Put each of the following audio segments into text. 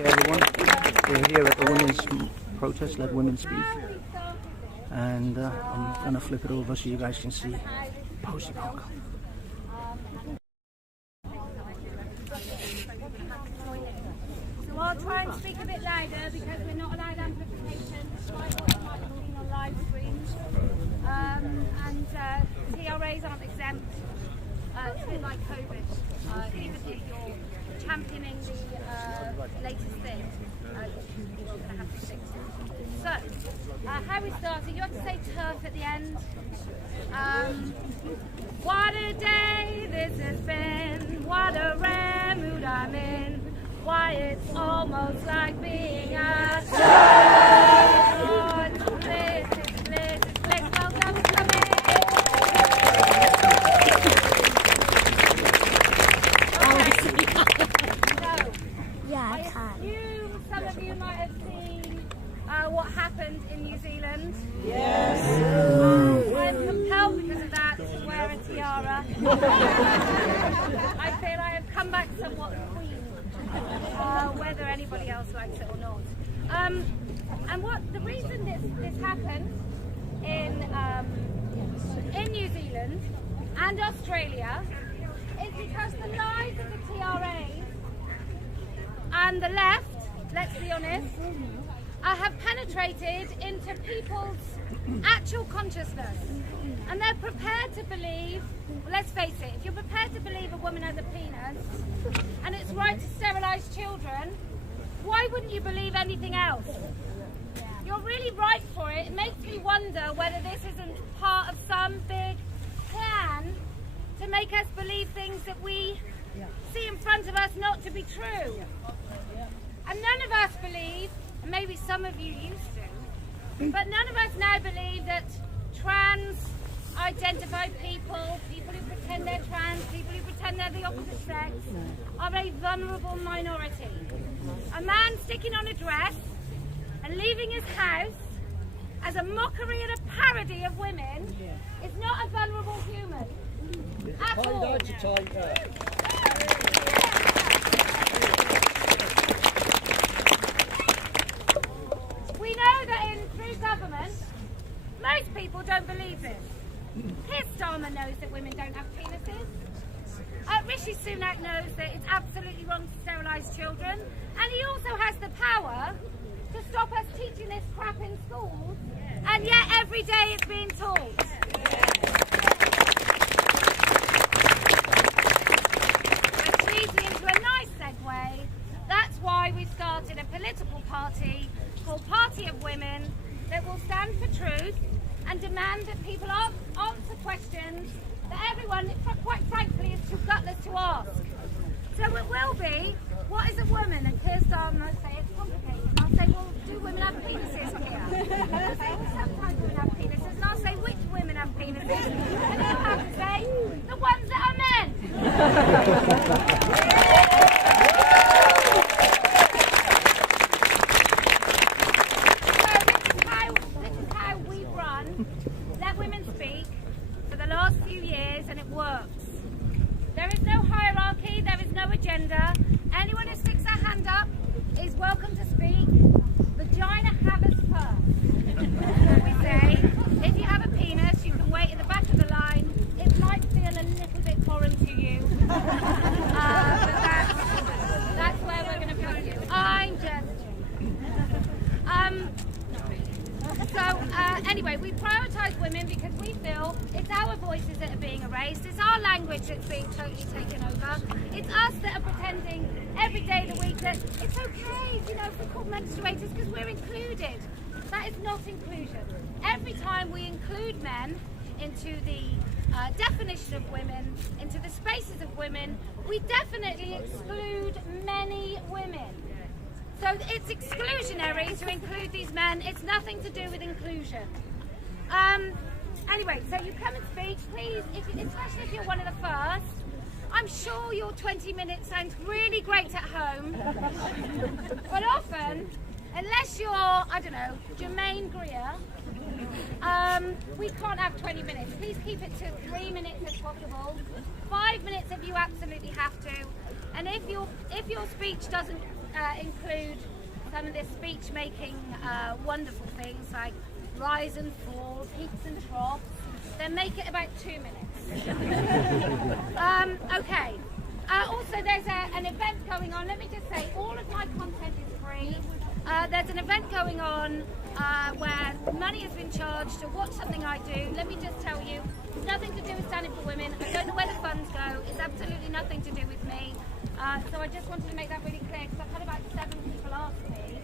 Okay, everyone, we're here at the women's protest, Let Women Speak, and I'm going to flip it over so you guys can see Posey Punk. So I'll try and speak a bit louder because we're not allowed amplification, despite what you might have seen on live streams. And TRAs aren't exempt. It's a bit like COVID. Even if you're championing the latest thing, you're going to have to fix it. So, how we started, you have to say TERF at the end. What a day this has been, what a rare mood I'm in. Why, it's almost like being a TERF. Oh, it's bliss, it's bliss, it's bliss. Welcome to me. I assume some of you might have seen what happened in New Zealand. Yes. I'm compelled because of that to wear a tiara. I feel I have come back somewhat queen, whether anybody else likes it or not. And the reason this happened in New Zealand and Australia is because the lies of the TRAs and the left, let's be honest, have penetrated into people's actual consciousness. And they're prepared to believe, well, let's face it, if you're prepared to believe a woman has a penis and it's right to sterilise children, why wouldn't you believe anything else? You're really right for it. It makes me wonder whether this isn't part of some big plan to make us believe things that we see in front of us not to be true. And none of us believe, and maybe some of you used to, but none of us now believe that trans-identified people who pretend they're trans, people who pretend they're the opposite sex, are a vulnerable minority. A man sticking on a dress and leaving his house as a mockery and a parody of women is not a vulnerable human. At all. We know that in true government, most people don't believe this. Keir Starmer knows that women don't have penises. Rishi Sunak knows that it's absolutely wrong to sterilise children. And he also has the power to stop us teaching this crap in schools. And yet every day it's being taught. Which leads me into a nice segue. That's why we started a political party called Party of Women that will stand for truth and demand that people answer questions that everyone, quite frankly, is too gutless to ask. So it will be, what is a woman? And Keir Starmer might say it's complicated. And I'll say, well, do women have penises here? They'll say, well, sometimes women have penises. And I'll say, which women have penises? And they'll have to say, the ones that are men. Let Women Speak for the last few years, and it works. There is no hierarchy, there is no agenda. Anyone who sticks their hand up is welcome to speak. Vagina havers first. We say, if you have a penis, you can wait at the back of the line. It might feel a little bit foreign to you. But that's where we're going to put you. I'm just anyway, we prioritise women because we feel it's our voices that are being erased, it's our language that's being totally taken over, it's us that are pretending every day of the week that it's okay, if we're called menstruators because we're included. That is not inclusion. Every time we include men into the definition of women, into the spaces of women, we definitely exclude many women. So it's exclusionary to include these men. It's nothing to do with inclusion. Anyway, so you come and speak, please, especially if you're one of the first. I'm sure your 20 minutes sounds really great at home. But often, unless you're, I don't know, Jermaine Greer, we can't have 20 minutes. Please keep it to 3 minutes if possible. 5 minutes if you absolutely have to. And if your speech doesn't include some of the speech-making wonderful things like rise and fall, peaks and troughs, then make it about 2 minutes. Okay. Also, there's an event going on. Let me just say, all of my content is free. There's an event going on where money has been charged to watch something I do. Let me just tell you, it's nothing to do with Standing for Women. I don't know where the funds go. It's absolutely nothing to do with me. So I just wanted to make that really clear, because I've had about 7 people ask me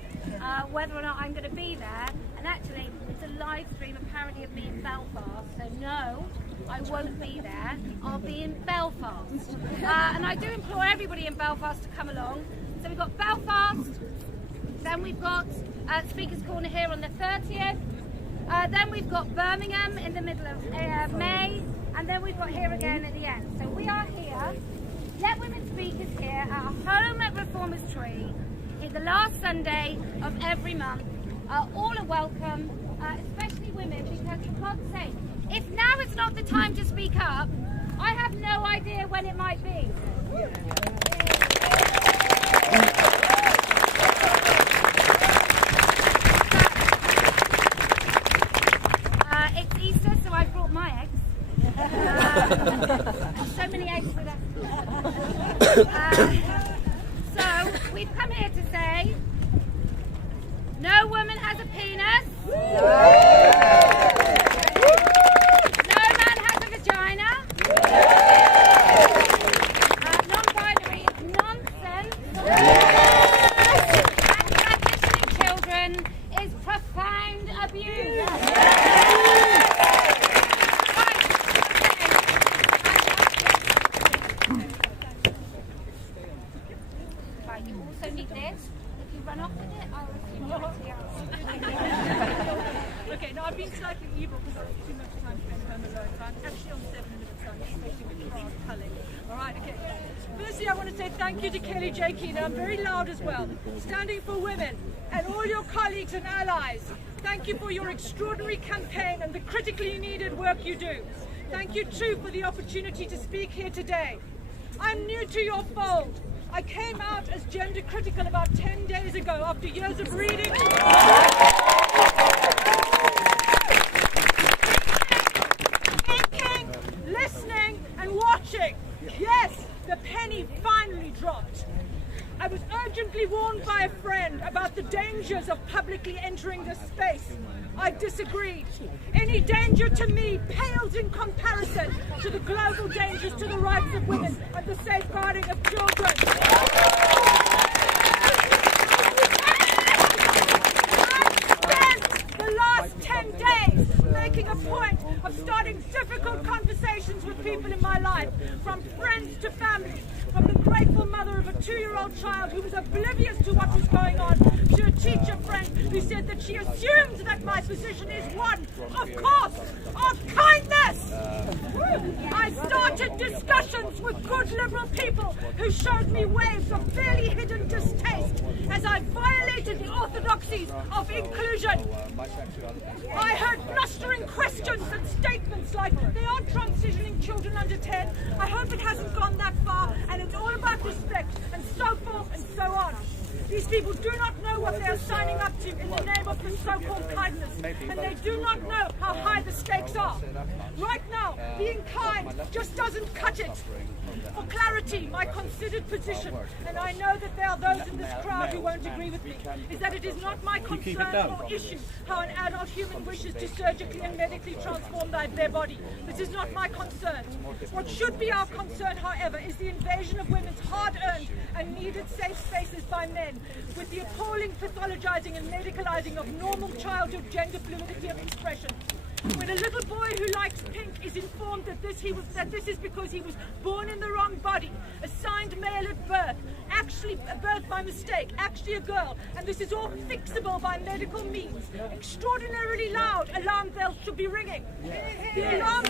whether or not I'm going to be there. And actually, it's a live stream, apparently, of me in Belfast. So no, I won't be there. I'll be in Belfast. And I do implore everybody in Belfast to come along. So we've got Belfast, then we've got Speaker's Corner here on the 30th. Then we've got Birmingham in the middle of May. And then we've got here again at the end. So we are here. Let Women Speak is here at our home at Reformers Tree. It's the last Sunday of every month. All are welcome, especially women, because for God's sake, if now is not the time to speak up, I have no idea when it might be. It's Easter, so I brought my eggs. So many eggs with us. So we've come here to say, no woman has a penis. No man has a vagina. Non-binary is nonsense. And transitioning children is profound abuse. Right, you also need this. If you run off with it, I'll assume you're Okay, now I've been slightly evil because I have too much time to spend home alone, so I'm actually on 7 minutes time, especially with Carl culling. Alright, okay. Firstly, I want to say thank you to Kelly J. Keener. I'm very loud as well. Standing for Women and all your colleagues and allies. Thank you for your extraordinary campaign and the critically needed work you do. Thank you too for the opportunity to speak here today. I'm new to your fold. I came out as gender critical about 10 days ago after years of reading, thinking, listening and watching. Yes, the penny finally dropped. I was urgently warned by a friend about the dangers of publicly entering this space. I disagreed. Any danger to me pales in comparison to the global dangers to the rights of women and the safeguarding of children. I spent the last 10 days making a point of starting difficult conversations with people in my life, from friends to family, from the grateful mother of a 2-year-old child who was oblivious to what was going on, to a teacher friend who said that she assumes that my position is one, of course, of kindness. I started discussions with good liberal people who showed me waves of barely hidden distaste as I violated the orthodoxies of inclusion. I heard blustering questions and statements like, they aren't transitioning children under 10. I hope it hasn't gone that far, and it's all about respect, and so forth and so on. These people do not know what they are signing up to in the name of the so-called kindness, and they do not know how high the stakes are. Right now, being kind just doesn't cut it. For clarity, my considered position, and I know that there are those in this crowd who won't agree with me, is that it is not my concern or issue how an adult human wishes to surgically and medically transform their body. This is not my concern. What should be our concern, however, is the invasion of women's hard-earned and needed safe spaces by men, with the appalling pathologizing and medicalizing of normal childhood gender fluidity of expression. When a little boy who likes pink is informed that this is because he was born in the wrong body, assigned male at birth, actually birth by mistake, actually a girl, and this is all fixable by medical means, extraordinarily loud alarm bells should be ringing. The alarm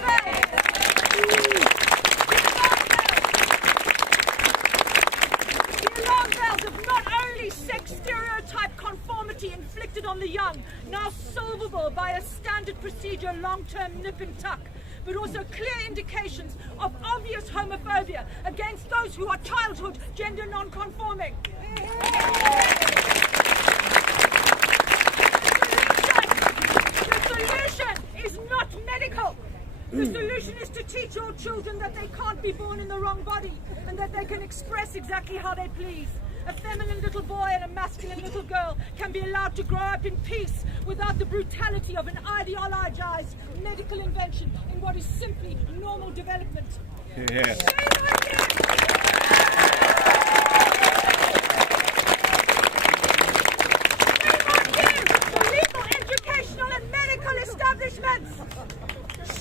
bells of not only sex stereotype conformity inflicted on the young, now solvable by a standard procedure long-term nip and tuck, but also clear indications of obvious homophobia against those who are childhood gender non-conforming. The solution is not medical. The solution is to teach all children that they can't be born in the wrong body and that they can express exactly how they please. A feminine little boy and a masculine little girl can be allowed to grow up in peace without the brutality of an ideologized medical invention in what is simply normal development. Yeah.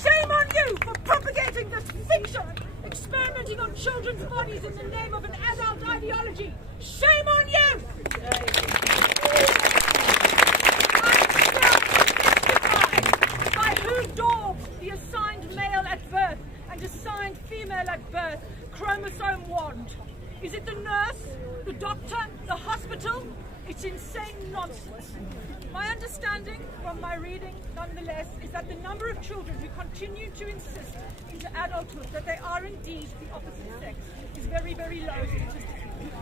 Shame on you for propagating this fiction, experimenting on children's bodies in the name of an adult ideology. Shame on you! I'm still mystified by who daubed the assigned male at birth and assigned female at birth chromosome wand. Is it the nurse, the doctor, the hospital? It's insane nonsense. My understanding from my reading, nonetheless, is that the number of children who continue to insist into adulthood that they are indeed the opposite sex is very, very low statistically.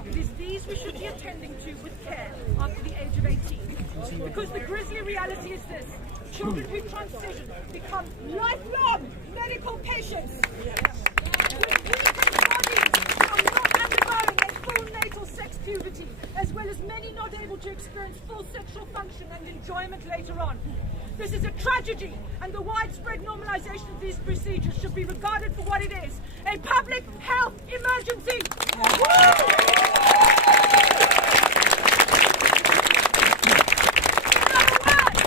It is these we should be attending to with care after the age of 18. Because the grisly reality is this: children who transition become lifelong medical patients with weakened bodies from not undergoing a full natal sex puberty, as well as many not able to experience full sexual function and enjoyment later on. This is a tragedy, and the widespread normalization of these procedures should be regarded for what it is: a public health emergency. In other words,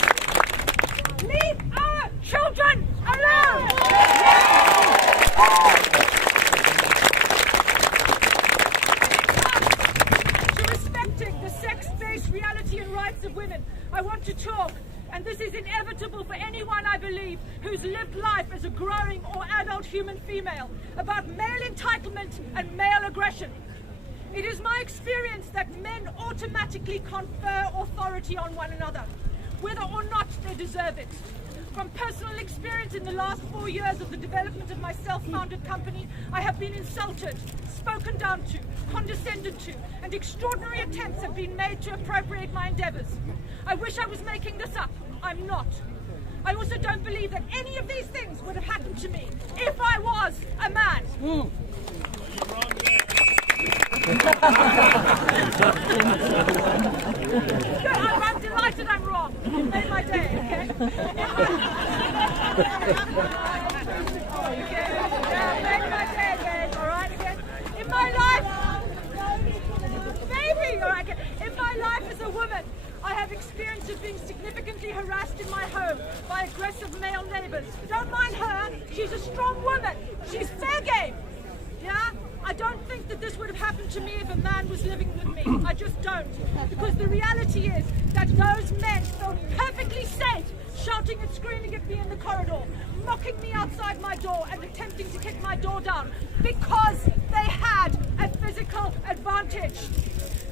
leave our children alone. To respecting the sex-based reality and rights of women, I want to talk, and this is inevitable for anyone, I believe, who's lived life as a growing or adult human female, about male entitlement and male aggression. It is my experience that men automatically confer authority on one another, whether or not they deserve it. From personal experience in the last 4 years of the development of my self-founded company, I have been insulted, spoken down to, condescended to, and extraordinary attempts have been made to appropriate my endeavors. I wish I was making this up. I'm not. I also don't believe that any of these things would have happened to me if I was a man. I'm delighted I'm wrong. You made my day, okay? Made my day again, all right? Again. In my life, baby, all right? In my life as a woman, I have experience of being significantly harassed in my home by aggressive male neighbors. Don't mind her. She's a strong woman. She's fair game. Yeah? I don't think that this would have happened to me if a man was living with me. I just don't. Because the reality is that those men felt perfectly safe shouting and screaming at me in the corridor, mocking me outside my door and attempting to kick my door down because they had a physical advantage.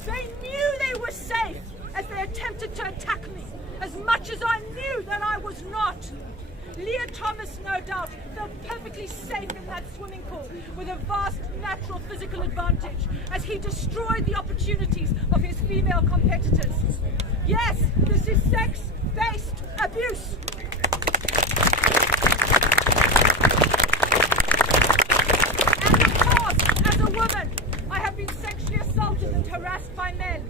They knew they were safe as they attempted to attack me, as much as I knew that I was not. Leah Thomas, no doubt, felt perfectly safe in that swimming pool with a vast natural physical advantage as he destroyed the opportunities of his female competitors. Yes, this is sex-based abuse. And of course, as a woman, I have been sexually assaulted and harassed by men.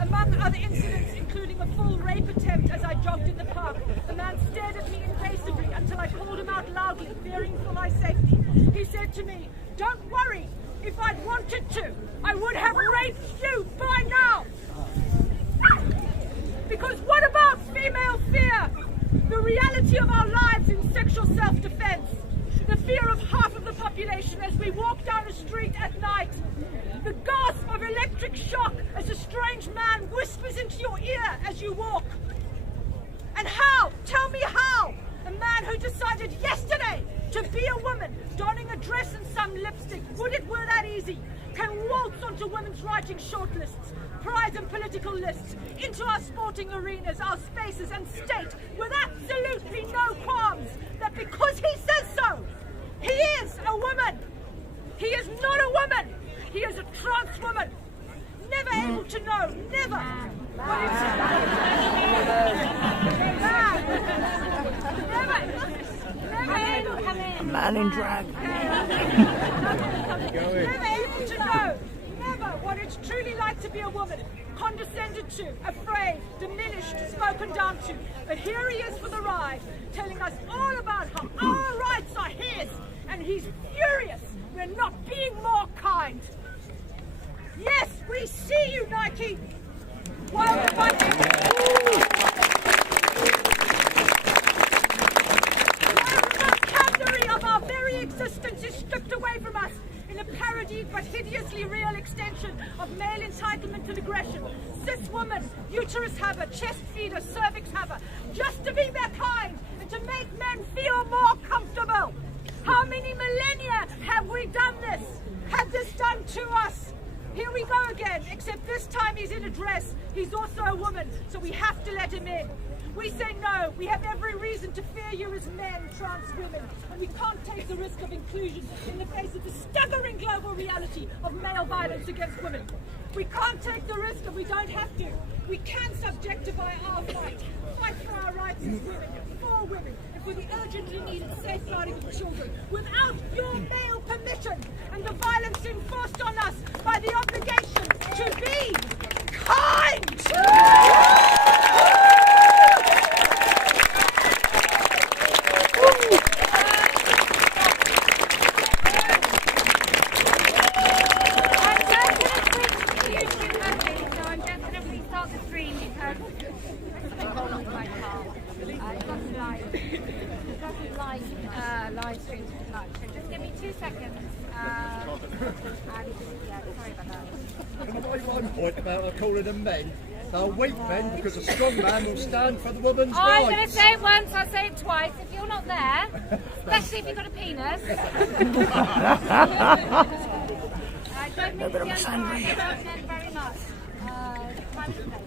Among other incidents, including a full rape attempt as I jogged in the park, a man stared at me invasively until I called him out loudly, fearing for my safety. He said to me, "Don't worry, if I'd wanted to, I would have raped you by now." Because what about female fear? The reality of our lives in sexual self-defense. The fear of half of the population as we walk down a street at night. The gasp of electric shock as a strange man whispers into your ear as you walk. And how? Tell me how? A man who decided yesterday to be a woman, donning a dress and some lipstick, would it were that easy, can waltz onto women's writing shortlists, prize and political lists, into our sporting arenas, our spaces and state, with absolutely no qualms that but because he says so. He is a woman. He is not a woman. He is a trans woman. Never able to know, never. What is A man in drag. Never able to know, never what it's truly like to be a woman. Condescended to, afraid, diminished, spoken down to. But here he is for the ride, telling us all about how our rights are his. And he's furious. We're not being more kind. Yes, we see you, Nike. Welcome back. The vocabulary of our very existence is stripped away from us in a parodied but hideously real extension of male entitlement and aggression. Cis woman, uterus haver, chest feeder, cervix haver, just to be their kind and to make men feel more comfortable. How many millennia have we done this? Had this done to us? Here we go again, except this time he's in a dress. He's also a woman, so we have to let him in. We say no. We have every reason to fear you as men, trans women, and we can't take the risk of inclusion in the face of the staggering global reality of male violence against women. We can't take the risk and we don't have to. We can subjectify our fight for our rights as women, for women, and for the urgently needed safeguarding of children, without your male permission and the violence enforced on us by the obligation to be kind. Live streams too much. So just give me 2 seconds. And yeah, sorry about that. Can I make one point about her calling them men? They're weak men because a strong man will stand for the woman's rights. I'm going to say it once, I'll say it twice. If you're not there, especially if you've got a penis. I don't mean to be unkind about men very much. My mistake.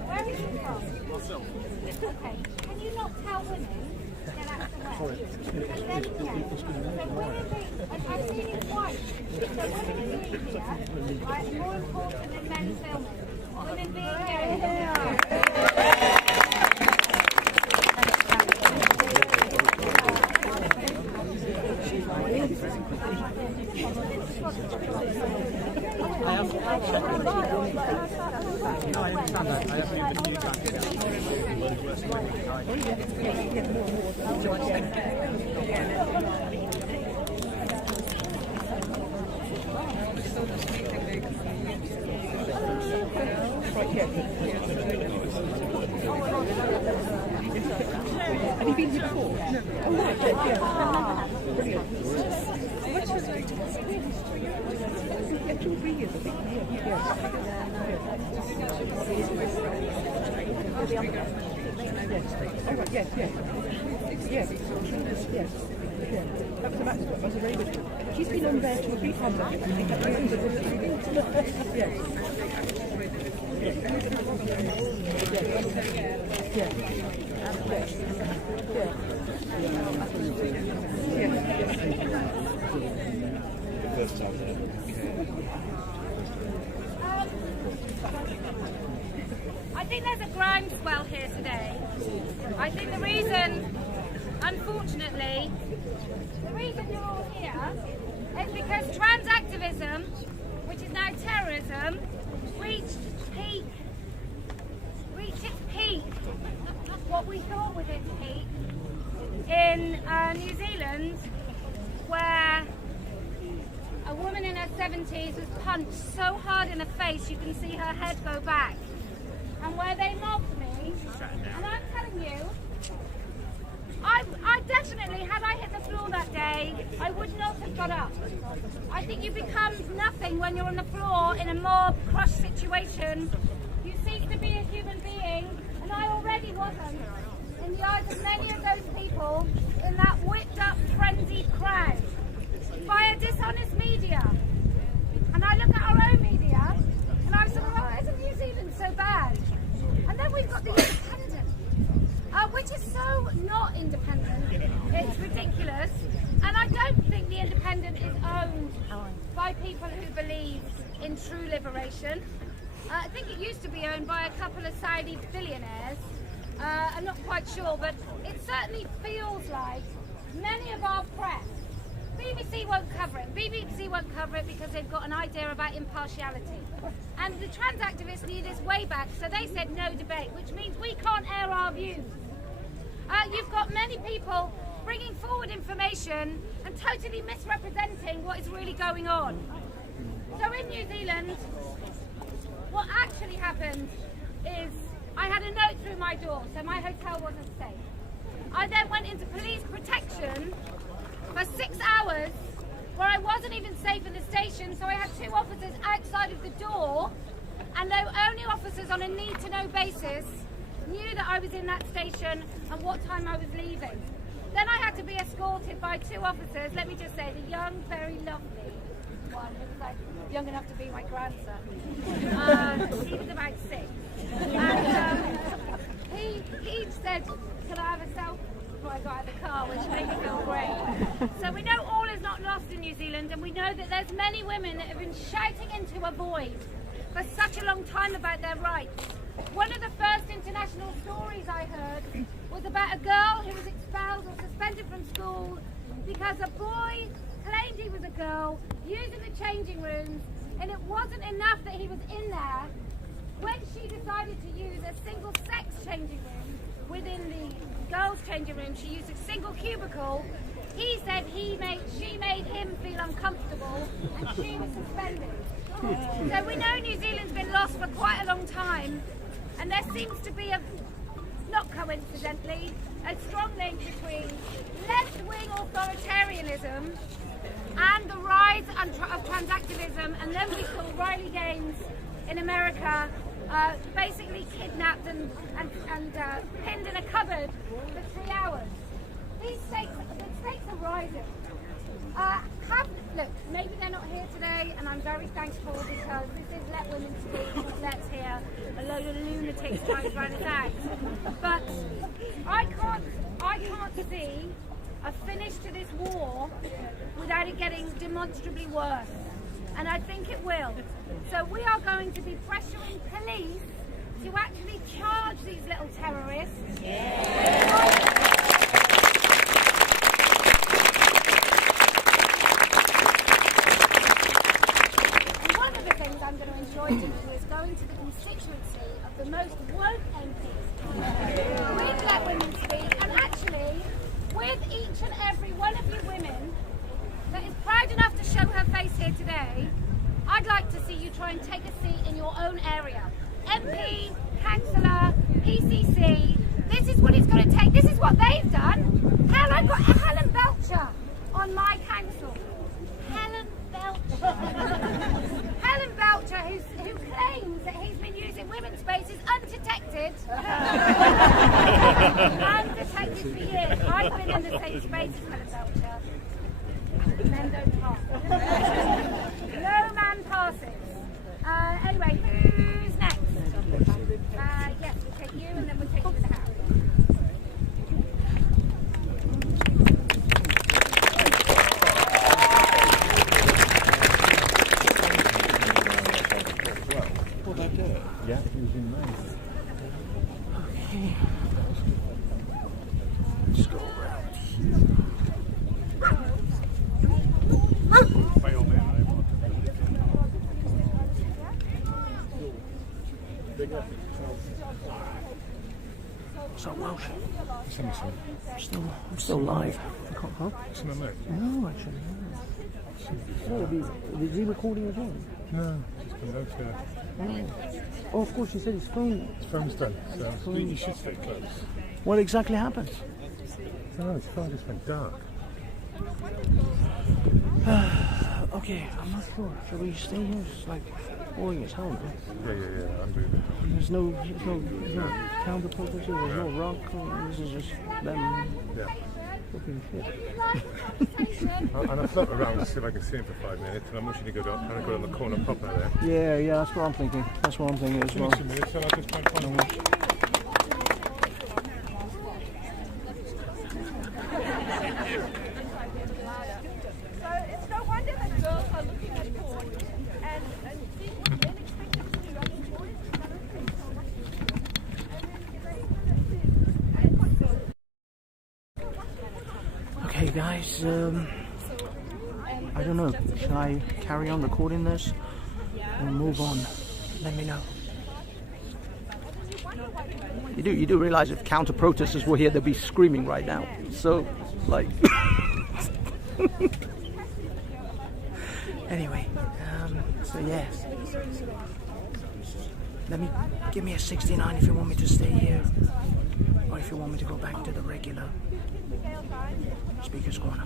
Where are you from? Myself. Okay. Can you not tell women get out of the way? And then, so women being, I'm feeling white. So women being here, right, more important than men filming. Women being here. Have you been here before? No. Oh, right, yeah. Brilliant. What's your name? Yeah, 2 or 3 years, I think. Yeah. Oh, right, yes. Yes. That was the Maxwell. That was a very good one. She's been on there 2 or 3 times, I think. Yes. I think there's a groundswell here today. I think the reason, unfortunately, the reason you're all here is because trans activism, which is now terrorism, reached its peak, what we thought was its peak, in New Zealand, where a woman in her 70s was punched so hard in the face you can see her head go back, and where they mobbed me, and I'm telling you, I definitely, had I hit the floor that day, I would not have got up. I think you become nothing when you're on the floor in a mob, crushed situation. You seek to be a human being, and I already wasn't. in the eyes of many of those people in that whipped-up, frenzied crowd by a dishonest media. And I look at our own media, and I say, well, isn't New Zealand so bad? And then we've got the Independent, which is so not independent. It's ridiculous. And I don't think the Independent is owned by people who believe in true liberation. I think it used to be owned by a couple of Saudi billionaires. I'm not quite sure, but it certainly feels like many of our press, BBC won't cover it. BBC won't cover it because they've got an idea about impartiality. And the trans activists knew this way back, so they said no debate, which means we can't air our views. You've got many people bringing forward information and totally misrepresenting what is really going on. So in New Zealand, what actually happened is I had a note through my door, so my hotel wasn't safe. I then went into police protection for 6 hours where I wasn't even safe in the station, so I had 2 officers outside of the door, and they were only officers on a need-to-know basis knew that I was in that station and what time I was leaving. Then I had to be escorted by 2 officers, let me just say, the young, very lovely one who was like young enough to be my grandson. He was about 6. And he said, can I have a selfie before I got out of the car, which made me feel great. So we know all is not lost in New Zealand, and we know that there's many women that have been shouting into a void for such a long time about their rights. One of the first international stories I heard was about a girl who was expelled or suspended from school because a boy claimed he was a girl using the changing rooms, and it wasn't enough that he was in there. When she decided to use a single-sex changing room within the girls' changing room, she used a single cubicle. He said she made him feel uncomfortable, and she was suspended. So we know New Zealand's been lost for quite a long time, and there seems to be not coincidentally, a strong link between left-wing authoritarianism and the rise of transactivism, and then we saw Riley Gaines in America basically kidnapped and pinned in a cupboard for 3 hours. The stakes are rising. Look, maybe they're not here today, and I'm very thankful because this is Let Women Speak, let's hear a load of lunatics trying to run it out. But I can't see a finish to this war without it getting demonstrably worse. And I think it will. So we are going to be pressuring police to actually charge these little terrorists. Yeah. I'm going to enjoy doing is going to the constituency of the most woke MPs with Let Women Speak, and actually with each and every one of you women that is proud enough to show her face here today. I'd like to see you try and take a seat in your own area. MP, councillor, PCC, this is what it's going to take. This is what they've done. Hell, I've got Helen Belcher on my council. Helen Belcher. Helen Belcher, who claims that he's been using women's spaces undetected. Undetected for years. I've been in the same space as Helen Belcher. Men don't pass. No man passes. Anyway, who's next? Yes, we'll take you and then we'll take you to the house. Yeah, he was in May. Okay. Let's go around here. So Welsh. I'm still live. Huh? No, actually. No. Is he recording as well? No, just come over here. Oh, of course, you said his phone. His phone's done, so you should stay close. What exactly happened? No, his phone just went dark. Okay, I'm not sure. Shall we stay here? It's like all in his helmet. Yeah, unbelievable. There's no counter protesters, there's no rock, this is just them looking shit. And I float around to see if I can see him for 5 minutes, and I'm wishing to go down the corner proper there. Yeah, that's what I'm thinking. That's what I'm thinking as well. 2 minutes, and I'll just try and find him. So it's no wonder that girls are looking at porn and seeing what men expect them to do. I mean, boys cannot think so much. Okay, guys, I don't know. Shall I carry on recording this or move on? Let me know. You do realize if counter protesters were here, they'd be screaming right now. So, like. Anyway, so yeah. Give me a 69 if you want me to stay here, or if you want me to go back to the regular Speaker's Corner.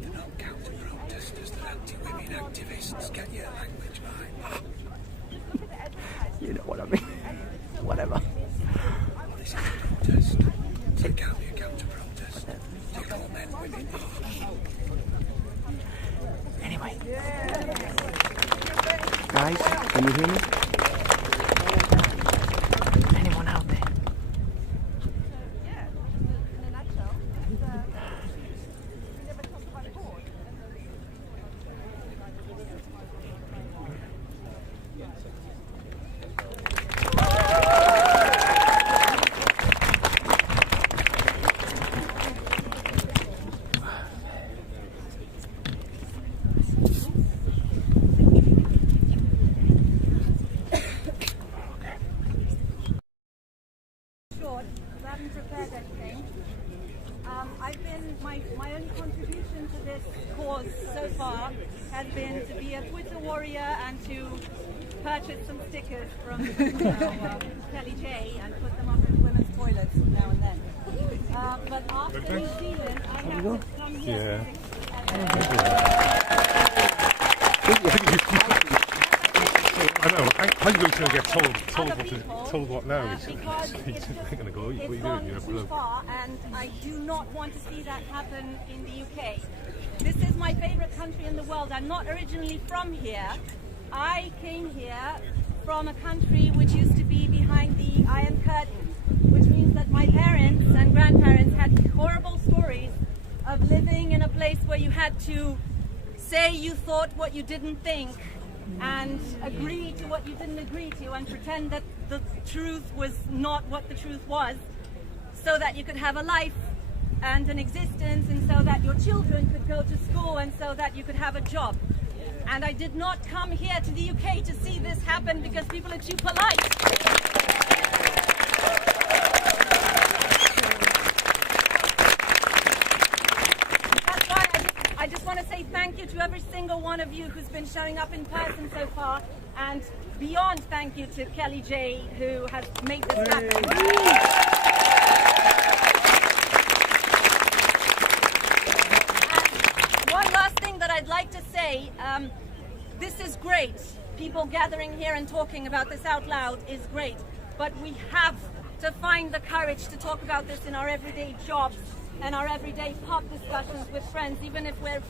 They're not counter protesters, they're anti-women activists. Get your language right. You know what I mean. Whatever. What is a protest? It can't be a counter protest. Take all men, women. Anyway. Guys, can you hear me? Anyone out there? In a nutshell, we never talk about porn. Short, I haven't prepared anything. My only contribution to this cause so far has been to be a Twitter warrior and to purchase some stickers from Kelly J and put them up in women's toilets now and then. But after New Zealand, I have to come here. I know. How are you going to get told what now? Because You're just going to go, what are you it's doing? gone You're too far, and I do not want to see that happen in the UK. This is my favorite country in the world. I'm not originally from here. I came here from a country which used to be behind the Iron Curtain, which means that my parents and grandparents had horrible stories of living in a place where you had to say you thought what you didn't think and agree to what you didn't agree to and pretend that the truth was not what the truth was, so that you could have a life and an existence, and so that your children could go to school, and so that you could have a job. And I did not come here to the UK to see this happen because people are too polite. That's why I just want to say thank you to every single one of you who's been showing up in person so far, and beyond thank you to Kelly J, who has made this happen. And one last thing that I'd like to say, this is great. People gathering here and talking about this out loud is great, but we have to find the courage to talk about this in our everyday jobs and our everyday pub discussions with friends, even if we're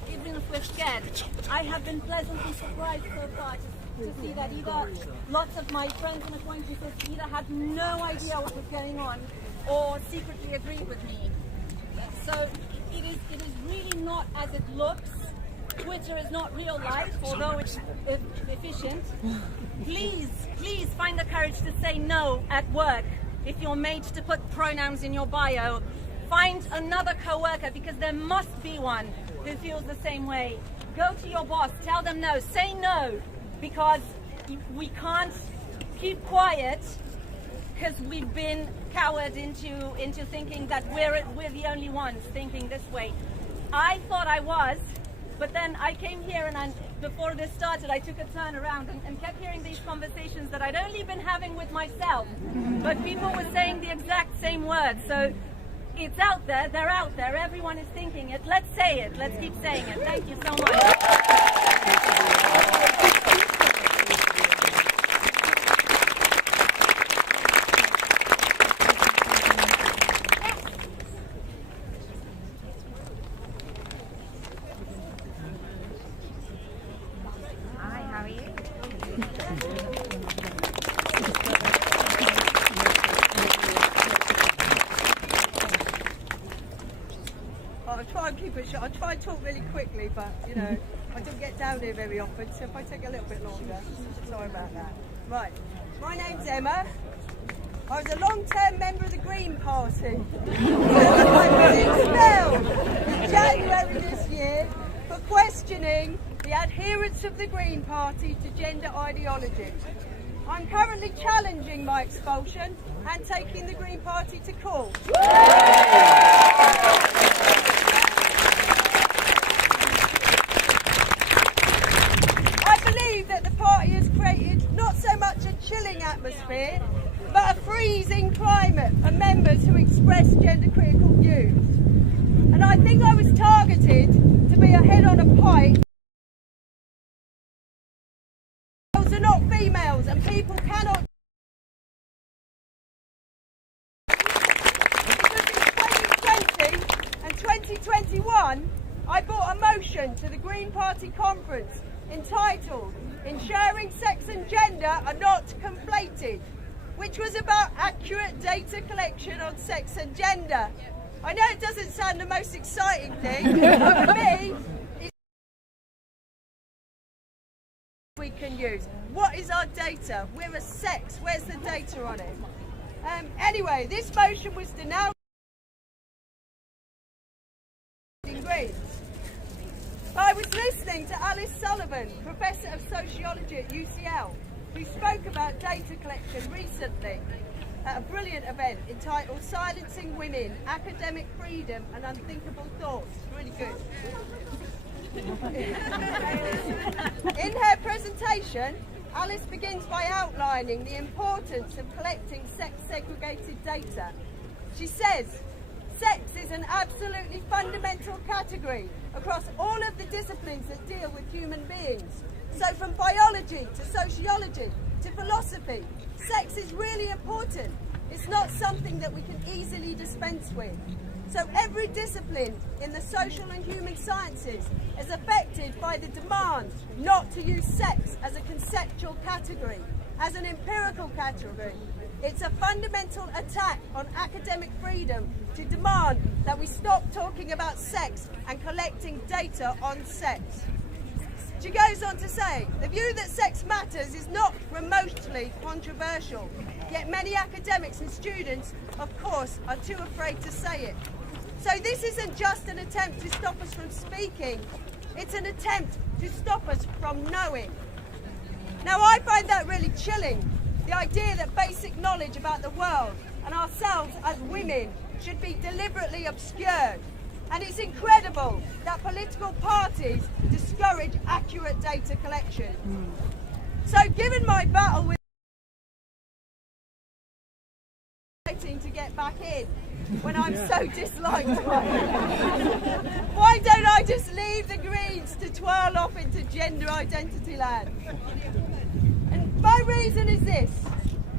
scared. I have been pleasantly surprised so far to see that either lots of my friends and acquaintances either had no idea what was going on or secretly agreed with me. So it is really not as it looks. Twitter is not real life, although it's efficient. Please find the courage to say no at work if you're made to put pronouns in your bio. Find another co-worker, because there must be one who feels the same way. Go to your boss, tell them no, say no, because we can't keep quiet because we've been cowered into thinking that we're the only ones thinking this way. I thought I was, but then I came here and before this started, I took a turn around and kept hearing these conversations that I'd only been having with myself, but people were saying the exact same words. So it's out there, they're out there, everyone is thinking it. Let's say it, let's keep saying it. Thank you so much. I'll try and keep it short. I'll try and talk really quickly, but you know, I don't get down here very often, so if I take a little bit longer, sorry about that. Right, my name's Emma. I was a long-term member of the Green Party. I was expelled in January this year for questioning the adherence of the Green Party to gender ideology. I'm currently challenging my expulsion and taking the Green Party to court. I believe that the party has created not so much a chilling atmosphere, but a freezing climate for members who express gender-critical views. And I think I was targeted to be a head on a pike. Males are not females, and people cannot. Because in 2020 and 2021, I brought a motion to the Green Party conference entitled "Ensuring Sex and Gender Are Not Conflated," which was about accurate data collection on sex and gender. I know it doesn't sound the most exciting thing, but for me, it's we can use. What is our data? We're a sex. Where's the data on it? Anyway, this motion was denounced in Greens. I was listening to Alice Sullivan, Professor of Sociology at UCL, who spoke about data collection recently at a brilliant event entitled "Silencing Women, Academic Freedom and Unthinkable Thoughts." Really good. In her presentation, Alice begins by outlining the importance of collecting sex-segregated data. She says, "Sex is an absolutely fundamental category across all of the disciplines that deal with human beings. So from biology to sociology to philosophy, sex is really important. It's not something that we can easily dispense with. So every discipline in the social and human sciences is affected by the demand not to use sex as a conceptual category, as an empirical category. It's a fundamental attack on academic freedom to demand that we stop talking about sex and collecting data on sex." She goes on to say, "The view that sex matters is not remotely controversial, yet many academics and students, of course, are too afraid to say it. So this isn't just an attempt to stop us from speaking, it's an attempt to stop us from knowing." Now I find that really chilling, the idea that basic knowledge about the world and ourselves as women should be deliberately obscured. And it's incredible that political parties discourage accurate data collection. So given my battle with to get back in when I'm so disliked by it, why don't I just leave the Greens to twirl off into gender identity land? And my reason is this: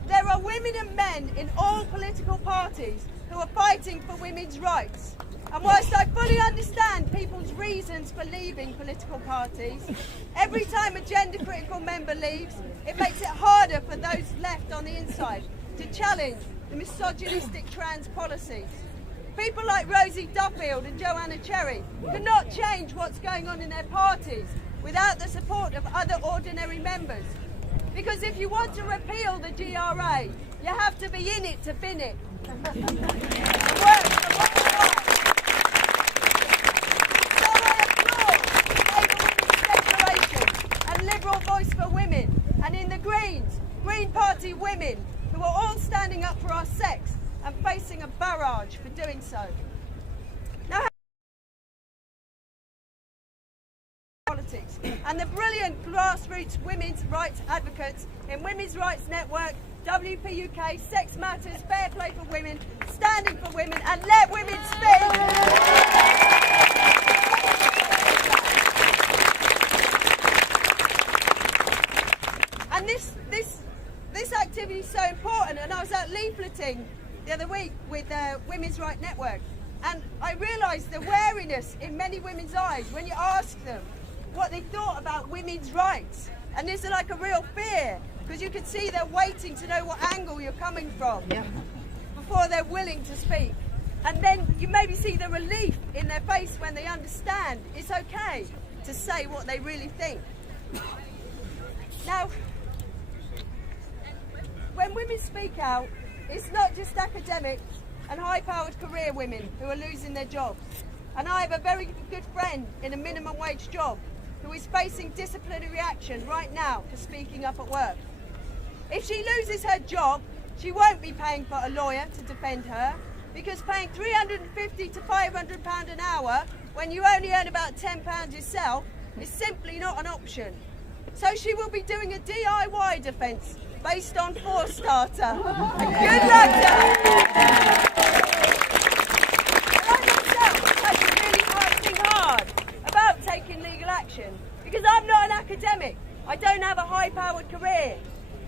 there are women and men in all political parties who are fighting for women's rights. And whilst I fully understand people's reasons for leaving political parties, every time a gender-critical member leaves, it makes it harder for those left on the inside to challenge the misogynistic trans policies. People like Rosie Duffield and Joanna Cherry cannot change what's going on in their parties without the support of other ordinary members. Because if you want to repeal the GRA, you have to be in it to bin it. Voice for women, and in the Green Party women, who are all standing up for our sex and facing a barrage for doing so. Now, politics and the brilliant grassroots women's rights advocates in Women's Rights Network, WPUK, Sex Matters, Fair Play for Women, Standing for Women, and Let Women Speak. And this activity is so important, and I was out leafleting the other week with Women's Rights Network, and I realised the wariness in many women's eyes when you ask them what they thought about women's rights And there's like a real fear, because you can see they're waiting to know what angle you're coming from before they're willing to speak. And then you maybe see the relief in their face when they understand it's okay to say what they really think. Now, when women speak out, it's not just academics and high-powered career women who are losing their jobs. And I have a very good friend in a minimum wage job who is facing disciplinary action right now for speaking up at work. If she loses her job, she won't be paying for a lawyer to defend her, because paying £350 to £500 an hour when you only earn about £10 yourself is simply not an option. So she will be doing a DIY defence based on For-Starter. And good luck to her! I myself had to really think hard about taking legal action, because I'm not an academic. I don't have a high-powered career.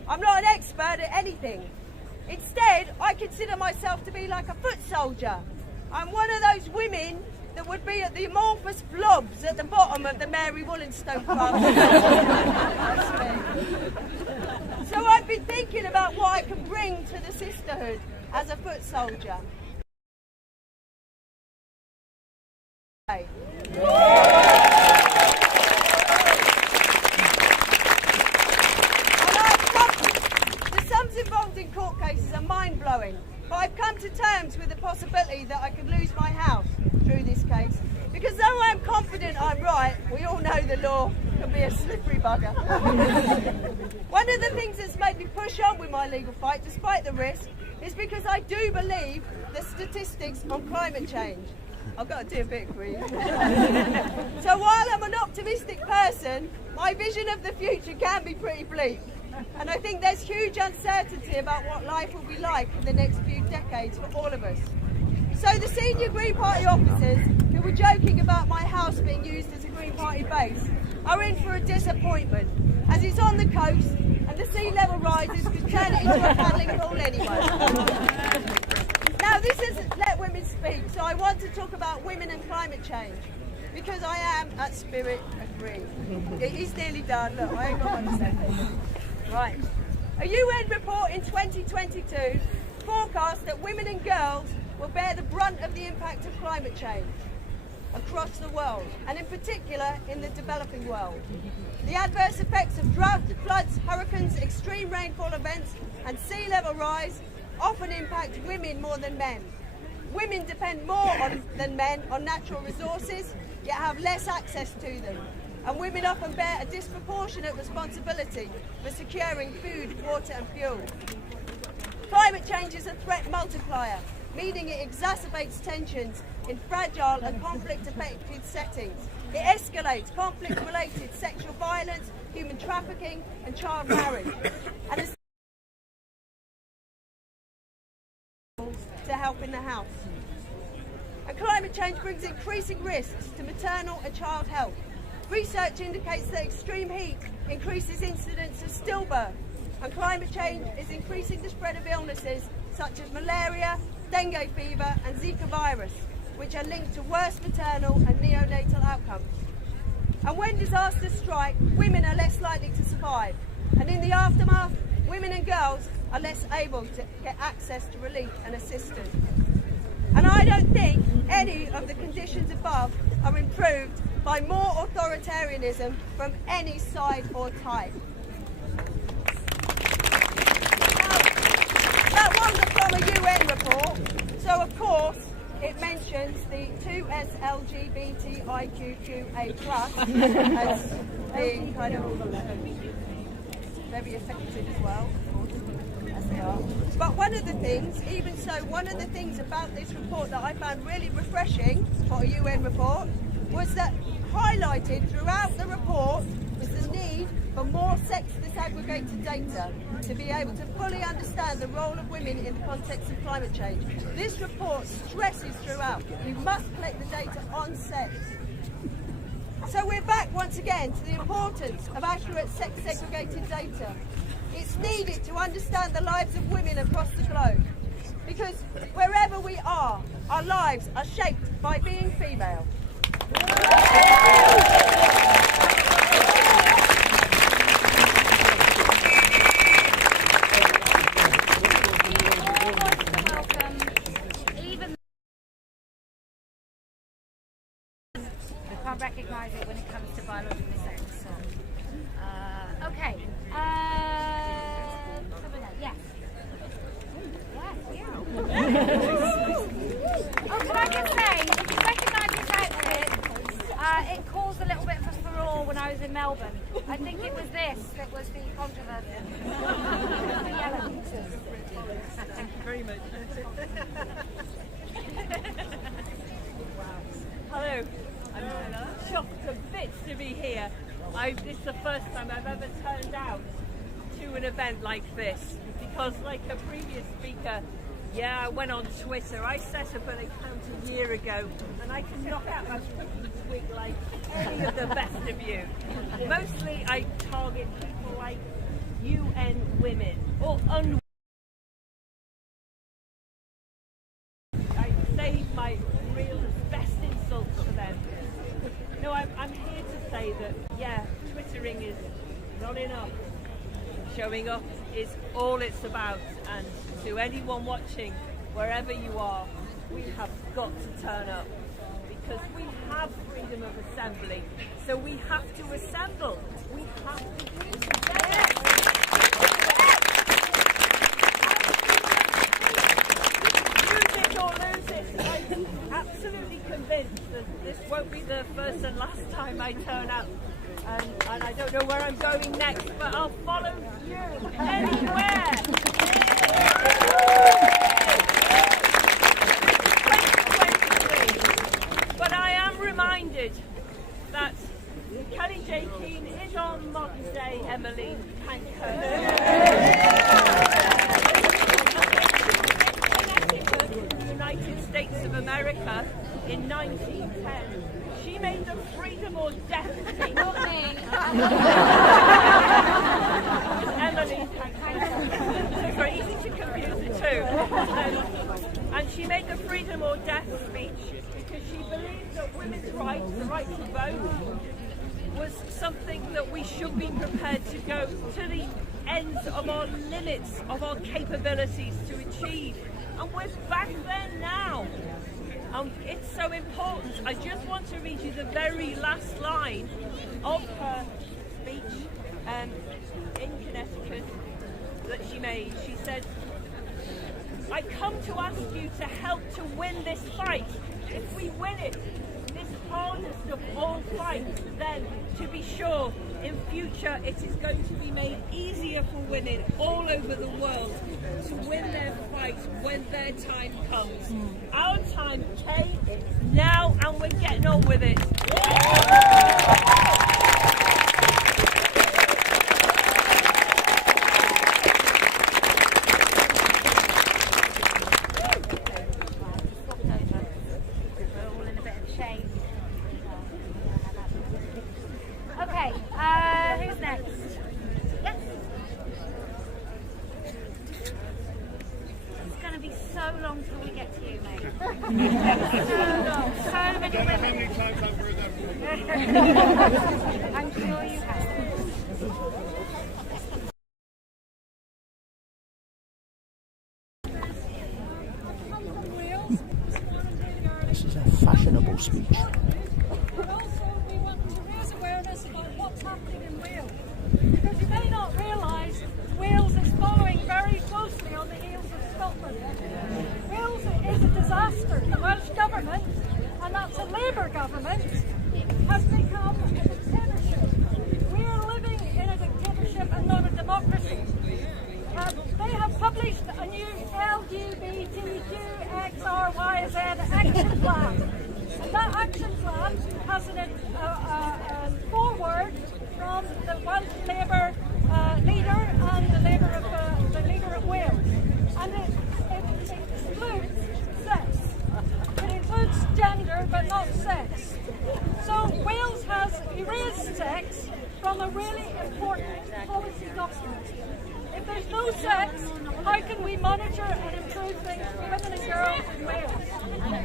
I'm not an expert at anything. Instead, I consider myself to be like a foot soldier. I'm one of those women that would be at the amorphous blobs at the bottom of the Mary Wollstonecraft Club. So I've been thinking about what I can bring to the sisterhood as a foot soldier. The sums involved in court cases are mind-blowing, but I've come to terms with the possibility that I could lose my house through this case. Because though I'm confident I'm right, we all know the law can be a slippery bugger. One of the things that's made me push on with my legal fight, despite the risk, is because I do believe the statistics on climate change. I've got to do a bit for you. So while I'm an optimistic person, my vision of the future can be pretty bleak. And I think there's huge uncertainty about what life will be like in the next few decades for all of us. So the senior Green Party officers who were joking about my house being used as a Green Party base are in for a disappointment, as it's on the coast and the sea level rises could turn it into a paddling pool anyway. Now this isn't Let Women Speak, so I want to talk about women and climate change, because I am at Spirit agree. It is nearly done, look, I ain't got much left. Right. A UN report in 2022 forecast that women and girls will bear the brunt of the impact of climate change across the world, and in particular in the developing world. The adverse effects of drought, floods, hurricanes, extreme rainfall events and sea level rise often impact women more than men. Women depend more than men on natural resources, yet have less access to them. And women often bear a disproportionate responsibility for securing food, water and fuel. Climate change is a threat multiplier, meaning it exacerbates tensions in fragile and conflict-affected settings. It escalates conflict-related sexual violence, human trafficking and child marriage. And to help in the house. And climate change brings increasing risks to maternal and child health. Research indicates that extreme heat increases incidence of stillbirth, and climate change is increasing the spread of illnesses such as malaria, dengue fever and Zika virus, which are linked to worse maternal and neonatal outcomes. And when disasters strike, women are less likely to survive, and in the aftermath, women and girls are less able to get access to relief and assistance. And I don't think any of the conditions above are improved by more authoritarianism from any side or type. Now, that wasn't from a UN report, so of course it mentions the 2SLGBTIQQA+ as being kind of very effective as well, as they are. But one of the things, even so, one of the things about this report that I found really refreshing for a UN report was that highlighted throughout the report was the need for more sex disaggregated data to be able to fully understand the role of women in the context of climate change. This report stresses throughout, you must collect the data on sex. So we're back once again to the importance of accurate sex segregated data. It's needed to understand the lives of women across the globe, because wherever we are, our lives are shaped by being female. recognise it when it comes to biological sex. So, okay. Yes. Yes, you. Oh, can I just say, if you recognise this outfit, it caused a little bit of a furore when I was in Melbourne. I think it was this that was the controversy. The yellow. Thank you very much. Hello. I'm shocked to bits to be here. This is the first time I've ever turned out to an event like this, because like a previous speaker, I went on Twitter. I set up an account a year ago, and I can knock out a cookie twig like any of the best of you. Mostly I target people like UN women or I save my real best insults for them. No, I'm here to say that, Twittering is not enough. Showing up is all it's about, and to anyone watching, wherever you are, we have got to turn up, because we have freedom of assembly, so we have to assemble. We have to do it together. Use it or lose it. I'm absolutely convinced that this won't be the first and last time I turn up. And I don't know where I'm going next, but I'll follow you anywhere. 2023. But I am reminded that Kelly J. Keane is on modern day Emily Pankhurst. In the United States of America in 1910. She made the freedom or death speech. Not me. Emily. It's very easy to confuse the two. And she made the freedom or death speech because she believed that women's rights, the right to vote, was something that we should be prepared to go to the ends of our limits, of our capabilities to achieve. And we're back there now. It's so important. I just want to read you the very last line of her speech in Connecticut that she made. She said, "I come to ask you to help to win this fight. If we win it, this hardest of all fights, then to be sure, in future it is going to be made easier for women all over the world to win their fight when their time comes. Our time came now, and we're getting on with it." Who's next? Yes. It's going to be so long till we get to you, mate. So long. So many women. How many times I've heard that? I'm sure you have. This is a fashionable speech. But also we want to raise awareness about what's happening in Wales. Because you may not realise Wales is following very closely on the heels of Scotland. Wales is a disaster. The Welsh government, and that's a Labour government, has become a dictatorship. We are living in a dictatorship and not a democracy. They have published a new LGBTQXRYZ action plan. And that action plan has a foreword from the Welsh Labour leader and the leader of Wales. And it excludes sex. It includes gender but not sex. So Wales has erased sex from a really important policy document. If there's no sex, how can we monitor and improve things for women and girls in Wales?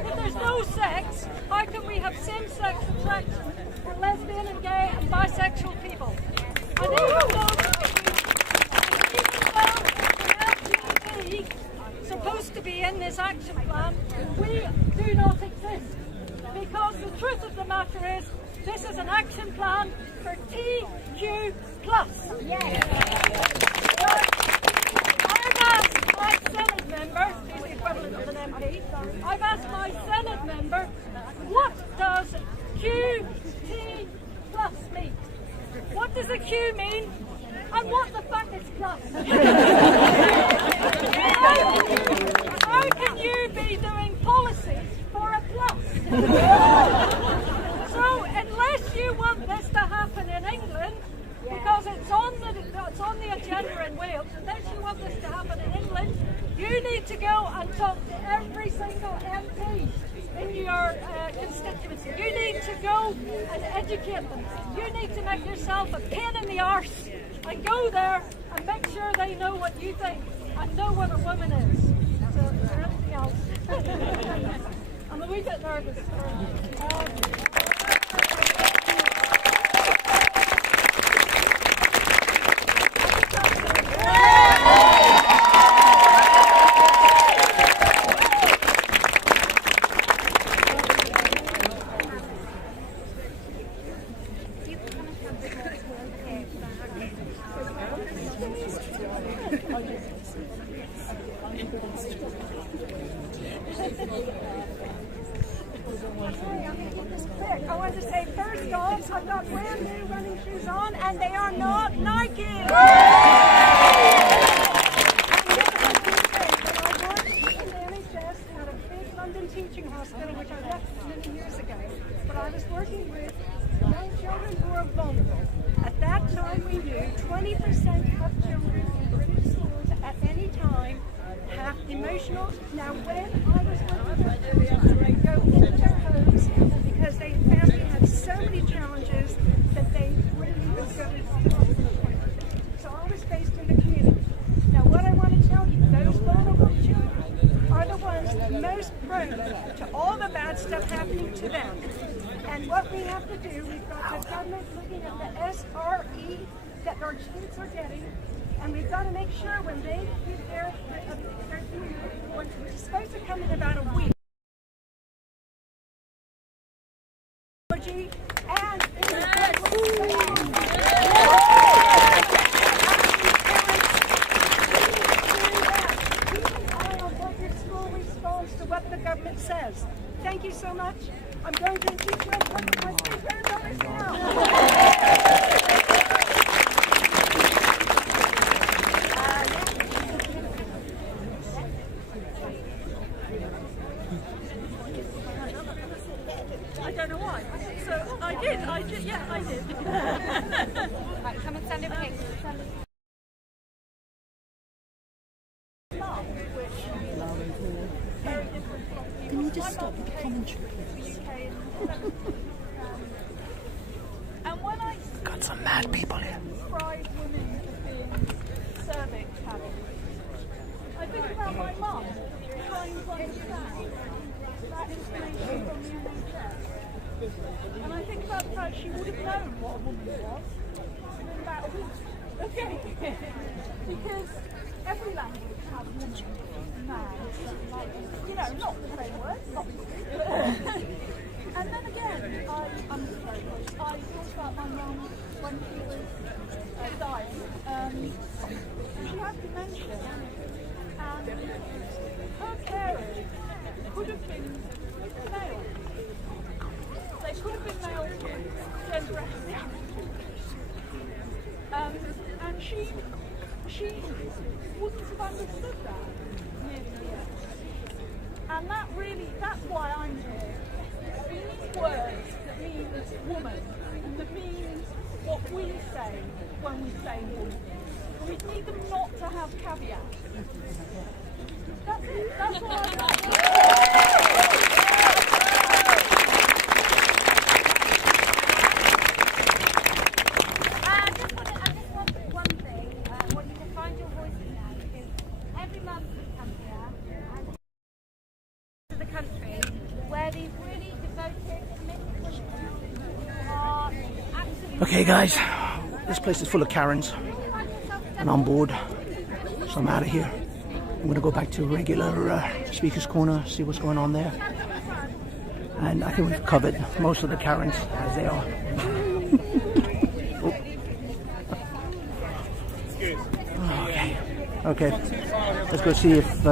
If there's no sex, how can we have same-sex attraction for lesbian and gay and bisexual people? And even though LGBT supposed to be in this action plan, we do not exist. Because the truth of the matter is, This is an action plan for TQ+. Yes. I've asked my Senate member, who's the equivalent of an MP, I've asked my Senate member, what does QT+ mean? What does a Q mean? And what the fuck is plus? How can you be doing policies for a plus? So unless you want this to happen in England, because it's on the agenda in Wales, unless you want this to happen in England, you need to go and talk to every single MP in your constituency. You need to go and educate them. You need to make yourself a pain in the arse and go there and make sure they know what you think and know what a woman is. So, is there anything else? I'm a wee bit nervous. I want to say first off, I've got brand new running shoes on and they are not Nike. And I worked in the NHS at a big London teaching hospital, which I left many years ago. But I was working with young children who are vulnerable. At that time we knew 20% of children in British schools at any time have emotional. Now when I was working with them, they go into their homes because they found they had so many challenges that they really were going to. So I was based in the community. Now what I want to tell you, those vulnerable children are the ones most prone to all the bad stuff happening to them. And what we have to do, we've got the government looking at the SRE that our kids are getting, and we've got to make sure when they get their which is supposed to come in about a week. And school responds to what the government says. Thank you so much. I'm going to teach you my $3 now. I don't know why. So I did, yeah, I did. Right, come and stand over here. Can you just stop with the commentary, please? And when I Got some mad people here. describe women as being cervix having, I think about my mum trying to understand that information from the NHS. And I think about the fact she would have known what a woman was in about a week. Okay. Because every language has woman, man, like, not the same word, obviously. And then again, I'm sorry, I thought about my mum when she was dying. She had dementia, and her carers could have been male. They could have been male gender identity. And she wouldn't have understood that nearly yet. And that's why I'm here. We need words that mean woman, and that mean what we say when we say woman. And we need them not to have caveats. That's it. That's all I've got. Okay guys, this place is full of Karens and I'm bored, so I'm out of here. I'm going to go back to regular Speaker's Corner, see what's going on there. And I think we've covered most of the Karens as they are. Okay, let's go see if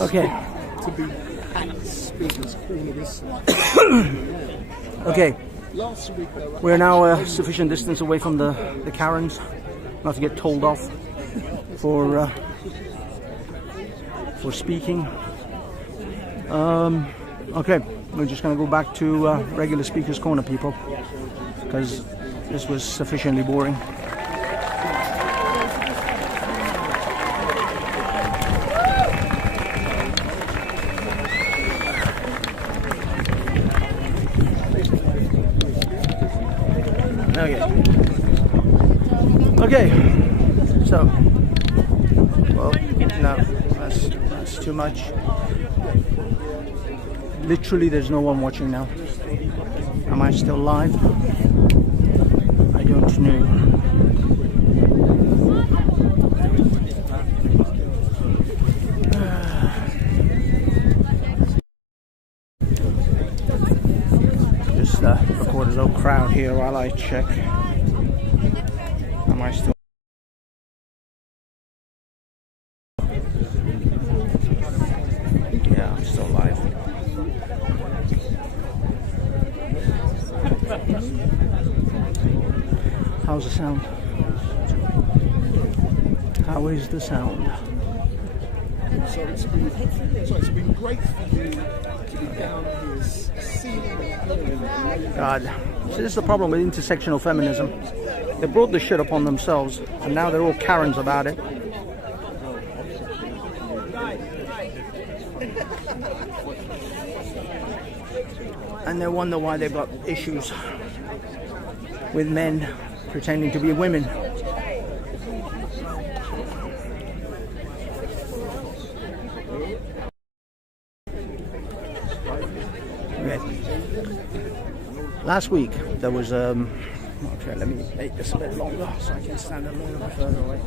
okay. To be at Speaker's Corner this Okay. last week. We're now a sufficient distance away from the Karens, not to get told off for speaking. Okay, we're just going to go back to regular Speaker's Corner, people, because this was sufficiently boring. Okay, so, well, no, that's too much. Literally, there's no one watching now. Am I still live? I don't know. Just record a little crowd here while I check. Am I still? Yeah, I'm still live. How's the sound? How is the sound? So it's been great for you to be down here seeing. God, so this is the problem with intersectional feminism. They brought the shit upon themselves, and now they're all Karens about it. And they wonder why they've got issues with men pretending to be women. Okay. Last week there was okay, let me make this a bit longer so I can stand a little bit further away.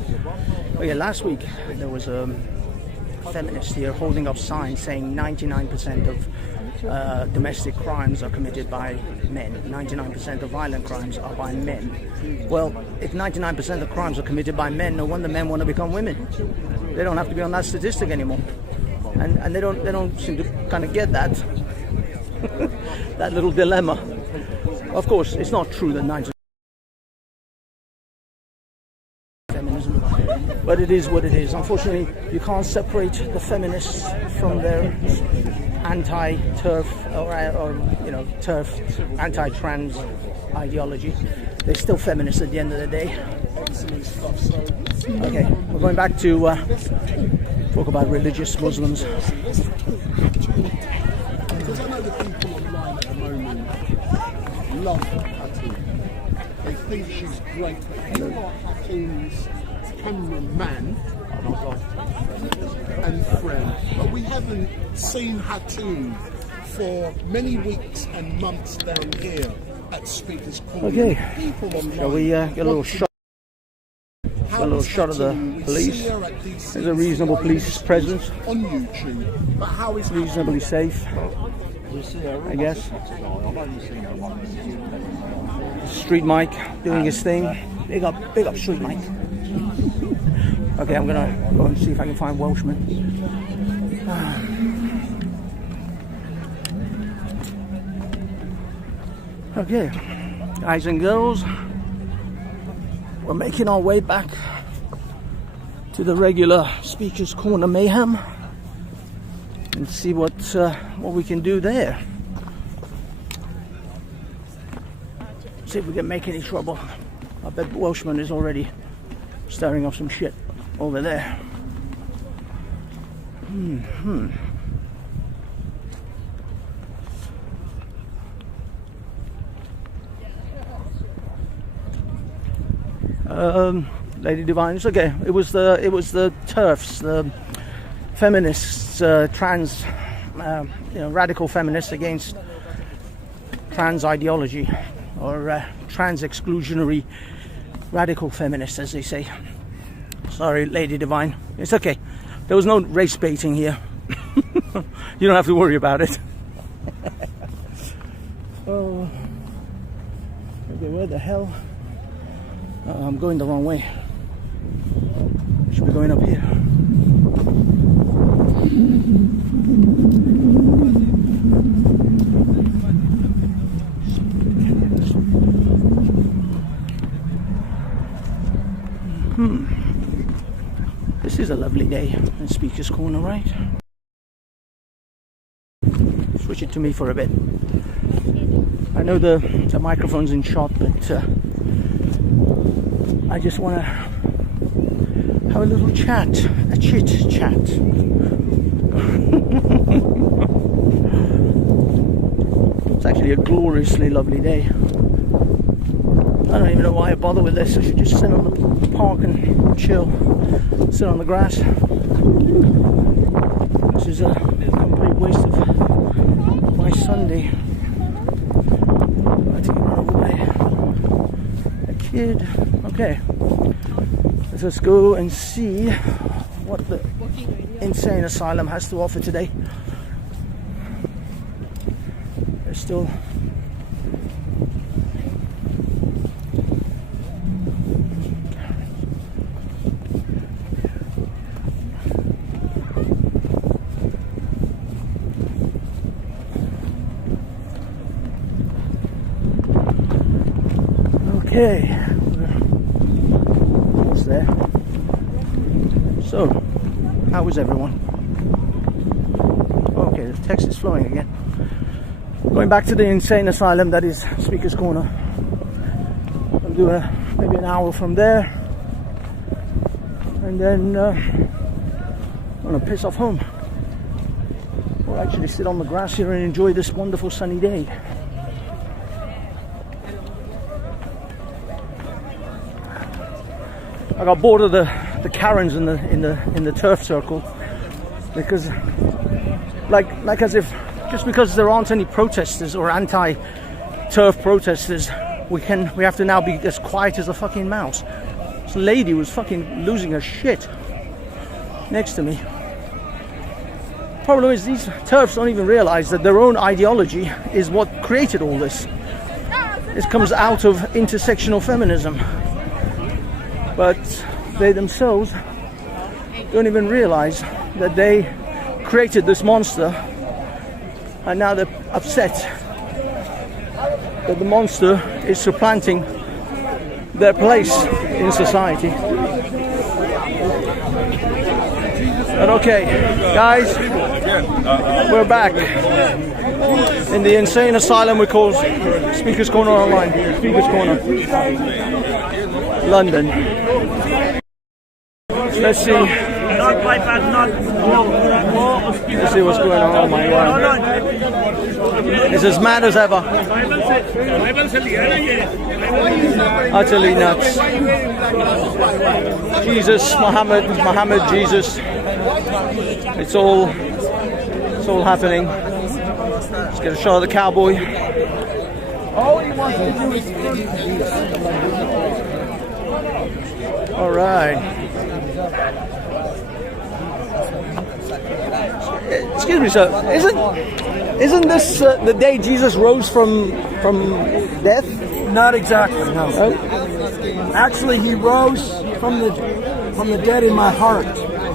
Okay, last week there was a feminist here holding up signs saying 99% of domestic crimes are committed by men. 99% of violent crimes are by men. Well, if 99% of crimes are committed by men, no wonder men want to become women. They don't have to be on that statistic anymore, and they don't seem to kind of get that that little dilemma. Of course, it's not true that 90% feminism, but it is what it is. Unfortunately, you can't separate the feminists from their anti-TERF or TERF, anti-trans ideology. They're still feminists at the end of the day. Okay, we're going back to talk about religious Muslims. Because I know the people online at the moment love Hatim. They think she's great. You are Hatim's cameraman and friend, but we haven't seen Hatim for many weeks and months down here at Speaker's Corner. Okay, people online shall we get a little shot? A little shot of the police. There's a reasonable police presence. On YouTube, but how is reasonably safe, I guess. Street Mike doing his thing. Big up Street Mike. Okay, I'm gonna go and see if I can find Welshman. Okay, guys and girls, we're making our way back to the regular Speaker's Corner mayhem and see what we can do there. See if we can make any trouble. I bet Welshman is already stirring up some shit over there. Lady Divines. Okay, it was the TERFs, the feminists, trans radical feminists against trans ideology, or trans exclusionary radical feminists, as they say. Sorry, Lady Divine. It's okay. There was no race baiting here. You don't have to worry about it. Oh, okay, where the hell? I'm going the wrong way. Should be going up here. This is a lovely day in Speaker's Corner, right? Switch it to me for a bit. I know the microphone's in shot, but I just want to have a little chat, a chit chat. It's actually a gloriously lovely day. I don't even know why I bother with this. I should just sit on the park and chill, sit on the grass. This is a complete waste of my Sunday. I think run over by a kid. Okay, let's go and see what the insane asylum has to offer today. There's still okay, almost there. So, how was everyone? Okay, the text is flowing again. Going back to the insane asylum that is Speaker's Corner. I'll do maybe an hour from there, and then I'm gonna piss off home, or actually sit on the grass here and enjoy this wonderful sunny day. I got bored of the Karens in the TERF circle, because like as if just because there aren't any protesters or anti-TERF protesters, we have to now be as quiet as a fucking mouse. This lady was fucking losing her shit next to me. Problem is, these TERFs don't even realize that their own ideology is what created all this. This comes out of intersectional feminism. But they themselves don't even realize that they created this monster, and now they're upset that the monster is supplanting their place in society. But okay, guys, we're back in the insane asylum we call Speaker's Corner Online. Speaker's Corner, London. Let's see. Let's see what's going on. Oh my God. It's as mad as ever. Utterly nuts. Jesus, Muhammad, Jesus. It's all happening. Let's get a shot of the cowboy. All he wants to do is all right. Excuse me, sir. Isn't this the day Jesus rose from death? Not exactly. No. Oh. Actually, he rose from the dead in my heart.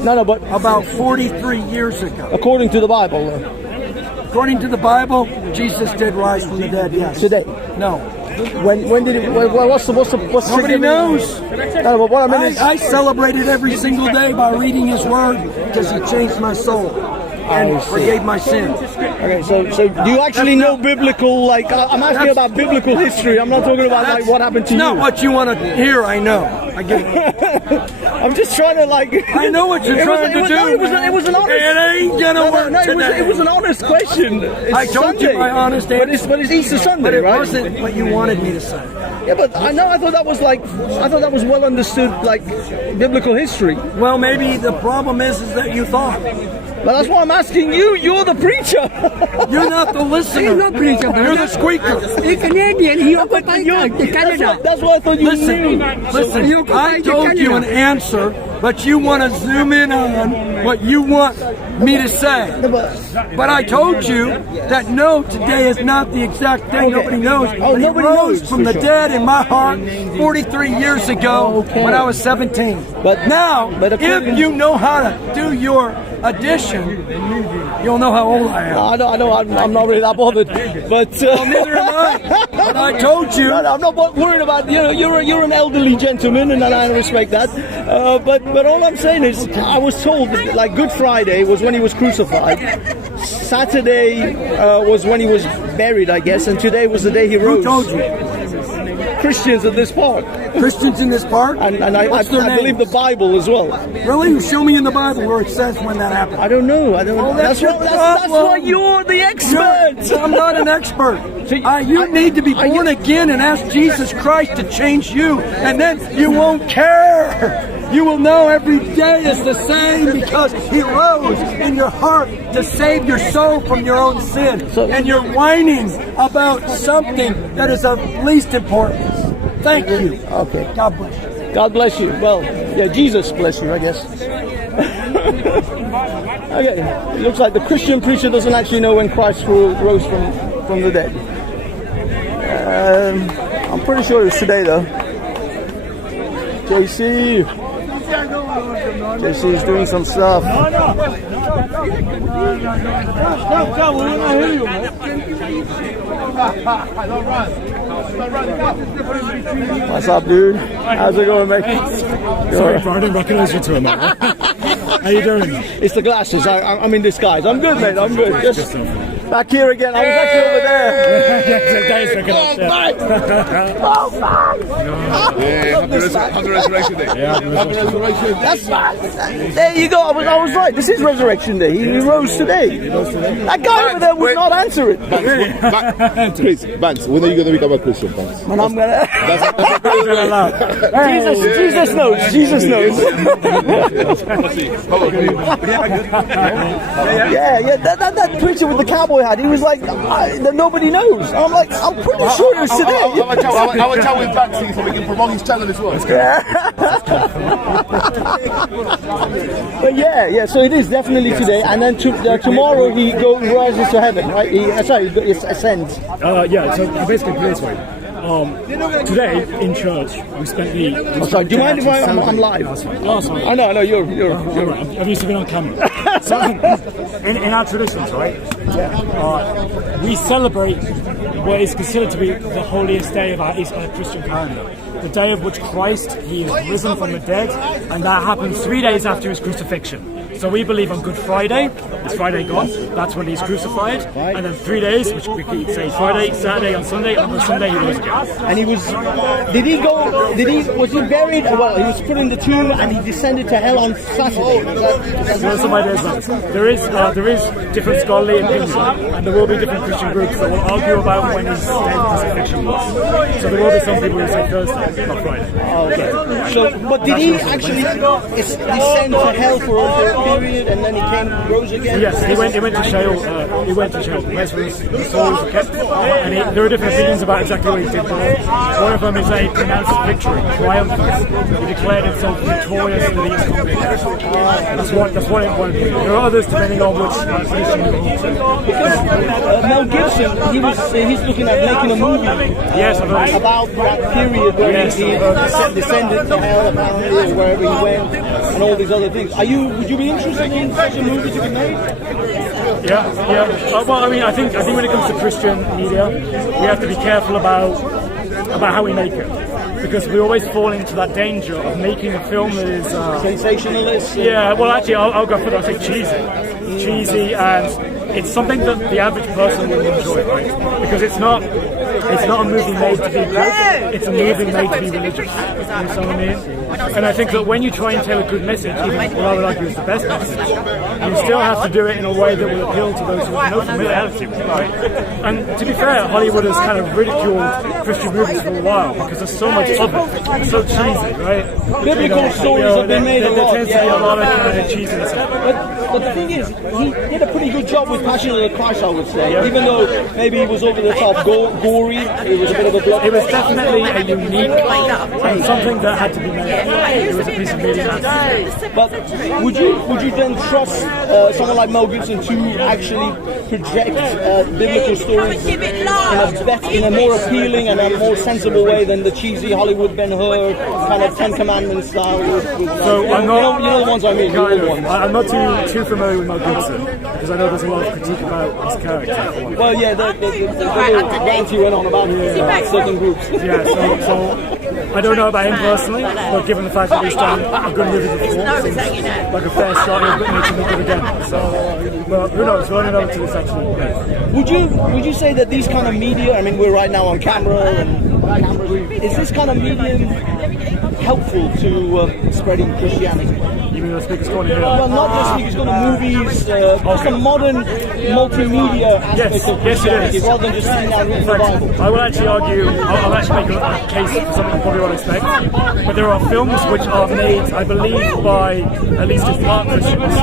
No, but about 43 years ago. According to the Bible. According to the Bible, Jesus did rise from the dead. Yes. Today? No. When did it? What's nobody knows. No, but what I mean is, I celebrate it every single day by reading His Word, because He changed my soul and forgave my sin. Okay, so do you actually know biblical? Like, I'm asking about biblical history. I'm not talking about like what happened to you. Not what you want to hear. I know. I get it. I'm just trying to like. I know what you're trying to do. No, it was an honest. It ain't gonna work today. It was an honest question. It's I told Sunday. you my honest answer. But it's Easter Sunday, but it right? wasn't what you wanted me to say. Yeah, but I thought that was well understood, like biblical history. Well, maybe the problem is that you thought. But that's why I'm asking you. You're the preacher. You're not the listener. He's not preacher. You're the squeaker. He's Canadian. He occupied Canada. That's why I thought you knew. Listen, I told you an answer, but you want to zoom in on what you want me to say. But I told you that no, today is not the exact day. Okay. Nobody knows. Oh, but nobody he rose knows from the dead in my heart 43 years ago when I was 17. But now, if you know how to do your addition, you'll know how old I am. I know. I'm not really that bothered. But well, neither am I. But I told you. No, I'm not worried about. You're an elderly gentleman, and I respect that. But all I'm saying is, I was told that, like, Good Friday was when he was crucified. Saturday was when he was buried, I guess, and today was the day he rose. Who told you? Christians in this park. Christians in this park? And I believe the Bible as well. Really? Show me in the Bible where it says when that happened. I don't know. Well, that's why you're the expert. I'm not an expert. You need to be born again and ask Jesus Christ to change you, and then you won't care. You will know every day is the same because He rose in your heart to save your soul from your own sin. And you're whining about something that is of least importance. Thank you. Okay. God bless you. God bless you. Well, yeah, Jesus bless you, I guess. Okay. It looks like the Christian preacher doesn't actually know when Christ rose from the dead. I'm pretty sure it's today, though. JC is doing some stuff. What's up, dude? How's it going, mate? Sorry, I didn't recognize you to him. How you doing? It's the glasses. I'm in disguise. I'm good, mate. I'm good. Just back here again. I was actually over there. Oh, man! Yeah, happy Resurrection Day. Happy Resurrection Day. There you go. I was right. This is Resurrection Day. He rose today. That guy over there would not answer it. Chris, Banks, when are you going to become a Christian, Banks? When I'm going to... Jesus knows. Jesus knows. Yeah. That preacher with the cowboy hat, he was like, nobody knows. I'm like, I'm pretty sure it was today. I will chat with Banksy so we can promote his channel as well. But yeah, so it is definitely today, and then tomorrow he rises to heaven, right? He ascends. Yeah, so basically put it this way. Today in church we spent the. Sorry, do you mind if I'm live? Oh, sorry. Oh no, you're. I've used to be on camera. So, in our traditions, right? We celebrate what is considered to be the holiest day of our Christian calendar. The day of which Christ, He is risen from the dead, and that happens 3 days after His crucifixion. So we believe on Good Friday, it's Friday gone, that's when He's crucified, and then 3 days, which we could say Friday, Saturday, on Sunday, and on Sunday He rose again. And he was, was he buried, well, he was put in the tomb and he descended to hell on Saturday. There's some ideas about this. There is different scholarly opinions, and there will be different Christian groups that will argue about when His crucifixion was. So there will be some people who say Thursday, not Friday. Okay. So, but did he actually descend to hell for a period and then he rose again? Yes, he went to Sheol. He went to Sheol, the place where his souls were kept. And there are different opinions about exactly what he did there. One of them is that he pronounced victory, triumphant. He declared himself victorious in the East Conflict. That's one of them. There are others depending on which tradition you belong to. Because Mel Gibson, he's looking at making a movie. Yes, about that period where he descended to hell apparently, or wherever he went, and all these other things. Would you be interested in such a movie to be made? Yeah. Well, I mean, I think when it comes to Christian media, we have to be careful about how we make it, because we always fall into that danger of making a film that is sensationalist. Yeah. Well, actually, I'll go for that. I say cheesy, and it's something that the average person will enjoy, right? Because it's not a movie made to be good. It's a movie made to be religious. You know what I mean? And I think that when you try and tell a good message, even what I would argue is the best message, you still have to do it in a way that will appeal to those who have no familiarity with it, right? And to be fair, Hollywood has kind of ridiculed Christian movies for a while because there's so much of it. It's so cheesy, right? Biblical stories have been made a lot. There tends to be a lot of kind of cheesiness. But the thing is, he did a pretty good job with Passion of the Christ, I would say. Yeah. Even though maybe he was over the top gory, it was a bit of a blood. It was definitely a unique and something that had to be made. It was a piece of media. But would you then trust someone like Mel Gibson to actually project biblical stories in a more appealing and a more sensible way than the cheesy Hollywood Ben-Hur kind of Ten Commandments style? So I'm not, you know the ones I mean. I'm not too familiar with Mel Gibson because I know there's a lot of critique about his character. Well, yeah, the rant he went on about certain groups. Yeah, so I don't know about him personally, but given the fact that he's done a good movie before, seems like a fair shot he'll make him good again. So, well, who knows? We'll only know until it's actually. Would you say that these kind of media? I mean, we're right now on camera, and is this kind of medium helpful to spreading Christianity? You mean the Speaker's Corner here? Well, not just Speaker's Corner, movies, just a modern multimedia aspect of Christianity, rather than just sitting down reading the Bible. I will actually argue, I'll actually make a case for something you probably won't expect, but there are films which are made, I believe, by at least in part Christians,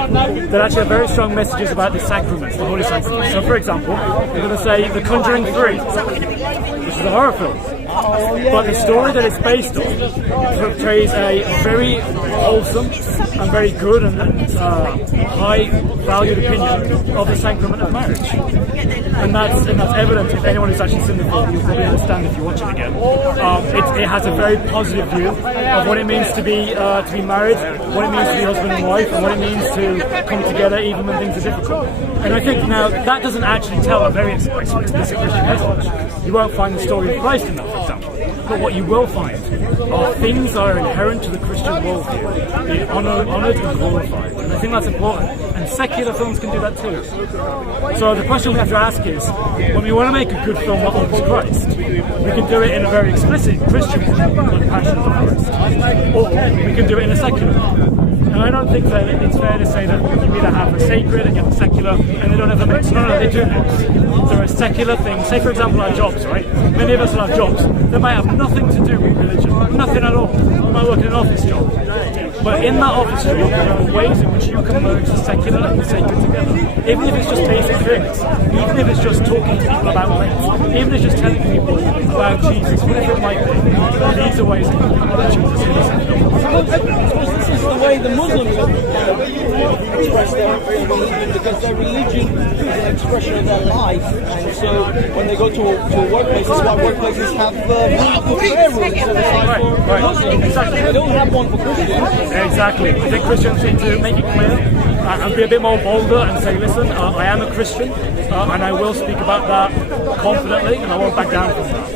that actually have very strong messages about the sacraments, the holy sacraments. So, for example, we're going to say The Conjuring 3, which is a horror film. But the story that it's based on portrays a very wholesome and very good and high valued opinion of the sacrament of marriage. And that's evident if anyone who's actually seen the film, you'll probably understand if you watch it again. It has a very positive view of what it means to be married, what it means to be husband and wife, and what it means to come together even when things are difficult. And I think now that doesn't actually tell a very explicit Christian message. You won't find the story of Christ in that, for example. But what you will find are things that are inherent to the Christian worldview, being honoured and glorified. And I think that's important. And secular films can do that too. So the question we have to ask is, when we want to make a good film that honours Christ, we can do it in a very explicit Christian way, like Passion of the Christ. Or we can do it in a secular way. And I don't think that it's fair to say that you either have a sacred and you have a secular, and they don't ever mix. No, they do mix. There are secular things. Say, for example, our jobs, right? Many of us will have jobs that might have nothing to do with religion, nothing at all. You might work in an office job. But in that office job, there are ways in which you can merge the secular and the sacred together. Even if it's just basic things, even if it's just talking to people about Lent, even if it's just telling people about Jesus, whatever it might be, these are ways that you can merge Jesus in the secular. This is the way the Muslims express their religion, because their religion is an expression of their life, and so when they go to a workplace, that's why workplaces have prayer rooms set aside for Muslims. Exactly. They don't have one for Christians. Exactly. I think Christians need to make it clear and be a bit more bolder and say, listen, I am a Christian and I will speak about that confidently and I won't back down from that.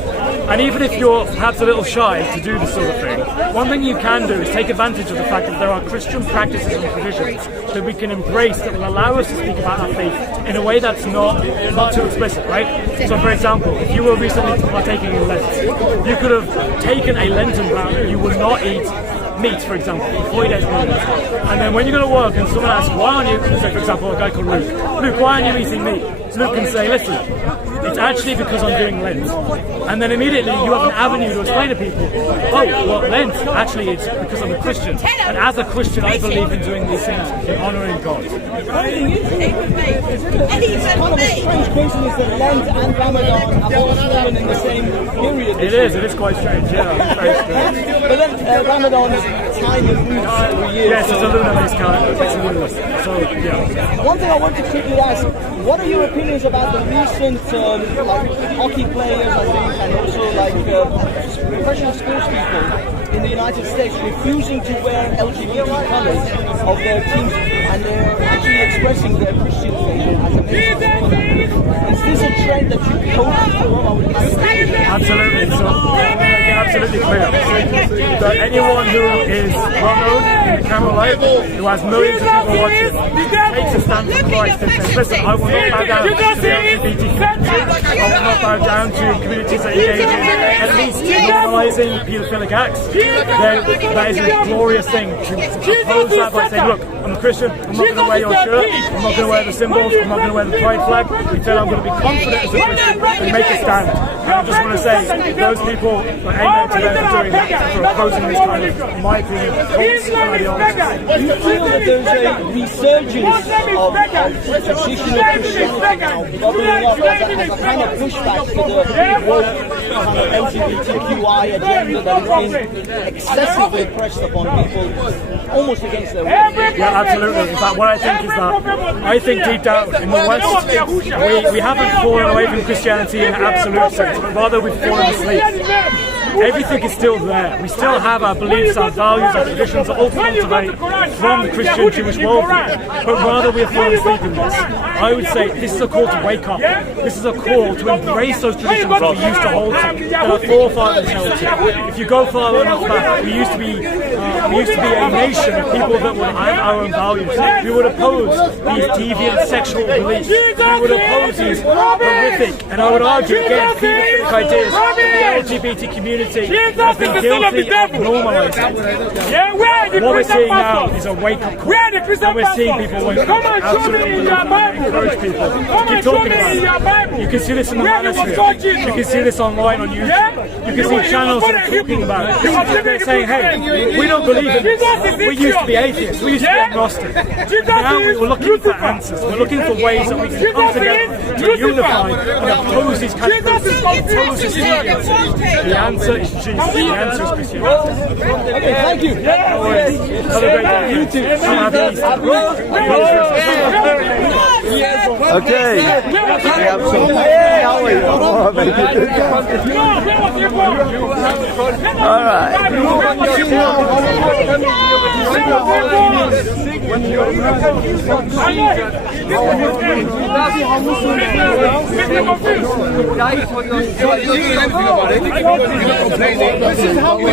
And even if you're perhaps a little shy to do this sort of thing, one thing you can do is take advantage of the fact that there are Christian practices and traditions that we can embrace that will allow us to speak about our faith in a way that's not too explicit, right? So, for example, if you were recently partaking in Lent, you could have taken a Lenten vow that you would not eat meat, for example, for 40 days. And then when you go to work and someone asks, why aren't you, say, for example, a guy called Luke, why aren't you eating meat? Luke can say, listen, it's actually because I'm doing Lent. And then immediately you have an avenue to explain to people, oh, well, Lent, actually it's because I'm a Christian. And as a Christian, I believe in doing these things in honouring God. It's kind of a strange coincidence that Lent and Ramadan have all fallen in the same period. It is quite strange, yeah. Very strange. But then Ramadan is time of moves every year. Yes, it's a lunar-based calendar. So, yeah. One thing I want to quickly ask, what are your opinions about the recent hockey players, I think, and also professional sports people in the United States refusing to wear LGBT colours of their teams, and they're actually expressing their Christian faith as a nation? Is this a trend that you hope to grow? Absolutely. So, absolutely clear that anyone who is well known in the camera light, who has millions of people watching, takes a stand for Christ and says, listen, I will not bow down to the LGBT community, I will not bow down to communities that engage in at least normalizing paedophilic acts, then that is a glorious thing to oppose that by saying, look, I'm a Christian, I'm not going to wear your shirt, I'm not going to wear the symbols, I'm not going to wear the pride flag, instead I'm going to be confident as a Christian and make a stand. And I just want to say, those people, amen to them for doing that, for opposing this kind of, in my opinion, false ideology. Do you feel that there's a resurgence of traditional Christianity now bubbling up as a kind of pushback to the woke kind of LGBTQI agenda that has been excessively pressed upon people, almost against their will? Yeah, absolutely. In fact, what I think is that, I think deep down in the West, we haven't fallen away from Christianity in an absolute sense, but rather we've fallen asleep. Everything is still there. We still have our beliefs, our values, our traditions that all cultivate from the Christian Jewish worldview. But rather we are falling asleep in this. I would say this is a call to wake up. This is a call to embrace those traditions that we used to hold to, that our forefathers held to. If you go far enough back, we used to be a nation of people that would have our own values. We would oppose these deviant sexual beliefs. We would oppose these horrific, and I would argue against pedophilic ideas. The LGBT community has been guilty of normalizing. What we're seeing now is a wake-up call, and we're seeing people wake up. Absolutely, encourage people to keep talking about it. You can see this in the manosphere. You can see this online on YouTube. You can see channels that are talking about it. They're saying, hey, we don't believe in this. We used to be atheists. We used to be agnostic. Now we're looking for answers. We're looking for ways that we can come together to unify and oppose these kind of things. Oppose this deviancy. The answer is Jesus. The answer is Christianity. Okay, thank you. Have a great day. You too. Happy Easter. Okay. We have some all right.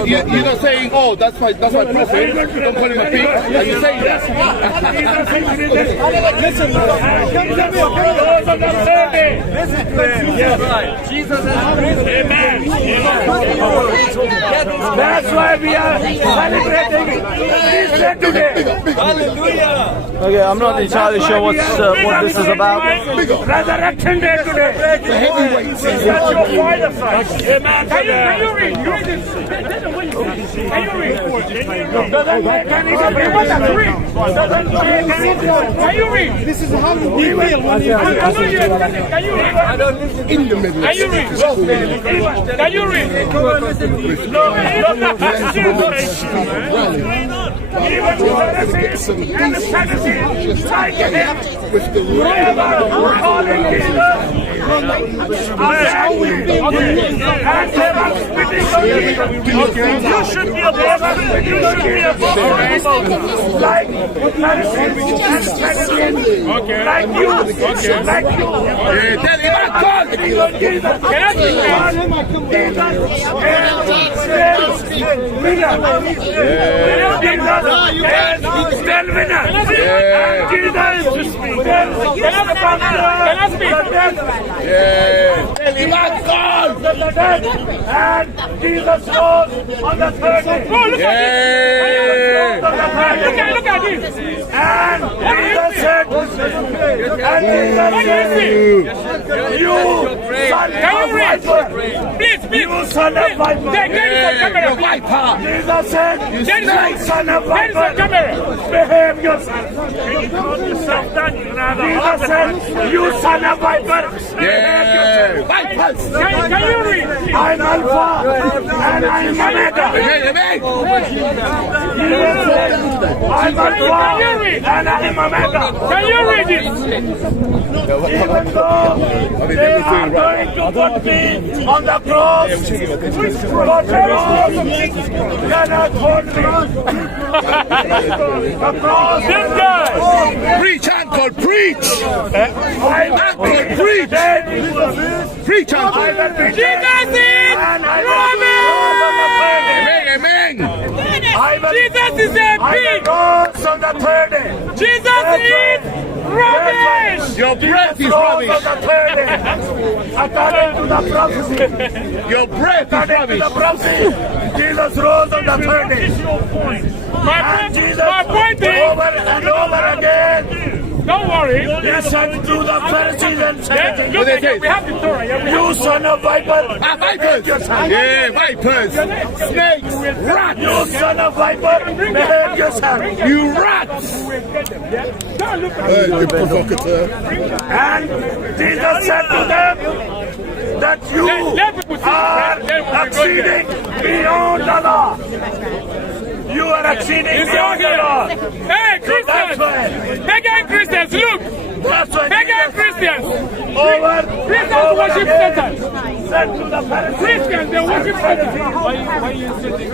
You're not saying, oh, that's my prophet. You don't call him a pig. Are you saying that? Listen, Jesus is risen. Amen. That's why we are celebrating Easter today. Hallelujah. Okay, I'm not entirely sure what this is about. Resurrection Day today. The heavyweights. That's your father side. Amen. Can you read? Can you read? Can you read? This is how we feel when you read. Can you read? In the middle. Can you read? Can you read? No, not with the you should be a like you. And Jesus rose on the third day. Look at this. And Jesus said, you son of viper. Please, you son of viper. Jesus said, you son of viper. Behave yourself. Jesus said, you son of viper. Behave yourself. Can you read? I'm Alpha and I'm Omega. I'm Alpha and I'm Omega. Can you read it? Even though they are going to put me on the cross, but the cross cannot hold me. The cross is dead. Preach, uncle, preach. Uncle, preach. Preach, uncle. Jesus is Robin! Bible. Jesus is a pig. Rose on the third day. Jesus is rubbish. Your breath is rubbish. On the third day. According to the prophecy. Your breath is rubbish. The prophecy. Jesus rose on the third day. My point is, over and over again. Don't worry. He said to the Pharisees and Sadducees, look at we have the Torah. you son of viper. Vipers! Yeah, vipers! Snakes! Rats! You son of viper, behave yourself. You rats! Good provocateur. And Jesus said to them that you are exceeding beyond the law. You are exceeding beyond the law. Hey, Christians! Pagan Christians, look! Pagan Christians! Christians worship Satan! Christians, they worship Satan! Why are you insulting?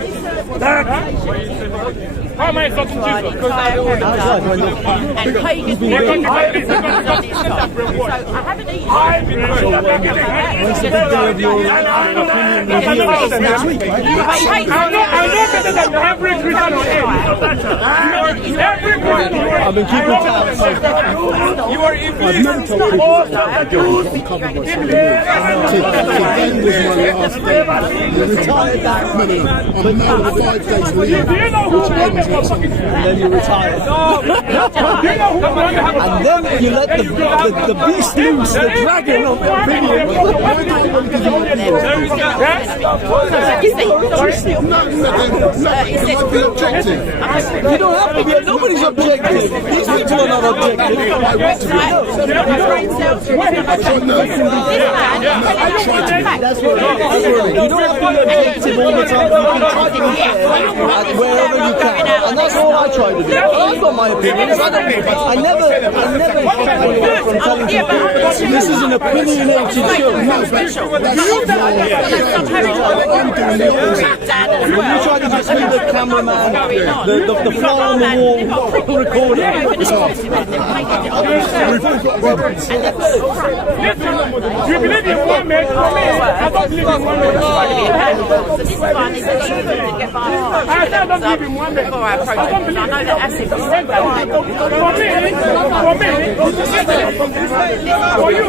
How am I insulting Jesus? Because I don't and pagan I've been keeping tabs. You are influenced. Most of the Jews in retired that. I'm now 5 days leave. And then you retire. And then you let the beast loose, the dragon of opinion. You don't have to be. Nobody's objective. These people are not objective. You don't have to be objective all the time. You can try to be fair wherever you can. And that's all I try to do. I've got my opinions. I never from telling people this is an opinionated show. When you try to just be the cameraman, the fly on the wall recording. You believe in one man? I don't believe in one man. I don't believe in one man. I don't believe in one man. For you,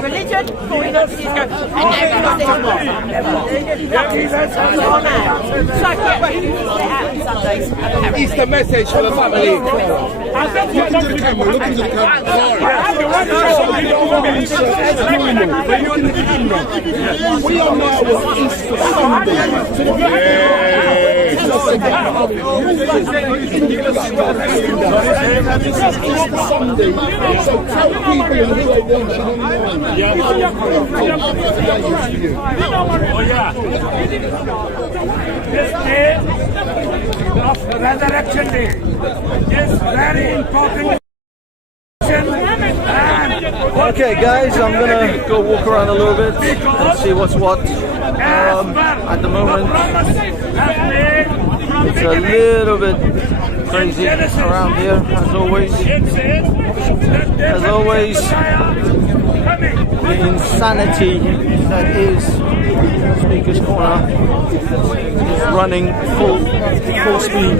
religion, It's the message for the family. Look into the camera, look into the camera. We are now at Easter Sunday. So tell people who are watching This day of Resurrection Day is very important. Okay, guys, I'm gonna go walk around a little bit and see what's what. At the moment, it's a little bit crazy around here, as always. As always, the insanity that is Speaker's Corner is running full speed.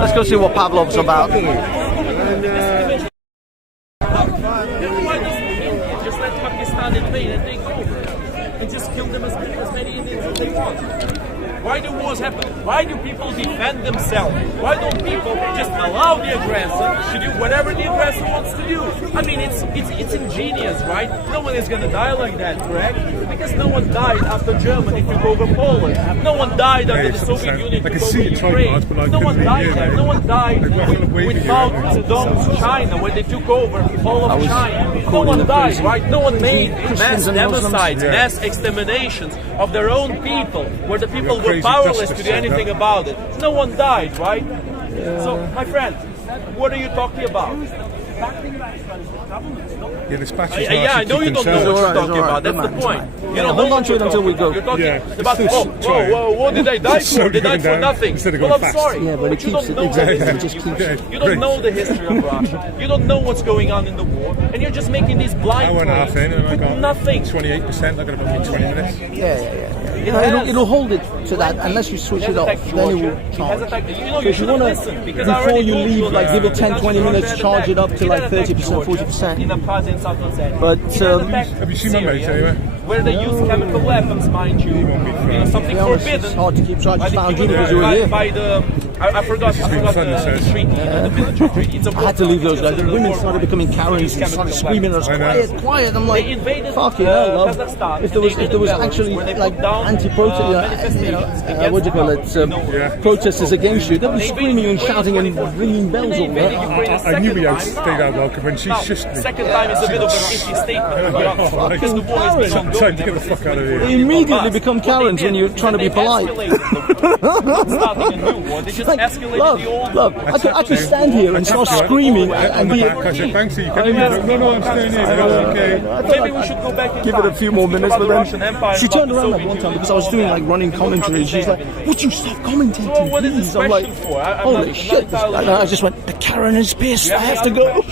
Let's go see what Pavlov's about. Just let Pakistan invade and take over, and just kill them as many Indians as they want. Why do wars happen? Why do people defend themselves? Why don't people just allow the aggressor to do whatever the aggressor wants to do? I mean, it's ingenious, right? No one is going to die like that, correct? Because no one died after Germany took over Poland. No one died after the Soviet Union took over Ukraine. No one died there. No one died with Mao Zedong's China when they took over all of China. No one died, right? No one made mass democides, mass exterminations of their own people, where the people were powerless to do anything about it. No one died, right? So, my friend, what are you talking about? The bad thing about Israel is the government is not Yeah, this battery's Yeah, I know you don't know what you're talking about. That's the point. You don't know Hold on to it until we go. You're talking Yeah, about, what did they die for? They died for nothing. Instead of Well, going I'm fast. sorry. Yeah, but it you keeps don't know it exactly. the It just keeps. You don't know the history of Russia. You don't know what's going on in the war, and you're just making these blind Hour and a half claims in, and I with got nothing. 28%. I got about 20 minutes. It'll hold it to that unless you switch it off. Then it will charge. So if you want to, before you leave, like give it 10-20 minutes, charge it up to like 30%, 40%. But have you seen my mate anyway? Where they use chemical weapons, mind you. Something forbidden. It's hard to keep track. By Just found the, you because you were here. by the I forgot the treaty, the military treaty. It's a I had to leave those guys. The women started becoming Karens and started screaming at us, quiet. I'm like, fucking hell, love. If there was actually like anti-protest, what do you call it, protesters against you, they'd be screaming and shouting and ringing bells over there. I knew we had to stay that welcome when she shushed me. Second time is a bit of an iffy statement. Because the war has been time to get the fuck out of here. They immediately become Karens when you're trying to be polite. Starting a new war, they just escalated the old Look, I could stand here and start screaming and be. I said, thanks, you can no, I'm staying here. Okay. Maybe we should go back and give it a few more minutes, but then she turned around at one time because I was doing like running commentary. She's like, "Would you stop commentating, what is please?" this I'm like, question for? "Holy shit!" And I just went, "The Karen is pissed. I have to go."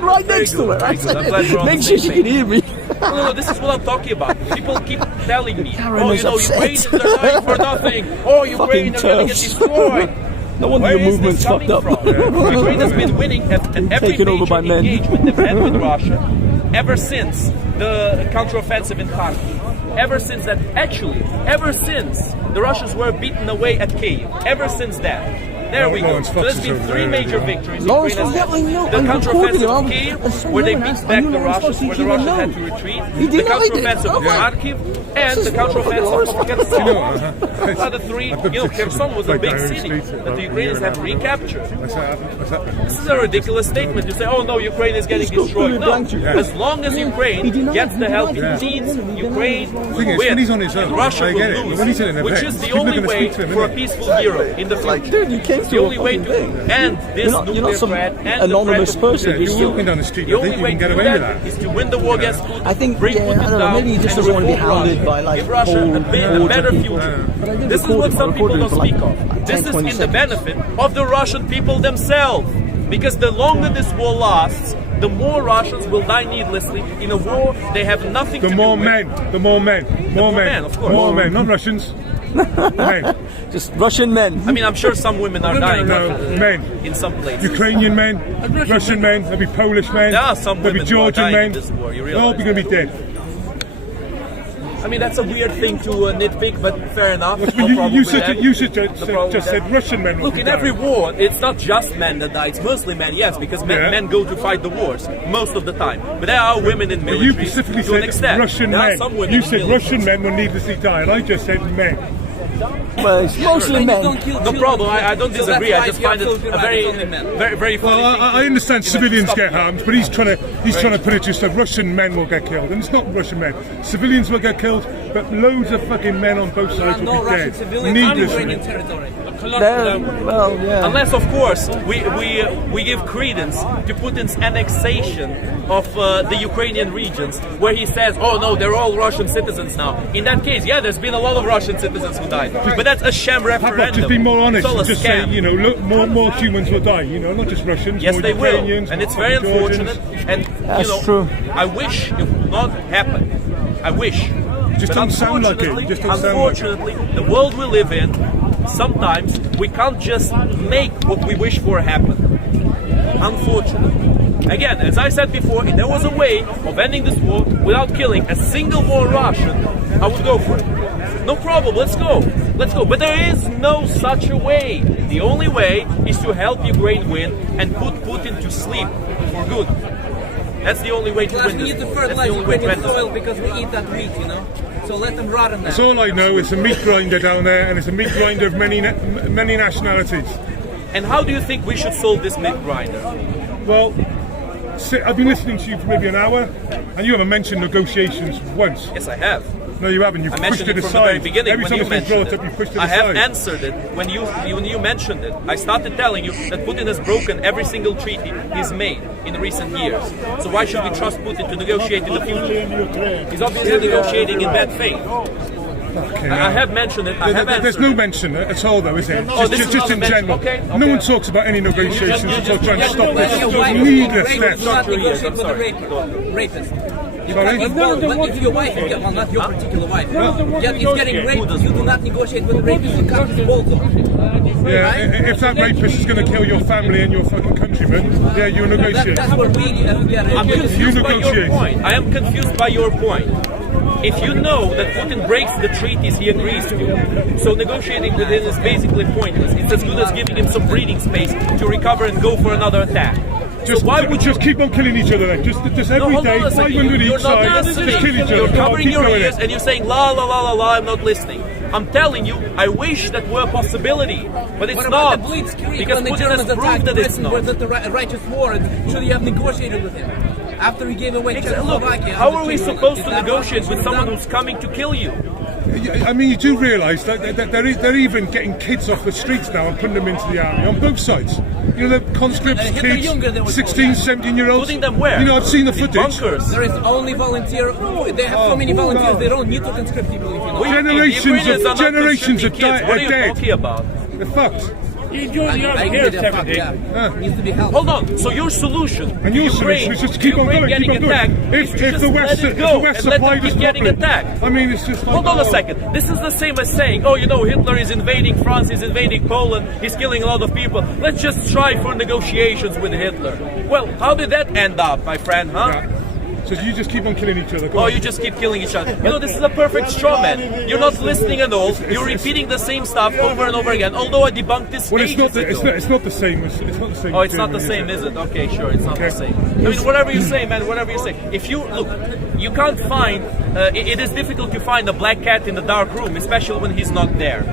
Right next to her. I said, make sure she can hear me. No, this is what I'm talking about. People keep telling me, Karen is Ukrainians are dying for nothing. Oh, Ukraine are going to get TERFs. destroyed. No wonder your movement's fucked up. Ukraine has been winning at every Taken over by major men. engagement they've had with Russia ever since the counteroffensive in Kharkiv. Ever since that, actually, ever since the Russians were beaten away at Kyiv. Ever since that. There we go. So there's been three major victories. Lawrence, Ukraine has had. The I'm counteroffensive of recording Kyiv, where they beat back the Russians, where the Russians had to retreat. The counteroffensive of Kharkiv, and the counteroffensive of Kherson. Are the three, Kherson was a big city that the Ukrainians have recaptured. This is a ridiculous statement. You say, oh no, Ukraine is getting destroyed. No, as long as Ukraine gets the help it needs, Ukraine will win, and Russia will lose, which is the only way for a peaceful Europe in the future. The only way to end this nuclear threat and anonymous the person. You're walking down the street. the only way to do that is to win the war against Putin. I think, bring Putin I don't know, down, maybe he just and doesn't want to be reform hounded Russia. by like Give Russia a better future. This is what some people don't speak of. This is in the benefit of the Russian people themselves. Because the longer this war lasts, the more Russians will die needlessly in a war they have nothing to do with. The more men, of course. More men, not Russians. Men. Just Russian men. I mean, I'm sure some women are dying men. in some places. Ukrainian men, Russian men, there'll be Polish men, There are some there'll be women who are Georgian dying men. in this war, you They'll all realize be going to be dead. I mean, that's a weird thing to nitpick, but fair enough. You just said Russian men. Look, in every war, it's not just men that die. It's mostly men, yes, because men go to fight the wars most of the time. But there are women in military. You specifically to an said extent. Russian there are men. some women You in said military. Russian men will needlessly die, and I just said men. Well, it's mostly men. No problem. I don't disagree. I just find it a very funny. Well, I understand civilians get harmed, but he's trying to put it just that Russian men will get killed, and it's not Russian men. Civilians will get killed, but loads of fucking men on both sides will be dead needlessly. Unless, of course, we give credence to Putin's annexation of the Ukrainian regions, where he says, "Oh no, they're all Russian citizens now." In that case, yeah, there's been a lot of Russian citizens who died, but that's a sham referendum. Just be more honest. It's all a Just scam. say, look, more humans will die. Not just Russians. Yes, more they will, Ukrainians, and it's very unfortunate. And That's true. I wish it would not happen. I wish. Just don't sound like it. Just don't sound like it. Unfortunately, the world we live in, sometimes we can't just make what we wish for happen. Unfortunately. Again, as I said before, if there was a way of ending this war without killing a single more Russian, I would go for it. No problem, let's go. But there is no such a way. The only way is to help Ukraine win and put Putin to sleep for good. That's the only way to win this war. That's the only way to end this war. Because we eat that meat, So let them rot in that. That's all I know. It's a meat grinder down there, and it's a meat grinder of many nationalities. And how do you think we should solve this meat grinder? Well, I've been listening to you for maybe an hour, and you haven't mentioned negotiations once. Yes, I have. No, you haven't. You've I pushed mentioned it it from the very aside. beginning Every when time you it's been mentioned brought up, you've pushed it. it I have aside. answered it when you mentioned it. I started telling you that Putin has broken every single treaty he's made in recent years. So why should we trust Putin to negotiate in the future? He's obviously negotiating in bad faith. I have mentioned it. I have answered. There's no mention at all, though, is there? Oh, this is just not a in mention. general. Okay. No one talks about any negotiations until trying to stop this needless death. Not 3 years. I'm sorry. Rapist. Sorry? But if your wife, well, not your particular wife, is getting raped, you do not negotiate with the rapist, you cut his balls off. Yeah, if that rapist is going to kill your family and your fucking countrymen, yeah, you negotiate. That's what we I'm confused by your point. I am confused by your point. If you know that Putin breaks the treaties he agrees to, so negotiating with him is basically pointless. It's as good as giving him some breathing space to recover and go for another attack. Just, why would you just keep on killing each other then? Just every day, 500 each side, just kill each other. You're Come on, covering keep your going ears then. and you're saying la la la la la. I'm not listening. I'm telling you, I wish that were a possibility, but it's what not. about the Blitzkrieg Because when the Putin Germans has proved attacked that it's Britain not. was at the righteous war and should you have negotiated with him? After he gave away Look, Czechoslovakia. how are we supposed to negotiate with someone who's coming to kill you? I mean, you do realise that they're even getting kids off the streets now and putting them into the army on both sides. You know, the conscripts, kids, 16, 17-year-olds. Putting them where? You know, I've seen the footage. Bunkers. There is only volunteer. They have so many volunteers. They don't need to conscript people. If you know. Generations of What are you dead. talking about? They're fucked. You enjoy the army here, Needs to be helped. Hold on. So your solution? And your Ukraine, solution is just to keep on Ukraine going, getting keep on attacked. going. is to If just the West, let it go and let supplied them us keep getting properly, attacked. I mean, it's just like, Hold on a second. This is the same as saying, oh, you know, Hitler is invading France, he's invading Poland, he's killing a lot of people. Let's just try for negotiations with Hitler. Well, how did that end up, my friend, huh? Yeah. So you just keep on killing each other. Oh, you just keep killing each other. You know, this is a perfect straw man. You're not listening at all. You're repeating the same stuff over and over again. Although I debunked this Well, ages ago. it's not the same. It's not the same. Oh, it's not the same, is it? Okay, sure, it's not the same. I mean, whatever you say, man, whatever you say. If you look, you can't find. It is difficult to find a black cat in the dark room, especially when he's not there.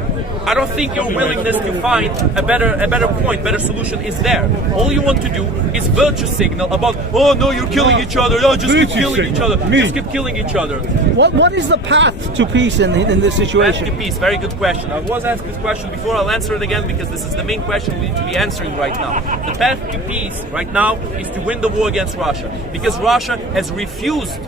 I don't think your willingness to find a better point, better solution is there. All you want to do is virtue signal about, oh no, you're killing each other. Oh, just keep killing each other. Just keep killing each other. What is the path to peace in this situation? Path to peace, very good question. I was asked this question before. I'll answer it again because this is the main question we need to be answering right now. The path to peace right now is to win the war against Russia, because Russia has refused,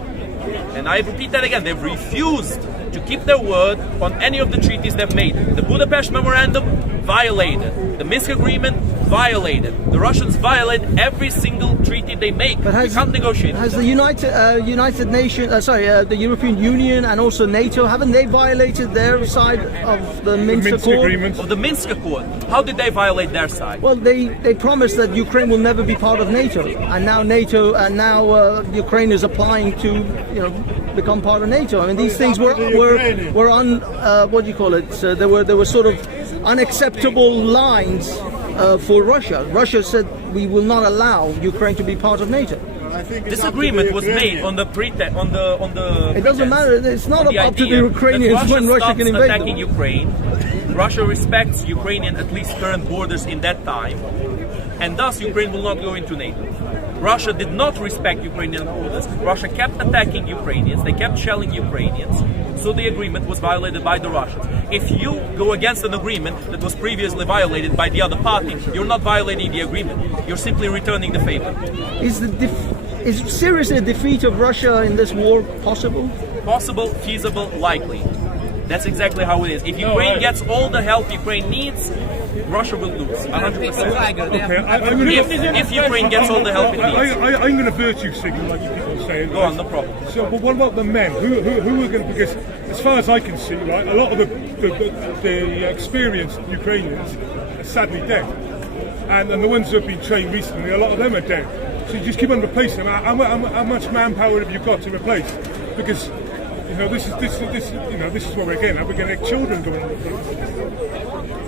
and I repeat that again, they've refused to keep their word on any of the treaties they've made. The Budapest Memorandum, violated. The Minsk Agreement, violated. The Russians violate every single treaty they make. But we can't negotiate. Has the United Nations, the European Union and also NATO, haven't they violated their side of the Minsk Accord? Agreement? Of the Minsk Accord. How did they violate their side? Well, they promised that Ukraine will never be part of NATO, and now Ukraine is applying to become part of NATO. I mean, these things were on what do you call it? There were sort of unacceptable lines for Russia. Russia said we will not allow Ukraine to be part of NATO. This agreement was made on the It doesn't matter. It's not up to the Ukrainians when Russia can invade attacking Ukraine. Russia respects Ukrainian at least current borders in that time, and thus Ukraine will not go into NATO. Russia did not respect Ukrainian borders. Russia kept attacking Ukrainians. They kept shelling Ukrainians. So the agreement was violated by the Russians. If you go against an agreement that was previously violated by the other party, you're not violating the agreement. You're simply returning the favor. Is seriously a defeat of Russia in this war possible? Possible, feasible, likely. That's exactly how it is. If Ukraine gets all the help Ukraine needs, Russia will lose, 100%. Okay, if Ukraine gets all the help it needs. I'm going to virtue signal, like you people are saying. Go on, no problem. So, but what about the men? Who are going to? Because as far as I can see, right, a lot of the experienced Ukrainians are sadly dead, and the ones who have been trained recently, a lot of them are dead. So you just keep on replacing them. How much manpower have you got to replace? Because this is what we're getting at. We're going to have children going.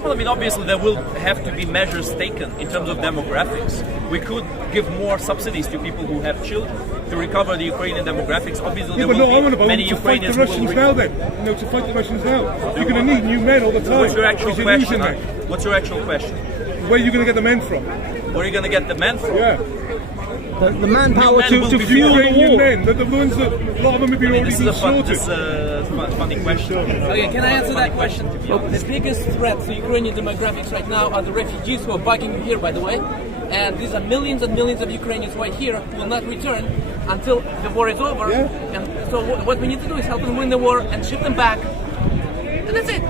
Well, I mean, obviously there will have to be measures taken in terms of demographics. We could give more subsidies to people who have children to recover the Ukrainian demographics. Obviously, there will be many Ukrainians to fight the Russians now. Then, to fight the Russians now, you're going to need new men all the time. What's your actual question? What's your actual question? Where are you going to get the men from? Where are you going to get the men from? Yeah. The manpower to fuel the war. Men, the ones that a lot of them have been already slaughtered. funny question. Okay, can I answer that question? The biggest threat to Ukrainian demographics right now are the refugees who are bugging here, by the way. And these are millions and millions of Ukrainians right here who will not return until the war is over. And so what we need to do is help them win the war and ship them back. And that's it.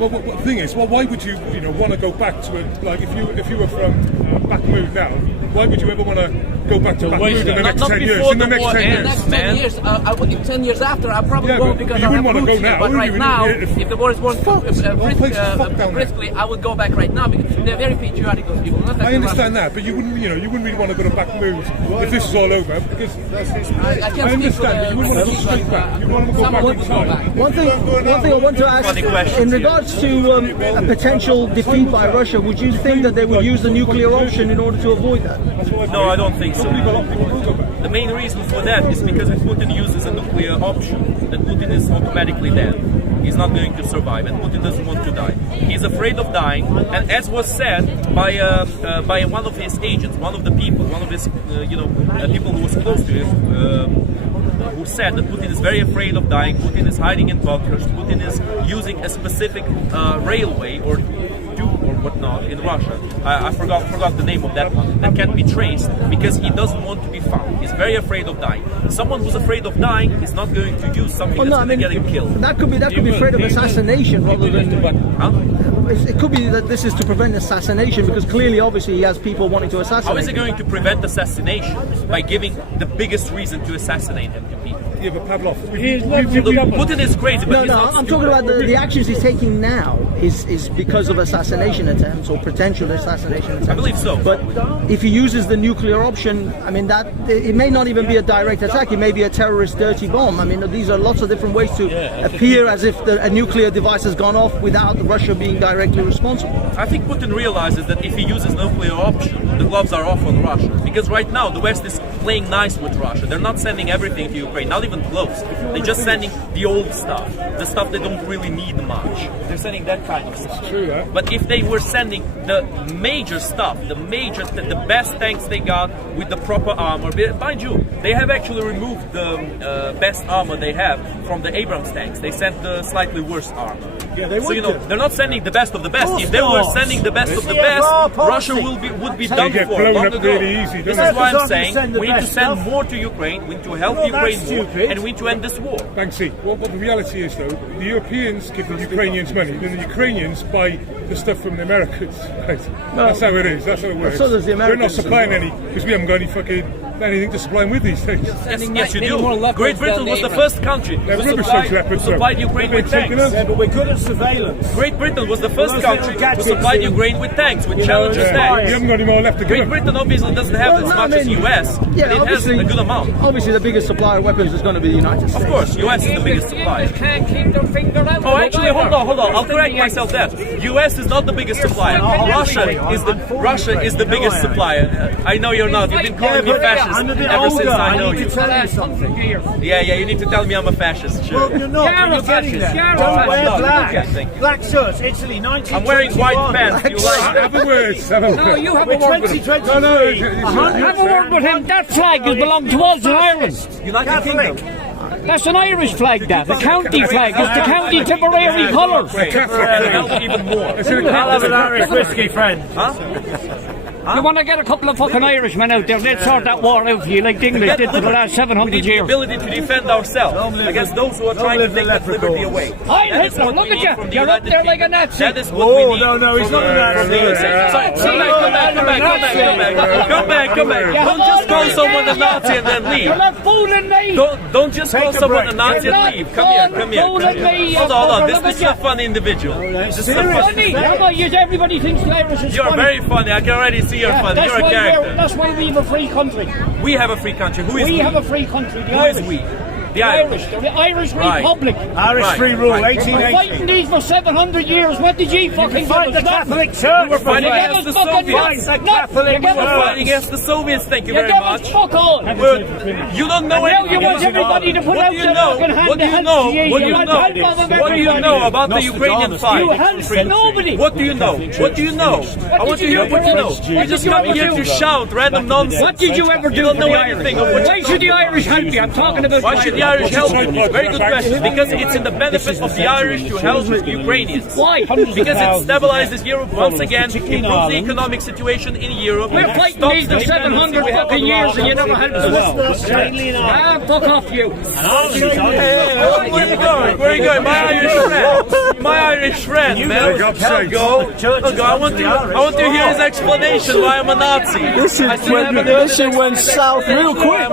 Well, the thing is, why would you want to go back to it? Like, if you were from Bakhmut now, why would you ever want to go back to Bakhmut in the next 10 years? In the next 10 years, next 10 years, in 10 years after, I probably won't because I have roots here. But right now, if the war is won briskly, I would go back right now because they're very patriotic, those people. I understand that, but you wouldn't really want to go to Bakhmut if this is all over because I understand, but you wouldn't want to go straight back. You want to go back in time. One thing I want to ask, in regards to a potential defeat by Russia, would you think that they would use the nuclear option in order to avoid that? No, I don't think so. The main reason for that is because if Putin uses a nuclear option, then Putin is automatically dead. He's not going to survive, and Putin doesn't want to die. He's afraid of dying, and as was said by one of his agents, one of the people, one of his people who was close to him, who said that Putin is very afraid of dying. Putin is hiding in bunkers. Putin is using a specific railway or whatnot in Russia. I forgot the name of that one. That can't be traced because he doesn't want to be found. He's very afraid of dying. Someone who's afraid of dying is not going to use something that's going to get him killed. That could be afraid of assassination rather than. It could be that this is to prevent assassination because clearly, obviously, he has people wanting to assassinate. How is he going to prevent assassination by giving the biggest reason to assassinate him to people? Yeah, but Pavlov, Putin is crazy, but I'm talking about the actions he's taking now is because of assassination attempts or potential assassination attempts. I believe so. But if he uses the nuclear option, I mean, that it may not even be a direct attack. It may be a terrorist dirty bomb. I mean, these are lots of different ways to appear as if a nuclear device has gone off without Russia being directly responsible. I think Putin realizes that if he uses nuclear option, the gloves are off on Russia. Because right now, the West is playing nice with Russia. They're not sending everything to Ukraine, not even close. They're just sending the old stuff, the stuff they don't really need much. They're sending that kind of stuff. It's true, huh? But if they were sending the major stuff, the best tanks they got with the proper armor, mind you, they have actually removed the best armor they have from the Abrams tanks. They sent the slightly worse armor. Yeah, they would they're not sending the best of the best. If they were sending the best of the best, Russia would be done for long ago. Really easy, this is why I'm saying we need to send more to Ukraine, we need to help Ukraine more, and we need to end this war. Banksy, what the reality is though, the Europeans give the Ukrainians money, then the Ukrainians buy the stuff from the Americans. Right? That's how it is, that's how it works. So does the Americans. We're not supplying any, because we haven't got anything to supply them with these things. Yes, you do. Great Britain was the first country who supplied Ukraine with tanks. Yeah, but we're good at surveillance. Great Britain was the first country who supplied Ukraine with tanks, with Challenger tanks. You haven't got any more left to give. Great Britain obviously doesn't have as much as US, but it has a good amount. Obviously, the biggest supplier of weapons is going to be the United States. Of course, US is the biggest supplier. Can't keep their finger out. Oh, actually, hold on. I'll correct myself there. US is not the biggest supplier. Russia is the biggest supplier. I know you're not. You've been calling me fascist ever since I know you. Tell you something. Yeah, you need to tell me I'm a fascist. Sure. Well, you're not. You're getting there. Don't wear black. Black shirts. Italy, 1921. I'm wearing white pants. You like that? Have a word. No, you have a word with him. 2023. Have a word with him. That flag belongs to us in Ireland. United Kingdom. That's an Irish flag, that. The county flag. It's the county Tipperary colours. Even more. I'll have an Irish whiskey, friend. You want to get a couple of fucking Irishmen out there, let's sort that war out for you like the English did for the last 700 years. The ability to defend ourselves against those who are trying to take that liberty away. Hi, Hitler, look at you. You're up there like a Nazi. That is what we need. No, he's not a Nazi. Come back. Don't just call someone a Nazi and then leave. You're not fooling me. Don't just call someone a Nazi and leave. Come here. Hold on. This is a funny individual. This is funny. Everybody thinks the Irish is funny. You're very funny. I can already see you're funny. You're a character. That's why we have a free country. We have a free country. Who is we? We have a free country. Who is we? The Irish. The Irish Republic. Irish free rule, 1880. We're fighting these for 700 years. What did you fucking fight the Catholic Church? We're fighting against the Soviets. We're fighting against the Soviets. Thank you very much. Fuck all. You don't know anything. You want everybody to put out their fucking hand. What do you know? What do you know about the Ukrainian fight? You help nobody. What do you know? What do you know? I want to hear what you know. You just come here to shout random nonsense. What did you ever do? You don't know anything of what. Why should the Irish help you? I'm talking about. Why should the Irish help you? Very good question. Because it's in the benefit of the Irish to help Ukrainians. Why? Because it stabilizes Europe once again, improves the economic situation in Europe. We're fighting these for 700 fucking years and you never helped us. Fuck off you. Where are you going? Where are you going? My Irish friend. My Irish friend, man. Go. I want to hear his explanation why I'm a Nazi. This shit went south real quick.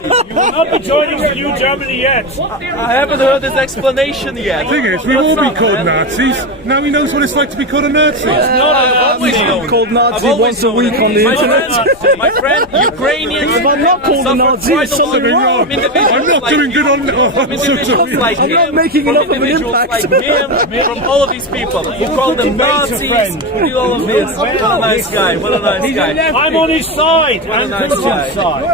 You will not be joining the new Germany yet. I haven't heard his explanation yet. The thing is, we've all been called Nazis. Now he knows what it's like to be called a Nazi. I've always known. Called Nazi once a week on the internet. My friend, Ukrainians. If I'm not called a Nazi, it's something wrong. I'm not doing good on I'm not making enough of an impact. Like him, from all of these people. You call them Nazis. You do all of this. What a nice guy. What a nice guy. I'm on his side. I'm Putin's side.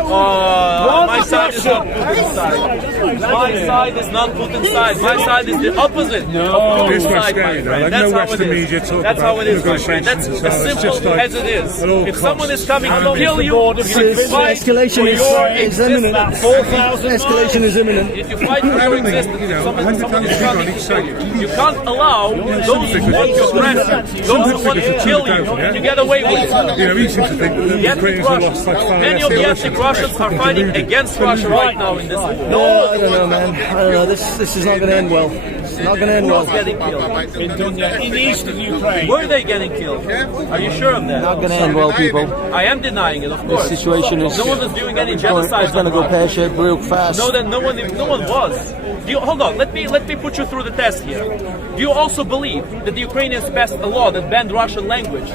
My side is not Putin's side. My side is not Putin's side. My side is the opposite. No, it's my scary though. Like no Western media talk That's how it is, my friend. That's as simple as it is. If someone is coming to kill you, escalation is imminent. Escalation is imminent. If you fight for your existence, someone is coming to kill you. You can't allow those who want to oppress you, those who want to kill you, to get away with it. You know, he seems to think that the Ukrainians have lost like far Many of the ethnic Russians are fighting against Russia right now in this war. No, I don't know, man. I don't know. This is not going to end well. It's not going to end well. Getting killed? In eastern Ukraine. Were they getting killed? Are you sure of that? Not going to end well, people. I am denying it, of course. The situation is. No one is doing any genocide. It's going to go pear-shaped real fast. No, then no one was. Hold on. Let me put you through the test here. Do you also believe that the Ukrainians passed a law that banned Russian language?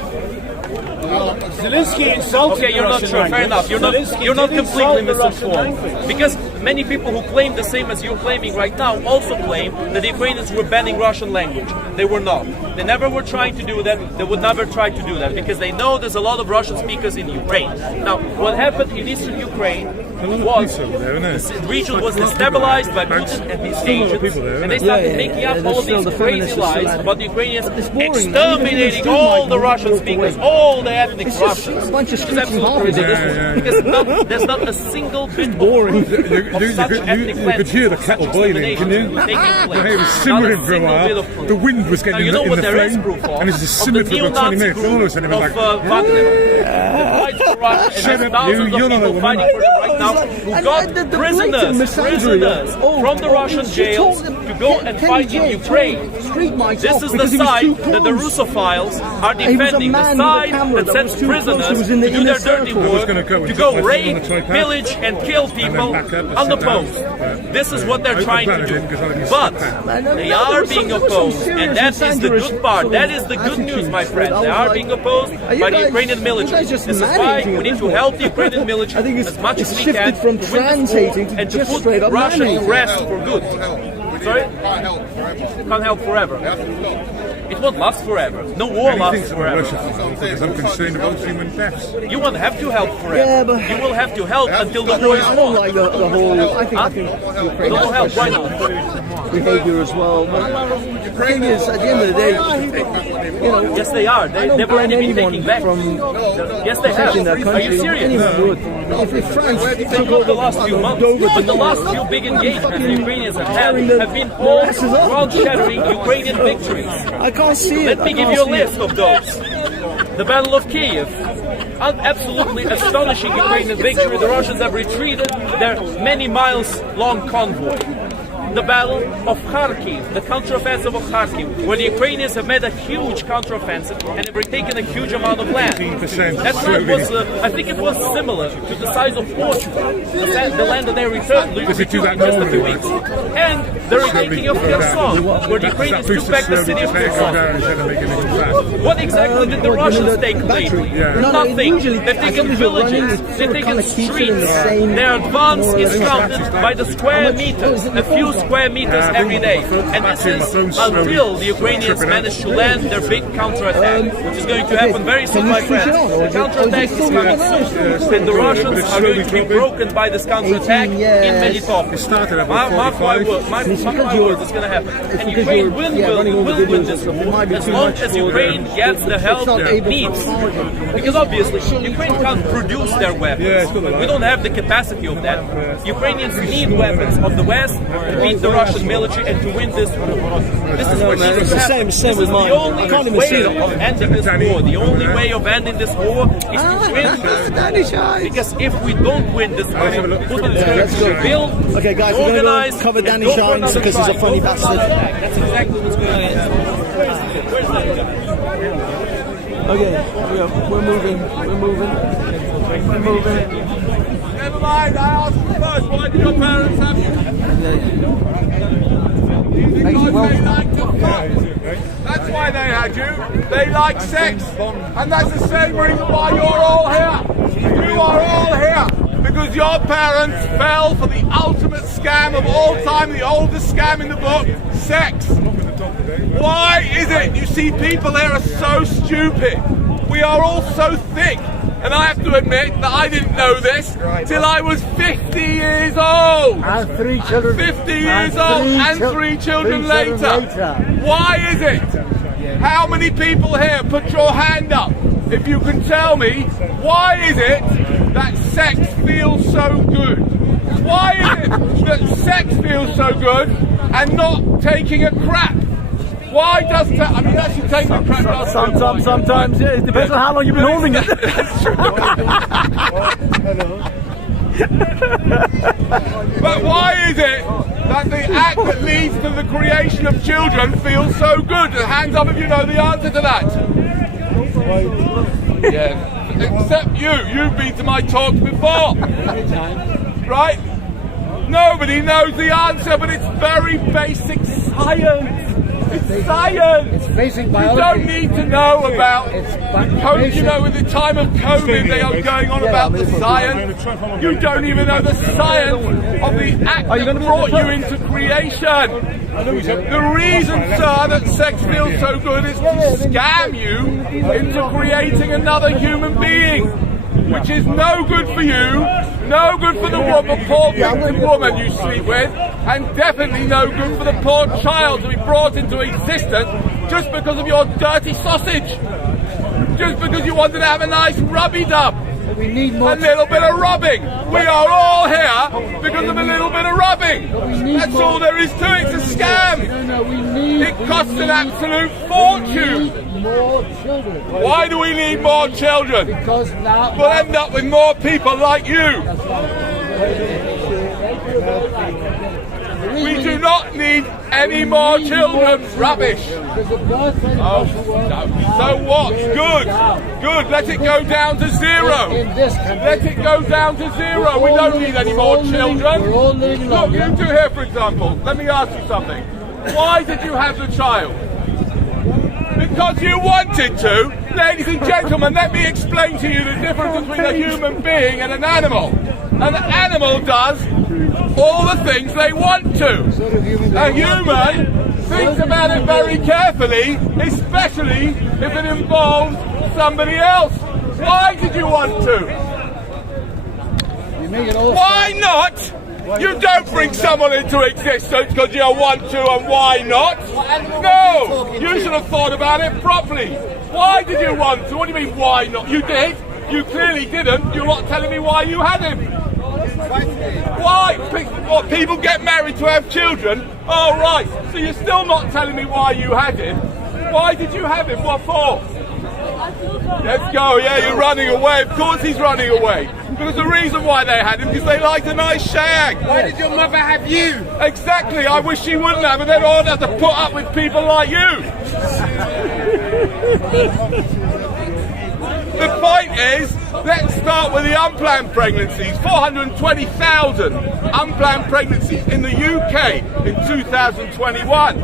Zelensky insulted. Okay, you're not sure. Fair enough. You're not completely misinformed. Because many people who claim the same as you're claiming right now also claim that the Ukrainians were banning Russian language. They were not. They never were trying to do that. They would never try to do that because they know there's a lot of Russian speakers in Ukraine. Now, what happened in eastern Ukraine was the region was destabilized by Putin and his agents, and they started making up all of these crazy lies about the Ukrainians exterminating all the Russian speakers, all the ethnic Russians. A bunch of It's absolutely ridiculous because there's not a single bit boring. You could hear the kettle boiling, can you? It was simmering for a while. The wind was getting in the flame, and it just simmered for about 20 minutes. All of a sudden, it was like, shut up, you're not a woman. Right now, who got prisoners from the Russian jails to go and fight in Ukraine. This is the side that the Russophiles are defending, the side that sends prisoners to do their dirty work, to go rape, pillage, and kill people unopposed. This is what they're trying to do. But they are being opposed, and that is the good part. That is the good news, my friend. They are being opposed by the Ukrainian military. This is why we need to help the Ukrainian military as much as we can from trans-hating to and to just put straight up Russia man-hating. to rest for good. Sorry? Can't help forever. It won't last forever. No war lasts forever. Because I'm concerned about human deaths. You won't have to help forever. Yeah, but you will have to help until the war is I don't won. like the whole. I think Ukraine Don't help. Why not? behavior as well. But the thing is, at the end of the day, you know, yes, they are. They've already been taking back. Yes, they have. Their country. Are you serious? Anyone would. If France took over the last few months, the last few big engagements the Ukrainians have had have been all world-shattering Ukrainian victories. I can't see it. Let me give you a list of those. The Battle of Kiev, an absolutely astonishing Ukrainian victory. The Russians have retreated their many miles long convoy. The Battle of Kharkiv, the counteroffensive of Kharkiv, where the Ukrainians have made a huge counteroffensive and have retaken a huge amount of land. That land was, I think it was similar to the size of Portugal, the land that they returned just a few weeks. And the retaking of Kherson, where the Ukrainians took back the city of Kherson. What exactly did the Russians take lately? Nothing. They've taken villages, they've taken streets. Their advance is counted by the square meters. A few square meters every day. And this is until the Ukrainians manage to land their big counterattack, which is going to happen very soon, my friends. The counterattack is coming soon, and the Russians are going to be broken by this counterattack in Melitopol. Mark my words, it's going to happen. And Ukraine will win this war as long as Ukraine gets the help it needs. Because obviously, Ukraine can't produce their weapons. We don't have the capacity of that. Ukrainians need weapons of the West to beat the Russian military and to win this war. This is what needs to happen. This is the only way of ending this war. The only way of ending this war is to win this war. Because if we don't win this war, Putin is going to build, organize, to cover Danny Shines because he's a funny bastard. That's exactly what's going on. Okay, we're moving. Never mind, I asked you first, why did your parents have you? Because they like to fuck. That's why they had you. They like sex. And that's the same reason why you're all here. You are all here because your parents fell for the ultimate scam of all time, the oldest scam in the book, sex. Why is it you see people here are so stupid? We are all so thick. And I have to admit that I didn't know this till I was 50 years old. And 3 children. 50 years old and 3 children later. Why is it? How many people here, put your hand up if you can tell me, why is it that sex feels so good? Why is it that sex feels so good and not taking a crap? Why does I mean, actually take the crap. Sometimes, yeah. It depends on how long you've been holding it. But why is it that the act that leads to the creation of children feels so good? Hands up if you know the answer to that. Yeah. Except you've been to my talks before. Right? Nobody knows the answer, but it's very basic science. It's science. It's basic biology. You don't need to know about the COVID. You know, at the time of COVID, they are going on about the science. You don't even know the science of the act that brought you into creation. The reason, sir, that sex feels so good is to scam you into creating another human being, which is no good for you, no good for the woman, poor victim woman you sleep with, and definitely no good for the poor child to be brought into existence just because of your dirty sausage. Just because you wanted to have a nice rubby-dub. We need more. A little bit of rubbing. We are all here because of a little bit of rubbing. That's all there is to it. It's a scam. It costs an absolute fortune. More children. Why do we need more children? Because now we'll end up with more people like you. We do not need any more children. Rubbish. Oh, so what? Good. Good. Let it go down to 0. Let it go down to 0. We don't need any more children. Look, you two here, for example. Let me ask you something. Why did you have the child? Because you wanted to. Ladies and gentlemen, let me explain to you the difference between a human being and an animal. An animal does all the things they want to. A human thinks about it very carefully, especially if it involves somebody else. Why did you want to? Why not? You don't bring someone into existence because you want to, and why not? No! You should have thought about it properly. Why did you want to? What do you mean, why not? You did. You clearly didn't. You're not telling me why you had him. Why? What, people get married to have children? Oh, right. So you're still not telling me why you had him. Why did you have him? What for? Let's go. Yeah, you're running away. Of course he's running away. Because the reason why they had him, because they liked a nice shag. Why did your mother have you? Exactly. I wish she wouldn't have, and then I'd have to put up with people like you. The point is, let's start with the unplanned pregnancies. 420,000 unplanned pregnancies in the UK in 2021.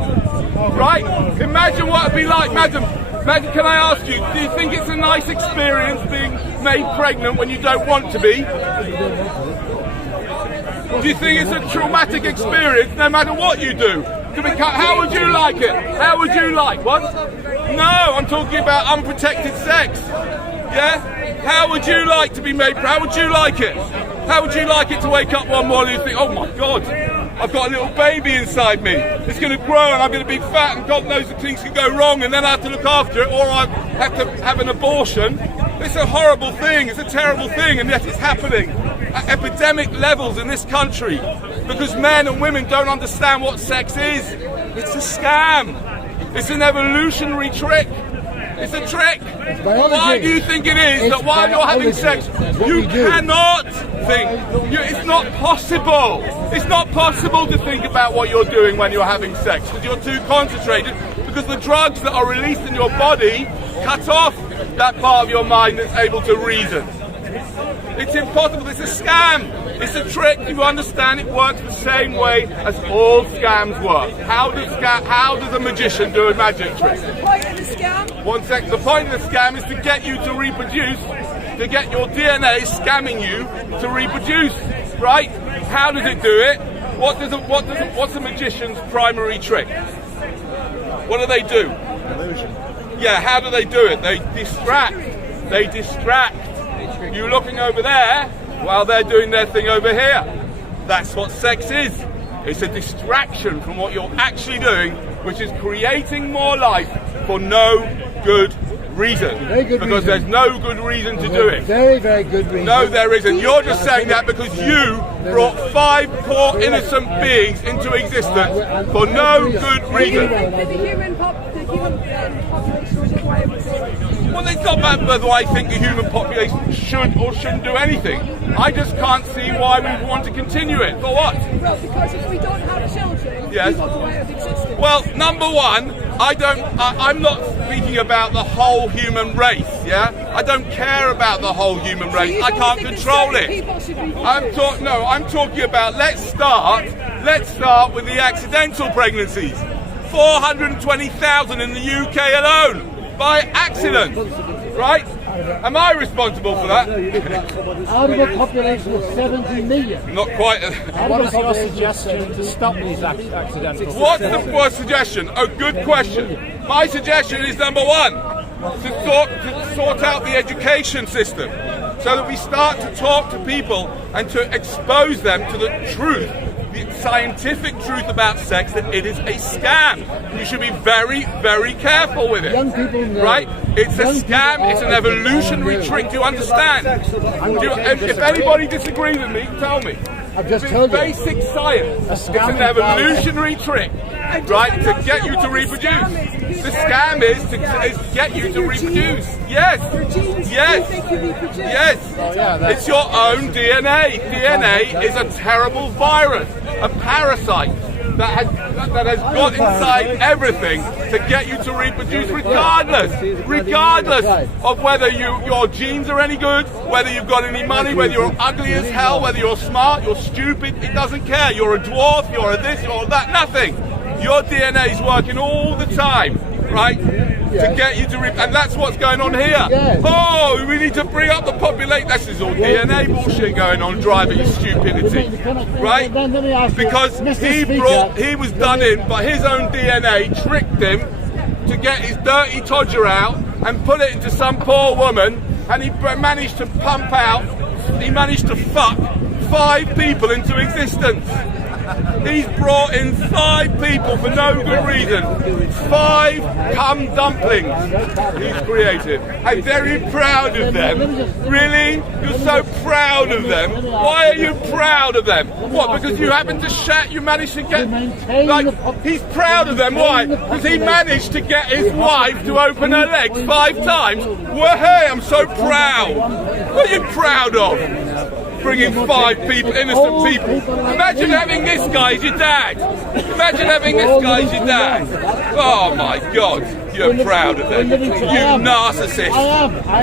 Right? Imagine what it'd be like. Imagine, can I ask you, do you think it's a nice experience being made pregnant when you don't want to be? Do you think it's a traumatic experience no matter what you do? How would you like it? How would you like? What? No, I'm talking about unprotected sex. Yeah? How would you like to be made? How would you like it? How would you like it to wake up one morning and think, oh my God, I've got a little baby inside me. It's going to grow and I'm going to be fat and God knows that things can go wrong and then I have to look after it or I have to have an abortion. It's a horrible thing. It's a terrible thing, and yet it's happening at epidemic levels in this country because men and women don't understand what sex is. It's a scam. It's an evolutionary trick. It's a trick. Why do you think it is that while you're having sex, you cannot think? It's not possible. It's not possible to think about what you're doing when you're having sex because you're too concentrated because the drugs that are released in your body cut off that part of your mind that's able to reason. It's impossible. It's a scam. It's a trick. You understand it works the same way as all scams work. How does a magician do a magic trick? What's the point of the scam? 1 second. The point of the scam is to get you to reproduce, to get your DNA scamming you to reproduce, right? How does it do it? What's a magician's primary trick? What do they do? Illusion. Yeah, how do they do it? They distract. They distract. You looking over there while they're doing their thing over here. That's what sex is. It's a distraction from what you're actually doing, which is creating more life for no good reason. Because there's no good reason to do it. Very, very good reason. No, there isn't. You're just saying that because you brought 5 poor innocent beings into existence for no good reason. The human population require it. Well, it's not about whether I think the human population should or shouldn't do anything. I just can't see why we want to continue it. For what? Well, because if we don't have children, yes. we go out of existence. Well, number one, I'm not speaking about the whole human race, yeah? I don't care about the whole human race. I can't control it. I'm talking about, let's start with the accidental pregnancies. 420,000 in the UK alone. By accident, right? Am I responsible for that? Out of a population of 70 million. Not quite. What is your suggestion to stop these accidentals? What's the suggestion? A good question. My suggestion is number one, to sort out the education system so that we start to talk to people and to expose them to the truth, the scientific truth about sex, that it is a scam. You should be very, very careful with it. Young people know. Right? It's a scam. It's an evolutionary trick. Do you understand? If anybody disagrees with me, tell me. I've just told you. Basic science. It's an evolutionary trick, right? To get you to reproduce. The scam is to get you to reproduce. Yes. Yes. Yes. It's your own DNA. DNA is a terrible virus, a parasite that has got inside everything to get you to reproduce, regardless of whether your genes are any good, whether you've got any money, whether you're ugly as hell, whether you're smart, you're stupid. It doesn't care. You're a dwarf, you're a this, you're that. Nothing. Your DNA is working all the time, right? To get you to and that's what's going on here. Yes. Oh, we need to bring up the population. This is all DNA bullshit going on, driving your stupidity, right? Because he was done in, but his own DNA tricked him to get his dirty todger out and put it into some poor woman, and he managed to pump out, he managed to fuck 5 people into existence. He's brought in 5 people for no good reason. 5 cum dumplings he's created. I'm very proud of them. Really? You're so proud of them? Why are you proud of them? What, because you happen to you managed to get... Like, he's proud of them. Why? Because he managed to get his wife to open her legs 5 times. Well, hey, I'm so proud. What are you proud of? Bringing 5 people, innocent people. Imagine having this guy as your dad. Imagine having this guy as your dad. Oh my God, you're proud of them. You narcissist.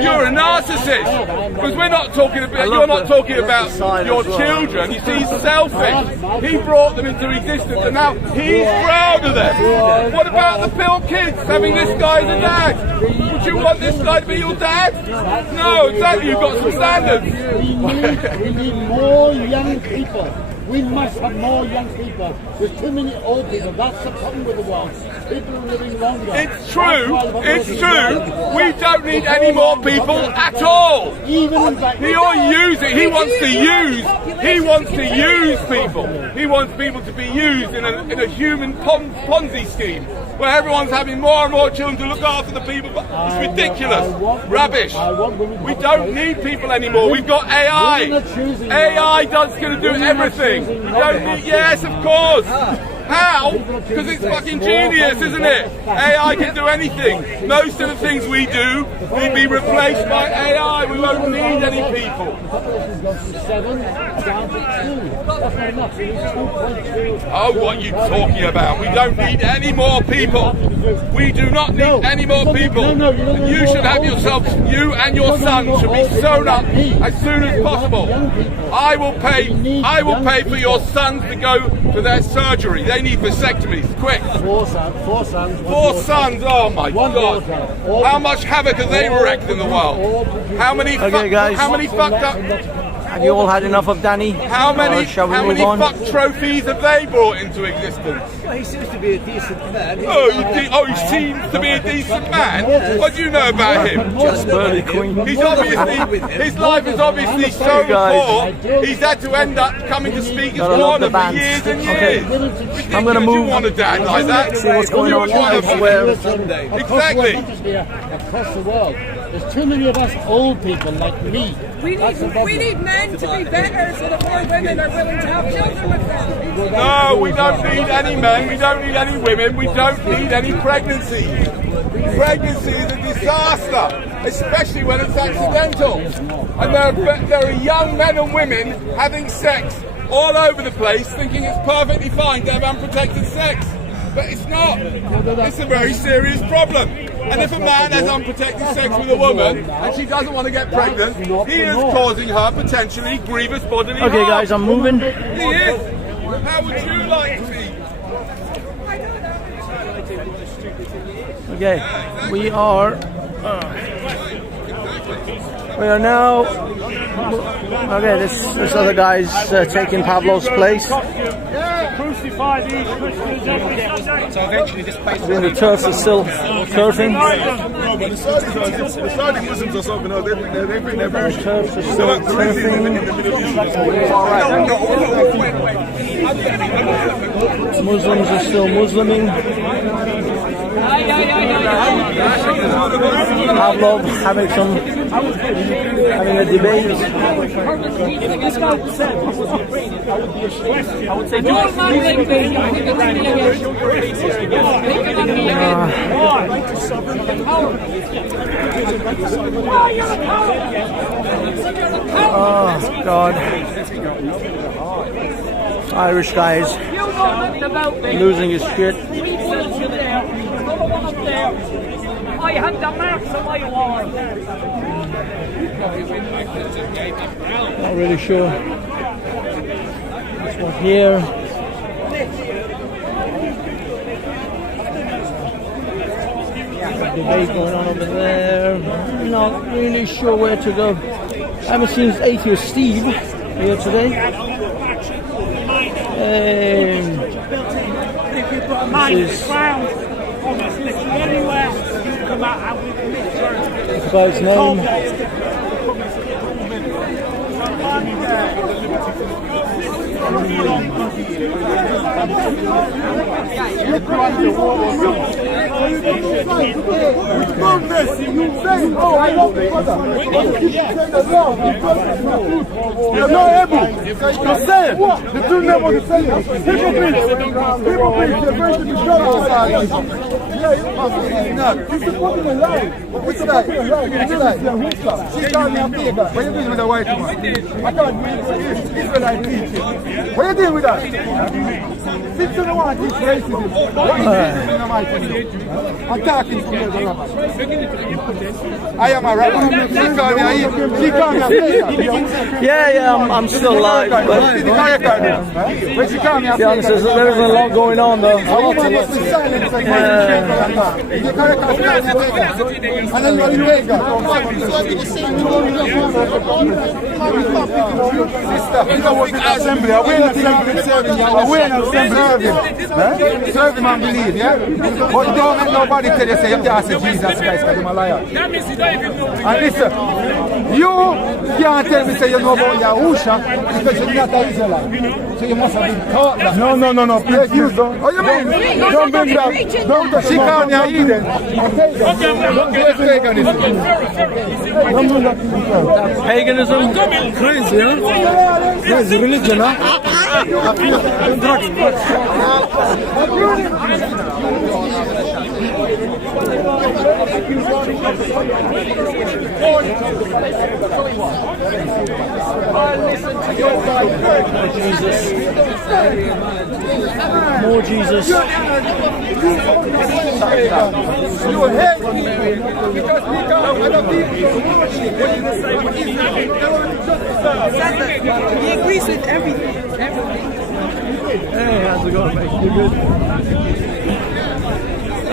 You're a narcissist. Because we're not talking about, you're not talking about your children. You see, he's selfish. He brought them into existence and now he's proud of them. What about the pill kids having this guy as a dad? Would you want this guy to be your dad? No, exactly, you've got some standards. We need more young people. We must have more young people. There's too many old people. That's the problem with the world. People are living longer. It's true. It's true. We don't need any more people at all. You're using. He wants to use. He wants to use people. He wants people to be used in a human Ponzi scheme where everyone's having more and more children to look after the people. It's ridiculous. Rubbish. We don't need people anymore. We've got AI. AI does going to do everything. We don't need. Yes, of course. How? Because it's fucking genius, isn't it? AI can do anything. Most of the things we do will be replaced by AI. We won't need any people. Oh, what are you talking about? We don't need any more people. We do not need any more people. You should have yourself, you and your son should be sewn up as soon as possible. I will pay for your sons to go to their surgery. They need vasectomies, quick. Four sons, oh my God. How much havoc have they wreaked in the world? How many fucked up... Have you all had enough of Danny? How many fuck trophies have they brought into existence? Well, he seems to be a decent man. He seems to be a decent man? What do you know about him? He's obviously, his life is obviously so poor, he's had to end up coming to Speaker's Corner for years and years. I'm going to move. You want a dad like that? See what's going on elsewhere. Exactly. Across the world, there's too many of us old people like me. We need men to be better so that more women are willing to have children with them. No, we don't need any men, we don't need any women, we don't need any pregnancy. Pregnancy is a disaster, especially when it's accidental. And there are young men and women having sex all over the place thinking it's perfectly fine to have unprotected sex. But it's not. It's a very serious problem. And if a man has unprotected sex with a woman and she doesn't want to get pregnant, he is causing her potentially grievous bodily harm. Okay, guys, I'm moving. He is. How would you like to be? Okay, we are now. Okay, this other guy's taking Pablo's place. Crucify these Christians every Sunday. So eventually this place... The TERFS is still turfing. No, but the Saudi Muslims or something, they think they're very... TERFS is still turfing. Muslims are still Musliming. Pablo having a debate. I would say oh God. Irish guys losing his shit. I had the marks on my wall. Not really sure. This one here. Debate going on over there. Not really sure where to go. I haven't seen Atheist Steve here today. If you put a mine in the ground, almost literally anywhere, you come out with a This guy's name. You're not able. You're saying. The two never the same. People they're going to be shown. He's supporting a lie. What's that? She's calling me a fake. What are you doing with the white woman? I can't believe Israelite teaching. What are you doing with that? Since you don't want to teach racism, what are you doing in the white woman? I'm talking to you as a rapper. I am a rapper. She called me a fake. Yeah, I'm still live. But to be honest, there isn't a lot going on though. Assembly. I win assembly serving. I win assembly serving. Serve him and believe, yeah? But don't let nobody tell you say you can't say Jesus Christ because you're a liar. And listen, you can't tell me say you know about Yahusha because you're not an Israelite. So you must have been taught that. No. Please, you don't. Oh, you mean? Don't bring that. Don't she called me a heathen. Paganism? Crazy, huh? Crazy religion, huh? More Jesus. You hate me because we can't other people. He agrees with everything. Hey, how's it going, mate? You good?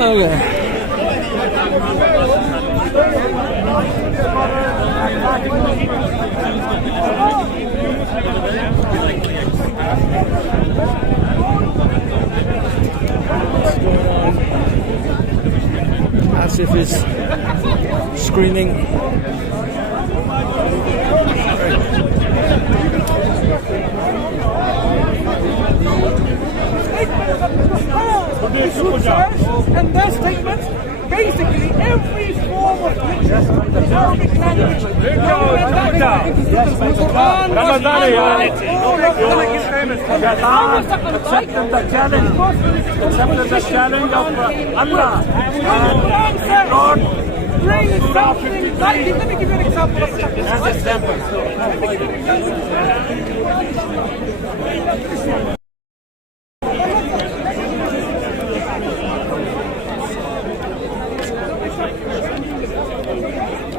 Okay. As if he's screaming. And their statements, basically every form of Arabic language, Accepted the challenge of Allah. Bring something like it. Let me give you an example of something. As an example.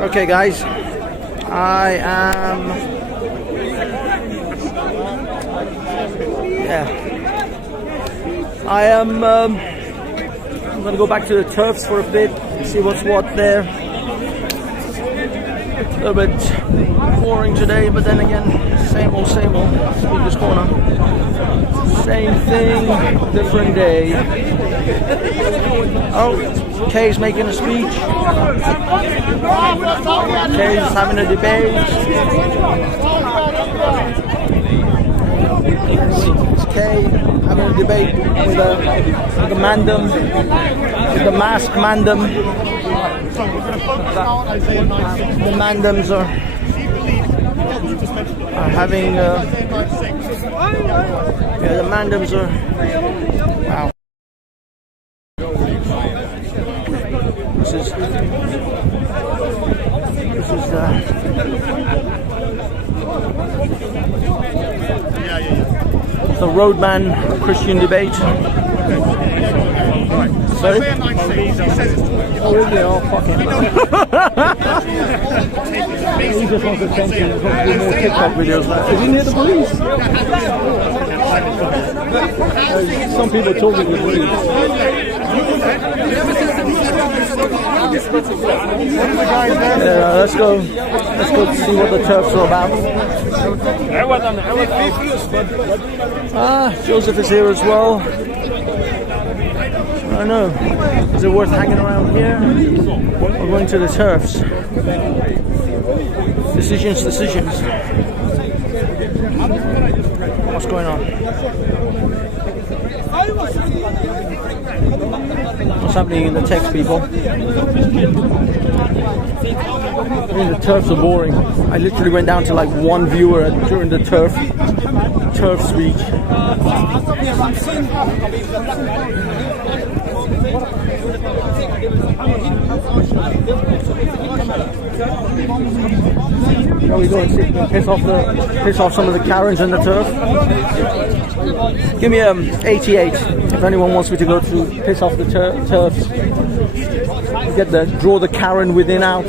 Okay, guys, I am. I'm gonna go back to the TERFS for a bit, see what's what there. A little bit boring today, but then again, same old, Speaker's Corner. Same thing, different day. Oh, Kay's making a speech. Kay's having a debate. It's Kay having a debate with the mandem, with the masked mandem. The mandems are having the mandems are wow. This is the Roadman Christian debate. Sorry? Oh, yeah, oh, fuck him. He just wants attention. He wants to do more TikTok videos. Is he near the police? Some people talking to the police. Yeah, let's go see what the TERFS are about. Joseph is here as well. I don't know. Is it worth hanging around here or going to the TERFS? Decisions. What's going on? What's happening in the text, people? I mean, the TERFs are boring. I literally went down to like one viewer during the TERF speech. Shall we go and sit and piss off some of the Karens in the TERF? Give me 88 if anyone wants me to go to piss off the TERFs. Draw the Karen within out.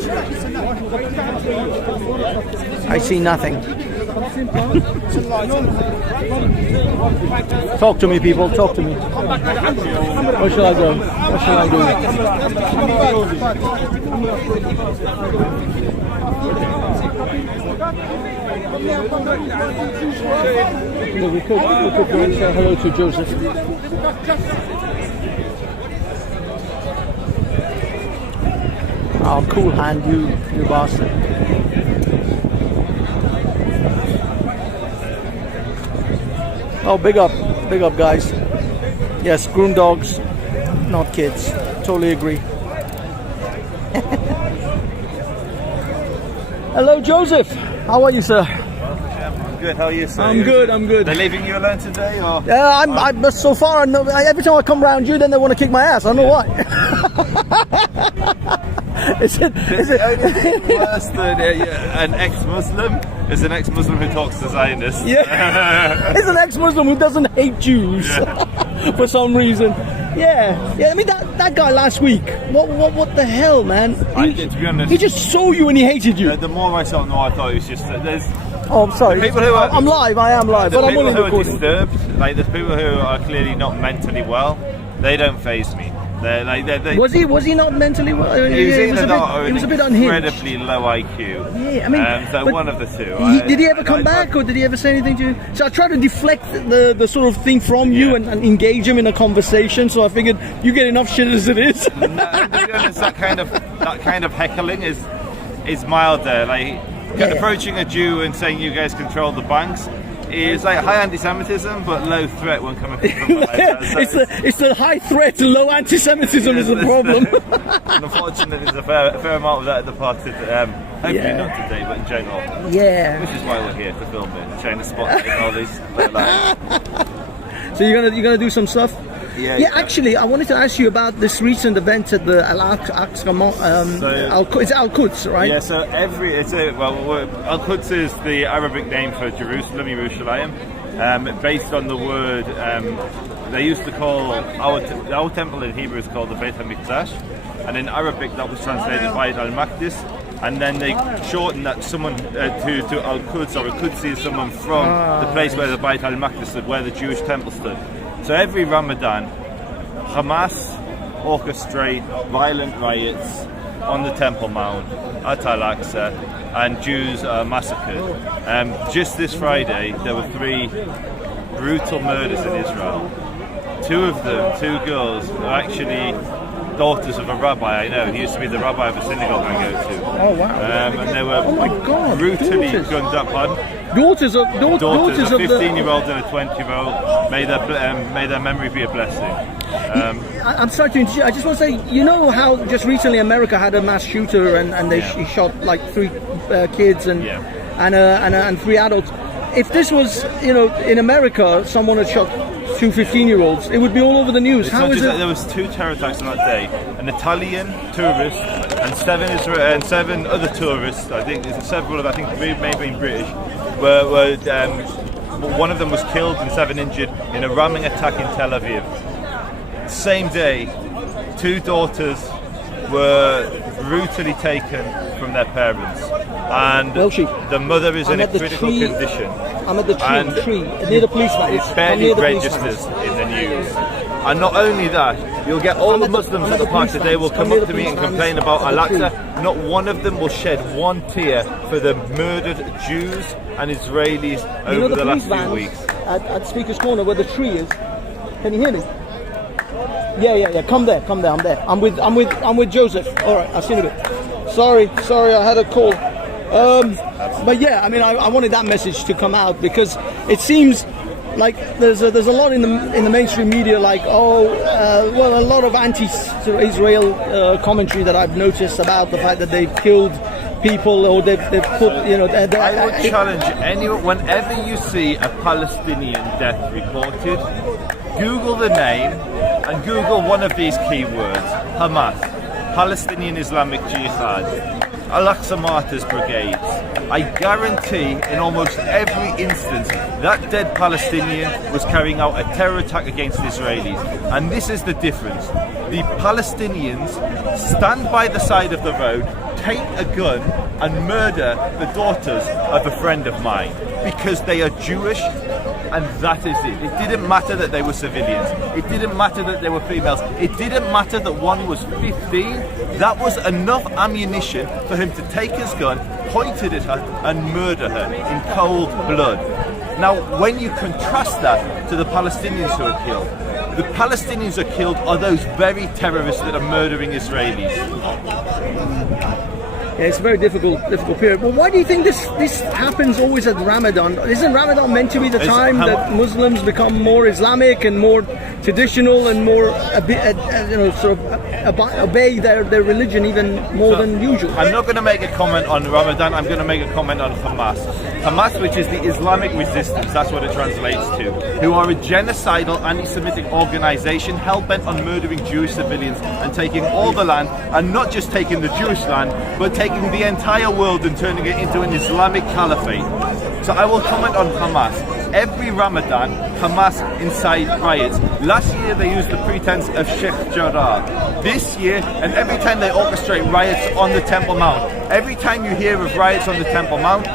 I see nothing. Talk to me, people. Talk to me. Where shall I go? What shall I do? We could go and say hello to Joseph. Oh, cool hand, you bastard. Oh, big up, guys. Yes, groom dogs, not kids. Totally agree. Hello, Joseph. How are you, sir? Good. How are you, sir? I'm good. They're leaving you alone today, or? Yeah, I'm. So far, every time I come around you, then they want to kick my ass. I don't know why. Is it worse than an ex-Muslim? Is an ex-Muslim who talks to Zionists. Yeah, it's an ex-Muslim who doesn't hate Jews for some reason. Yeah. I mean that guy last week. What the hell, man? To be honest, he just saw you and he hated you. The more I saw, the more I thought it was just that there's. Oh, I'm sorry. People who are, I'm live. I am live, but I'm only recording. People who are disturbed, like there's people who are clearly not mentally well. They don't faze me. Was he not mentally well? He was a bit unhinged. Incredibly low IQ. Yeah, I mean, so one of the two. Did he ever come back, or did he ever say anything to you? So I tried to deflect the sort of thing from you and engage him in a conversation. So I figured you get enough shit as it is. No, to be honest, that kind of heckling is milder. Like approaching a Jew and saying you guys control the banks. Is like high anti-Semitism, but low threat when coming from someone like that. So it's the high threat and low anti-Semitism is the problem. And unfortunately, there's a fair amount of that at the party. Hopefully not today, but in general. Yeah. Which is why we're here to film it, trying to spotlight all these. So you're gonna do some stuff. Yeah. Actually, I wanted to ask you about this recent event at the Al-Quds, right? Yeah. So Al-Quds is the Arabic name for Jerusalem, Yerushalayim, based on the word they used to call our temple in Hebrew is called the Beit HaMikdash, and in Arabic that was translated Beit Al-Maqdis. And then they shortened that someone to Al-Quds, or Al-Qudsi is someone from the place where the Beit Al-Maqdis stood, where the Jewish temple stood. So every Ramadan, Hamas orchestrate violent riots on the Temple Mount at Al-Aqsa, and Jews are massacred. Just this Friday, there were 3 brutal murders in Israel. 2 of them, 2 girls, are actually daughters of a rabbi I know. He used to be the rabbi of a synagogue I go to. Oh wow! And they were brutally gunned up. Daughters of a 15-year-old and a 20-year-old. May their memory be a blessing. I'm sorry to interrupt. I just want to say, you know how just recently America had a mass shooter and he shot like 3 kids and 3 adults. If this was, in America, someone had shot 2 15-year-olds, it would be all over the news. How is it? There was 2 terror attacks on that day. An Italian tourist and 7 other tourists. I think there's several. I think 3 may have been British. One of them was killed and 7 injured in a ramming attack in Tel Aviv. Same day, 2 daughters were brutally taken from their parents, and the mother is in a critical condition. I'm at the tree near the police van. It barely registers in the news. And not only that, you'll get all the Muslims at the park today will come up to me and complain about Al-Aqsa. Not one of them will shed one tear for the murdered Jews and Israelis over the last few weeks. At Speaker's Corner, where the tree is. Can you hear me? Yeah. Come there. I'm there. I'm with Joseph. All right. I'll see you in a bit. Sorry. I had a call. But yeah, I mean, I wanted that message to come out because it seems like there's a lot in the mainstream media, like a lot of anti-Israel commentary that I've noticed about the fact that they've killed people or they've put I would challenge anyone, whenever you see a Palestinian death reported, Google the name and Google one of these keywords: Hamas, Palestinian Islamic Jihad, Al-Aqsa Martyrs Brigades. I guarantee in almost every instance that dead Palestinian was carrying out a terror attack against Israelis. And this is the difference. The Palestinians stand by the side of the road take a gun and murder the daughters of a friend of mine because they are Jewish, and that is it. It didn't matter that they were civilians. It didn't matter that they were females. It didn't matter that one was 15. That was enough ammunition for him to take his gun, point it at her, and murder her in cold blood. Now, when you contrast that to the Palestinians who are killed, the Palestinians who are killed are those very terrorists that are murdering Israelis. Yeah, it's a very difficult period. Well, why do you think this happens always at Ramadan? Isn't Ramadan meant to be the time that Muslims become more Islamic and more traditional and more obey their religion even more than usual? I'm not going to make a comment on Ramadan. I'm going to make a comment on Hamas. Hamas, which is the Islamic resistance, that's what it translates to, who are a genocidal anti-Semitic organization hell-bent on murdering Jewish civilians and taking all the land, and not just taking the Jewish land, but taking the entire world and turning it into an Islamic caliphate. So I will comment on Hamas. Every Ramadan, Hamas incite riots. Last year they used the pretense of Sheikh Jarrah. This year, and every time they orchestrate riots on the Temple Mount, every time you hear of riots on the Temple Mount,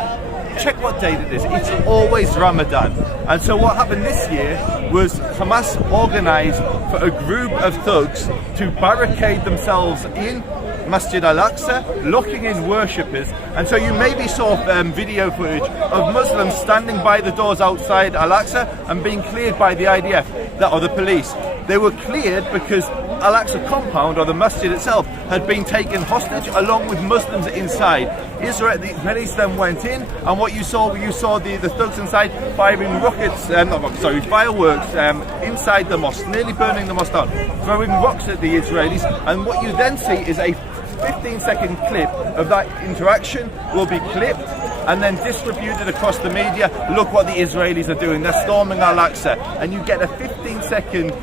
check what date it is. It's always Ramadan. And so what happened this year was Hamas organized for a group of thugs to barricade themselves in Masjid Al-Aqsa, locking in worshippers. And so you maybe saw video footage of Muslims standing by the doors outside Al-Aqsa and being cleared by the IDF, or the police. They were cleared because Al-Aqsa compound, or the masjid itself, had been taken hostage along with Muslims inside. The Israelis then went in, and what you saw the thugs inside firing fireworks inside the mosque, nearly burning the mosque down, throwing rocks at the Israelis. And what you then see is a 15-second clip of that interaction will be clipped and then distributed across the media. Look what the Israelis are doing. They're storming Al-Aqsa, and you get a 15-second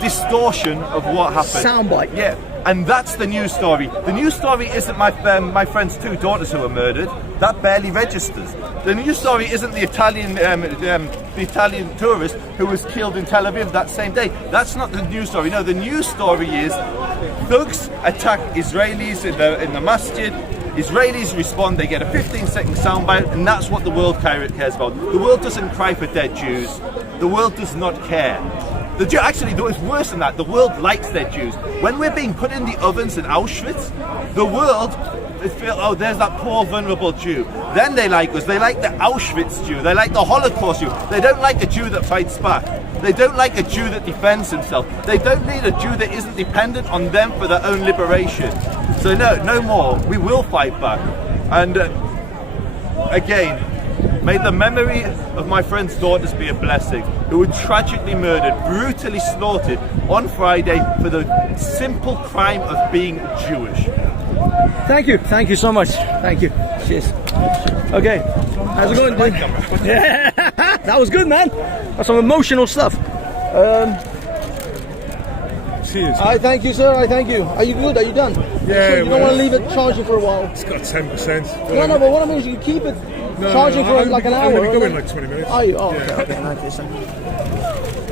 distortion of what happened. Soundbite. Yeah, and that's the news story. The news story isn't my friend's two daughters who were murdered. That barely registers. The news story isn't the Italian tourist who was killed in Tel Aviv that same day. That's not the news story. No, the news story is thugs attack Israelis in the masjid. Israelis respond, they get a 15-second soundbite, and that's what the world cares about. The world doesn't cry for dead Jews. The world does not care. Actually, it's worse than that. The world likes their Jews. When we're being put in the ovens in Auschwitz, the world feel, oh, there's that poor vulnerable Jew. Then they like us. They like the Auschwitz Jew. They like the Holocaust Jew. They don't like a Jew that fights back. They don't like a Jew that defends himself. They don't need a Jew that isn't dependent on them for their own liberation. So no more. We will fight back. And again, may the memory of my friend's daughters be a blessing, who were tragically murdered, brutally slaughtered on Friday for the simple crime of being Jewish. Thank you so much. Thank you. Cheers. Okay, how's it going, dude? Yeah, that was good, man. That's some emotional stuff. Cheers. I thank you, sir. I thank you. Are you good? Are you done? Yeah. Sure you don't want to leave it charging for a while? It's got 10%. No, but what I mean is you keep it charging for like an hour. I'm going to go in like 20 minutes. Are you? Oh, yeah. Okay. Nice, sir.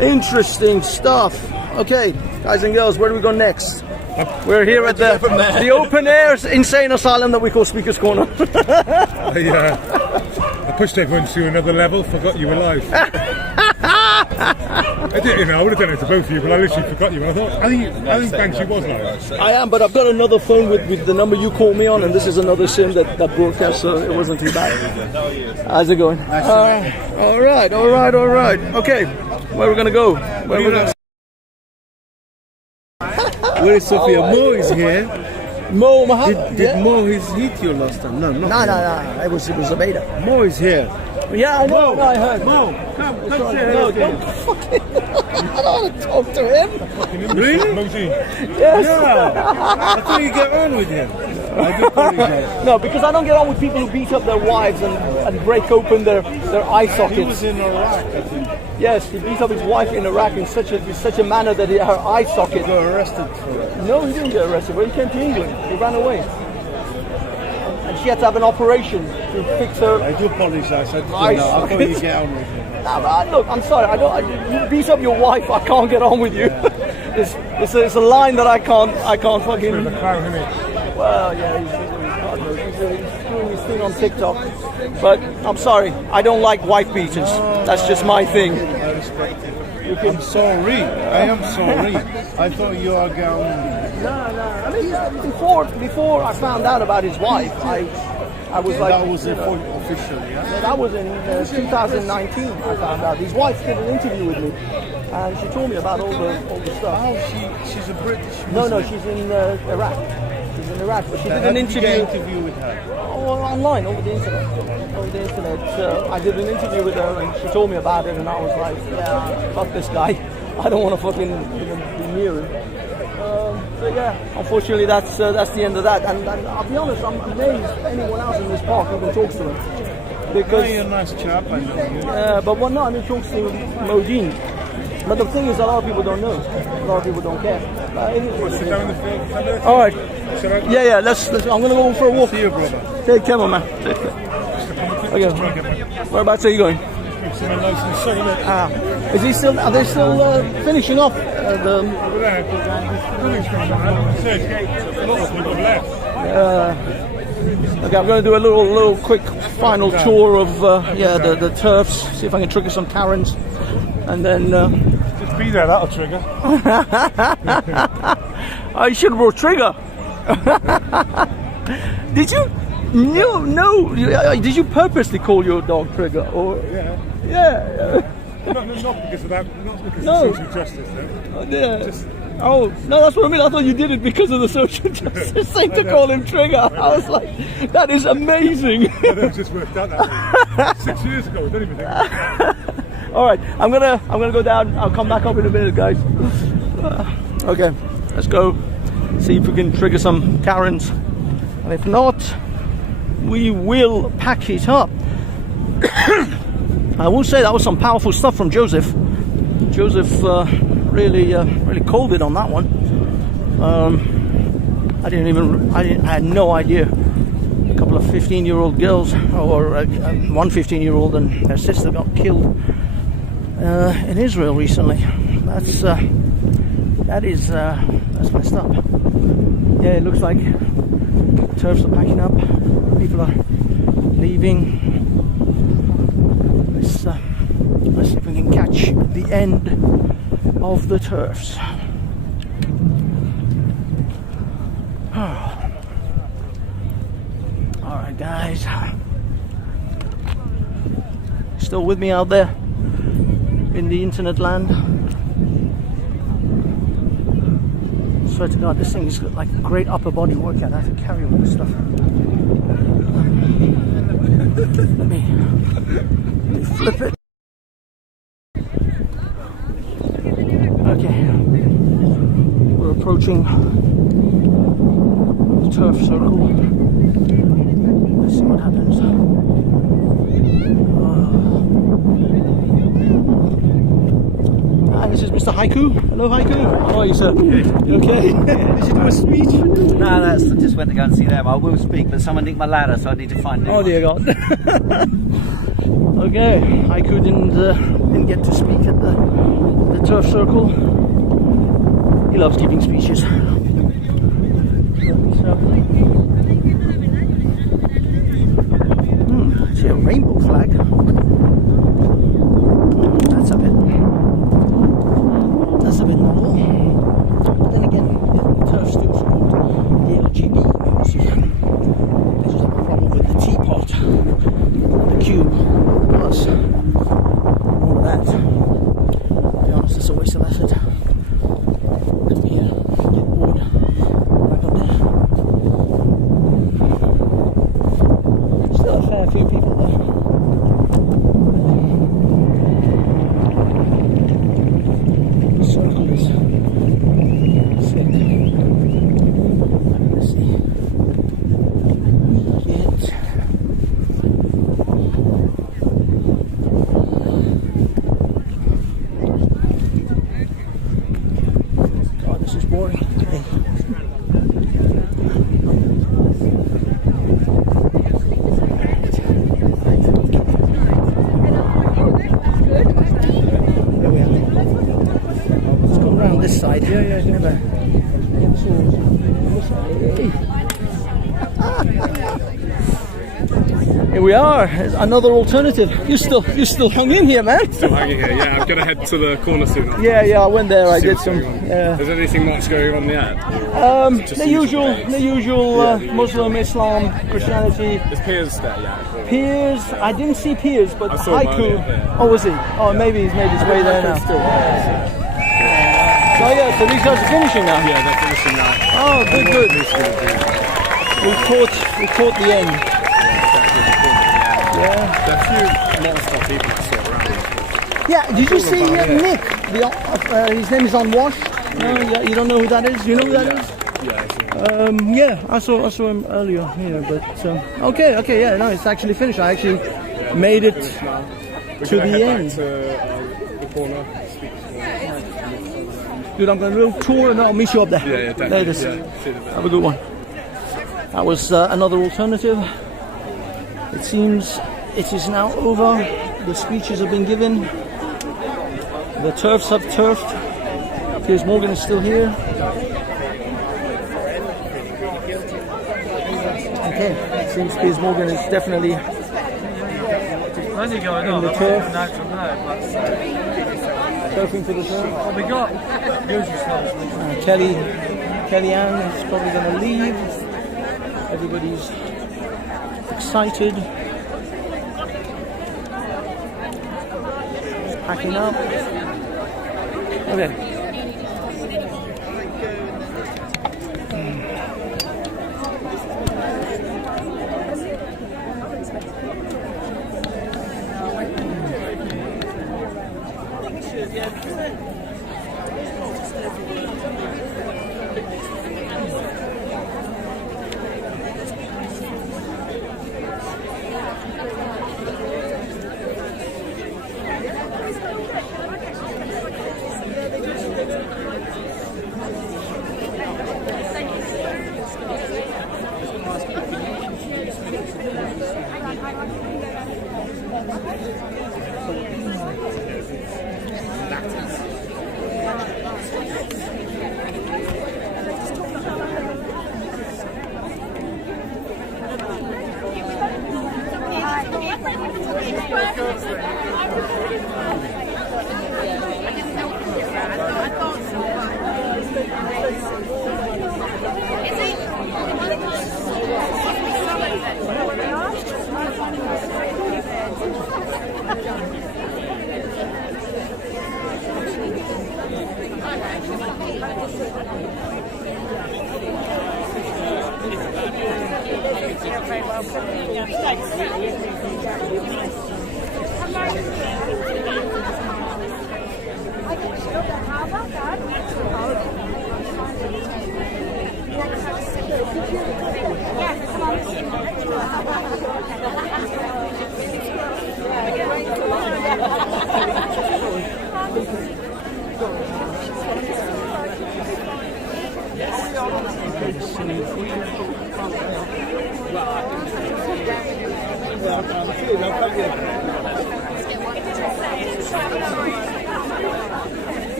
Interesting stuff. Okay, guys and girls, where do we go next? We're here at the open air insane asylum that we call Speaker's Corner. I pushed everyone to another level, forgot you were live. I didn't know, I would have done it to both of you, but I literally forgot you. I think Banksy was live. I am, but I've got another phone with the number you called me on, and this is another SIM that broadcasts, so it wasn't too bad. How's it going? All right. Okay, where are we going to go? Where is Sophia? Mo is here. Mo Mohammed. Did Mo hit you last time? No. It was a beta. Mo is here. Yeah, I know. Mo, I heard. Mo, come say No, hello. don't fucking. I don't want to talk to him. Really? Yes. Yeah. I thought you get on with him. I do apologize. No, because I don't get on with people who beat up their wives and break open their eye sockets. He was in Iraq, I think. Yes, he beat up his wife in Iraq in such a manner that her eye socket. He got arrested for it. No, he didn't get arrested. When he came to England, he ran away. And she had to have an operation to fix her. I do apologize. I thought you get on with him. No, but look, I'm sorry. You beat up your wife. I can't get on with you. It's a line that I can't fucking. The clown, isn't it? Well, yeah, partner. He's doing his thing on TikTok. But I'm sorry, I don't like wife beaters. That's just my thing. I respect it. I'm sorry. I am sorry. I thought you are going. No. I mean, before I found out about his wife, I was like, that was official, yeah? That was in 2019. I found out his wife did an interview with me, and she told me about all the stuff. Oh, she's a British. No, she's in Iraq. She's in Iraq, but she did an interview with her. Oh, online over the internet. I did an interview with her, and she told me about it, and I was like, yeah, fuck this guy. I don't want to fucking be near him. So yeah, unfortunately, that's the end of that. And I'll be honest, I'm amazed anyone else in this park even talks to him. Because you're a nice chap, I know you. But what not? I mean, talks to Modine. But the thing is, a lot of people don't know. A lot of people don't care. All right. Yeah. Let's. I'm gonna go for a walk. See you, brother. Take care, man. Take care. Okay. Whereabouts are you going? Is he still? Are they still finishing off the? Okay, I'm going to do a little quick final tour of the TERFS. See if I can trigger some Karens, and then. Just be there. That'll trigger. I should have brought Trigger. Did you? No. Did you purposely call your dog Trigger, or? Yeah. Not because of that. Not because No. of social justice, though. Yeah. Oh no, that's what I mean. I thought you did it because of the social justice thing to call him Trigger. I was like, that is amazing. That just worked out that way. 6 years ago, don't even think. All right, I'm gonna go down. I'll come back up in a minute, guys. Okay, let's go. See if we can trigger some Karens, and if not, we will pack it up. I will say that was some powerful stuff from Joseph. Joseph really called it on that one. I had no idea. A couple of 15-year-old girls, or one 15-year-old and her sister got killed in Israel recently. That's messed up. Yeah, it looks like TERFs are packing up. People are leaving. Let's see if we can catch the end of the TERFS. Alright guys, still with me out there in the internet land? I swear to God, this thing is like a great upper body workout. I have to carry all this stuff. Let me flip it. Okay, we're approaching the TERF circle. Let's see what happens. This is Mr. Haiku. Hello, Haiku. How are you, sir? You okay? Did you do a speech? No, I just went to go and see them. I will speak, but someone nicked my ladder, so I need to find it. Oh dear God. Okay, Haiku didn't get to speak at the TERF circle. He loves giving speeches. See a rainbow flag. That's a bit novel. But then again, TERF still support the LGBT community. They just have a problem with the teapot, the cube, the bus, all of that. To be honest, it's a waste of effort. Come here, get bored, back up there. Still a fair few people there. The circle is sick. Let's see. God, this is boring today. There we are. Let's go around this side. Yeah. Here we are. It's another alternative. You're still hung in here, man. Still hanging here. Yeah, I'm gonna head to the corner soon. Yeah, I went there. I did some. Is there anything much going on yet? The usual Muslim, Islam, Christianity. Is Piers there yet? Piers, I didn't see Piers, but I saw him Haiku. earlier. Oh, was he? Oh, maybe he's made his way there now. So yeah, so these guys are finishing now. Yeah, they're finishing now. Oh, good. We caught the end. There are a few non-stop people to sort around. Yeah, did you see Nick? His name is Unwashed. No, you don't know who that is? You know who that is? Yeah, I saw him earlier here, but okay, yeah, no, it's actually finished. I actually made it to the end. To the corner. Dude, I'm going to do a tour and I'll meet you up there. Yeah, definitely. Later. Have a good one. That was another alternative. It seems it is now over. The speeches have been given. The TERFs have turfed. Piers Morgan is still here. Okay, it seems Piers Morgan is definitely in the turf. Surfing for the turf. We got Kellyanne is probably going to leave. Everybody's excited. Packing up. Okay.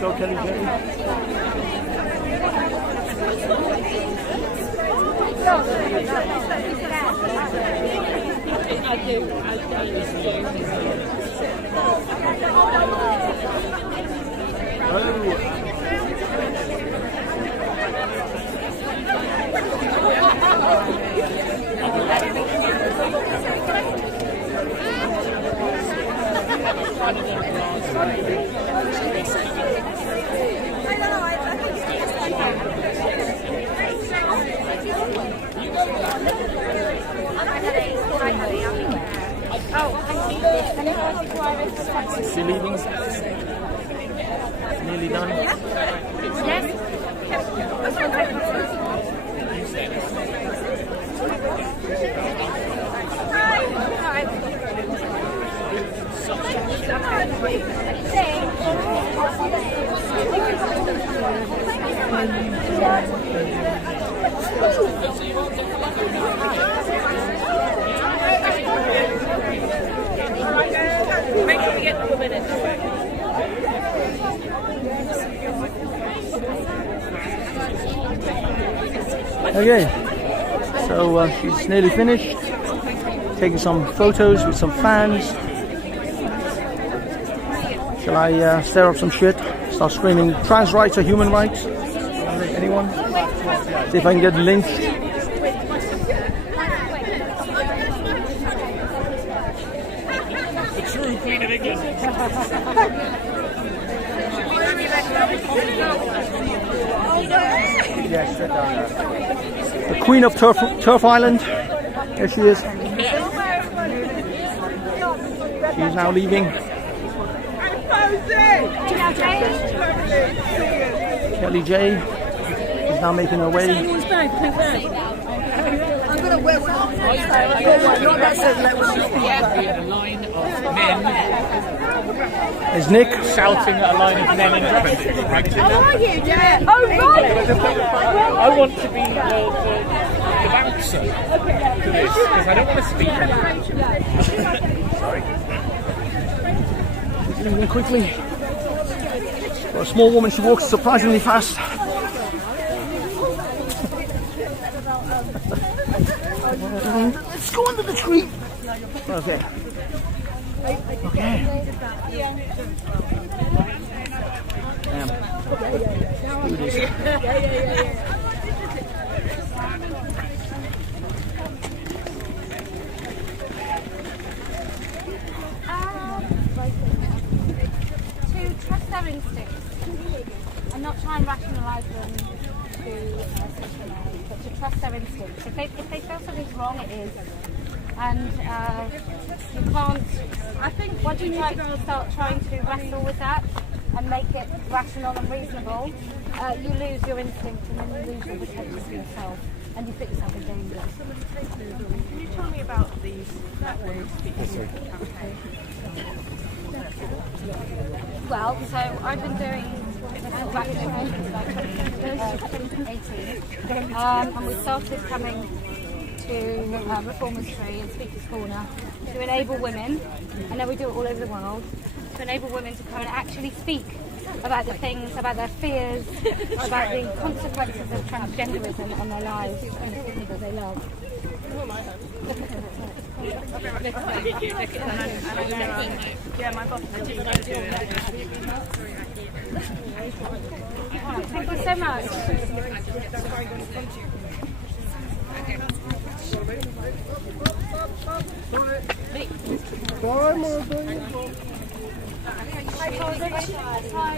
Go, Kelly Jenny. Is she leaving? Nearly done? Yes. Make sure we get Okay, so she's nearly finished, taking some photos with some fans. Shall I stir up some shit? Start screaming trans rights or human rights? Anyone? See if I can get lynched. The true Queen of England. Yes, sit down there. The Queen of Turf Island. There she is. She's now leaving. Kelly J is now making her way. I'm going to wear one. A line of men. There's Nick shouting at a line of men in dresses. How are you? Yeah. Oh, right. I want to be the bouncer to this because I don't want to speak. Sorry. Leaving quickly. For a small woman, she walks surprisingly fast. Let's go under the tree. Okay. Okay. Damn. Let's do this. To trust their instincts and not try and rationalise them to but to trust their instincts. If they feel something's wrong, it is. And you can't. I think once you start trying to wrestle with that and make it rational and reasonable, you lose your instinct and then you lose your protection for yourself and you put yourself in danger. Can you tell me about the network speaking campaign? Well, so I've been doing back since 2018, and we started coming to Reformers Tree and Speakers Corner to enable women, and then we do it all over the world, to enable women to come and actually speak about the things, about their fears, about the consequences of transgenderism on their lives and the people that they love. Yeah, my boss is doing Thank you so much.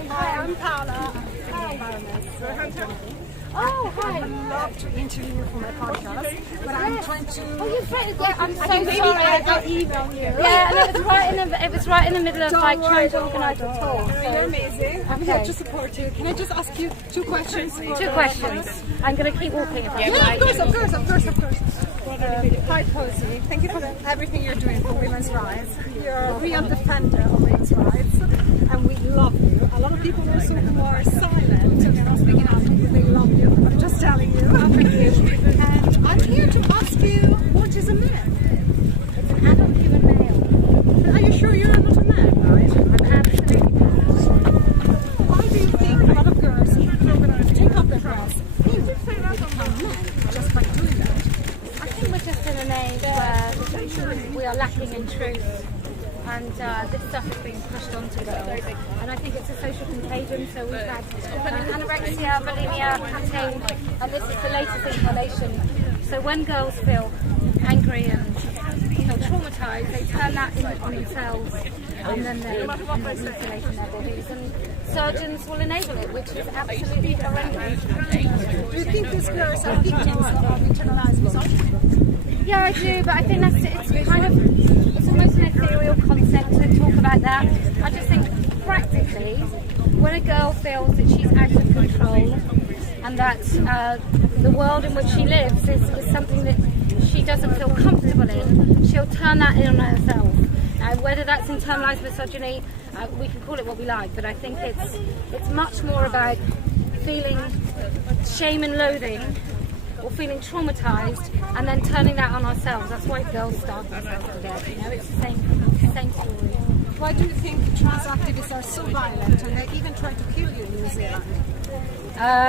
Hi, I'm Paula. Hi. Oh, hi. I would love to interview you for my podcast, but I'm trying to. Oh, you're right. Yeah, I'm so maybe sorry. I'll email you. Yeah, and it was right in the middle of like trying to organise a tour. You're amazing. I'm Okay. here to support you. Can I just ask you two questions? Two questions. I'm going to keep walking. If Yeah, of course. Hi, Posey. Thank you for everything you're doing for women's rights. You're a real defender of women's rights, and we love you. A lot of people also who are silent and not speaking out, they love you. I'm just telling you. Thank you. And I'm here to ask you, what is a man? It's an adult human male. Are you sure you're not a man, right? I'm absolutely not. Why do you think a lot of girls take off their dress and become men just by doing that? I think we're just in an age where we are lacking in truth, and this stuff is being pushed onto girls. And I think it's a social contagion. So we've had anorexia, bulimia, cutting, and this is the latest inhalation. So when girls feel angry and feel traumatised, they turn that on themselves, and then they mutilate their bodies. And surgeons will enable it, which is absolutely horrendous. Do you think these girls are victims of internalized misogyny? Yeah, I do, but I think it's kind of, it's almost an ethereal concept to talk about that. I just think practically, when a girl feels that she's out of control and that the world in which she lives is something that she doesn't feel comfortable in, she'll turn that in on herself. Whether that's internalized misogyny, we can call it what we like, but I think it's much more about feeling shame and loathing or feeling traumatized and then turning that on ourselves. That's why girls starve themselves to death. You know, it's the same story. Why do you think trans activists are so violent and they even try to kill you in New Zealand?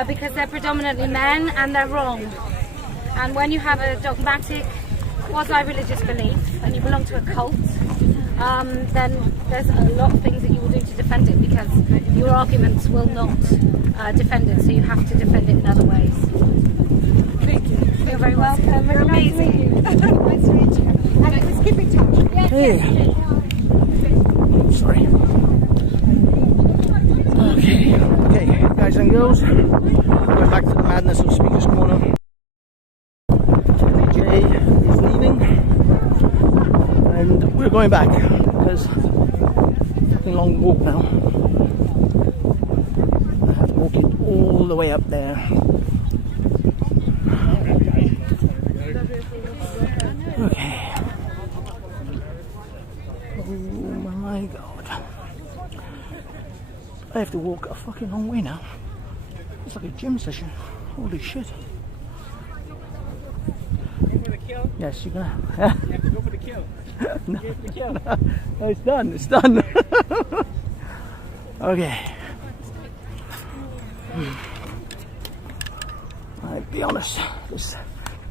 Because they're predominantly men and they're wrong. And when you have a dogmatic, quasi-religious belief and you belong to a cult, then there's a lot of things that you will do to defend it, because your arguments will not defend it, so you have to defend it in other ways. Thank you. You're very welcome. You're amazing. Nice to meet you. And let's keep in touch. Yes, Hey. Sorry. Okay, guys and girls, we're back to the madness of Speaker's Corner. DJ is leaving, and we're going back because it's a long walk now. I have to walk it all the way up there. Okay. Oh my god. I have to walk a fucking long way now. It's like a gym session. Holy shit. Yes, you're gonna. You have to go for the kill. No. Go for the kill. No, it's done. It's done. Okay. I'll be honest. This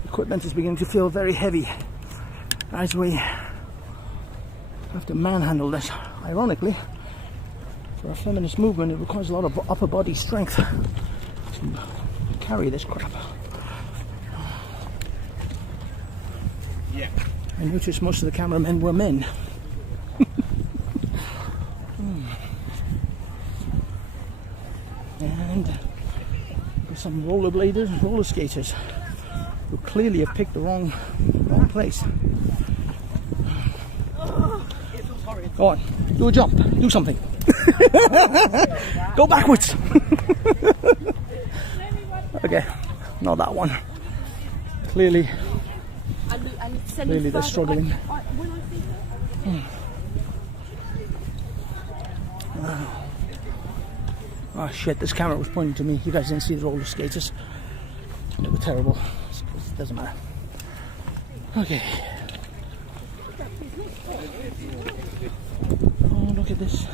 equipment is beginning to feel very heavy as we have to manhandle this. Ironically, for a feminist movement, it requires a lot of upper body strength to carry this crap. Yeah. I noticed most of the cameramen were men. And there's some rollerbladers and roller skaters who clearly have picked the wrong place. Go on, do a jump, do something. Go backwards. Okay, not that one. Clearly they're struggling. Oh shit, this camera was pointing to me. You guys didn't see the roller skaters. They were terrible. It doesn't matter. Okay. Oh, look at this.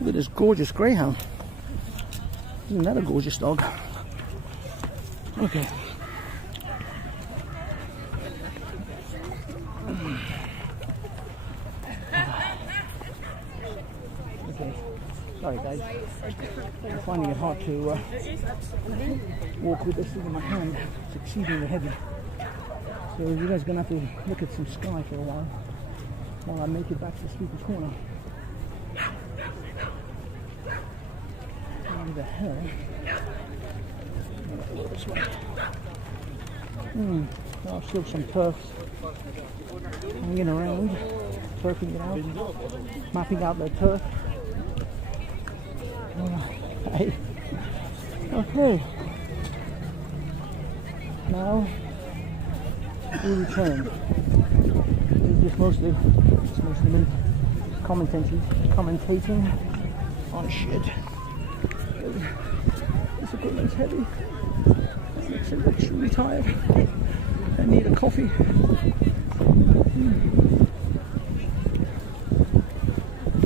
Look at this gorgeous greyhound. Isn't that a gorgeous dog? Okay. Okay. Sorry guys. I'm finding it hard to walk with this thing in my hand. It's exceedingly heavy. So you guys are going to have to look at some sky for a while I make it back to the Speaker's Corner. What the hell? This way. I'll still some TERFs hanging around, turfing it out, mapping out their turf. Hey. Okay. Now we return. It's mostly been commentating on shit. This equipment's heavy. Makes it extremely tired. I need a coffee.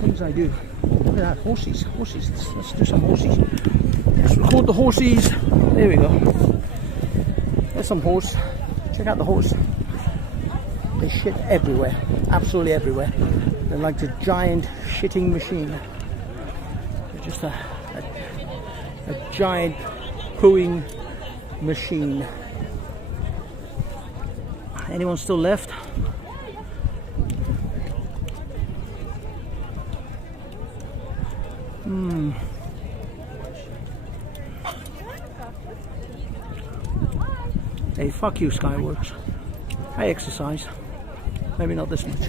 Things I do. Look at that, horses. Let's do some horses. Let's record the horses. There we go. There's some horse. Check out the horse. They shit everywhere. Absolutely everywhere. They're like a giant shitting machine. They're just a giant pooing machine. Anyone still left? Hey, fuck you, Skyworks. I exercise. Maybe not this much.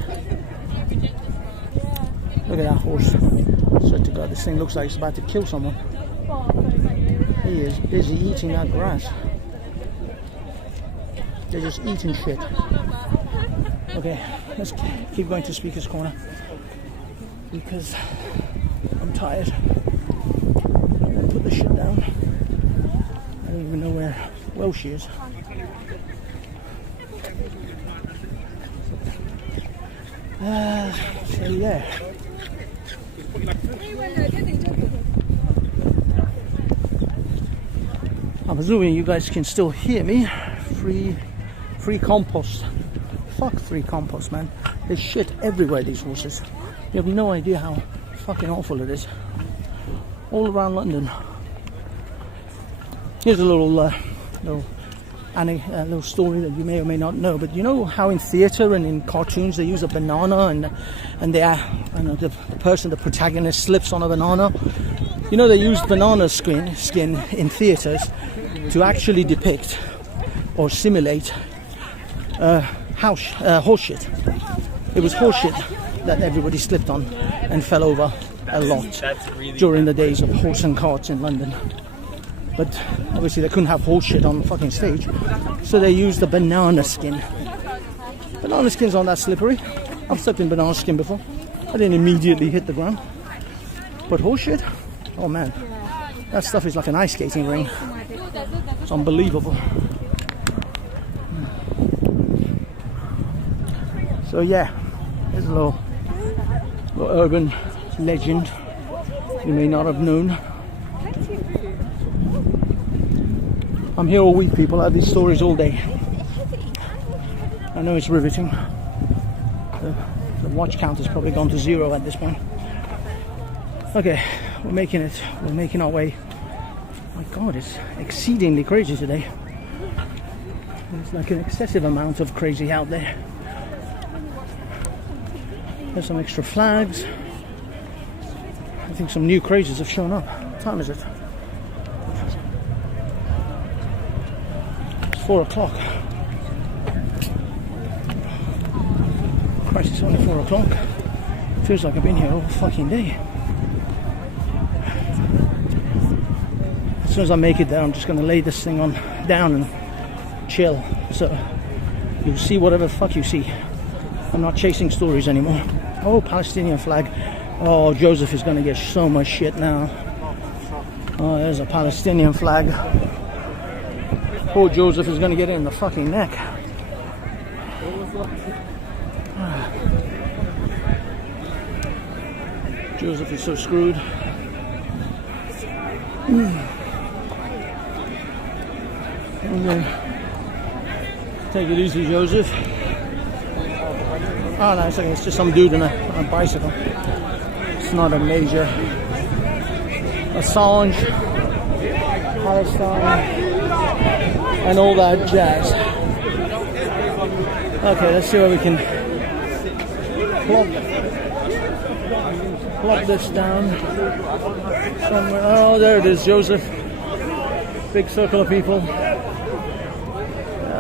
Look at that horse. Swear to God, this thing looks like it's about to kill someone. He is busy eating that grass. They're just eating shit. Okay, let's keep going to Speaker's Corner because I'm tired. I'm gonna put the shit down. I don't even know where Welsh is. So yeah. I'm assuming you guys can still hear me. Free compost. Fuck free compost, man. There's shit everywhere, these horses. You have no idea how fucking awful it is. All around London. Here's a little story that you may or may not know. But you know how in theatre and in cartoons they use a banana and the person, the protagonist, slips on a banana. You know they use banana skin in theatres to actually depict or simulate horse shit. It was horse shit that everybody slipped on and fell over a lot during the days of horse and carts in London. But obviously they couldn't have horse shit on the fucking stage, so they used the banana skin. Banana skin's not that slippery. I've stepped in banana skin before. I didn't immediately hit the ground. But horse shit? Oh man, that stuff is like an ice skating ring. It's unbelievable. So yeah, there's a little urban legend you may not have known. I'm here all week, people. I have these stories all day. I know it's riveting. The watch count has probably gone to 0 at this point. Okay, we're making it. We're making our way. My God, it's exceedingly crazy today. There's like an excessive amount of crazy out there. There's some extra flags. I think some new crazes have shown up. What time is it? It's 4 o'clock. Christ, it's only 4 o'clock. Feels like I've been here all fucking day. As soon as I make it there, I'm just going to lay this thing down and chill. So you'll see whatever the fuck you see. I'm not chasing stories anymore. Oh, Palestinian flag. Oh, Joseph is going to get so much shit now. Oh, there's a Palestinian flag. Poor Joseph is going to get it in the fucking neck. Joseph is so screwed. Okay. Take it easy, Joseph. Oh no, it's just some dude on a bicycle. It's not a major. Assange, Palestine, and all that jazz. Okay, let's see where we can plop this down somewhere. Oh, there it is, Joseph. Big circle of people.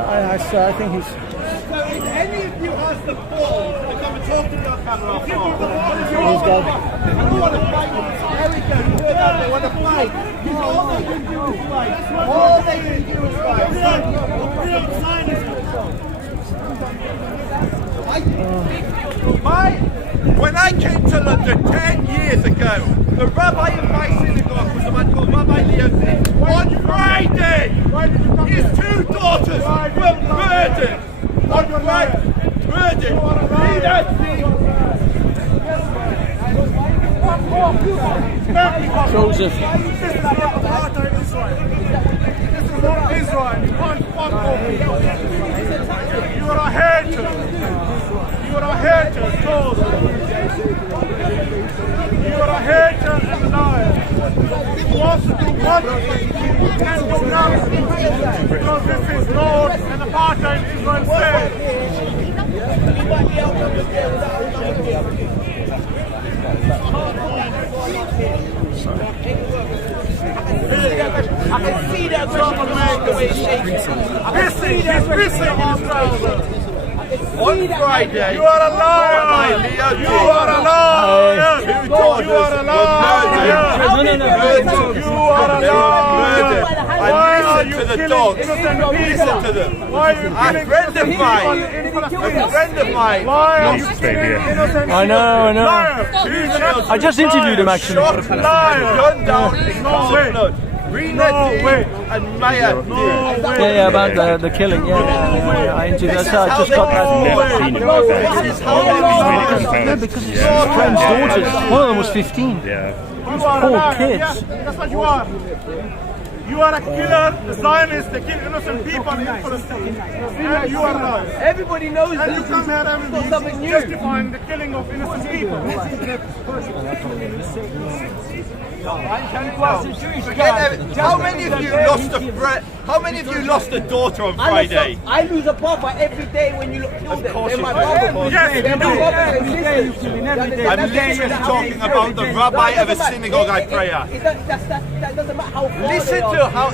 I think he's. If any of you has the ball to come and talk to your camera, He's got. you want to fight? There we go. You heard that? They want to fight. All they can do is fight. All they can do is fight. Real When I came to London 10 years ago, the rabbi of my synagogue was a man called Rabbi Leozi. On Friday, his 2 daughters were murdered. On Friday, murdered. Joseph. This is not apartheid Israel. This is not Israel. You can't fuck off people. You are a hater. You are a hater, Joseph. You are a hater and a liar. Who wants to do what you can do now because this is Lord and apartheid Israel said. I can see that when the way he's shaking. He's missing his trousers. On Friday, you are a liar! You are a liar! You are a liar! You are a liar! Why are you killing innocent people? To them. Why are you killing A friend of mine. Why are you killing innocent people? I know. Liar! I just interviewed him actually. Liar! Gunned down in cold blood. And Maya. Yeah, about the killing. Yeah. I interviewed. I just got that. Yeah, because his friend's daughters. One of them was 15. You Poor are a liar. kids. Yeah, that's what you are. You are a killer, a Zionist, they kill innocent people in Palestine. And you are lying. Everybody knows and that. You come here every week something new. justifying the killing of innocent people. How many of you lost a friend? How many of you lost a daughter on Friday? I lose a brother every day when you kill them. They're my brother. I'm literally talking about the rabbi of a synagogue I pray at. That doesn't matter how far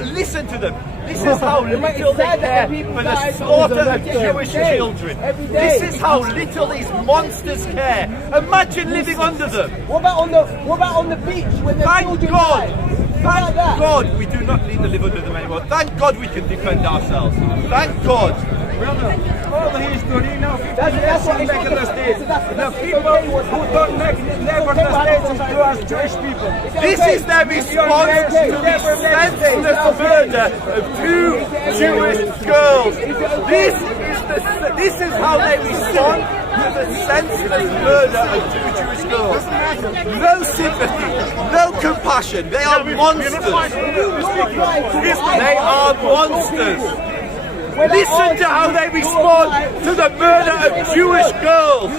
Listen to them. This is how little they care for the slaughter of Jewish children. This is how little these monsters care. Imagine living under them. What about on the beach when the children die? Thank God we do not need to live under them anymore. Thank God we can defend ourselves. Thank God. All the history now, that's what make the state. The people who don't make never the state to us Jewish people. This is their response to the senseless murder of 2 Jewish girls. This is how they respond to the senseless murder of 2 Jewish girls. No sympathy, no compassion. They are monsters. They are monsters. Listen to how they respond to the murder of Jewish girls.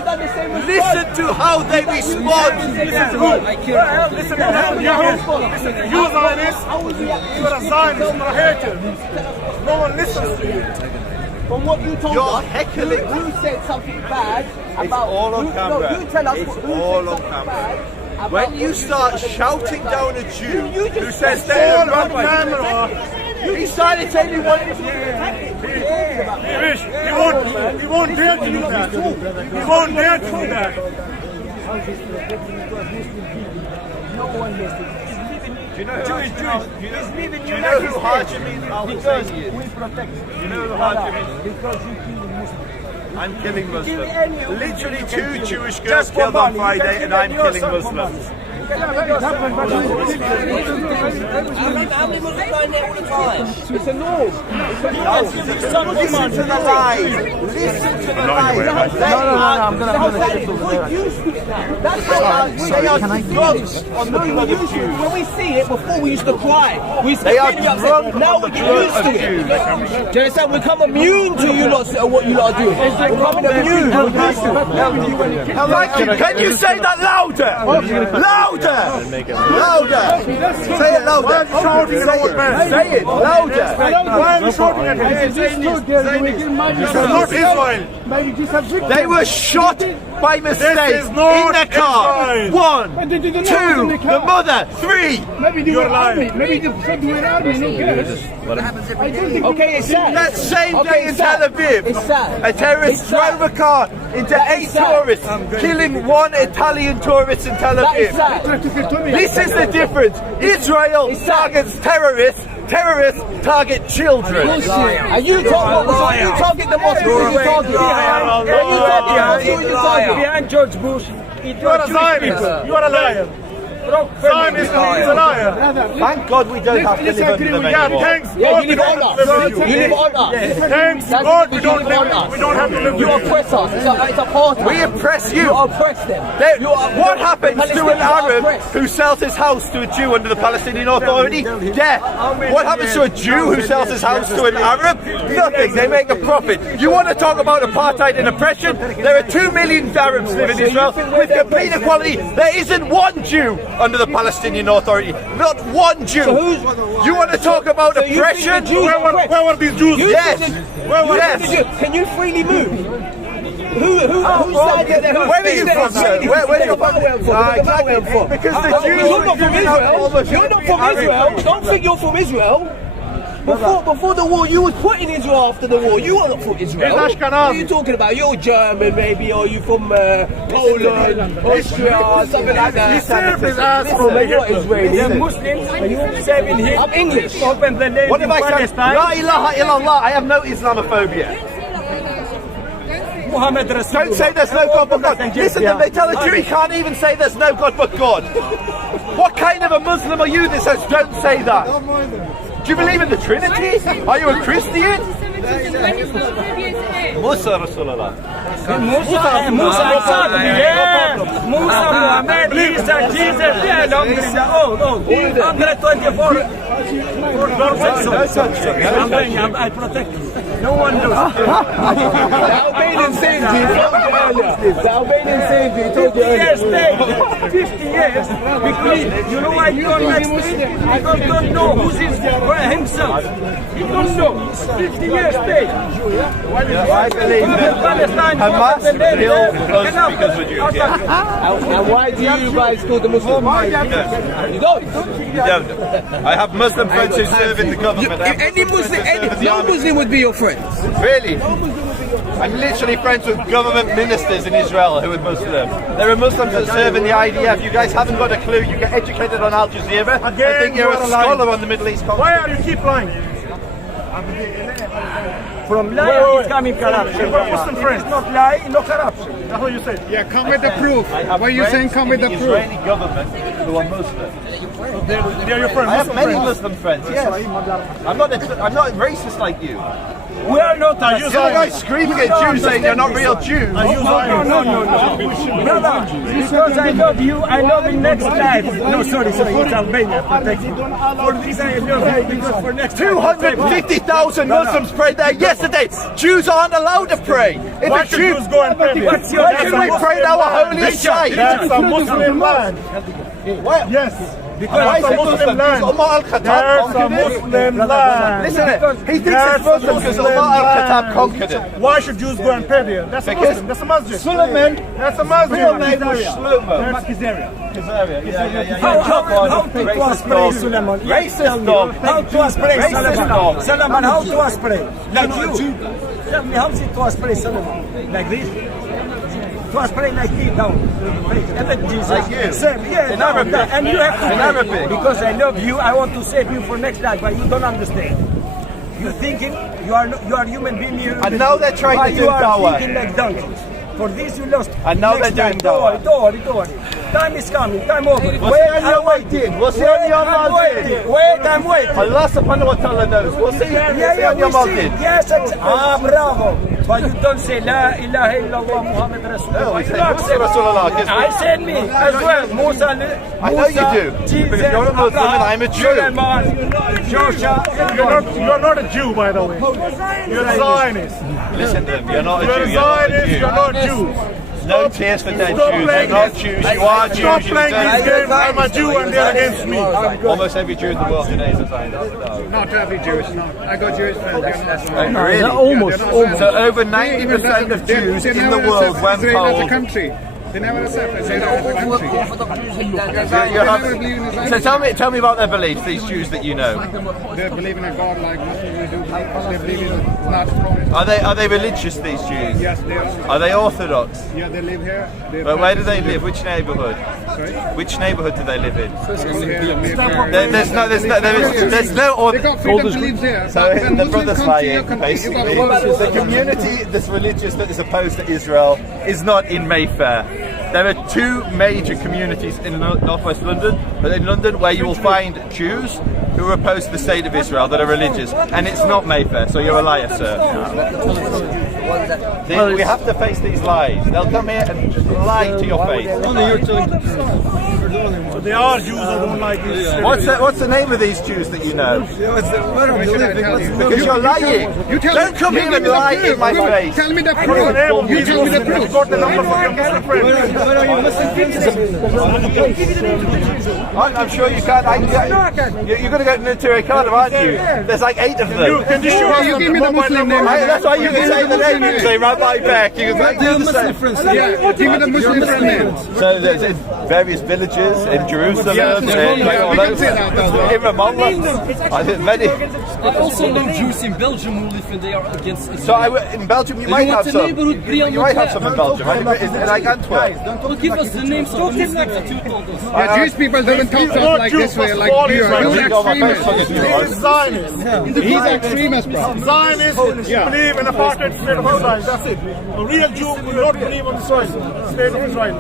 Listen to how they respond. Listen, you Zionist, you are a Zionist, you're a hater. No one listens to you. From what you told us, heckling. Who said something bad about... It's all on camera. No, you tell us it's who all said on something camera. bad. When you start shouting down a Jew who says all they're on rabbi, camera. he started saying he wanted to... He won't dare to do that. He won't dare to do that. No one listens. Do you know who Hajimin al-Husseini is? We protect you. You know who Hajimin is? Because you kill Muslims. I'm killing Muslims. Literally 2 Jewish girls killed on Friday and I'm killing Muslims. How many Muslims die there all the time? It's a norm. Listen to the lies. Listen to the lies. I'm going to shift over there. That's how they are drunk on the blood of Jews. When we see it, before we used to cry. They are drunk. Now we get used to it. Do you understand? We become immune to you lot, what you lot are doing. We're becoming immune. Can you say that louder? Louder! Louder! Say it louder! Say it louder! Why are you shouting at him? Not Israel. They were shot by mistake in their car. 1, 2, the mother, 3. Maybe they were lying. Maybe they said they were army. No cares. Okay, it's sad. That same day in Tel Aviv, it's sad. a terrorist drove a car into 8 tourists, killing 1 Italian tourist in Tel Aviv. This is the difference. Israel targets terrorists. Terrorists target children. And you target the Muslims. Behind George Bush, you are a Zionist. You are a liar. Zionist is a liar. Thank God we don't have to live under them anymore. Thanks Yeah, God you live on us. You live on us. Thanks God we don't have to live with you. oppress us. It's a apartheid. We oppress you. You oppress them. What happens to an Arab who sells his house to a Jew under the Palestinian Authority? Death. What happens to a Jew who sells his house to an Arab? Nothing. They make a profit. You want to talk about apartheid and oppression? There are 2 million Arabs live in Israel with complete equality. There isn't 1 Jew under the Palestinian Authority. Not 1 Jew. You want to talk about oppression? Where were these Jews? Yes. Yes. Can you freely move? Who's there? Where are you from, sir? Where's your from? Because the Jews... You're not from Israel. You're not from Israel. Don't think you're from Israel. Before the war, you was put in Israel after the war. You were not from Israel. What are you talking about? You're German, maybe, or you from Poland, Austria, or something like that. He served his ass from Israeli. You're Muslim. I'm English. What if I say, La ilaha illallah, I have no Islamophobia. Don't say there's no God but God. Listen to them, they tell a Jew he can't even say there's no God but God. What kind of a Muslim are you that says don't say that? Do you believe in the Trinity? Are you a Christian? Musa Rasulullah. Musa, Muhammad, Isa, Jesus, yeah, 124 I protect you. No one knows. The Albanian saved you. The Albanian saved you. 50 years stay. 50 years. Because you know why you don't like stay? Because you don't know who's himself. You don't know. 50 years stay. I believe that Hamas killed us because of Jews. And why do you guys call the Muslim? You don't. You don't. I have Muslim friends who serve in the government. No Muslim would be your friend. Really? I'm literally friends with government ministers in Israel who are Muslim. There are Muslims that serve in the IDF. You guys haven't got a clue. You get educated on Al Jazeera. I think you're a scholar on the Middle East conflict. Why are you keep lying? From lying is coming corruption. Muslim friends. It's not lie, no corruption. That's what you said. Yeah, come with the proof. What are you saying? Come with the proof. Israeli government who are Muslim. They're your friends. I have many Muslim friends. Yes. I'm not racist like you. We are not. You're the guy screaming at Jews saying they're not real Jews. No. Brother, because I love you, I love in next life. No, sorry, it's Albania. Protect you. For this I love you because for next 250,000 Muslims prayed there yesterday. Jews aren't allowed to pray. Why should Jews go and pray? Why should we pray in our holy site? That's a Muslim land. Yes. Because it's a Muslim land. There's a Muslim land. Listen, he thinks it's Muslim because Umar al-Khattab conquered it. Why should Jews go and pray there? That's a Muslim. That's a masjid. Suleiman. That's a masjid. Real name was Shlomo. That's Kizaria. How to us pray, Suleiman? Racist dog. How to us pray, Suleiman? Suleiman, how to us pray? Like you. Tell me, how is it to us pray, Suleiman? Like this? To us pray like this, down. Jesus. Like you? Same, yeah, in down, Arabic. down. And you have to in pray. Arabic. Because I love you, I want to save you for next life, but you don't understand. You're thinking you are human being. And now they're trying to do dawah. You are dawah. thinking like donkeys. For this you lost. And now they're doing dawah. Don't worry. Time is coming. Time over. I'm waiting. What's the I'm waiting. Allah subhanahu wa ta'ala knows. What's the Yes, bravo. But you don't say La ilaha illallah Muhammad Rasulullah. I said me as well. Musa. I know you do. Because you're a Muslim and I'm a Jew. You're not a Jew, by the way. You're a Zionist. Listen to them. You're not a Jew. You're a Zionist. You're not Jews. No tears for dead Jews. They're not Jews. You are Jews. Stop playing these games. I'm a Jew and they're against me. Almost every Jew in the world today is a Zionist. Not every Jewish, no. I got Jewish friends. Really? Almost. So over 90% of Jews in the world went Israel as a polled. country. They never accept Israel as a country. So tell me about their beliefs, these Jews that you know. They believe in a God like Muslims do. They believe in not. Are they religious, these Jews? Yes, they are. Are they Orthodox? Yeah, they live here. But where do they live? Which neighbourhood? Sorry? Which neighbourhood do they live in? There's no They got freedom to live there. So When the Muslims brother's come to your saying, country, you basically, got the community that's religious that is opposed to Israel is not in Mayfair. There are two major communities in northwest London, but in London where you will find Jews who are opposed to the state of Israel that are religious, and it's not Mayfair, so you're a liar, sir. We have to face these lies. They'll come here and just lie to your face. They are Jews that don't like this. What's the name of these Jews that you know? Because you're lying. Don't come here and lie in my face. Tell me the proof. You tell me the proof. Got the number from your Muslim friend. I'm sure you can't. You're going to go to a card, aren't you? There's like 8 of them. Can you show us You give me the Muslim name. That's why you can say the name. You can say Rabbi Beck. You can say the same. Yeah, give me the Muslim friend name. So there's in various villages in Jerusalem, in Ramallah. I think many. I also know Jews in Belgium who live and they are against Israel. So in Belgium you might have some. You might have some in Belgium. Like Antwerp. Well, give us the names of these that you told us. Yeah, Jewish people don't talk to us like this way, like you are. He's extremist. He's Zionist. He's extremist, bro. Zionists believe in apartheid state of Israel. That's it. A real Jew will not believe on the state of Israel.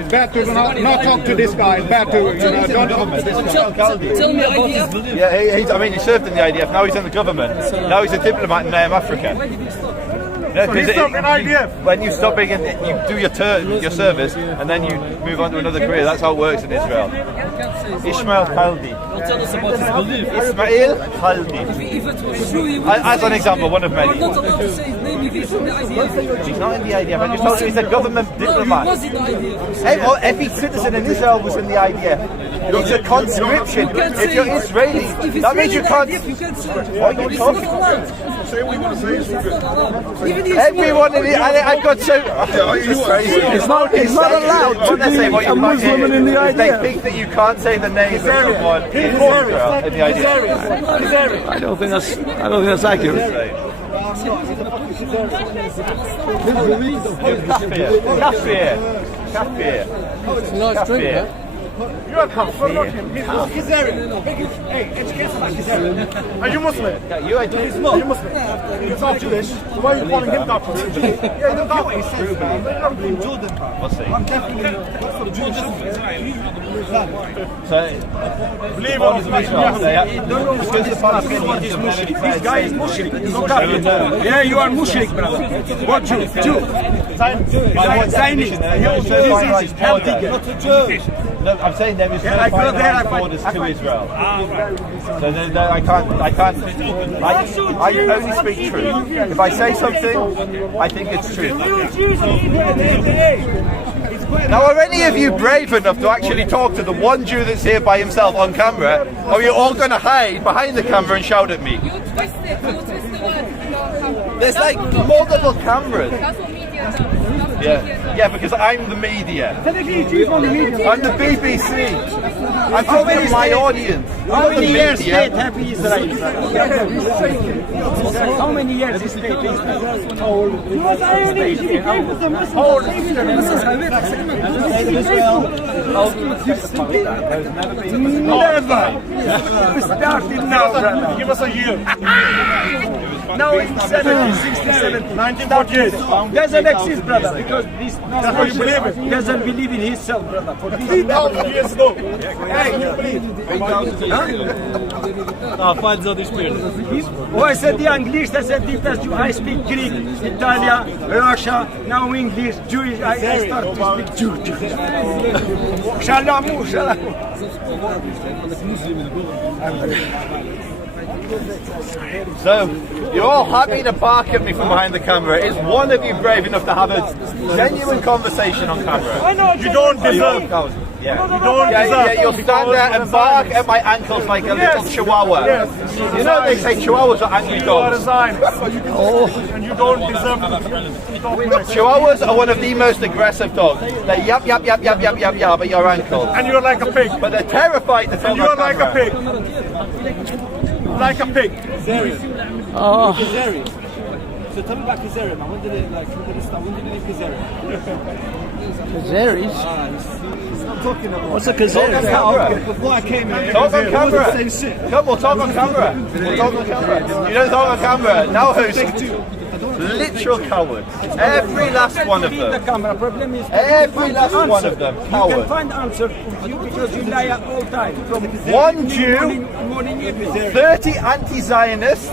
It's bad to not talk to this guy. It's bad to, don't talk. Tell me about his belief. Yeah, he served in the IDF. Now he's in the government. Now he's a diplomat in Africa. When you stop being, you do your service, and then you move on to another career. That's how it works in Israel. Ishmael Khaldi. Tell us about his belief. Ismail Khaldi. If it was true, you As an example, one of many. You're not allowed to say his name if he's in the IDF. He's not in the IDF. I just told you he's a government diplomat. No, he was in the IDF. Every citizen in Israel was in the IDF. It's a conscription. If you're Israeli, that means you can't. What are you talking about? Everyone in the I've got so. It's not allowed to be a Muslim in the IDF. They think that you can't say the name of someone in Israel in the IDF. I don't think that's accurate. Kafir. Kafir. You're a kafir. Hey, educate about Are you Muslim? Yeah, you are Jewish. Are you Muslim? He's not Jewish. So why are you calling him kafir? Yeah, he's kafir. We'll see. I'm definitely for the Jewish. So, believe on Israel. This guy is mushrik. Yeah, you are mushrik, brother. What Jew? Zionist. No, I'm saying there is no finite borders to Israel. So I can't. I only speak truth. If I say something, I think it's true. Now, are any of you brave enough to actually talk to the one Jew that's here by himself on camera? Or are you all going to hide behind the camera and shout at me? There's like multiple cameras. Yeah, because I'm the media. I'm the BBC. I'm talking to my audience. How many years state have Israel? How many years is state Israel? Never. We started now, brother. Give us a year. Now it's 1767, 1948. Doesn't exist, brother, because this doesn't believe in himself, brother. For 3,000 years ago. Hey, you believe? Oh, I said the English, I said I speak Greek, Italian, Russia, now English, Jewish, I start to speak Jewish. Shalom, shalom. So, you're all happy to bark at me from behind the camera. Is one of you brave enough to have a genuine conversation on camera? You don't deserve. Yeah, you'll stand there and bark at my ankles like a little chihuahua. You know they say chihuahuas are angry dogs. And you don't deserve Chihuahuas are one of the most aggressive dogs. They yap yap yap yap yap yap yap at your ankles. And you're like a pig. But they're terrified to talk. And you're like a pig. Like a pig. Oh. So tell me about Kazarian, man. When did it start? When did you leave Kazarian? Kazaris? What's a Kazarian? Before I came here, talk on camera. Same shit. Come, we'll talk on camera. We'll talk on camera. You don't talk on camera. Now who's literal cowards? Every last one of them. Every last one of them. Cowards. You can find answer because you lie all time. One Jew, 30 anti-Zionists.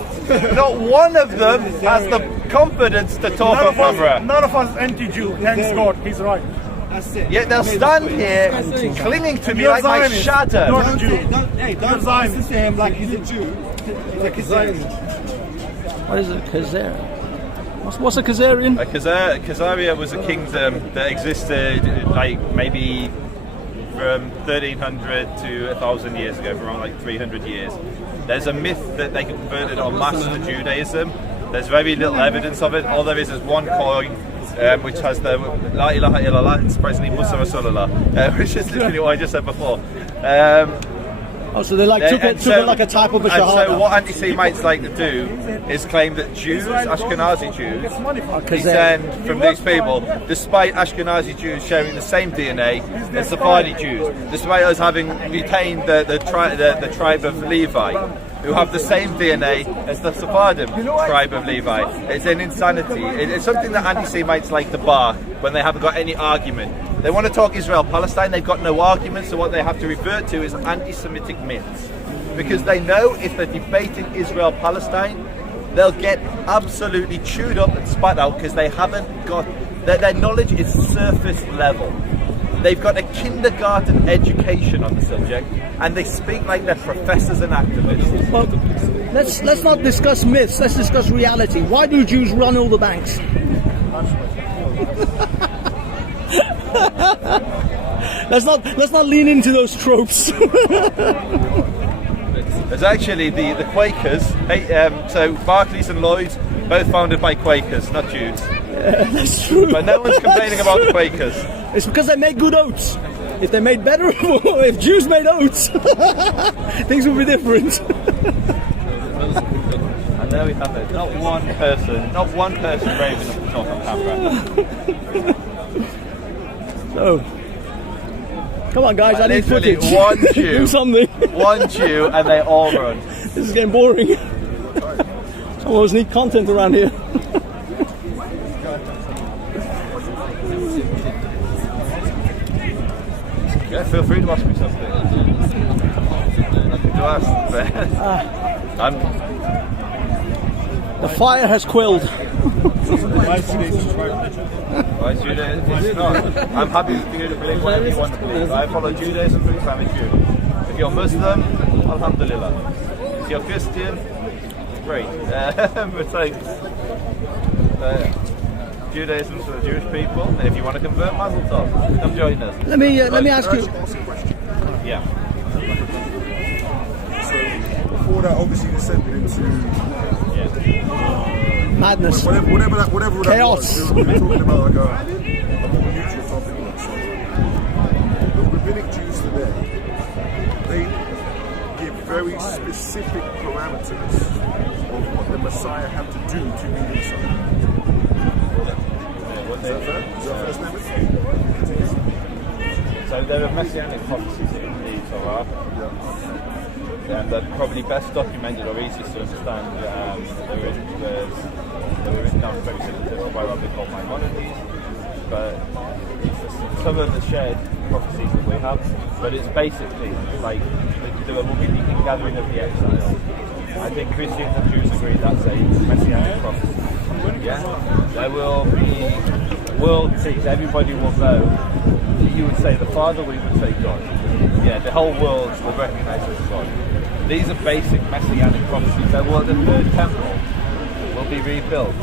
Not one of them has the confidence to talk on camera. None of us anti-Jew. Thanks God. He's right. That's it. Yet they'll stand here clinging to me like my shadow. Not a Jew. Don't listen to him like he's a Jew. He's a Kazarian. What is a Kazarian? What's a Kazarian? Khazaria was a kingdom that existed like maybe from 1300 to 1,000 years ago, for around like 300 years. There's a myth that they converted en masse to Judaism. There's very little evidence of it. All there is one coin which has the La ilaha illallah, it's presently Musa Rasulullah, which is literally what I just said before. So they took it like a type of a shahada. So what anti-Semites like to do is claim that Jews, Ashkenazi Jews, descend from these people, despite Ashkenazi Jews sharing the same DNA as Sephardi Jews, despite us having retained the tribe of Levi, who have the same DNA as the Sephardim tribe of Levi. It's an insanity. It's something that anti-Semites like to bark when they haven't got any argument. They want to talk Israel-Palestine, they've got no argument, so what they have to revert to is anti-Semitic myths. Because they know if they're debating Israel-Palestine, they'll get absolutely chewed up and spat out because they haven't got, their knowledge is surface level. They've got a kindergarten education on the subject, and they speak like they're professors and activists. Well, let's not discuss myths. Let's discuss reality. Why do Jews run all the banks? let's not lean into those tropes. There's actually the Quakers. So Barclays and Lloyds, both founded by Quakers, not Jews. That's true. But no one's complaining about the Quakers. It's because they make good oats. If they made better, if Jews made oats, things would be different. And there we have it. Not one person brave enough to talk on camera. So, come on, guys! I need Literally footage. one Jew, do something. One Jew, and they all run. This is getting boring. Some of us need content around here. Yeah, feel free to ask me something. Nothing to ask. The fire has quelled. Why Judaism? It's not. I'm happy for you to believe whatever you want to believe. I follow Judaism because I'm a Jew. If you're Muslim, alhamdulillah. If you're Christian, great. But like, Judaism for the Jewish people. And if you want to convert, mazel tov. Come join us. Let me ask you. Yeah. So before that, obviously descended into madness, whatever chaos. That was. We were talking about like a more neutral topic. So the rabbinic Jews today, they give very specific parameters of what the Messiah had to do to be the Messiah. Is that fair? Is that a fair statement? So there are messianic prophecies in the Torah. And they're probably best documented or easiest to understand. They were written down very similar by what we call Maimonides, but some of the shared prophecies that we have, but it's basically like there will be the ingathering of the exiles. I think Christians and Jews agree that's a messianic prophecy. Yeah, there will be world peace. Everybody will know. You would say the Father, we would say God. Yeah, the whole world will recognise as God. These are basic messianic prophecies. The third temple will be rebuilt.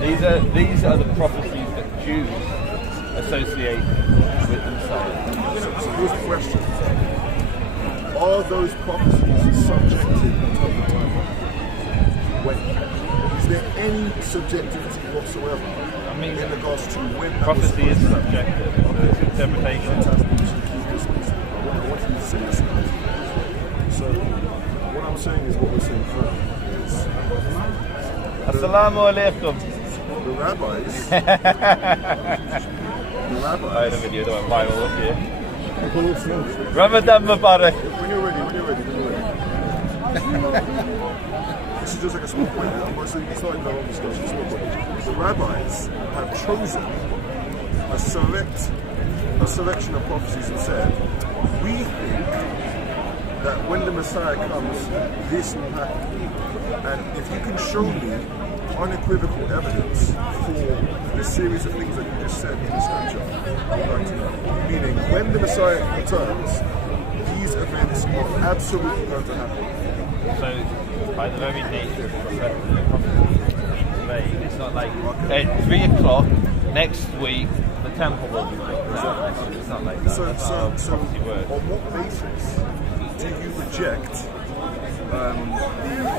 These are the prophecies that Jews associate with the Messiah. So here's the question. Are those prophecies subjective when? Is there any subjectivity whatsoever in regards to when prophecy is subjective to its interpretation? So what I'm saying is what we're saying first is Assalamu alaikum. The rabbis I had a video that went viral up here. Ramadan Mubarak. When you're ready. This is just like a small point. I'm not saying it's not even a long discussion. Small point. The rabbis have chosen a selection of prophecies and said, we think that when the Messiah comes, this will happen. And if you can show me unequivocal evidence for the series of things that you just said in the scripture, I would like to know. Meaning, when the Messiah returns, these events are absolutely going to happen. So, by the very nature of the prophecy, it's not like at 3 o'clock next week the temple will be built. It's not like that. So That's how prophecy works. On what basis do you reject the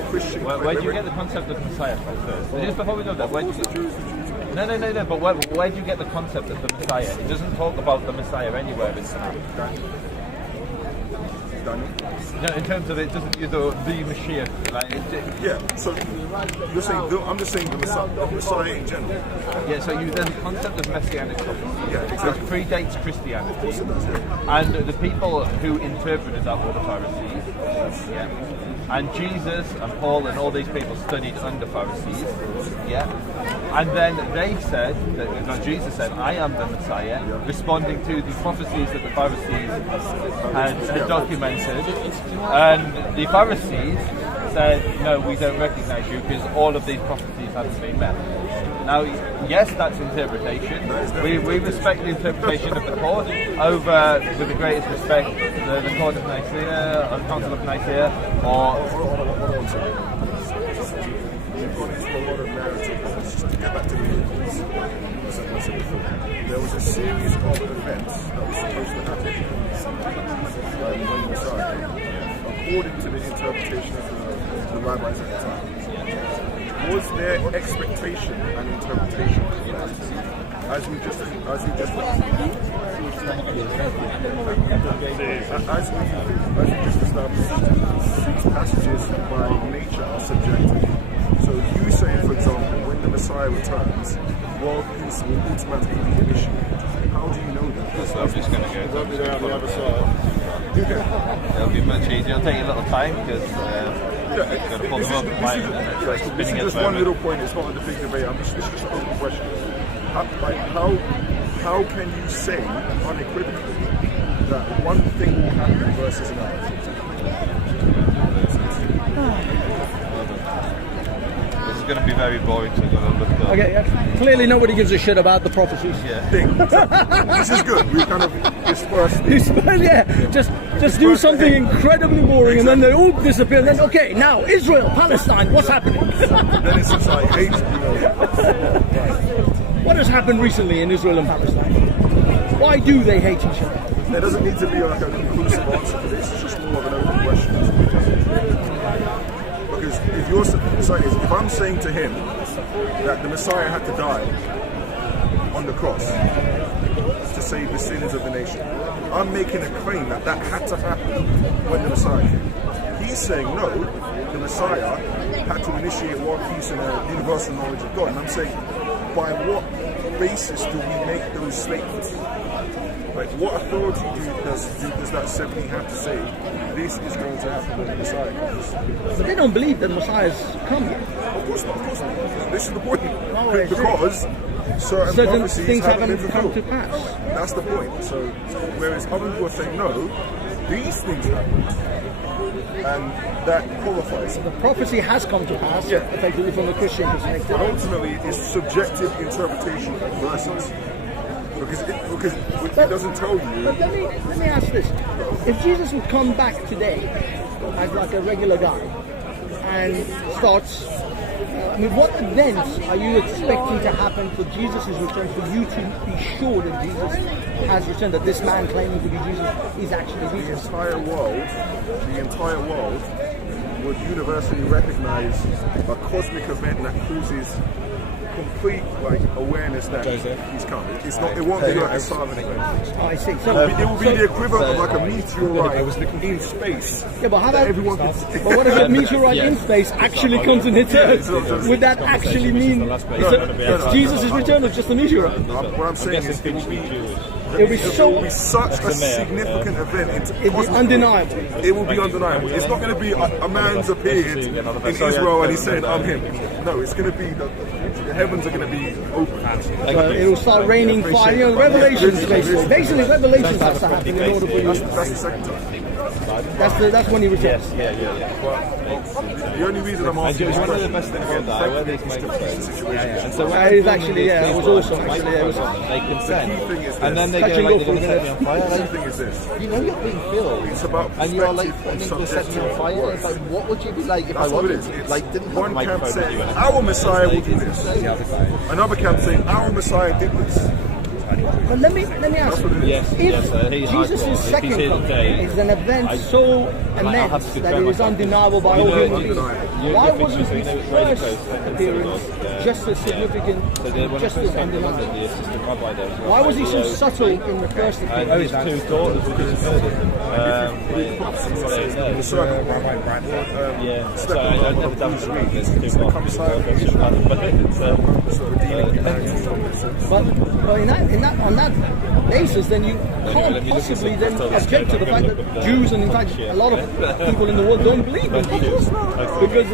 Christian? Where do you get the concept of Messiah from first? Just before we go there, where do you get? No. But where do you get the concept of the Messiah? It doesn't talk about the Messiah anywhere in Tanakh. No, in terms of it doesn't use the Mashiach. Yeah. So you're saying I'm just saying the Messiah in general. Yeah. So you then the concept of messianic prophecy. Yeah, exactly. Which predates Christianity. Of course it does. Yeah. And the people who interpreted that were the Pharisees. Yeah. And Jesus and Paul and all these people studied under Pharisees. Yeah. And then they said, Jesus said, I am the Messiah, responding to the prophecies that the Pharisees had documented. And the Pharisees said, no, we don't recognise you because all of these prophecies haven't been met. Now, yes, that's interpretation. We respect the interpretation of the court over, with the greatest respect, the Court of Nicaea, or the Council of Nicaea, or... To get back to the Holocaust, as I said before, there was a series of events that were supposed to happen when the Messiah came, according to the interpretation of the rabbis at the time. Was their expectation and interpretation correct? As we just established, these passages by nature are subjective. So you say, for example, when the Messiah returns, world peace will automatically be initiated. How do you know that? So I'm just going to go. It'll be there on the other side. It'll be much easier. It'll take a little time because you've got to pull them up. This is just one little point. It's not a big debate. This is just an open question. How can you say unequivocally that one thing will happen versus another? It's going to be very boring, so I'm going to look up. Okay, clearly nobody gives a shit about the prophecies. Yeah. This is good. We kind of dispersed it. Yeah, just do something incredibly boring and then they all disappear. And then, okay, now Israel, Palestine, what's happening? Then it's just like hate. What has happened recently in Israel and Palestine? Why do they hate each other? There doesn't need to be like a conclusive answer to this. It's just more of an open question. Because if I'm saying to him that the Messiah had to die on the cross to save the sins of the nation, I'm making a claim that had to happen when the Messiah came. He's saying no, the Messiah had to initiate world peace and a universal knowledge of God. And I'm saying, by what basis do we make those statements? Like, what authority does that 70 have to say this is going to happen when the Messiah comes? But they don't believe that Messiah's come yet. Of course not. This is the point. Because certain prophecies things haven't come to pass. That's the point. So, whereas other people are saying, no, these things happen. And that qualifies. The prophecy has come to pass, effectively from the Christian perspective. But ultimately, it's subjective interpretation of verses. Because it doesn't tell you. But let me ask this: if Jesus would come back today as like a regular guy and starts, what events are you expecting to happen for Jesus' return for you to be sure that Jesus has returned? That this man claiming to be Jesus is actually Jesus? The entire world would universally recognize a cosmic event that causes complete awareness that he's coming. It's not. It won't be like a silent event. Oh, I see. So it will be the equivalent of like a meteorite in space. Yeah, but how about everyone? But what if a meteorite in space actually comes and hits Earth? Would that actually mean it's Jesus' return or just a meteorite? What I'm saying is it will be such a significant event. It will be undeniable. It will be undeniable. It's not going to be a man's appeared in Israel and he said, I'm him. No, it's going to be the heavens are going to be open. So it will start raining fire. Revelations, basically. Basically, Revelations has to happen in order for you. That's the second time. That's when he returns. Yeah. The only reason I'm asking is one of the best things about that, where they make situation. So it actually, it was awesome. Actually, it was. They consent, and then they Catching go like up they're with going to set me on fire. The key thing is this. You know you're being filmed. It's about and you're like perspective threatening to set me on fire. It's like, what would you be like if That's I what it wanted is. to? Like, didn't have a One camp microphone with you saying, in it. our Messiah will do this. Another camp saying, our Messiah did this. But let me ask you, if Jesus' second coming is an event so immense that it is undeniable by all human beings, why wasn't his first appearance just as significant, just as undeniable? Why was he so subtle in the first appearance? Oh, his two daughters were just murdered. So I never done this read. There's two markets. But on that basis, then you can't possibly then object to the fact that Jews and in fact a lot of people in the world don't believe in Jesus because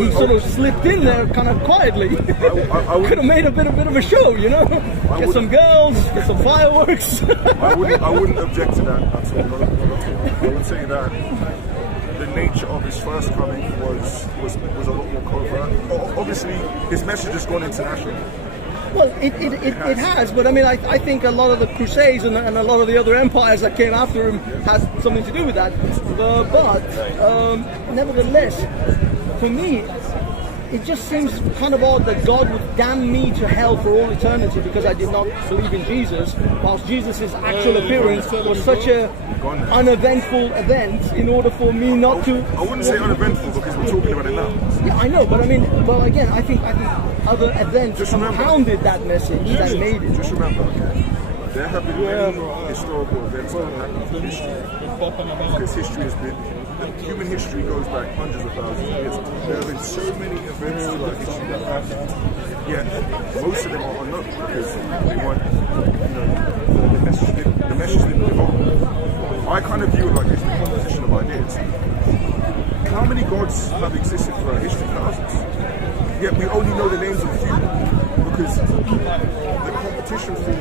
he sort of slipped in there kind of quietly. Could have made a bit of a show, you know, get some girls, get some fireworks. I wouldn't object to that at all. I would say that the nature of his first coming was a lot more covert. Obviously, his message has gone international. Well, it has, but I mean, I think a lot of the Crusades and a lot of the other empires that came after him has something to do with that. But nevertheless, for me, it just seems kind of odd that God would damn me to hell for all eternity because I did not believe in Jesus, whilst Jesus' actual appearance was such a uneventful event in order for me not to... I wouldn't say uneventful because we're talking about it now. Yeah, I know, but I mean, well, again, I think other events compounded that message that made it. Just remember, there have been many historical events that happened in history. Because history has been... Human history goes back hundreds of thousands of years. There have been so many events throughout history that happened. Yet most of them are unknown because they weren't, the message didn't live on. I kind of view it like it's a competition of ideas. How many gods have existed throughout history? Thousands. Yet we only know the names of a few because the competition for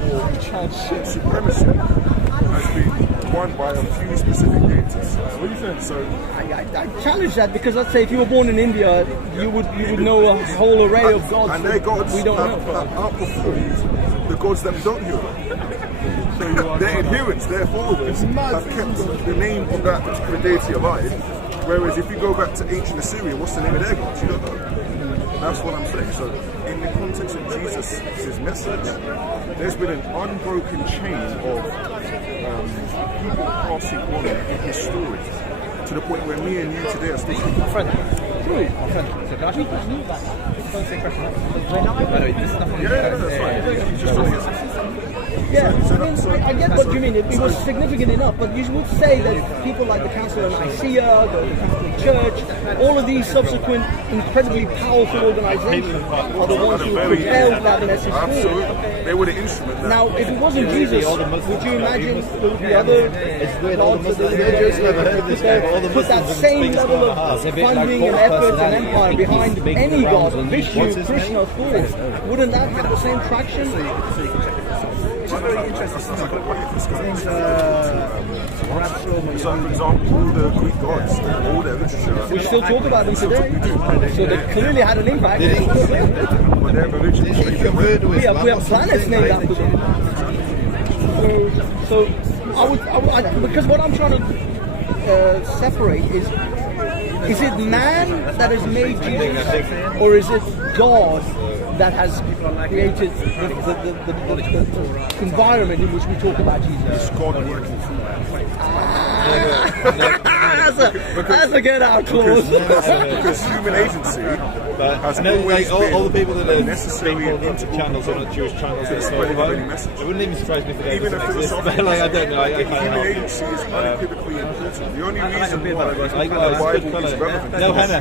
supremacy has been won by a few specific deities. What do you think? So I challenge that because let's say if you were born in India, you would know a whole array of gods. And their gods we don't have outperformed the gods that we don't hear of. So their adherents, their followers, have kept the name of that particular deity alive. Whereas if you go back to ancient Assyria, what's the name of their gods? You don't know. That's what I'm saying. So in the context of Jesus' message, there's been an unbroken chain of people passing on in his story to the point where me and you today are still speaking. My friend. So can I ask you a question? Don't say question. No, this is nothing. Yeah, I get what you mean. It was significant enough, but you would say that people like the Council of Nicaea, the Catholic Church, all of these subsequent incredibly powerful organizations are the ones who propelled that message forward. Absolutely. They were the instrument. Now, if it wasn't Jesus, would you imagine there would be other gods that they put that same level of funding and effort and empire behind any god, Vishnu, Krishna, Thor? Wouldn't that have the same traction? It's very interesting. So, for example, all the Greek gods, all their literature. We still talk about them today. So they clearly had an impact. But their religion. We have planets named after them. So I would, because what I'm trying to separate is it man that has made Jesus, or is it God that has created the environment in which we talk about Jesus? It's God working through that's a get out clause. Because human agency has always been all the people that are necessary on channels, on Jewish channels, to spread the message. It wouldn't even surprise me if they even didn't if exist. But like, I don't know. I human agency is unequivocally important. The only reason why the Bible is relevant. No henna.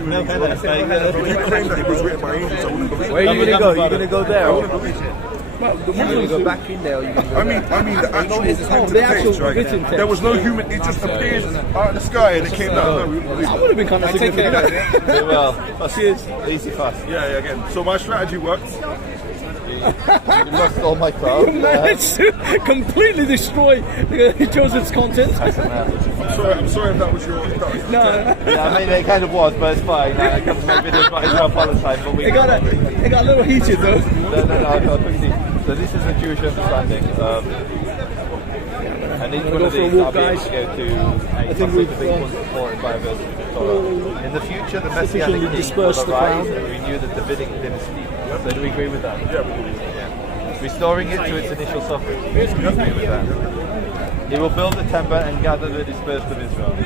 You claim that it was written by angels, I wouldn't believe it. Where are you going to go? You're going to go there? I wouldn't believe it. Well, you're going to go back in there, or you're going to go I mean the actual text, right? There was no human, it just appeared out of the sky and it came down. That would have been kind of significant. Well, cheers. Easy fast. Yeah, again. So my strategy worked. You lost all my crowd. You managed to completely destroy Joseph's content. I'm sorry if that was your... No. Yeah, I mean, it kind of was, but it's fine. I come to make videos, but I do apologise. But it got a little heated, though. No. So this is a Jewish understanding. And each one of these I'll be able to go to a specific one supported by a verse of the Torah. In the future, the Messianic king will arise and renew the Davidic dynasty. So do we agree with that? Yeah. Restoring it to its initial sovereignty. We agree with that. He will build the temple and gather the dispersed of Israel.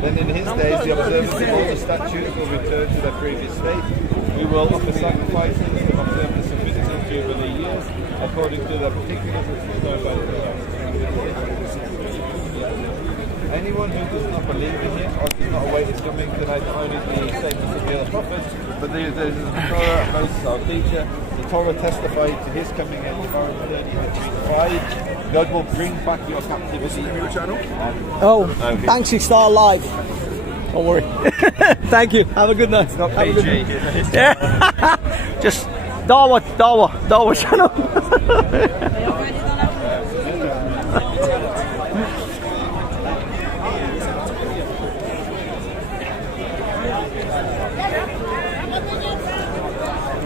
Then in his days, the observance of all the statutes will return to their previous state. We will offer sacrifices and observe the Sabbatical Jubilee years according to their particulars as prescribed by the Torah. Anyone who does not believe in him or does not await his coming denies not only the statements of the other prophets, but there is the Torah and Moses our teacher. The Torah testified to his coming in Deuteronomy 30:5. God will bring back your captivity. Thanks, Star Live. Don't worry. Thank you. Have a good night. It's not PG. Yeah. Just Dawa channel.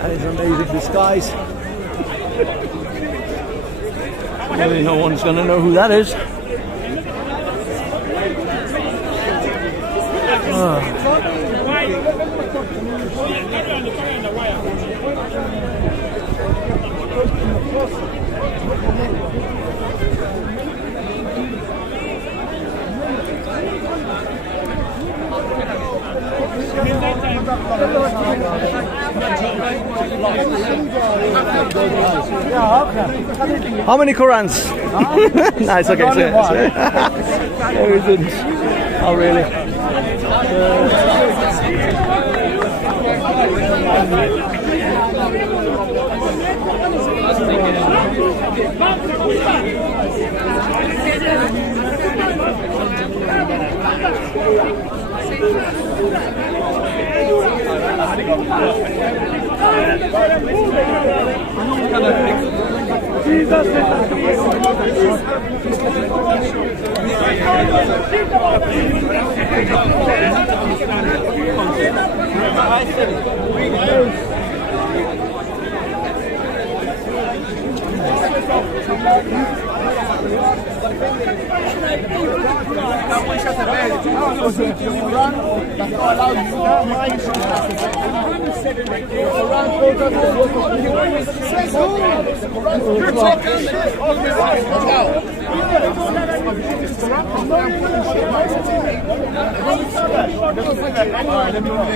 That is amazing disguise. Really, no one's going to know who that is. How many Qurans? Nice, okay. Oh, really?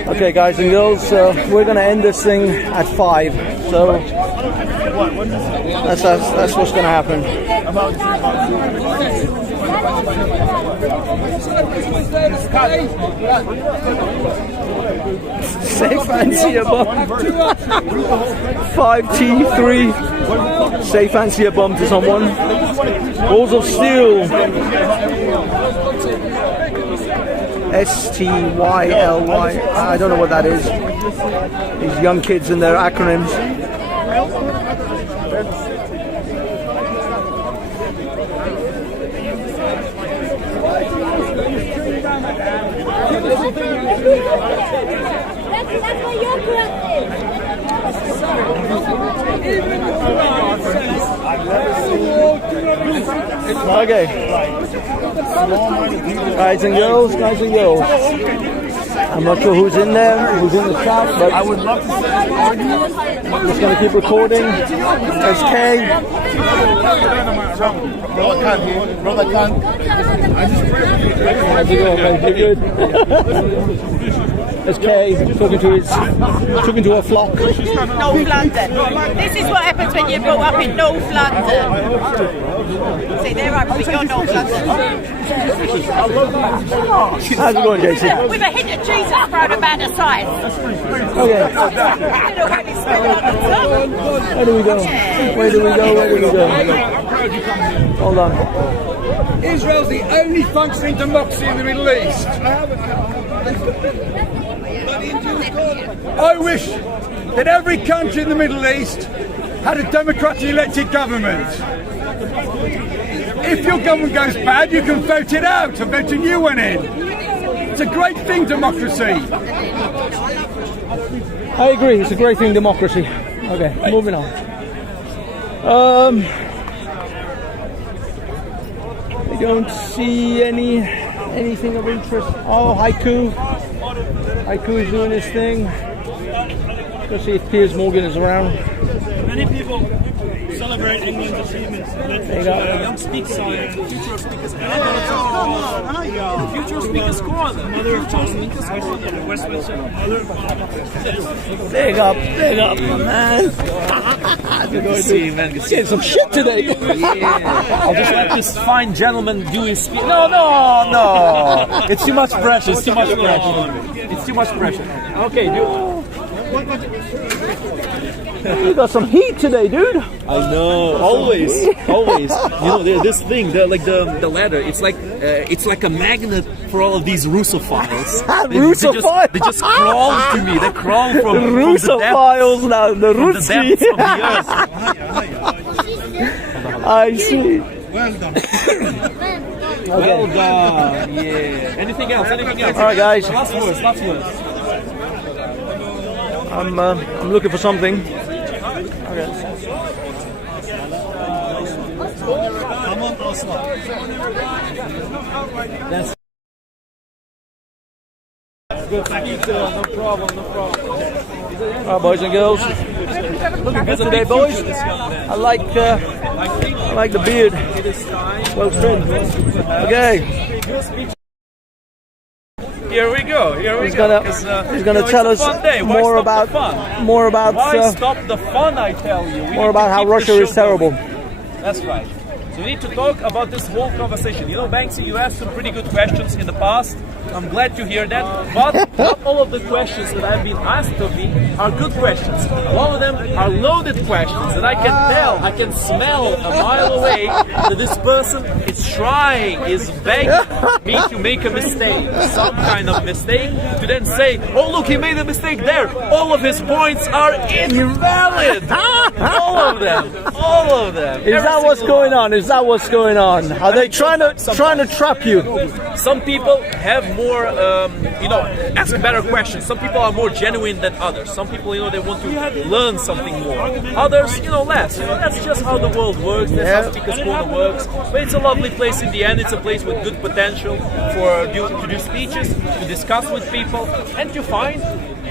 Okay, guys and girls, we're going to end this thing at 5. So that's what's going to happen. Say fancy a bomb. 5T3. Say fancy a bomb to someone. Balls of steel. STYLY. I don't know what that is. These young kids and their acronyms. That's what you're correcting. Okay. Guys and girls. I'm not sure who's in there, who's in the chat, but I would love to see. I'm just going to keep recording. There's Kay. Brother Khan. How's it going, mate? You good? There's Kay talking to a flock. North London. This is what happens when you're brought up in North London. See, they're over with your North London. How's it going, Jason? With a hint of Jesus thrown about the side. Okay. Where do we go? Hold on. Israel's the only functioning democracy in the Middle East. I wish that every country in the Middle East had a democratically elected government. If your government goes bad, you can vote it out and vote a new one in. It's a great thing, democracy. I agree, it's a great thing, democracy. Okay, moving on. I don't see anything of interest. Oh, Haiku. Haiku is doing his thing. Let's see if Piers Morgan is around. Many people celebrate England's achievements. Young speakers, future speakers, future speakers score. Mother of speakers score. Westminster, mother of Big up, man. Good to see you, man. Getting some shit today. Yeah. I'll just let this fine gentleman do his speech. No. It's too much pressure. It's too much pressure. Okay, dude. You got some heat today, dude. I know, always. You know, this thing, the ladder. It's like a magnet for all of these Russophiles. Russophiles. They just crawl to me. They crawl from Russophiles now. The depths of the earth. I see. Well done. Well done. Yeah. Anything else? All right, guys. Last words. I'm looking for something. Okay. That's good. Thank you, no problem, no problem. All right, boys and girls. Looking good today, boys. I like the beard. Well trimmed. Okay. Here we go. He's gonna tell us more about Why stop the fun? I tell you. more about how Russia is terrible. That's right. So we need to talk about this whole conversation. You know, Banksy, you asked some pretty good questions in the past. I'm glad to hear that. But not all of the questions that have been asked of me are good questions. A lot of them are loaded questions that I can tell, I can smell a mile away that this person is trying, is begging me to make a mistake, some kind of mistake, to then say, oh look, he made a mistake there. All of his points are invalid. All of them. All of them. Is that what's going on? Is that what's going on? Are they trying to trap you? Some people have more, ask better questions. Some people are more genuine than others. Some people, they want to learn something more. Others, less. That's just how the world works. That's how Speaker's Corner works. But it's a lovely place in the end. It's a place with good potential to do speeches, to discuss with people, and to find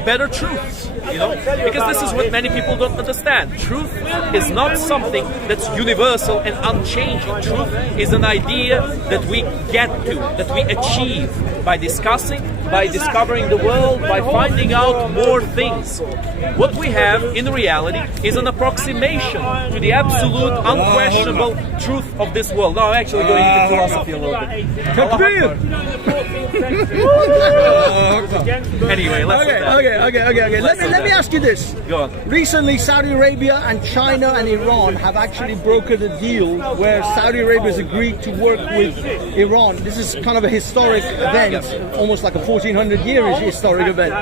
better truths, because this is what many people don't understand. Truth is not something that's universal and unchanging. Truth is an idea that we get to, that we achieve by discussing, by discovering the world, by finding out more things. What we have in reality is an approximation to the absolute, unquestionable truth of this world. Now I'm actually going into philosophy a little bit. Anyway, Okay. Let me ask you this. Go on. Recently, Saudi Arabia and China and Iran have actually brokered a deal where Saudi Arabia has agreed to work with Iran. This is kind of a historic event, almost like a 1400-year historic event.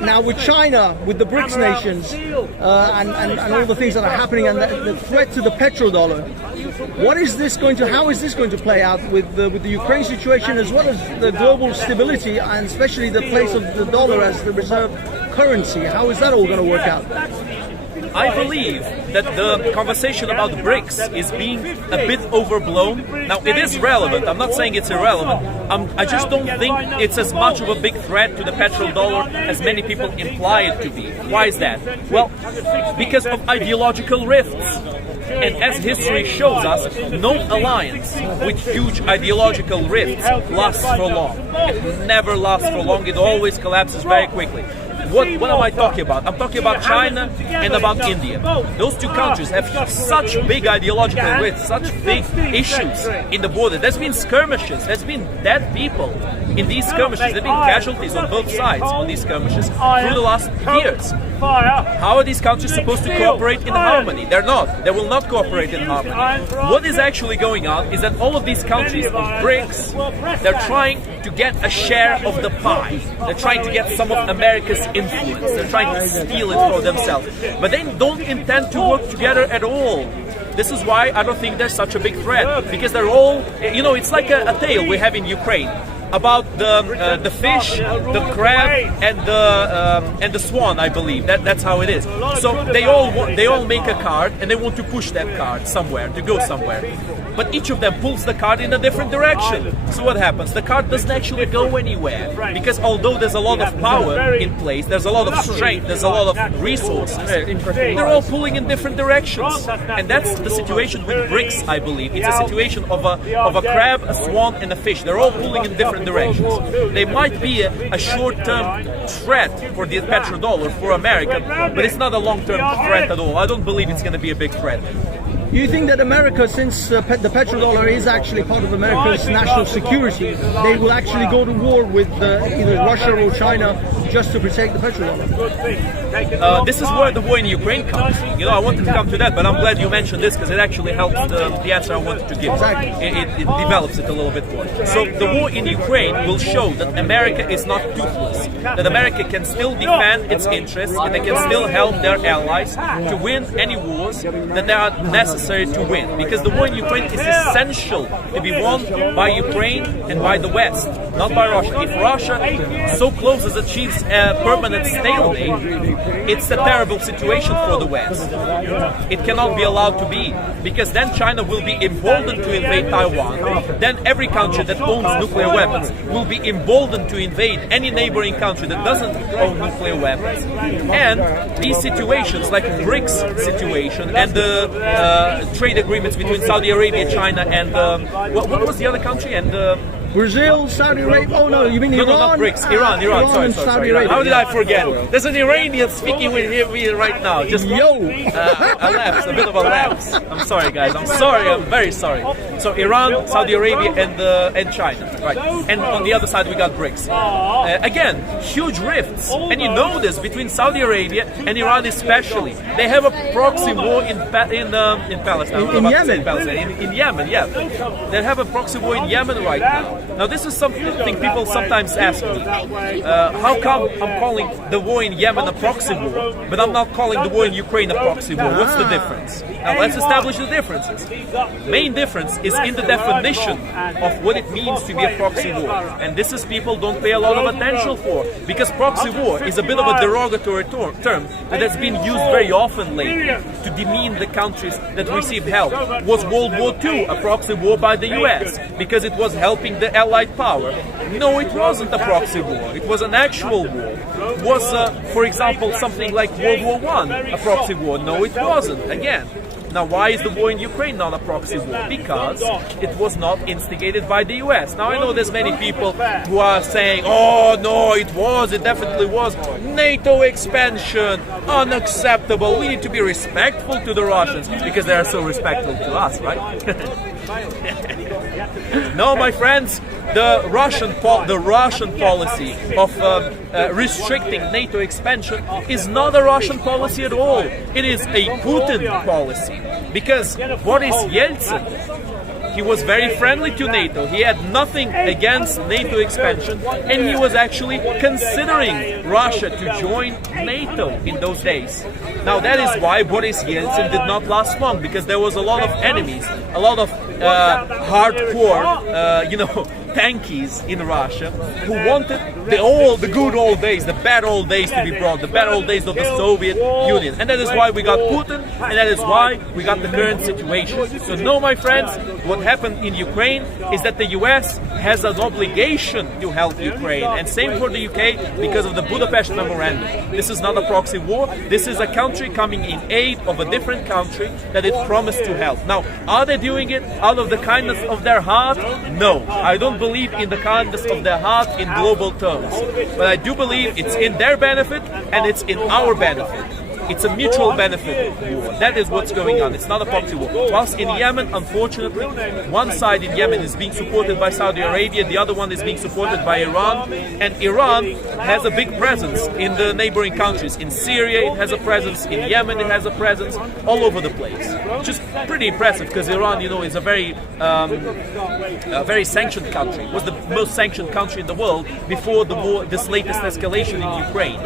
Now with China, with the BRICS nations, and all the things that are happening, and the threat to the petrodollar, how is this going to play out with the Ukraine situation, as well as the global stability, and especially the place of the dollar as the reserve currency? How is that all going to work out? I believe that the conversation about BRICS is being a bit overblown. Now, it is relevant. I'm not saying it's irrelevant. I just don't think it's as much of a big threat to the petrodollar as many people imply it to be. Why is that? Well, because of ideological rifts. And as history shows us, no alliance with huge ideological rifts lasts for long. It never lasts for long. It always collapses very quickly. What am I talking about? I'm talking about China and about India. Those two countries have such big ideological rifts, such big issues in the border. There's been skirmishes, there's been dead people in these skirmishes, there's been casualties on both sides on these skirmishes through the last years. How are these countries supposed to cooperate in harmony? They're not. They will not cooperate in harmony. What is actually going on is that all of these countries of BRICS, they're trying to get a share of the pie. They're trying to get some of America's influence. They're trying to steal it for themselves. But they don't intend to work together at all. This is why I don't think there's such a big threat. Because they're all, it's like a tale we have in Ukraine about the fish, the crab, and the swan. I believe that's how it is. So they all make a cart, and they want to push that cart somewhere, to go somewhere. But each of them pulls the cart in a different direction. So what happens? The cart doesn't actually go anywhere, because although there's a lot of power in place, there's a lot of strength, there's a lot of resources, they're all pulling in different directions. And that's the situation with BRICS, I believe. It's a situation of a crab, a swan, and a fish. They're all pulling in different directions. They might be a short-term threat for the petrodollar, for America, but it's not a long-term threat at all. I don't believe it's going to be a big threat. You think that America, since the petrodollar is actually part of America's national security, they will actually go to war with either Russia or China just to protect the petrodollar? This is where the war in Ukraine comes. I wanted to come to that, but I'm glad you mentioned this, because it actually helps the answer I wanted to give. It develops it a little bit more. So the war in Ukraine will show that America is not toothless, that America can still defend its interests, and they can still help their allies to win any wars that they are necessary necessary to win, because the war in Ukraine is essential to be won by Ukraine and by the West, not by Russia. If Russia so close as achieves a permanent stalemate, it's a terrible situation for the West. It cannot be allowed to be, because then China will be emboldened to invade Taiwan. Then every country that owns nuclear weapons will be emboldened to invade any neighboring country that doesn't own nuclear weapons. And these situations, like BRICS situation and the trade agreements between Saudi Arabia, China, and what was the other country? And Brazil, Saudi Arabia. Oh no, you mean Iran? No, not BRICS. Iran. Sorry. How did I forget? There's an Iranian speaking with me right now. Just a lapse, a bit of a lapse. I'm sorry, guys. I'm very sorry. So Iran, Saudi Arabia, and China, right? And on the other side we got BRICS. Again, huge rifts, and you know this between Saudi Arabia and Iran especially. They have a proxy war in Palestine. In Yemen. In Yemen, yeah. They have a proxy war in Yemen right now. Now this is something people sometimes ask me. How come I'm calling the war in Yemen a proxy war, but I'm not calling the war in Ukraine a proxy war? What's the difference? Now let's establish the differences. Main difference is in the definition of what it means to be a proxy war. And this is people don't pay a lot of attention for, because proxy war is a bit of a derogatory term that has been used very often lately to demean the countries that receive help. Was World War II a proxy war by the US because it was helping the Allied power? No, it wasn't a proxy war. It was an actual war. Was, for example, something like World War I a proxy war? No, it wasn't. Again. Now, why is the war in Ukraine not a proxy war? Because it was not instigated by the US. Now, I know there's many people who are saying, oh, no, it definitely was. NATO expansion, unacceptable. We need to be respectful to the Russians because they are so respectful to us, right? No, my friends, the Russian policy of restricting NATO expansion is not a Russian policy at all. It is a Putin policy. Because Boris Yeltsin, he was very friendly to NATO. He had nothing against NATO expansion, and he was actually considering Russia to join NATO in those days. Now that is why Boris Yeltsin did not last long, because there was a lot of enemies, a lot of hardcore, tankies in Russia who wanted the good old days, the bad old days to be brought, the bad old days of the Soviet Union. And that is why we got Putin, and that is why we got the current situation. So no, my friends, what happened in Ukraine is that the US has an obligation to help Ukraine, and same for the UK because of the Budapest Memorandum. This is not a proxy war. This is a country coming in aid of a different country that it promised to help. Now, are they doing it out of the kindness of their heart? No, I don't believe in the kindness of their heart in global terms, but I do believe it's in their benefit and it's in our benefit. It's a mutual benefit war. That is what's going on. It's not a proxy war. Whilst in Yemen, unfortunately, one side in Yemen is being supported by Saudi Arabia, the other one is being supported by Iran. And Iran has a big presence in the neighboring countries. In Syria, it has a presence. In Yemen, it has a presence. All over the place. Which is pretty impressive, because Iran, is a very sanctioned country. It was the most sanctioned country in the world before the war, this latest escalation in Ukraine.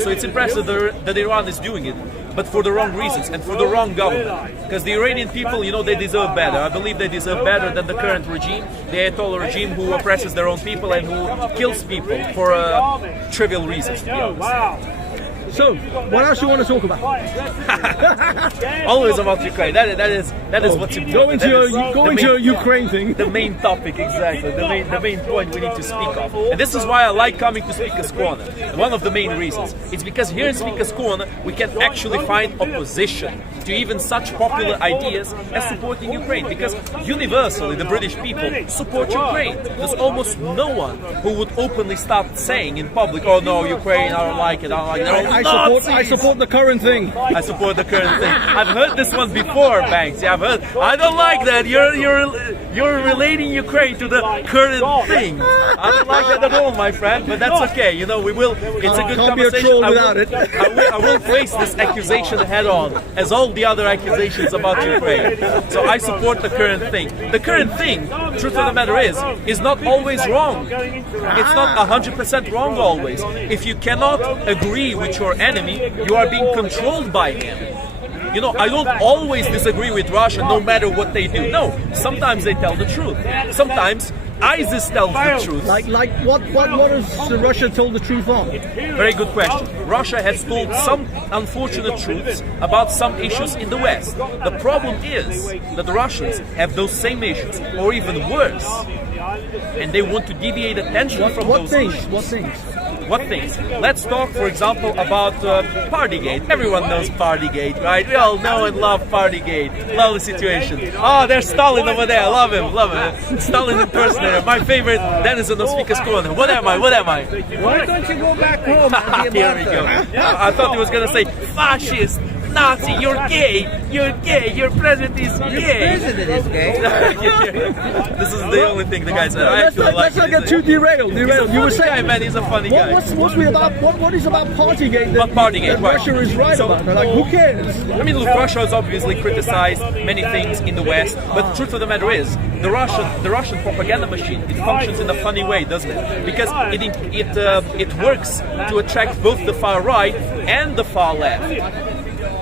So it's impressive that Iran is doing it, but for the wrong reasons and for the wrong government. Because the Iranian people, they deserve better. I believe they deserve better than the current regime, the Ayatollah regime, who oppresses their own people and who kills people for trivial reasons, to be honest. So, what else do you want to talk about? Always about Ukraine. That is what's important. Go into your Ukraine thing. The main topic, exactly. The main point we need to speak of. And this is why I like coming to Speaker's Corner. One of the main reasons. It's because here in Speaker's Corner we can actually find opposition to even such popular ideas as supporting Ukraine. Because universally the British people support Ukraine. There's almost no one who would openly start saying in public, oh no, Ukraine, I don't like it, I support the current thing. I support the current thing. I've heard this one before, Banks. Yeah, I've heard. I don't like that. You're relating Ukraine to the current thing. I don't like that at all, my friend. But that's okay. We will. It's a good conversation. I will face this accusation head on, as all the other accusations about Ukraine. So I support the current thing. The current thing, truth of the matter is not always wrong. It's not 100% wrong always. If you cannot agree with your enemy, you are being controlled by him. you know, I don't always disagree with Russia no matter what they do. No, sometimes they tell the truth. Sometimes ISIS tells the truth. Like what has Russia told the truth on? Very good question. Russia has told some unfortunate truths about some issues in the West. The problem is that the Russians have those same issues, or even worse, and they want to deviate attention from those issues. What things? What things? Let's talk, for example, about Partygate. Everyone knows Partygate, right? We all know and love Partygate. Love the situation. Oh, there's Stalin over there. Love him, love him. Stalin impersonator. My favorite denizen of Speaker's Corner. What am I? What am I? Why don't you go back home and be Here we go. I thought he was going to say fascist. Nazi, you're gay, your president is gay. Your president is gay. This is the only thing the guy said. I actually Let's not get too derailed. You were saying, guy, man, he's a funny guy. What is about Partygate that, Partygate, that Russia is right about? Like, who cares? I mean, look, Russia has obviously criticized many things in the West, but the truth of the matter is, the Russian propaganda machine, it functions in a funny way, doesn't it? Because it works to attract both the far right and the far left.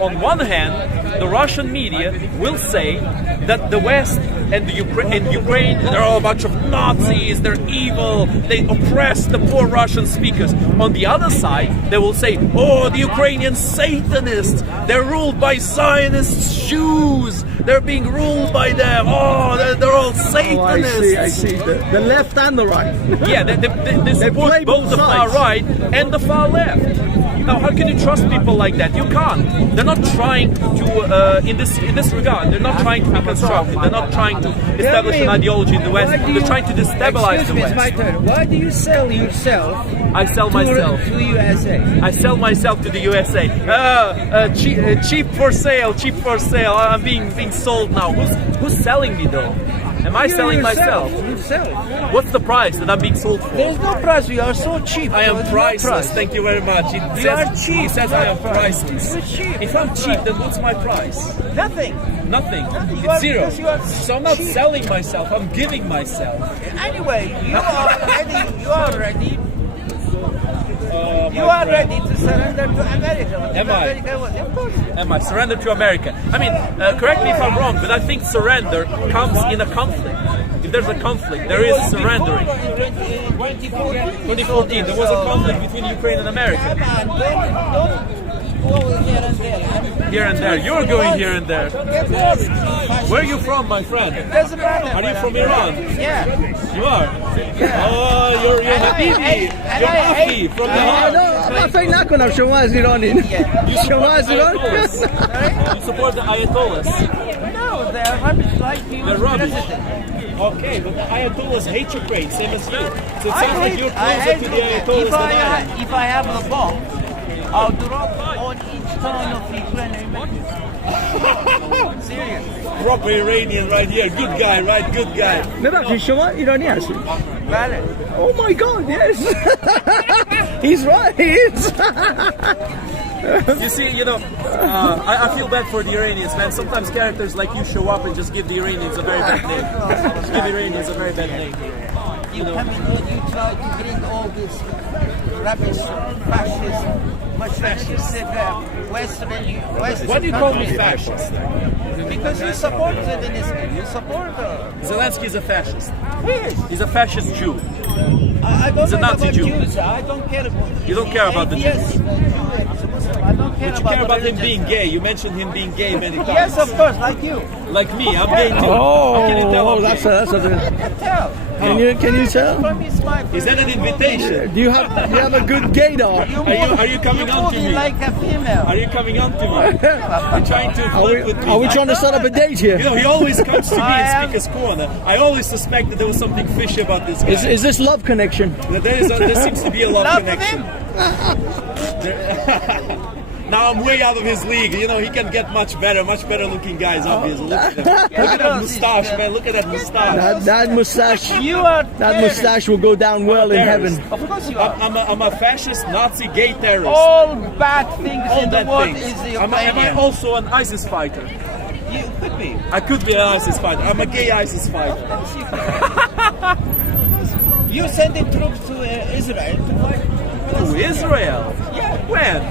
On one hand, the Russian media will say that the West and Ukraine, they're all a bunch of Nazis, they're evil, they oppress the poor Russian speakers. On the other side, they will say, oh, the Ukrainian Satanists, they're ruled by Zionist Jews, they're being ruled by them, oh, they're all Satanists. Oh, I see. The left and the right. Yeah, they support both the far right and the far left. Now, how can you trust people like that? You can't. They're not trying to, in this regard, they're not trying to be constructive. They're not trying to establish an ideology in the West. They're trying to destabilize the West. It's my turn. Why do you sell yourself? I sell myself to the USA. I sell myself to the USA. Cheap for sale. Cheap for sale. I'm being sold now. Who's selling me though? Am I selling myself? Yourself. What's the price that I'm being sold for? There's no price. You are so cheap. I am priceless. Thank you very much. You are cheap. He says I am priceless. You're cheap. If I'm cheap, then what's my price? Nothing. Nothing. You It's zero. So I'm not selling myself. I'm giving myself. Anyway, you are ready. You are ready to surrender to America. Am I? Of course. Am I? Surrender to America. I mean, correct me if I'm wrong, but I think surrender comes in a conflict. If there's a conflict, there is surrendering. In 2014, there was a conflict between Ukraine and America. Don't go here and there. Here and there. You're going here and there. Where are you from, my friend? Doesn't matter. Are you from Iran? Yeah. You are? Yeah. Oh, you're Habibi. You're Afi from the heart. I'm saying that when I'm Shema is Iranian. You support the Ayatollahs. You support the Ayatollahs. No, they're rubbish like you. They're rubbish. Okay, but the Ayatollahs hate Ukraine, same as you. So it sounds like you're closer to the Ayatollahs than I am. If I have a bomb, I'll drop on each town of Ukraine. Serious. Proper Iranian right here. Good guy, right? Good guy. Maybe Shema Iranian هستی. Valid. Oh my God, yes. He's right. He is. You see, I feel bad for the Iranians, man. Sometimes characters like you show up and just give the Iranians a very bad name. Just give the Iranians a very bad name. You try to bring all this rubbish, fascist, Western. Why do you call me fascist? Because you support Zelensky. You support. Zelensky is a fascist. He is. He's a fascist Jew. I don't He's a know Nazi about Jew. Jews. I don't care about. You don't care about the Yes, Jews. I don't care But you about care about him religion. being gay. You mentioned him being gay many times. Yes, of course, like you. Like me, I'm gay too. How can you tell I'm that's gay? Tell. Can you tell? Is that an invitation? Do you have a good gaydar? Are you coming on to me? Like a female. Are you coming on to me? You're trying to flirt with me. Are we trying to set up a date here? You know, he always comes to me in Speaker's Corner. I always suspect that there was something fishy about this guy. Is this love connection? There seems to be a love connection. Now I'm way out of his league. You know, he can get much better looking guys, obviously. Look at him. Look at that mustache, man. Look at that mustache. That mustache. That mustache will go down well in heaven. Of course you are. I'm a fascist, Nazi, gay terrorist. All bad things in the bad world things. is the Am I Ukrainian. also an ISIS fighter? You could be. I could be an ISIS fighter. I'm a gay ISIS fighter. You sending troops to Israel to fight? To Israel? Yeah. When?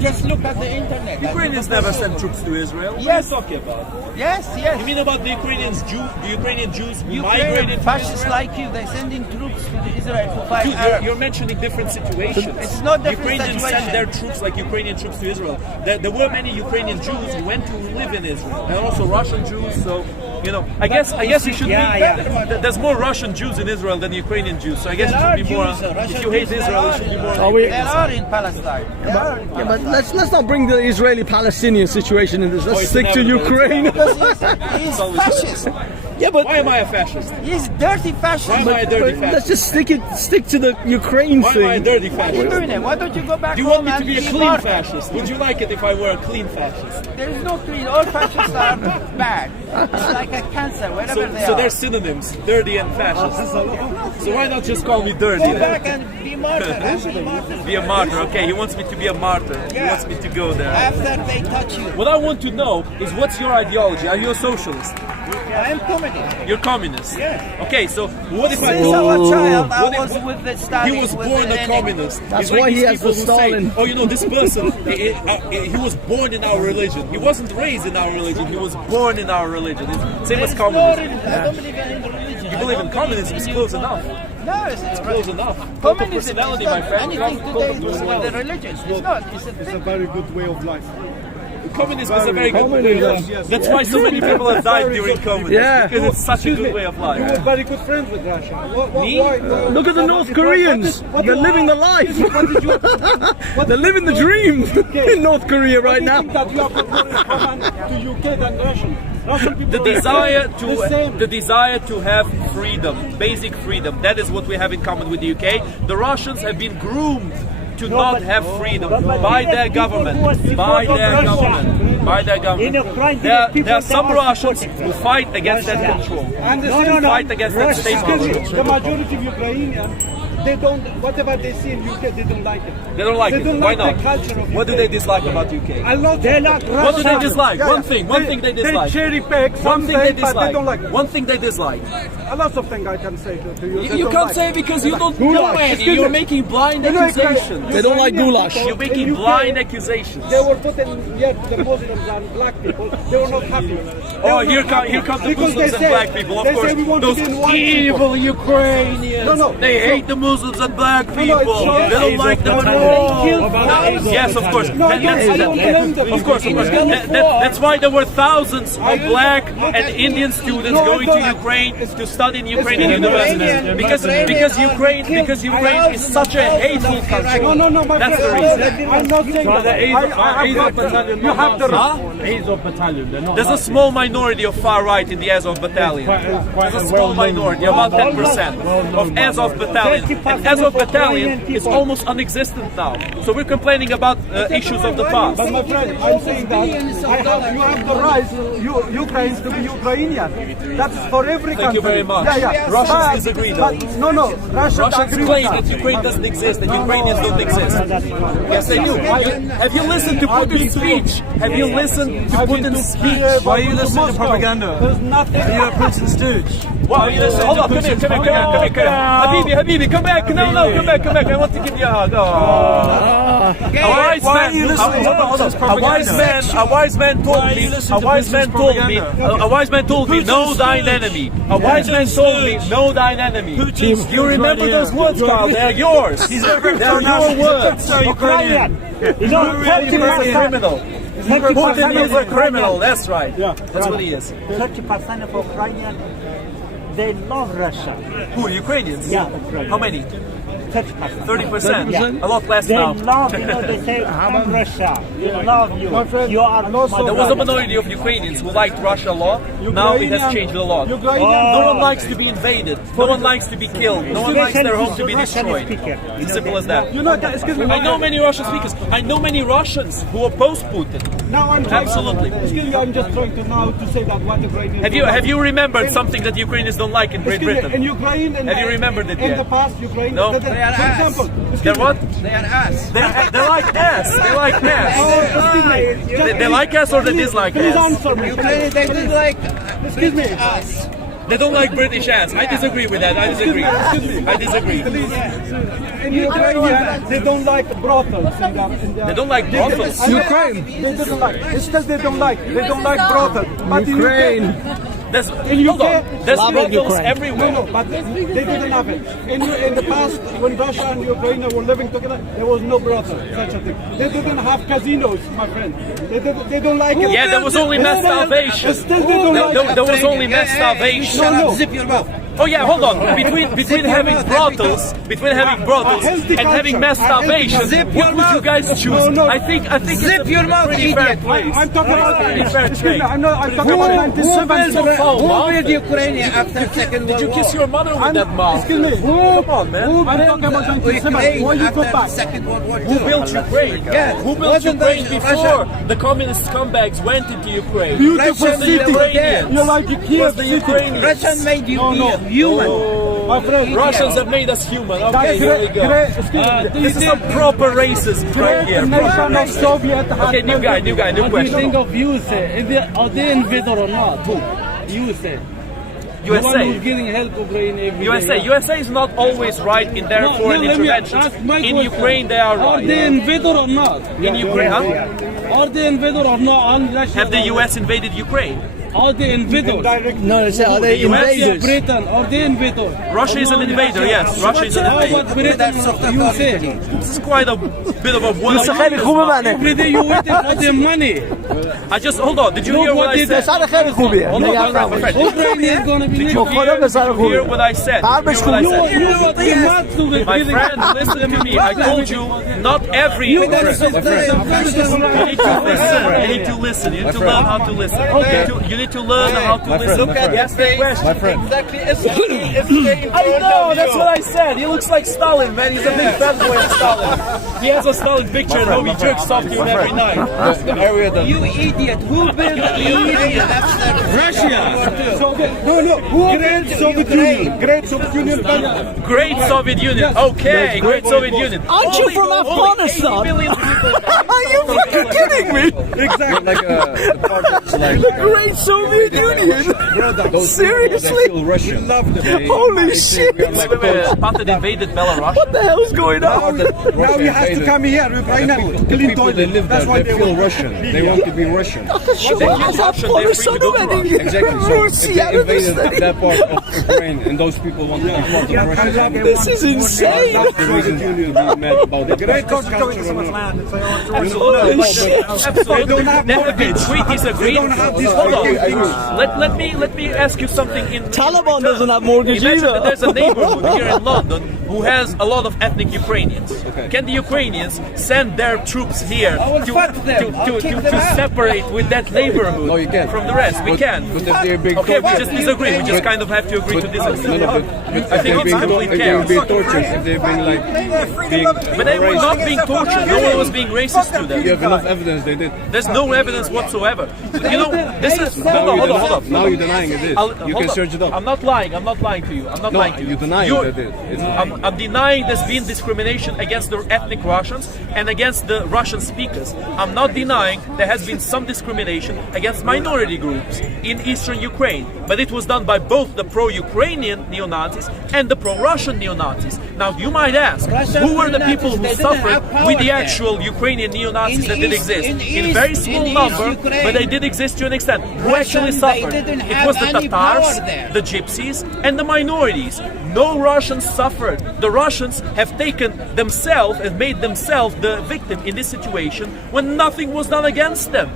Just look at the internet. Ukrainians never sent troops to Israel. What Yes. are you talking about? Yes, yes. You mean about the Ukrainian Jews Ukraine, migrated to fascists Israel? like you, they sending troops to Israel to fight Dude, Arabs. you're mentioning different situations. It's not different Ukrainians situation. sent their troops like Ukrainian troops to Israel. There were many Ukrainian Jews who went to live in Israel, and also Russian Jews. So, you know, I guess you should be. There's more Russian Jews in Israel than Ukrainian Jews. So I guess There it should be are more. Jews, Russian If you hate Jews, Israel, there it should be more. There are in Palestine. Yeah, but let's not bring the Israeli-Palestinian situation in this. Let's it's stick to inevitable. Ukraine. He's fascist. Yeah, but why am I a fascist? He's dirty fascist. Why am I a dirty Let's fascist? just stick to the Ukraine Why thing. am I a dirty What are you fascist? doing it? Why don't you go back Do you want home me to and be a be clean martyr? fascist? Would you like it if I were a clean fascist? There is no clean. All fascists are bad. It's like a cancer, wherever they So are. they're synonyms, dirty and fascist. So why not just call me dirty Go then? back and be martyr. Be martyr. Be a martyr, okay, he wants me to be a martyr. He wants me to go there. After they touch you. What I want to know is what's your ideology? Are you a socialist? I am communist. You're communist? Yeah. Okay, so what if I... Since I was a child, I What if- was with the Stalin. He was with born the a Lenin. communist. That's It's like why he these has people the who say, Stalin. oh, you know, this person, he was born in our religion. He wasn't raised in our religion. He was born in our religion. It's same as There is no communism. religion. I don't believe in religion. You believe in communism? It's close enough. No, it's Close enough. Cult of communism. personality, It's my not friend. anything to Cult do of with the personality. religion. It's not. It's a It's a thing. very good way of life. Communism is a very good way of life. Yes. That's why so many people have died during communism. Yeah. Because it's such a good way of You were life. very good friends with Russia. Me? Look at the North Koreans. They're living the life. They're living the dream in North Korea right now. That you have to UK than Russian. Russian people The desire to have freedom, basic freedom. That is what we have in common with the UK. The Russians have been groomed to not have freedom by their government, by their government, by their government. There are some Russians who fight against that control, fight against that state control. The majority of Ukrainians, they don't, whatever they see in UK, they don't like it. They don't like They it. don't Why like not? the culture of What do UK. they dislike about UK? A lot. They like What do they dislike? One thing they dislike. They cherry pick One something, thing they but they dislike. don't like it. One thing they dislike. A lot of things I can say to you. You can't say because you don't know any. You're making blind accusations. They don't like goulash. You're making blind accusations. They were putting, yeah, the Muslims and black people, they were not happy. Oh, here come the Muslims and black people, of they course. Say we want Those to be in one evil people. Ukrainians. No. They hate the Muslims and black no, people. it's They don't like them at all. Yes, of course. No, I don't blame them. Of course. That's why there were thousands of black and Indian students going to Ukraine to study in Ukrainian universities. Because Ukraine is such a hateful country. No, my That's the friend, reason. I'm not saying that. You have the Azov battalion, they're not. There's a small minority of far right in the Azov battalion. quite There's a a small well-known- minority, about 10% of Azov battalion. And Azov battalion is almost non-existent now. So we're complaining about issues of the past. But my friend, I'm saying that you have the right, Ukraine to be Ukrainian. That's for every country. Thank you very much. Yeah. Russians But- disagree but though. No, Russians agree with claim that. that Ukraine doesn't exist, that Ukrainians don't exist. Yes, they do. Have you listened to Putin's speech? Have you listened to Putin's speech? Why are you listening to propaganda? There's nothing. You're a Putin's stooge. Why are you listening? Hold on, come here. Habibi, come back. No, come back. I want to give you a hug. A wise man told me, know thine enemy. A wise man told me, know thine enemy. You remember those words, Carl? They're yours. They're your words. Ukrainian. Putin is a criminal. Putin is a criminal. That's right. That's what he is. 30% of Ukrainian, they love Russia. Who, Ukrainians? Yeah. How many? 30%. 30%? Yeah. A lot less They now. love, they say, I'm Russia. We love you. You are There was a minority of Ukrainians who liked Russia law. Now it has changed a lot. No one likes to be invaded. No one likes to be killed. No one likes their home to be destroyed. It's as simple as that. I know many Russian speakers. I know many Russians who oppose Putin. Now I'm Absolutely. Excuse me, I'm just trying to now to say that what Ukrainians Have you remembered something that Ukrainians don't like in Great Britain? In Ukraine, Have you remembered it in yet? the past, Ukraine. No. For example, They're what? They are us. They like ass. They like ass. They like ass or they dislike Please ass? answer me. Ukraine, they did like Excuse me. us. They don't like British ass. I disagree with that. I disagree. I disagree. In Ukraine, they don't like brothels. They don't like brothels. Ukraine. They don't like. Still, they don't like. They don't like brothels. But Ukraine. There's, hold on. There's brothels everywhere. No, but they didn't have it. In the past, when Russia and Ukraine were living together, there was no brothel, such a thing. They didn't have casinos, my friend. They don't like it. Yeah, there was only mass starvation. Still, they don't like it. There was only mass starvation. No. Zip your mouth. Oh yeah, hold on. Between having brothels and having mass starvation, what would you guys choose? I think Zip your mouth, idiot. I'm talking about. I'm talking Who about 1970. Who built Ukraine after Second World War? Did you kiss your mother with that mouth? Excuse me. Come on, man. I'm talking about 1970. Why you go back? Second World War Who built Ukraine? Who built Ukraine before the communist scumbags went into Ukraine? Beautiful city. Ukrainians. You like Kiev the city. Ukrainians. Russia made you human. My friend, Russians have made us human. Okay, here we go. This is some proper racism right here. Okay, new guy, new What do you question. think of USA? Are they invader or not? Who? USA. The one USA. who's giving help Ukraine every USA. day. USA is not always right in their foreign let me interventions. ask my In question. Ukraine, they are Are right. they invader or not? In Ukraine, huh? Are they invader or not? Have the US invaded Ukraine? Are they invaders? No, are they The US? invaders? Britain, are they invaders? Russia is an invader, yes. Russia is an How invader. about Britain or USA? This is quite a bit of a one. Every day you waiting for their money. I just hold on. Did you hear what I said? Hold on, my friend. Ukraine is going to be Did you hear what I said? Did you hear what I You know said? what they want to be My giving friend, listen to me. I told you not every. You You need to listen. You need to learn how to listen. You need to learn how to listen. Look at That's the question. Exactly. I know, that's what I said. He looks like Stalin, man. He's a big fanboy of Stalin. He has a Stalin picture and how he jerks off to him every night. The area that you idiot. Who built Russia. Great Soviet Union. Great Soviet Union. Great Soviet Union. Okay, great Soviet Union. Aren't you from Afghanistan? Are you fucking kidding me? Exactly. Like The Great Soviet Union. Seriously? Russian. Holy shit! Putin invaded Belarus. What the hell is going on? Now he has to come here, Ukraine, clean People they live there, they feel Russian. They want to be Russian. Exactly. So if they invaded that part of Ukraine and those people want to be part of Russia, This is insane. that's the reason to be mad about it. Absolutely. Absolutely. There have been treaties agreed. Hold on. Let me ask you something. Taliban doesn't have mortgage Imagine either. that there's a neighborhood here in London who has a lot of ethnic Ukrainians. Can the Ukrainians send their troops here to separate with that neighborhood from the rest? We can. Okay, we just disagree. We just kind of have to agree to disagree. I think it's complete chaos. Be tortured if they've been like being But they were not being tortured. No one was being racist to them. You have enough evidence they did. There's no evidence whatsoever. You know, this is hold on. Now you're denying it is. You can search it up. I'm not lying. I'm not lying to you. I'm not lying to you. You're denying that it is. I'm denying there's been discrimination against the ethnic Russians and against the Russian speakers. I'm not denying there has been some discrimination against minority groups in eastern Ukraine, but it was done by both the pro-Ukrainian neo-Nazis and the pro-Russian neo-Nazis. Now you might ask, who were the people who suffered with the actual Ukrainian neo-Nazis that did exist? In very small number, but they did exist to an extent. Who actually suffered? It was the Tatars, the Gypsies, and the minorities. No Russians suffered. The Russians have taken themselves and made themselves the victim in this situation when nothing was done against them.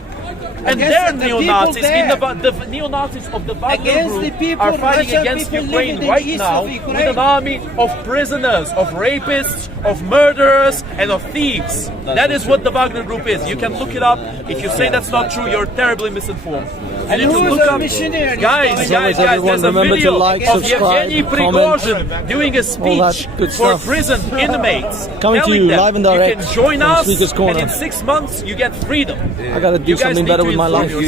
And their neo-Nazis, the neo-Nazis of the Wagner group are fighting against Ukraine right now with an army of prisoners, of rapists, of murderers, and of thieves. That is what the Wagner group is. You can look it up. If you say that's not true, you're terribly misinformed. You need to look up. Guys, there's a video of Yevgeny Prigozhin doing a speech for prison inmates. Coming to you live and direct you can join from us, Speaker's Corner. and in 6 months you get freedom. I gotta do some something better with my life. You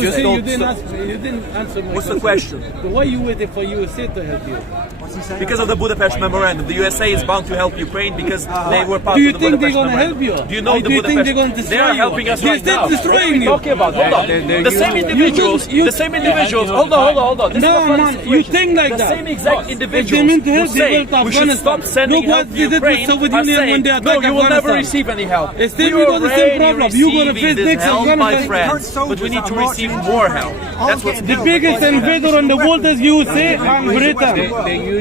just didn't answer my What's the question? Why are you waiting for USA to help you? Because of the Budapest Memorandum. The USA is bound to help Ukraine because they were part Do you of the think they're Budapest going to help Memorandum. you? Do you know Or the do you think Budapest? they're going to destroy They are you? helping us They're right still now. destroying What are we you. talking about? Hold on. The same individuals. The same individuals. Hold on. This is a No, funny man, you situation. think like the that. same exact If they individuals meant to who help, they say went to we should Afghanistan. stop sending Look what help to they did with Ukraine Soviet are Union saying, when they no, attacked you will never Afghanistan. receive any help. It's still We got the same already problem. You got to receiving face this next help, my Afghanistan. friends, but we need to receive more help. That's what's The biggest invader in the world is USA and Britain.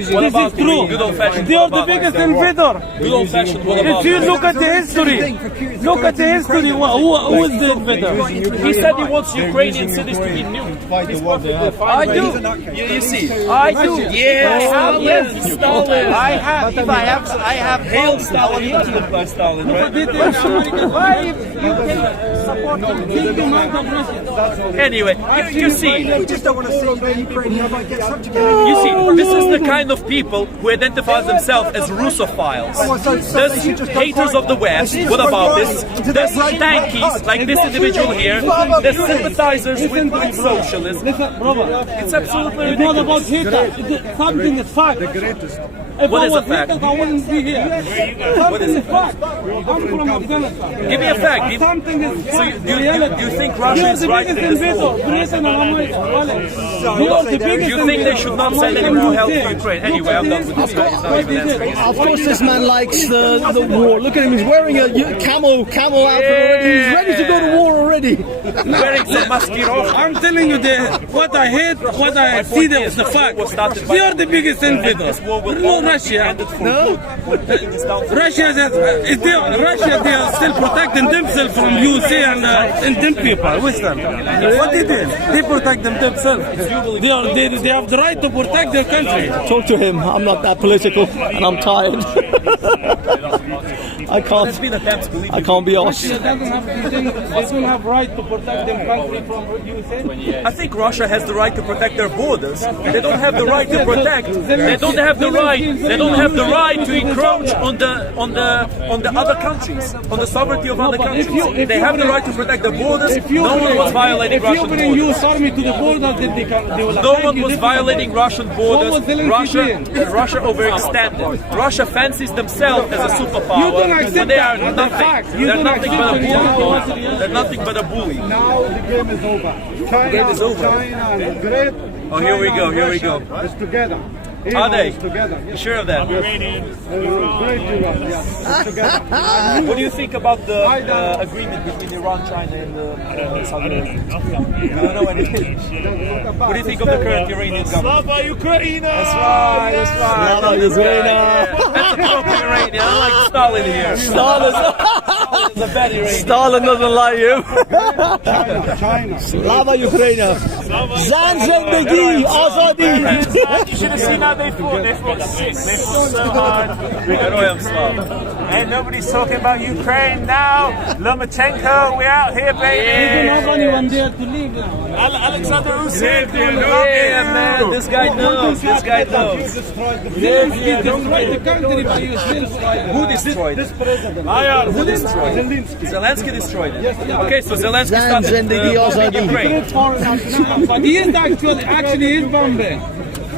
What This about is true. good old-fashioned? They are the biggest invader. Good old-fashioned. What about If you look at the history, look at the history. Who is the invader? He said he wants Ukrainian cities to be nuked. I do. You see, I do. Yes, yes, Stalin. I have. Hail Stalin. You killed by Stalin, right? Why you can support Anyway, you see. We just don't want to see Ukraine get subjugated. You see, this is the kind of people who identify themselves as Russophiles. There's haters of the West. What about this? There's tankies like this individual here. There's sympathizers with socialism. It's absolutely It's not about ridiculous. hatred. Something is fact. If What I is was a fact? hatred, I wouldn't be here. Something is fact. I'm from Afghanistan. Give me a fact. Something is So fact. do you think Russia is right in this war? Britain and America. They are the biggest You think they should not send any more help to Ukraine? Anyway, I'm done with this guy. He's not even answering. Of course, this man likes the war. Look at him. He's wearing a camel outfit already. He's ready to go to war already. Wearing some maskirovka. I'm telling you, what I hate, what I see, that was the fact. They are the biggest invaders. No Russia. No. Russia, they are still protecting themselves from USA and Indian people, Western. What they did? They protect themselves. They have the right to protect their country. Talk to him. I'm not that political, and I'm tired. I can't be arsed. Russia doesn't have right to protect their country from USA. I think Russia has the right to protect their borders. They don't have the right to protect. They don't have the right. They don't have the right to encroach on the other countries, on the sovereignty of other countries. They have the right to protect their borders. No one was violating Russian borders. If you bring US army to the border, then they will No one was violating Russian borders. Russia overextended. Russia fancies themselves as a superpower when they are nothing. They're nothing but a bully. They're nothing but a bully. Now the game is over. Game is over. China is great. Oh, here we go. Here we go. It's together. Are they? Together. You sure of that? What do you think about the agreement between Iran, China, and Saudi Arabia? You don't know anything. What do you think of the current Iranian government? Slava Ukraina! That's right. That's right. Slava Ukraina! That's a proper Iranian. I like Stalin here. Stalin's a bad Iranian. Stalin doesn't like you. China. Slava Ukraina. Zan Zendegi, Azadi. You should have seen how they fought. They fought sick. They fought so hard. Ain't nobody's talking about Ukraine now. Lomachenko, we're out here, baby. They don't have anyone there to leave now. Alexander Usyk. Yeah, man. This guy knows. This guy knows. He destroyed the country, but you still Who destroyed it? Who destroyed it? Zelensky destroyed it. Okay, so Zelensky started bombing Ukraine. But he is actually is bombing.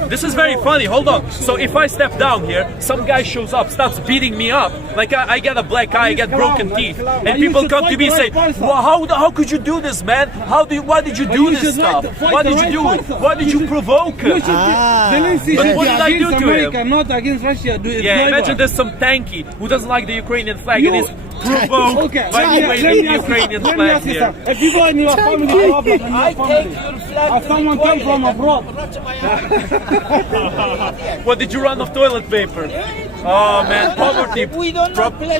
This is very funny. Hold on. So if I step down here, some guy shows up, starts beating me up. Like I get a black eye, I get broken teeth, and people come to me and say, "Well, how could you do this, man? Why did you do this stuff? Why did you do it? Why did you provoke it?" But what did I do to him? Not against Russia. Yeah, imagine there's some tanky who doesn't like the Ukrainian flag and is provoked by waving the Ukrainian flag here. If you go in your family problem, I take your flag. Someone come from abroad. What, did you run off toilet paper? Oh man, poverty.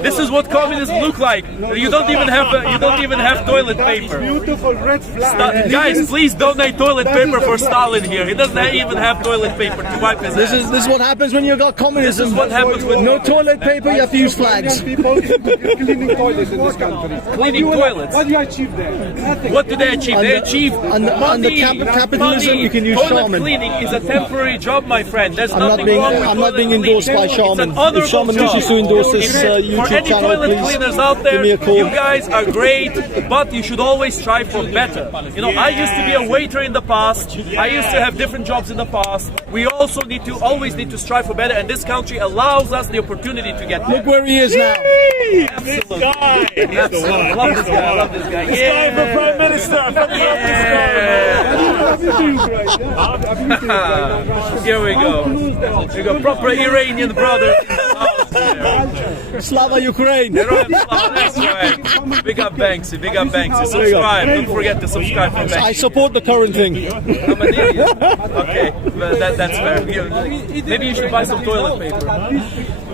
This is what communism look like. You don't even have toilet paper. Beautiful red flag. Guys, please donate toilet paper for Stalin here. He doesn't even have toilet paper to wipe his This ass. is what happens when you got communism. This is what happens with no toilet paper. You have to use flags. People cleaning toilets in this country. Cleaning toilets. What do you achieve there? Nothing. What do they achieve? They achieve under capitalism. Money. You can use toilet shaman. cleaning is a temporary job, my friend. There's nothing wrong with I'm not being toilet endorsed by cleaning. shaman. It's a honorable someone job. wishes to endorse this For YouTube any channel, toilet please cleaners out there, give me a call. you guys are great, but you should always strive for better. You know, I used to be a waiter in the past. I used to have different jobs in the past. We also always need to strive for better, and this country allows us the opportunity to get there. Look where he is now. This guy! Absolutely. I love this guy. I love this guy. This guy for Prime Minister! Here we go. We got proper Iranian brother in the house here. Slava Ukraine! That's right. Big up Banksy, big up Banksy. Subscribe. Don't forget to subscribe for Banksy. I support the current thing. I'm an idiot. Okay, but that's fair. Maybe you should buy some toilet paper.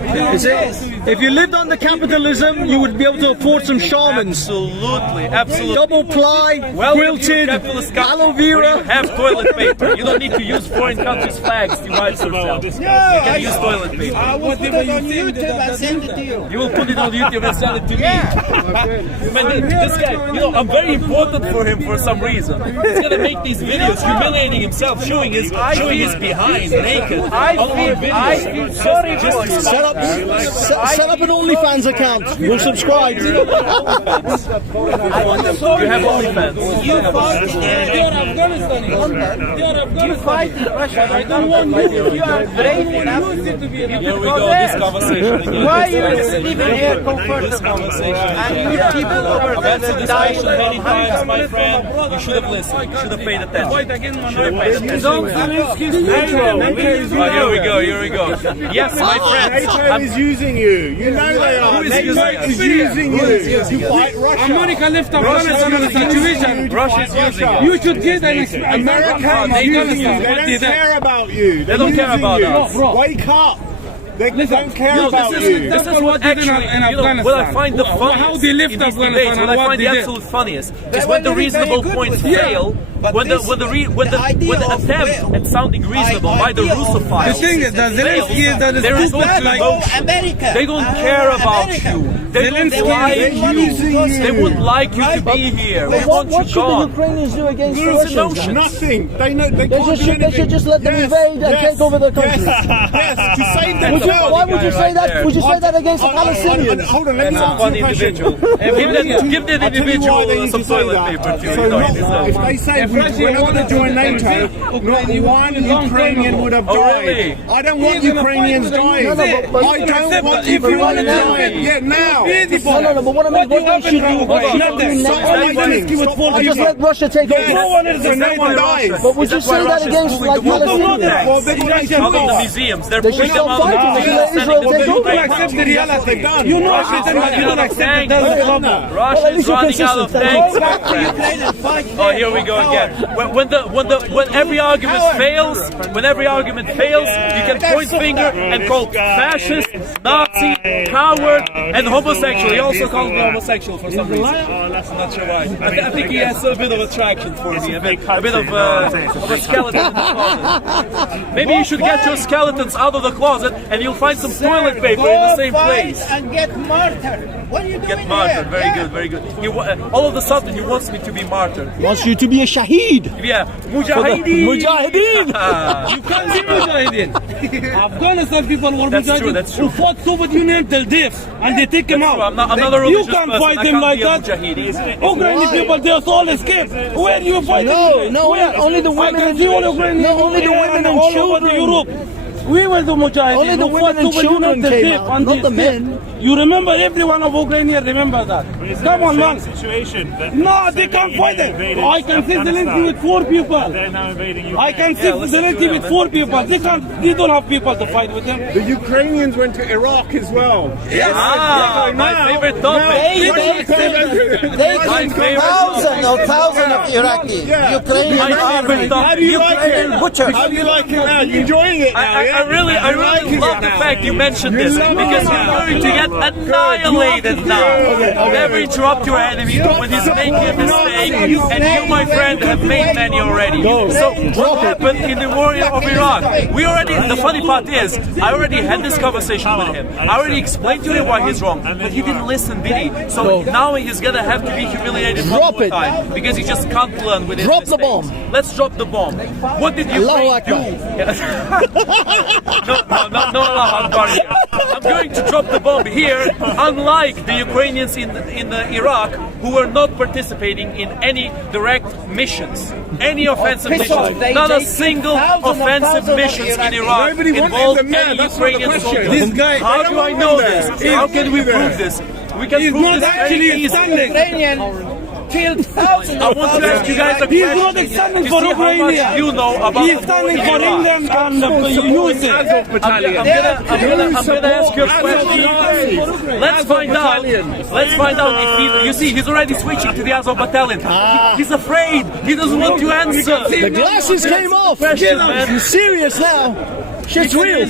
If you lived under capitalism, you would be able to afford some shamans. Absolutely, absolutely. Double ply, quilted, aloe vera. You have toilet paper. You don't need to use foreign countries' flags to wipe yourself. You can use toilet paper. I will put it on YouTube and send it to you. You will put it on YouTube and send it to me. Man, this guy, you know, I'm very important for him for some reason. He's gonna make these videos humiliating himself, showing his behind naked. I feel sorry for you. Set up an OnlyFans account. We'll subscribe. You have OnlyFans. You fight in Russia. I don't want you. You are brave enough. Here we go, this conversation again. Why you living here comfortable? And you people over there That's a discussion many times, my friend. You should have listened. You should have paid attention. Should have paid attention. Here we go, here we go. Yes, my friends. NATO is using you. You know they are. Who is NATO is using you. You fight Russia. America left Afghanistan in a situation. Russia is using you. You should get an America is using you. They don't care about you. They don't care about us. Wake up. They don't care about you. This is what actually, you know, what I find the funniest in these debates, what I find the absolute funniest, is when the reasonable points fail, when the attempt at sounding reasonable by the Russophiles fails, there is no emotion. They don't care about you. They don't like you. They would like you to be here. They want you What should the gone. Ukrainians do against the There is Russians? emotion. Nothing. They know they can't do They anything. should just let them invade and take over their country. Yes, to save them. Why would you say that? Would you say that against the Palestinians? Hold on, let me That's a answer funny your question. individual. Give that individual some toilet paper too. So if they say we're not going to join NATO, not one Ukrainian would have died. really? I don't want Ukrainians dying. I don't want Ukrainians dying. Yeah, now. No, but what I mean, what should you do? Just let Russia take over. So no one dies. But would you say that against like Palestinians? Well, they're going to Out of the museums, they're They pulling should them stop out of the fighting. They should let Israel take museums. over. accept the reality. You know everything, but you don't accept that that's the problem. Russia is running out of tanks. fight. Oh, here we go again. When every argument fails, you can point finger and call fascist, Nazi, coward, and homosexual. He also calls me homosexual for some reason. I'm not sure why. I think he has a bit of attraction for me, a bit of a skeleton in the closet. Maybe you should get your skeletons out of the closet and you'll find some toilet paper in the same place. And get martyred. What are you doing Get martyred. here? Very good, very good. All of a sudden, he wants me to be martyred. Wants you to be a shaheed. Yeah, Mujahideen. Mujahideen. You can't be Mujahideen. Afghanistan people were That's true, Mujahideen that's true. who fought Soviet Union till death, and they take him out. I'm not a You religious can't person. fight I them can't like be a that. Mujahideen. Ukrainian people, they all escape. Where you fight? No, only the women and children. No, only the women and all over children. Europe. We were the Mujahideen. Only the who women fought and Soviet children Union till came death, out, and not they the escaped. men. You remember, everyone of Ukraine here remember that. Come on, man. No, they can't fight it. I can see Zelensky with 4 people. They're now invading you. I can see Zelensky with 4 people. They don't have people to fight with them. The Ukrainians went to Iraq as well. Yes. My favorite topic. Thousands of Iraqi, Ukrainian My favorite topic. How do you like it? butchers. How do you like it now? You enjoying it now? I really love the fact you mentioned this because you're going to get annihilated now. Never interrupt your enemy when he's making a mistake, and you, my friend, have made many already. So what happened in the war of Iraq? The funny part is, I already had this conversation with him. I already explained to him why he's wrong, but he didn't listen, did he? So now he's gonna have to be humiliated one more time because he just can't learn with his mistakes. Drop the bomb. Let's drop the bomb. What did you do? No, Allah Akbar here. I'm going to drop the bomb here, unlike the Ukrainians in Iraq who were not participating in any direct missions, any offensive missions. Not a single offensive missions in Iraq involved any Ukrainian soldiers. This guy, how do I know this? How can we prove this? We can prove not this actually very easily. Ukrainian. Killed thousands I want to ask you guys a question. He's not standing to for see how much Ukraine. you know about He's standing for England and use it. I'm gonna ask you a question. Let's find out. Let's find out if you see he's already switching to the Azov battalion. He's afraid. He doesn't want to answer. The glasses came off. Question, man. You're serious now. Shit's real.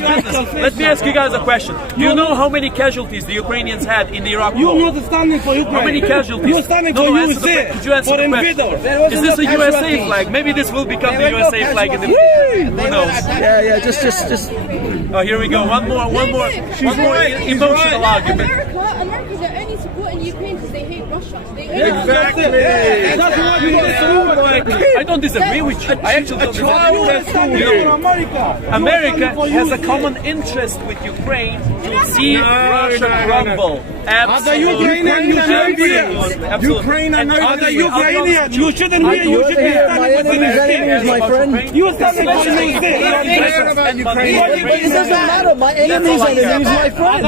Let me ask you guys a question. Do you know how many casualties the Ukrainians had in the Iraq war? You're not standing for Ukraine. How many casualties? You're standing for USA. Could you answer For the question? invaders. Is this a USA flag? Maybe this will become the USA flag in the future. Who knows? Yeah, just. Oh, here we go. One more emotional argument. America's are only supporting Ukraine because they hate Russia. Exactly. That's what you I don't disagree with you. I actually don't disagree. America has a common interest with Ukraine to see Russia crumble. Other Ukrainian, you shouldn't be here. Ukraine and other Ukrainian, you shouldn't be. You should be My enemy is my friend. You standing for It doesn't matter. My enemy's enemy is my friend.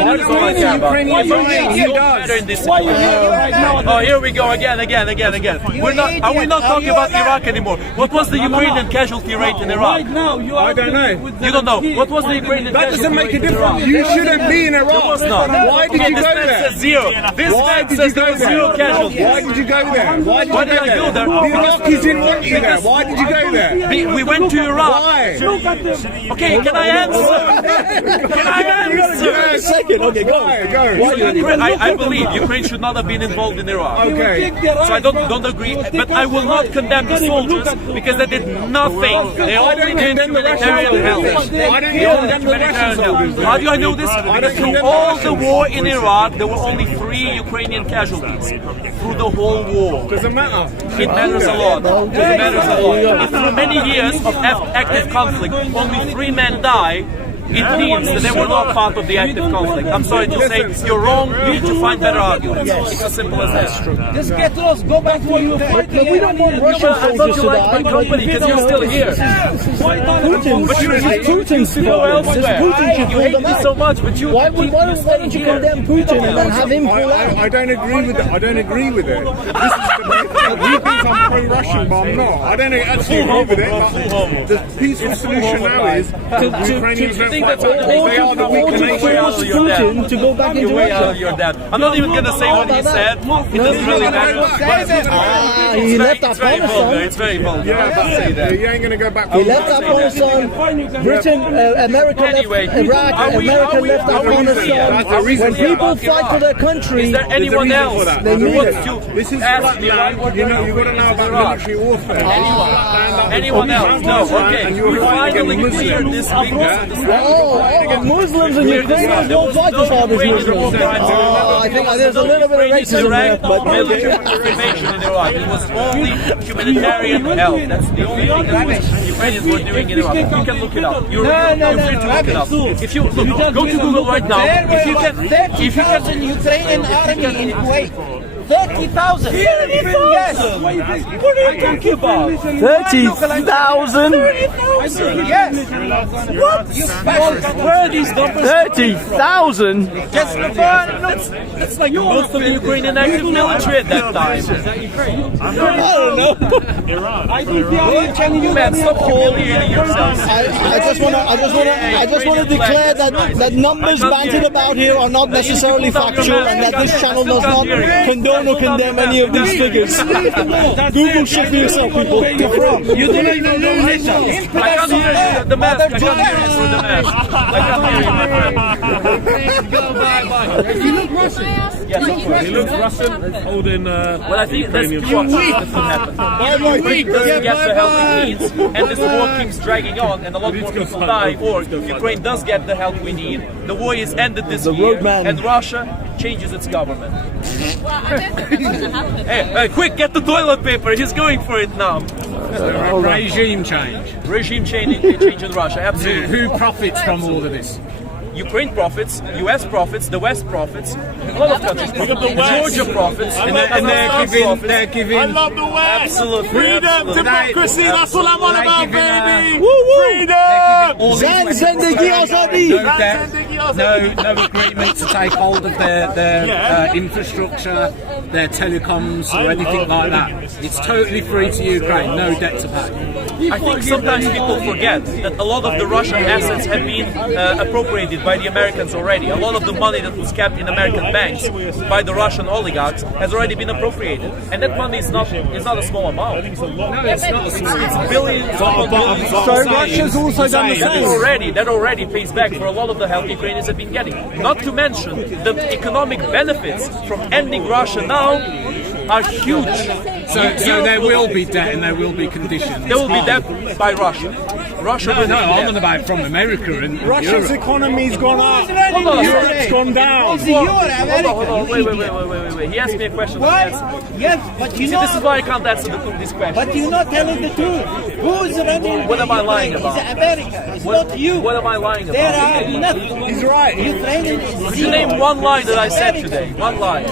Oh, here we go again. Are we not talking about Iraq anymore? What was the Ukrainian casualty rate in Iraq? Right now, I don't know. You don't know. What was the Ukrainian casualty rate in Iraq? You shouldn't be in Iraq. It was not. Why did you go there? Says zero. This man says there was zero casualties. Why did you go there? Why did I go there? The Iraqis didn't want you there. Why did you go there? We went to Iraq. Why? Okay, can I answer? Can I answer? Second, okay, go. I believe Ukraine should not have been involved in Iraq. Okay. So I don't agree, but I will not condemn the soldiers because they did nothing. They only did humanitarian help. How do I know this? Because through all the war in Iraq, there were only 3 Ukrainian casualties through the whole war. Does it matter? It matters a lot. It matters a lot. If through many years of active conflict, only 3 men die, it means that they were not part of the active conflict. I'm sorry to say, you're wrong. You need to find better arguments. It's as simple as that. Just get lost. Go back to where you were fighting. We don't want Russian I thought you liked my company because you're still here. But you Putin's go elsewhere. You hate me so much, but you why don't you condemn Putin and then have him pull out? I don't agree with it. I don't agree with it. He thinks I'm pro-Russian, but I'm not. I don't actually agree with it. But the peaceful solution now is the Ukrainians don't fight back. They are the weaker nation. Putin to go back into Russia. I'm not even going to say what he said. It doesn't really matter. He left Afghanistan. It's very vulgar. Yeah, but you ain't going to go back. He left Afghanistan. Britain, America left Iraq. America left Afghanistan. When people fight for their country, is there anyone else they mean it. This is flat land. You know, you've got to know about military warfare. Anyone else? No. Okay. We finally cleared this big Muslims and Ukrainians don't fight as hard as Muslims. I think there's a little bit of racism there, but invasion in Iraq. It was only humanitarian help. That's the only thing that the Ukrainians were doing in Iraq. You can look it up. You're free to look it up. If you look, go to Google right now. If you can, Ukrainian army in Kuwait. 30,000! Yes! What are you talking about? 30,000? 30,000! Yes! What? Where are these numbers? 30,000? That's like most of the Ukrainian active military at that time. I don't know. Man, stop humiliating yourself. I just want to declare that numbers banted about here are not necessarily factual, and that this channel does not condone or condemn any of these figures. Google shit for yourself, people. You don't even know Russia. I can't hear the mask. I can't hear you through the mask. I can't hear you, my friend. You look Russian. He looks Russian, holding. Well, I think that's what happened. Ukraine doesn't get the help it needs, and this war keeps dragging on, and a lot more people die, or Ukraine does get the help we need. The war is ended this year, and Russia changes its government. Well, I don't think that's going to happen. Hey, quick, get the toilet paper. He's going for it now. Regime change. Regime change in Russia, absolutely. Who profits from all of this? Ukraine profits, US profits, the West profits, a lot of countries profit. Georgia profits, and they're giving. I love the West. Absolutely. Freedom, absolutely. democracy. That's what I'm on about, baby. Freedom. No agreement to take hold of their infrastructure, their telecoms, or anything like that. It's totally free to Ukraine. No debt to pay. I think sometimes people forget that a lot of the Russian assets have been appropriated by the Americans already. A lot of the money that was kept in American banks by the Russian oligarchs has already been appropriated, and that money is not a small amount. No, it's not. It's billions. So Russia's also done the same. That already pays back for a lot of the help Ukrainians have been getting. Not to mention the economic benefits from ending Russia now are huge. So there will be debt and there will be conditions. There will be debt by Russia. Russia will no, I'm on about from America and Russia's Europe. economy's gone up. Europe's gone down. Hold on. Wait. He asked me a question. Why? Yes, but you know. This is why I can't answer this question. But you're not telling the truth. Who's running? What am I lying about? It's America. It's not you. What am I lying about? There are nothing. He's right. Ukraine is Could you name one lie that I said today? One lie.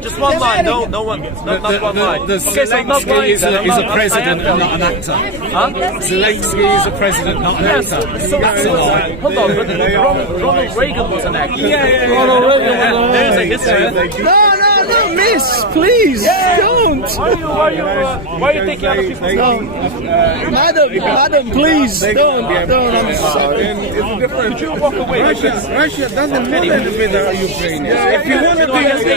Just one line, not one line. Zelensky is a president and not an actor. Huh? Zelensky is a president, not an actor. That's a lie. Hold on, but Ronald Reagan was an actor. Ronald Reagan. There's a history. No, miss, please, don't. Why are you taking other people's time? Madam, please, don't. I'm sorry. Could you walk away? Russia doesn't want anything with Ukraine. If you want to do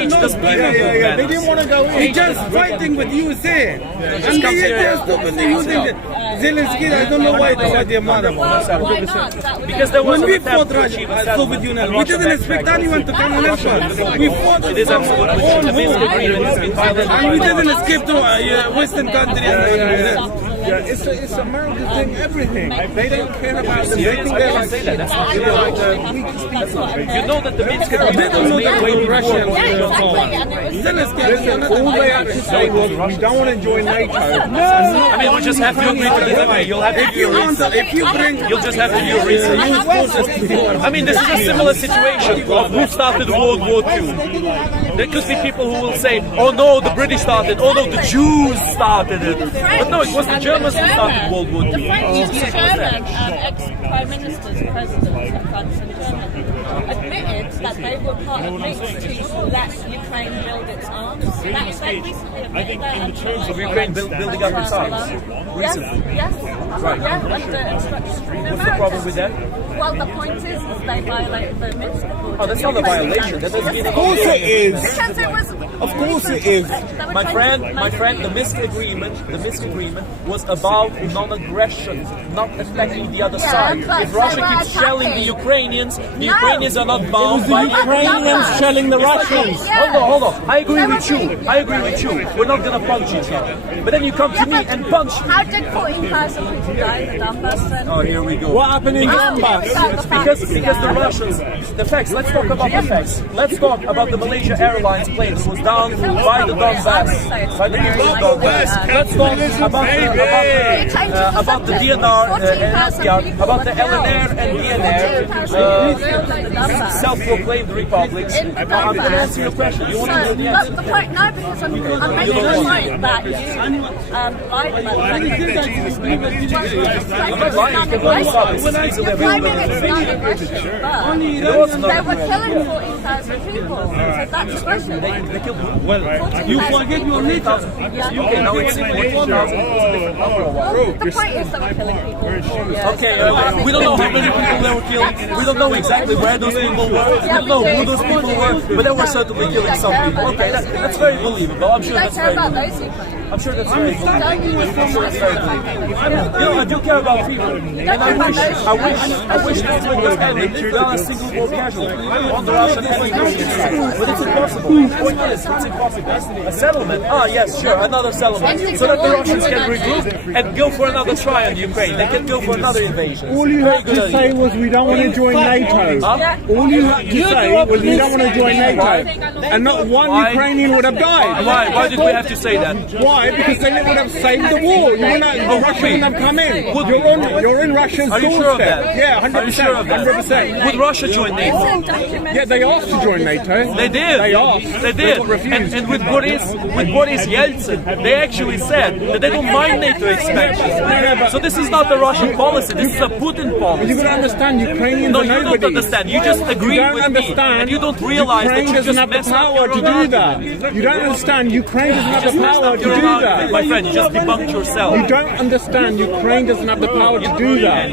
this, they didn't want to go in. He's just fighting with USA. And they are stupidly using Zelensky. I don't know why they're mad about. Because there was when we fought Russia, Soviet Union, we didn't expect anyone to come and help us. We fought it is absolutely and we didn't escape to Western countries. Yeah, it's America doing everything. They don't care about them. They think they're like you know that the Minsk Agreement they don't know that way Russia. All they had to say was, we don't want to join NATO. I mean, we just have to agree to disagree. You'll have to do your research. You'll just have to do your research. I mean, this is a similar situation of who started World War II. There could be people who will say, oh no, the British started, oh no, the Jews started it. But no, it was the Germans who started World War II. The French, German, ex-prime ministers, presidents of France and Germany admitted that they were part of links to let Ukraine build its arms. That they recently admitted that. In terms of Ukraine building up its arms? Recently? Yes. Right. Yeah, under instructions from the What's the problem with that? Well, the point is they violated the Minsk Accord. Oh, that's not a violation. That doesn't mean Of course it is. Because it was. Of course it is. My friend, the Minsk agreement was about non-aggression, not attacking the other side. If Russia keeps shelling the Ukrainians are not bound by the Ukrainians shelling the Russians. Hold on. I agree with you. We're not gonna punch each other. But then you come to me and punch me. How did 14,000 people die in the Donbass then? Oh, here we go. What happened in Donbass? Because the Russians, the facts. Let's talk about the facts. Let's talk about the Malaysia Airlines plane that was down by the Donbass, by the people of Donbass. Let's talk about the DNR, about the LNR and DNR, self-proclaimed republics. I'm going to answer your question. You want to know the answer? The point, no, because I'm making the point that you lied about I'm not lying. You can look this up. It's easily available. They were killing 14,000 people. So that's aggression. They killed who? Well, you forget your leader. Okay, now it's 4,000. The point is they were killing people. Okay, we don't know how many people they were killing. We don't know exactly where those people were. We don't know who those people were, but they were certainly killing some people. Okay, that's very believable. I'm sure that's very believable. I'm sure that's very believable. I do care about people, and I wish this war was ended without a single more casualty on the Russian enemy. But it's impossible. The point is, it's impossible. A settlement? Yes, sure, another settlement, so that the Russians can regroup and go for another try on Ukraine. They can go for another invasion. All you had to say was, we don't want to join NATO. All you had to say was, we don't want to join NATO. And not one Ukrainian would have died. Why did we have to say that? Why? Why? Because then it would have saved the war. You wouldn't have, Russia wouldn't have come in. You're in Russia's Are you doorstep. sure of that? Yeah, 100%. Are you sure of that? 100%. Would Russia join NATO? Yeah, they asked to join NATO. They did. They asked. They did. And with Boris Yeltsin, they actually said that they don't mind NATO expansion. So this is not the Russian policy. This is a Putin policy. You don't understand. Ukrainians No, are you nobody. don't understand. You just agree with me, and you don't realize Ukraine that you doesn't just have the mess up power your to own do argument. that. You don't understand. Ukraine doesn't have the power to do that. My friend, you just debunked yourself. You don't understand. Ukraine doesn't have the power to do that.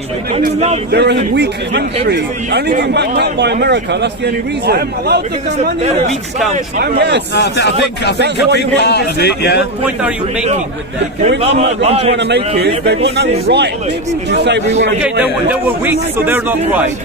They're a weak country. Only being backed up by America. That's the only reason. They're a weak country. Yes, I think that's why you want. What point are you making with that? The point I'm trying to make is they've got no right to say we want to Okay, join they were weak, so they're not right.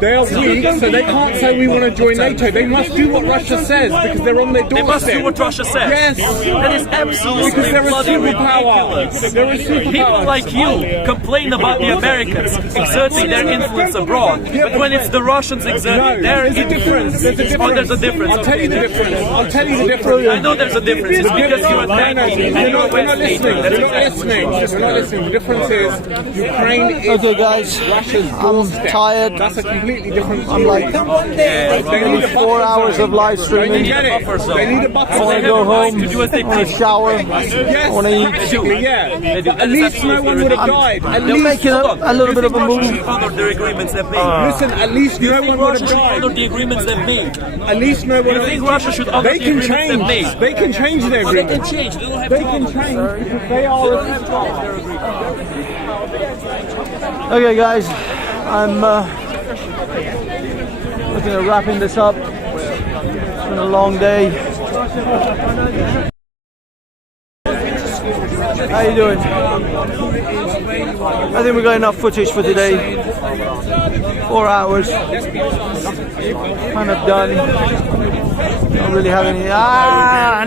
They are weak, so they can't say we want to join NATO. They must do what Russia says because they're on their doorstep. They must do what Russia says. Yes. That is absolutely because they're a bloody superpower. ridiculous. They're a superpower. People like you complain about the Americans exerting their influence abroad, but when it's the Russians exerting their there's a difference. There's a difference. Oh, there's a difference. I'll tell you the difference. I'll tell you the difference. I know there's a difference. It's because you attack me and you're We're not listening. We're not listening. We're not listening. The difference is Ukraine is okay, guys. Russia's I'm doorstep. tired. That's a completely different. I'm like nearly 4 hours of live streaming. They need a buffer. I want to go home. I want to shower. I want to eat. Basically, yeah. At least no one would have died. At You're least making a little bit of a move. Their agreements they've made. Listen, at least no one would have died. The agreements they've made. At least no one. You think Russia should honor They the can agreements they've change. made? They can change their Well, they agreement. can change. They don't have They to can honor change them. because they are. They don't have to honor their agreement. Okay, guys. I'm looking at wrapping this up. It's been a long day. How you doing? I think we got enough footage for today. 4 hours. Kind of done. Don't really have any.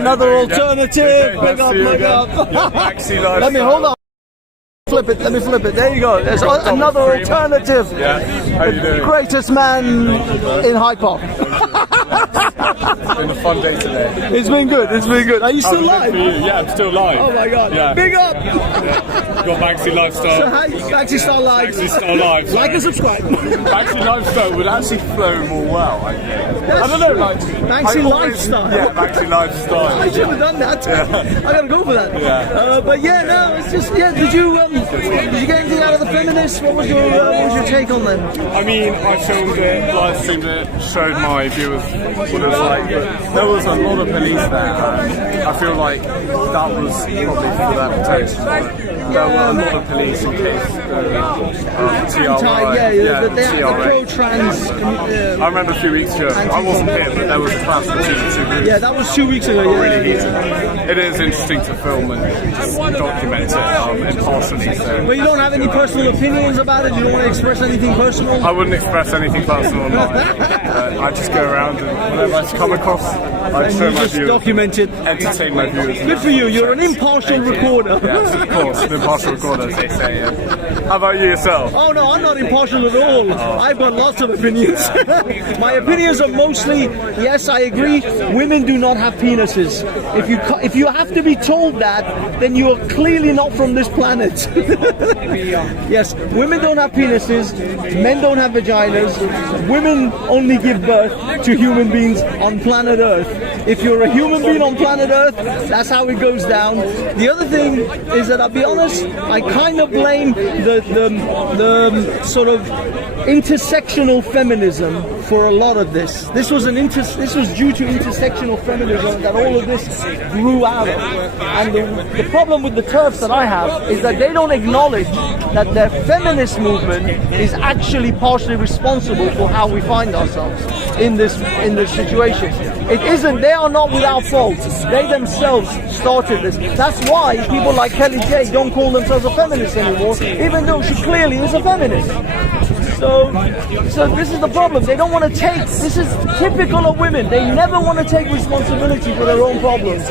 Another alternative. Big up. Let me hold on. Flip it. Let me flip it. There you go. There's another alternative. Yeah. How you doing? Greatest man in Hyde Park. It's been a fun day today. It's been good. It's been good. Are you still live? Yeah, I'm still live. Oh my god. Yeah. Big up. Got Banksy Lifestyle. So hi, Banksy Star Live. Banksy Star Live. Like and subscribe. Banksy Lifestyle would actually flow more well, I think. I don't know, like Banksy Lifestyle. Yeah, Banksy Lifestyle. I should have done that. Yeah. I gotta go for that. Yeah. But yeah, no, it's just Did you get anything out of the feminists? What was your take on them? I mean, I filmed it, live streamed it, showed my viewers what it was like. But there was a lot of police there, and I feel like that was probably for their protection. There were a lot of police in case the pro-trans. I remember a few weeks ago, I wasn't here, but there was a clash between the two groups. Yeah, that was 2 weeks ago. Got really heated. It is interesting to film and just document it impartially. So. But you don't have any personal opinions about it? You don't want to express anything personal? I wouldn't express anything personal online. I just go around and whenever I come across, I show my viewers. Document it. Entertain my viewers. Good for you. You're an impartial recorder. Yes, of course. An impartial recorder, as they say. Yeah. How about you yourself? Oh no, I'm not impartial at all. I've got lots of opinions. My opinions are mostly, yes, I agree, women do not have penises. If you have to be told that, then you are clearly not from this planet. Yes, women don't have penises, men don't have vaginas, women only give birth to human beings on planet Earth. If you're a human being on planet Earth, that's how it goes down. The other thing is that I'll be honest, I kind of blame the sort of intersectional feminism for a lot of this. This was due to intersectional feminism that all of this grew out of. And the problem with the TERFs that I have is that they don't acknowledge that their feminist movement is actually partially responsible for how we find ourselves in this situation. It isn't. They are not without fault. They themselves started this. That's why people like Kelly J don't call themselves a feminist anymore, even though she clearly is a feminist. So this is the problem. They don't want to take. This is typical of women. They never want to take responsibility for their own problems.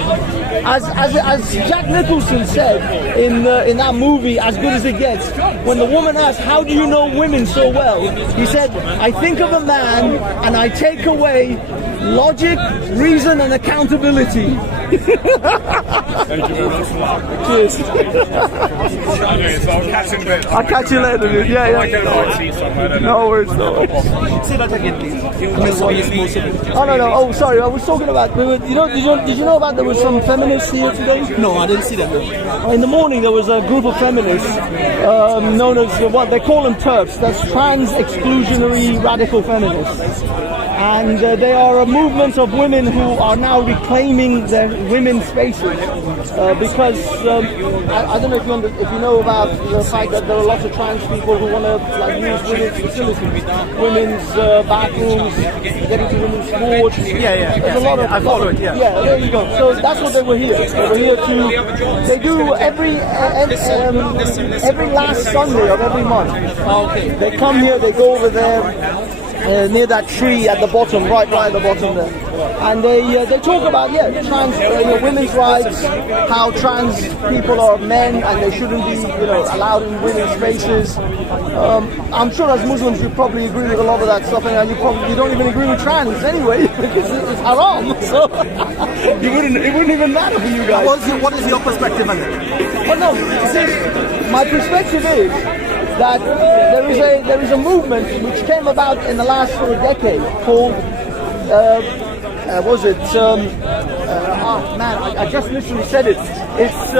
As Jack Nicholson said in that movie, As Good as It Gets, when the woman asked, "How do you know women so well?" he said, "I think of a man and I take away logic, reason, and accountability." Thank you very much. Cheers. I'll catch you in a bit. I'll catch you later, dude. Yeah, I get a bite to eat somewhere. No worries, no worries. Say that again, please. Oh no. Oh, sorry. I was talking about. Did you know about there was some feminists here today? No, I didn't see them. In the morning, there was a group of feminists known as what they call them TERFS. That's trans exclusionary radical feminists. And they are a movement of women who are now reclaiming their women's spaces because I don't know if you know about the fact that there are lots of trans people who want to use women's facilities, women's bathrooms, get into women's sports. Yeah. There's a lot of. I follow it. Yeah. Yeah, there you go. So that's what they were here. They were here to. They do every last Sunday of every month. Okay. They come here. They go over there. Near that tree at the bottom, right at the bottom there, and they talk about trans women's rights, how trans people are men and they shouldn't be allowed in women's spaces. I'm sure as Muslims you probably agree with a lot of that stuff, and you don't even agree with trans anyway because it's haram. So it wouldn't even matter for you guys. What is your perspective on it? Well, no, see, my perspective is that there is a movement which came about in the last sort of decade called I just literally said it. It's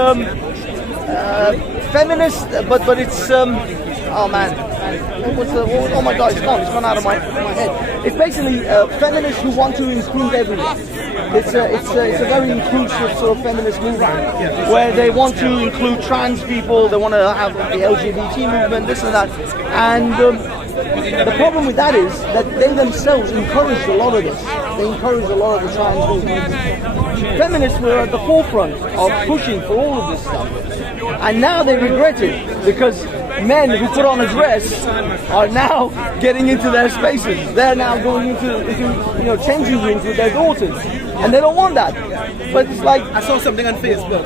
feminist, but it's oh my god, it's gone out of my head. It's basically feminists who want to include everyone. It's a very inclusive sort of feminist movement where they want to include trans people, they want to have the LGBT movement, this and that. And the problem with that is that they themselves encourage a lot of this. They encourage a lot of the trans movement. Feminists were at the forefront of pushing for all of this stuff. And now they regret it because men who put on a dress are now getting into their spaces. They're now going into changing rooms with their daughters. And they don't want that. But it's like... I saw something on Facebook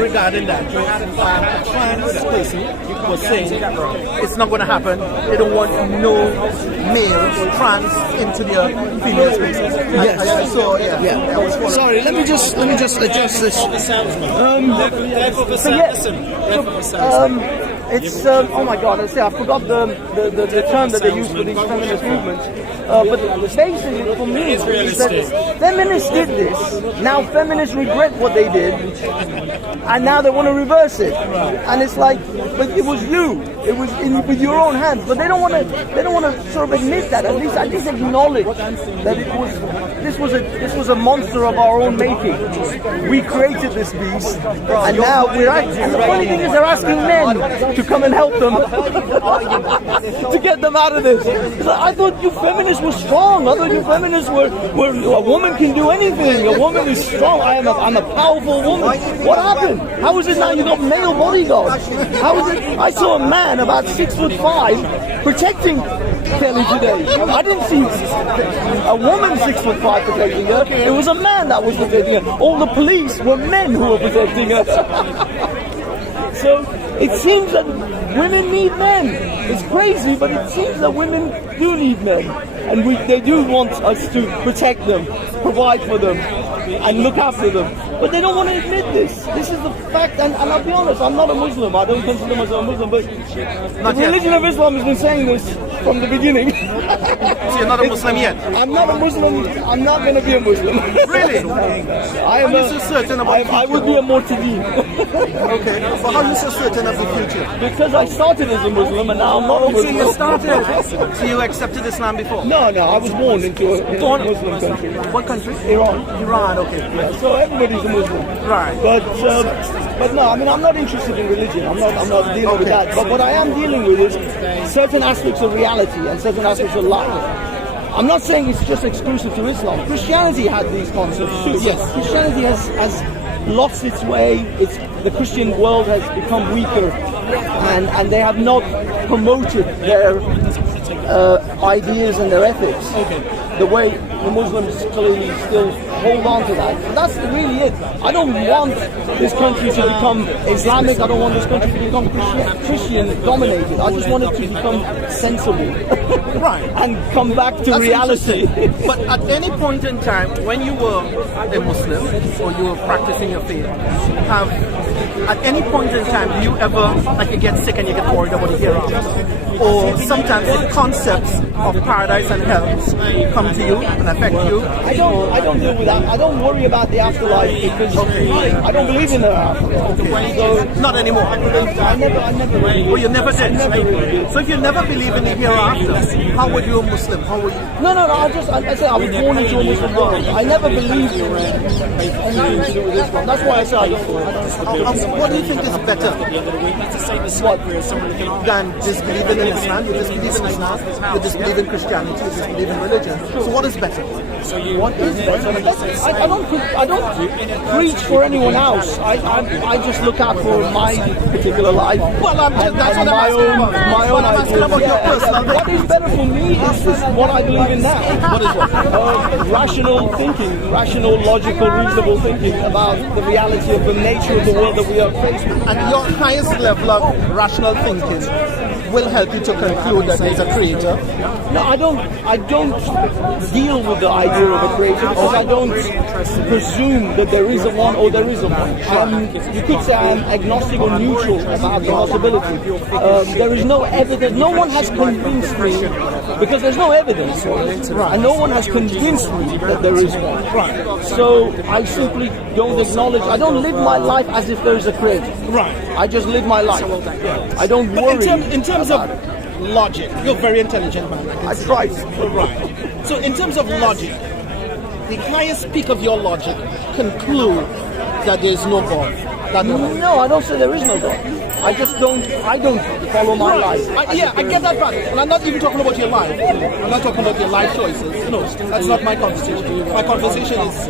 regarding that. A trans person was saying it's not going to happen. They don't want no male trans into their female spaces. Yes. Sorry, let me just adjust this. It's oh my god, I forgot the term that they use for these feminist movements. But basically for me is that feminists did this. Now feminists regret what they did, and now they want to reverse it. And it's like, but it was you. It was with your own hands. But they don't want to sort of admit that. At least acknowledge that this was a monster of our own making. We created this beast, and now and the funny thing is they're asking men to come and help them to get them out of this. I thought you feminists were strong. I thought you feminists were a woman can do anything. A woman is strong. I'm a powerful woman. What happened? How is it now you got male bodyguards? How is it? I saw a man about 6'5" protecting Kelly today. I didn't see a woman 6'5" protecting her. It was a man that was protecting her. All the police were men who were protecting her. So it seems that women need men. It's crazy, but it seems that women do need men. And they do want us to protect them, provide for them, and look after them. But they don't want to admit this. This is the fact, and I'll be honest, I'm not a Muslim. I don't consider myself a Muslim, but the religion of Islam has been saying this from the beginning. So you're not a Muslim yet? I'm not a Muslim. I'm not going to be a Muslim. Really? I would be a Murtadeen. Okay, but how are you so certain of the future? Because I started as a Muslim and now I'm not a Muslim. So you started? So you accepted Islam before? No, I was born into a Muslim country. What country? Iran. Iran, okay. Yeah, so everybody's a Muslim. Right. But no, I mean, I'm not interested in religion. I'm not dealing with that. But what I am dealing with is certain aspects of reality and certain aspects of life. I'm not saying it's just exclusive to Islam. Christianity had these concepts too. Yes. Christianity has lost its way. The Christian world has become weaker, and they have not promoted their ideas and their ethics the way the Muslims clearly still hold on to that. So that's really it. I don't want this country to become Islamic. I don't want this country to become Christian dominated. I just want it to become sensible. and come back to That's reality. But at any point in time, when you were a Muslim or you were practicing your faith, at any point in time, do you ever, like, you get sick and you get worried about the hereafter? Or sometimes the concepts of paradise and hell come to you and affect you? I don't deal with that. I don't worry about the afterlife because I don't believe in the afterlife. So, not anymore. I never really. Well, you never did. So if you never believe in the hereafter, how would you a Muslim? How would you? No. I said I was born into a Muslim world. I never believed in anything to do with Islam. That's why I said I don't. What do you think is better? Than disbelieving in Islam? You disbelieve in Islam, you disbelieve in Christianity, you disbelieve in religion. So what is better? What is better? I don't preach for anyone else. I just look out for my particular life. Well, that's what my own asking about your personal thing. What is better for me is what I believe in now. What is what? Rational thinking, rational, logical, reasonable thinking about the reality of the nature of the world that we are faced with. And your highest level of rational thinking will help you to conclude that there is a creator. No, I don't deal with the idea of a creator because I don't presume that there is a one or there isn't one. You could say I'm agnostic or neutral about the possibility. There is no evidence. No one has convinced me because there's no evidence for it, and no one has convinced me that there is one. So I simply don't acknowledge. I don't live my life as if there is a creator. I just live my life. I don't worry. In terms of logic, you're a very intelligent man. I try. Right. So in terms of logic, the highest peak of your logic conclude that there is no God. No, I don't say there is no God. I don't follow my life. I get that part. And I'm not even talking about your life. I'm not talking about your life choices. No, that's not my conversation. My conversation is,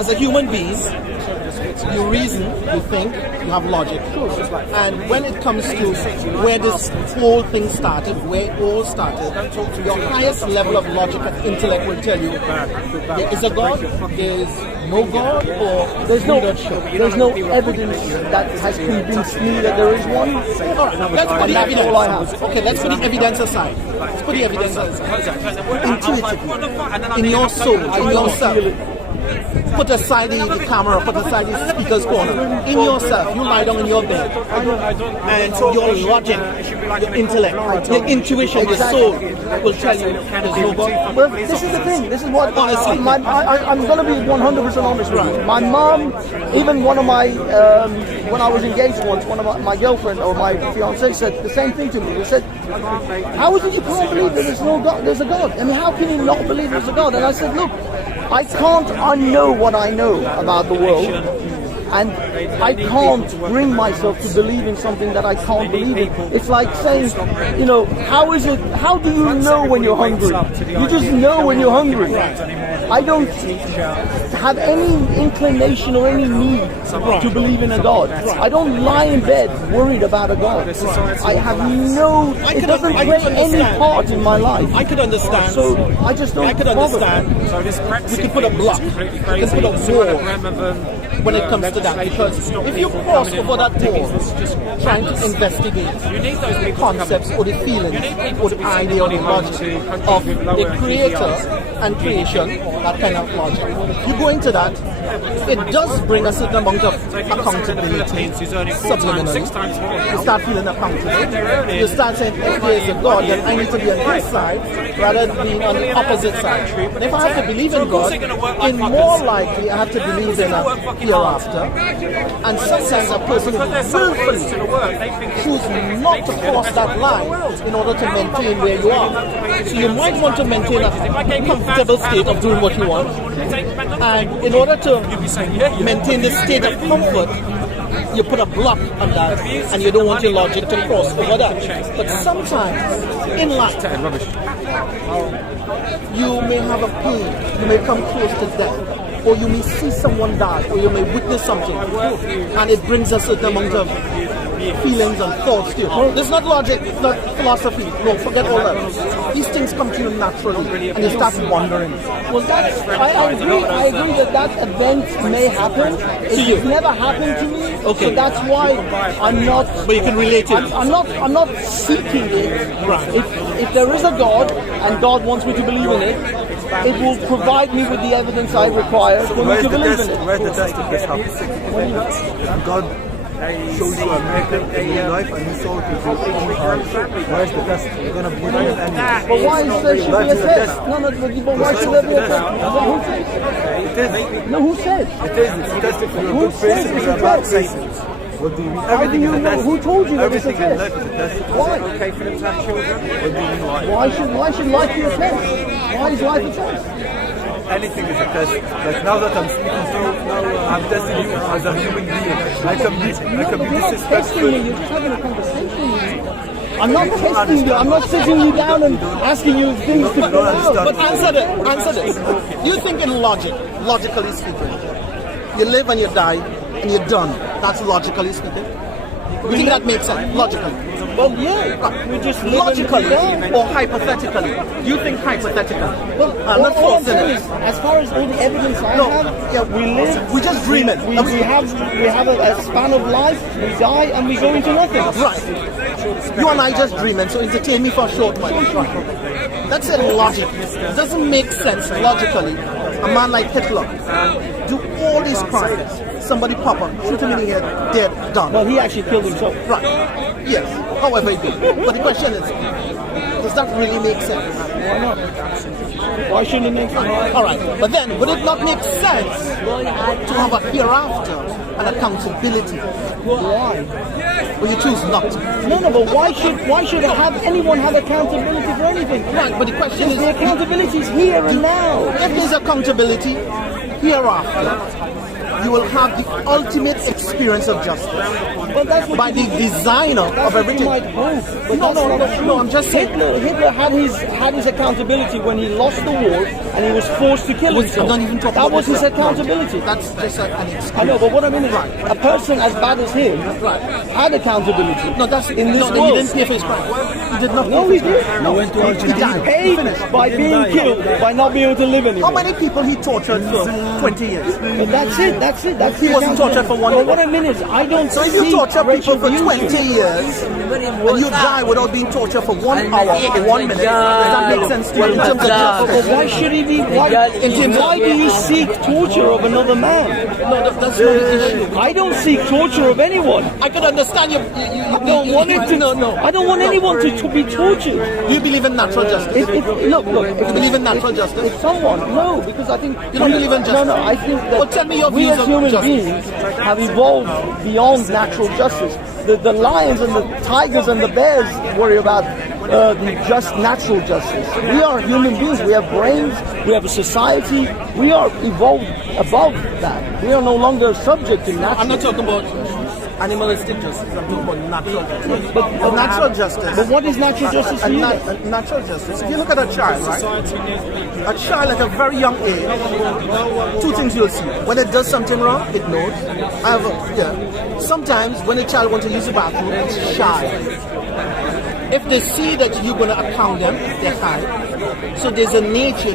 as a human being, you reason, you think, you have logic. And when it comes to where this whole thing started, where it all started, your highest level of logic and intellect will tell you there is a God, there is no God, or there's no evidence that has convinced me that there is one. All right, let's put the evidence. All I have. Okay, let's put the evidence aside. Let's put the evidence aside. Intuitively, in your soul, in yourself, put aside the camera, put aside the speaker's corner. In yourself, you lie down in your bed, and your logic, your intellect, your intuition, your soul will tell you there's no God. Well, this is the thing. This is what honestly. I'm going to be 100% honest with you. My mom, even one of my, when I was engaged once, one of my girlfriend or my fiance said the same thing to me. They said, "How is it you can't believe that there's no God? There's a God? I mean, how can you not believe there's a God?" And I said, "Look, I can't unknow what I know about the world, and I can't bring myself to believe in something that I can't believe in. It's like saying, how do you know when you're hungry? You just know when you're hungry. I don't have any inclination or any need to believe in a God. I don't lie in bed worried about a God. I have no, it doesn't play any part in my life. I could understand. So I just don't. I could understand. We could put a block. We could put a wall when it comes to that, because if you cross over that wall trying to investigate the concepts or the feelings or the idea or the logic of the creator and creation, that kind of logic, you go into that, it does bring a certain amount of accountability subliminally. You start feeling accountable. You start saying, if there is a God, then I need to be on his side rather than being on the opposite side. And if I have to believe in God, then more likely I have to believe in a hereafter. And sometimes a person willfully choose not to cross that line in order to maintain where you are. So you might want to maintain a comfortable state of doing what you want, and in order to maintain this state of comfort, you put a block on that, and you don't want your logic to cross over that. But sometimes in life, you may have a pain, you may come close to death, or you may see someone die, or you may witness something, and it brings a certain amount of feelings and thoughts to you. This is not logic, it's not philosophy. No, forget all that. These things come to you naturally, and you start wondering. Well, that's, I agree that event may happen. It's never happened to me. Okay. So that's why I'm not. But you can relate to it. I'm not seeking it. Right. If there is a God and God wants me to believe in it, it will provide me with the evidence I require for me to believe in it. Where's the test of this happens? God shows you a miracle in your life and He saw it with your own eyes. Where's the test? You're going to believe in it anyway. But why should there be a test? But why should there be a test? Who said? It is. It's a test if you're a good person or a bad person. What do you mean? How do you know? Who told you that it's a Everything in test? life is a test. Why? Is it okay for them to have children? What do you mean why? Why should life be a test? Why is life a test? Anything is a test. Like now that I'm speaking to you, now I'm testing you as a human being. I can be disrespectful. You're just having a conversation. I'm not testing you. I'm not sitting you down and asking you things to fill out. But answer this. You think in logically speaking, you live and you die and you're done. That's logically speaking. You think that makes sense? Logically. Well, yeah. We just live logically or hypothetically. You think hypothetically? Well, I'm not all I'm forcing saying it. is, as far as all the evidence I have, we live. We just dream it. We have a span of life. We die and we go into nothing. Right. You and I just dreaming, so entertain me for a short while. That's a logic. It doesn't make sense logically. A man like Hitler do all these crimes. Somebody pop up, shoot him in the head, dead, done. Well, he actually killed himself. Right. Yes. However he did. But the question is, does that really make sense? Why not? Why shouldn't it make sense? All right. But then, would it not make sense to have a hereafter and accountability? Why? Well, you choose not to. No, but why should anyone have accountability for anything? Right, but the question is, the accountability is here and now. If there's accountability hereafter, you will have the ultimate experience of justice. Well, that's what by the designer of everything. Might hope, but no, I'm just saying. Hitler had his accountability when he lost the war and he was forced to kill himself. Don't even talk that about was his accountability. That's just an excuse. I know, but what I mean is, a person as bad as him had accountability. No, that's in this world. He didn't pay for his crime. He did not. No, he did. No, went to Argentina. He paid by being killed, by not being able to live anymore. How many people he tortured for 20 years? But that's it. He wasn't tortured for 1 year. Well, what I mean is, I don't. So if you torture people for 20 years and you die without being tortured for 1 hour or 1 minute, does that make sense to you in terms of justice? But why should he be? Why do you seek torture of another man? No, that's not the issue. I don't seek torture of anyone. I can understand you. I don't want it to. No. I don't want anyone to be tortured. Do you believe in natural justice? Look. If you believe in natural justice? If someone, no, because I think you don't believe in justice. No, I think that well, tell me your we views as on human justice. beings have evolved beyond natural justice. The lions and the tigers and the bears worry about just natural justice. We are human beings. We have brains. We have a society. We are evolved above that. We are no longer subject to natural. I'm not talking about animalistic justice. I'm talking about natural justice. But natural justice. But what is natural justice to you? Natural justice. If you look at a child, right? A child at a very young age, two things you'll see. When it does something wrong, it knows. Sometimes when a child wants to use the bathroom, it's shy. If they see that you're going to account them, they hide. So there's a nature,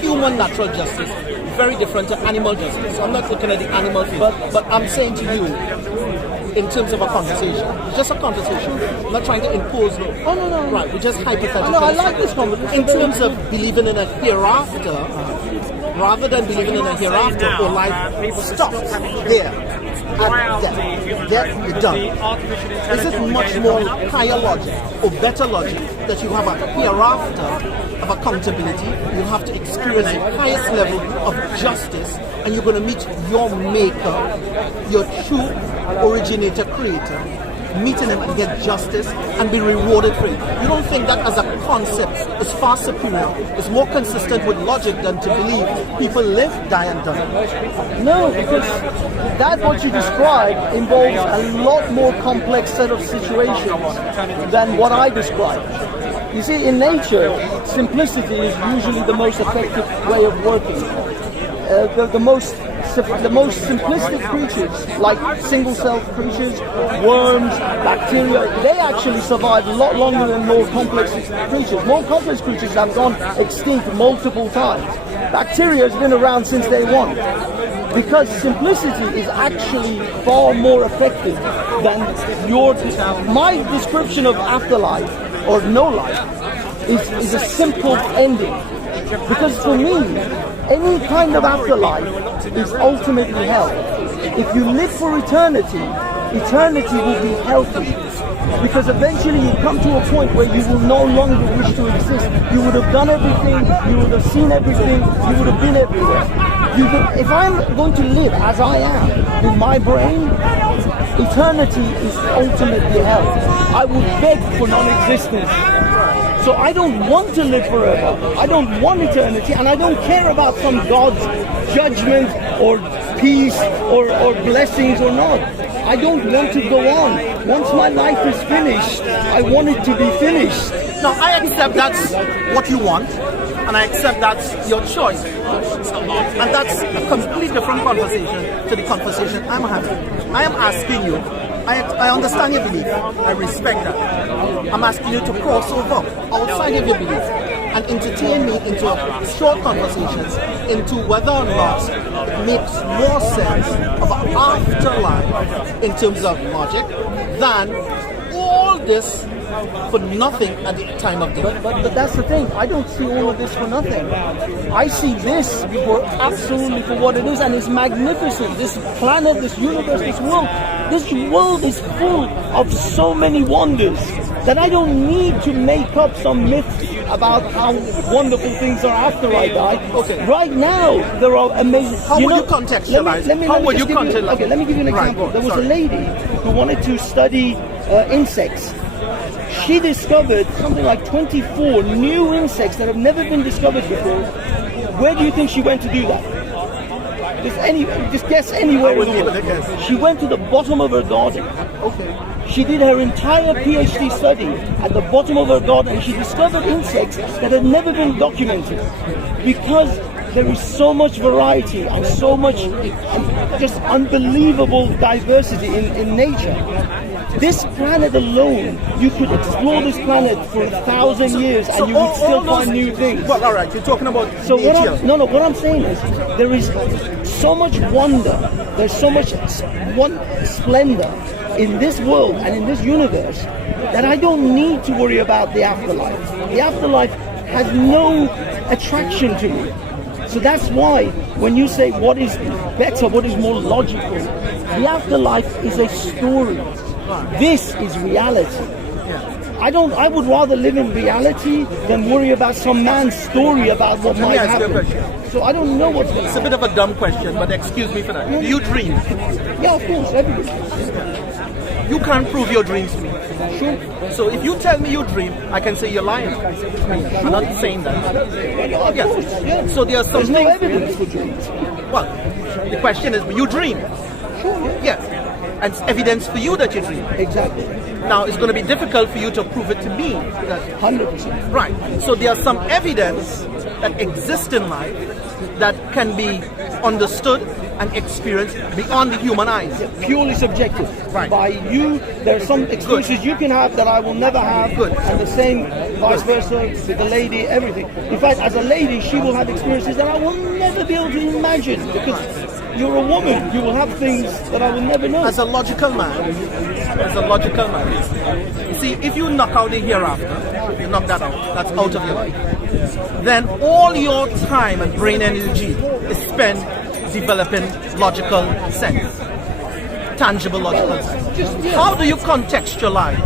human natural justice, very different to animal justice. So I'm not looking at the animal thing, but I'm saying to you, in terms of a conversation, it's just a conversation. I'm not trying to impose law. Oh, no. Right, we're just hypothetical. No, I like this conversation. In terms of believing in a hereafter, rather than believing in a hereafter, or life stops there. At death, you're done. Is it much more higher logic or better logic that you have a hereafter of accountability? You have to experience the highest level of justice, and you're going to meet your maker, your true originator, creator, meeting him and get justice and be rewarded for it. You don't think that as a concept is far superior, it's more consistent with logic than to believe people live, die and die? No, because that what you describe involves a lot more complex set of situations than what I described. You see, in nature, simplicity is usually the most effective way of working. The most the most simplistic creatures, like single-celled creatures, worms, bacteria, they actually survive a lot longer than more complex creatures. More complex creatures have gone extinct multiple times. Bacteria has been around since day one. Because simplicity is actually far more effective than my description of afterlife or no life is a simple ending. Because for me, any kind of afterlife is ultimately hell. If you live for eternity, eternity will be healthy. Because eventually you come to a point where you will no longer wish to exist. You would have done everything, you would have seen everything, you would have been everywhere. If I'm going to live as I am, in my brain, eternity is ultimately hell. I would beg for non-existence. So I don't want to live forever. I don't want eternity, and I don't care about some God's judgment or peace or blessings or not. I don't want to go on. Once my life is finished, I want it to be finished. No, I accept that's what you want, and I accept that's your choice. And that's a completely different conversation to the conversation I'm having. I am asking you, I understand your belief, I respect that. I'm asking you to cross over outside of your belief and entertain me into short conversations into whether or not it makes more sense of an afterlife in terms of logic than all this for nothing at the time of death. But that's the thing. I don't see all of this for nothing. I see this for absolutely for what it is, and it's magnificent. This planet, this universe, this world is full of so many wonders that I don't need to make up some myths about how wonderful things are after I die. Okay. Right now, there are amazing. How would you contextualize? Okay, let me give you an example. There was a lady who wanted to study insects. She discovered something like 24 new insects that have never been discovered before. Where do you think she went to do that? Just guess anywhere in the world. She went to the bottom of her garden. Okay. She did her entire PhD study at the bottom of her garden, and she discovered insects that had never been documented. Because there is so much variety and so much just unbelievable diversity in nature. This planet alone, you could explore this planet for 1,000 years and you would still find new things. Well, all right, you're talking about nature. What I'm saying is there is so much wonder, there's so much splendor in this world and in this universe that I don't need to worry about the afterlife. The afterlife has no attraction to me. So that's why when you say what is better, what is more logical, the afterlife is a story. This is reality. I would rather live in reality than worry about some man's story about what might happen. So I don't know what's going to happen. It's a bit of a dumb question, but excuse me for that. Do you dream? Yeah, of course, everybody. You can't prove your dreams to me. Sure. So if you tell me you dream, I can say you're lying. I'm not saying that. Yeah. So there are some There's no evidence for dreams. Well, the question is, you dream? Sure. Yes. And it's evidence for you that you dream. Exactly. Now, it's going to be difficult for you to prove it to me. 100%. Right. So there are some evidence that exists in life that can be understood and experienced beyond the human eyes. Purely subjective. Right. By you, there are some experiences you can have that I will never have. Good. And the same vice versa with the lady, everything. In fact, as a lady, she will have experiences that I will never be able to imagine because you're a woman. You will have things that I will never know. As a logical man, you see, if you knock out the hereafter, you knock that out, that's out of your life, then all your time and brain energy is spent developing logical sense, tangible logical sense. How do you contextualize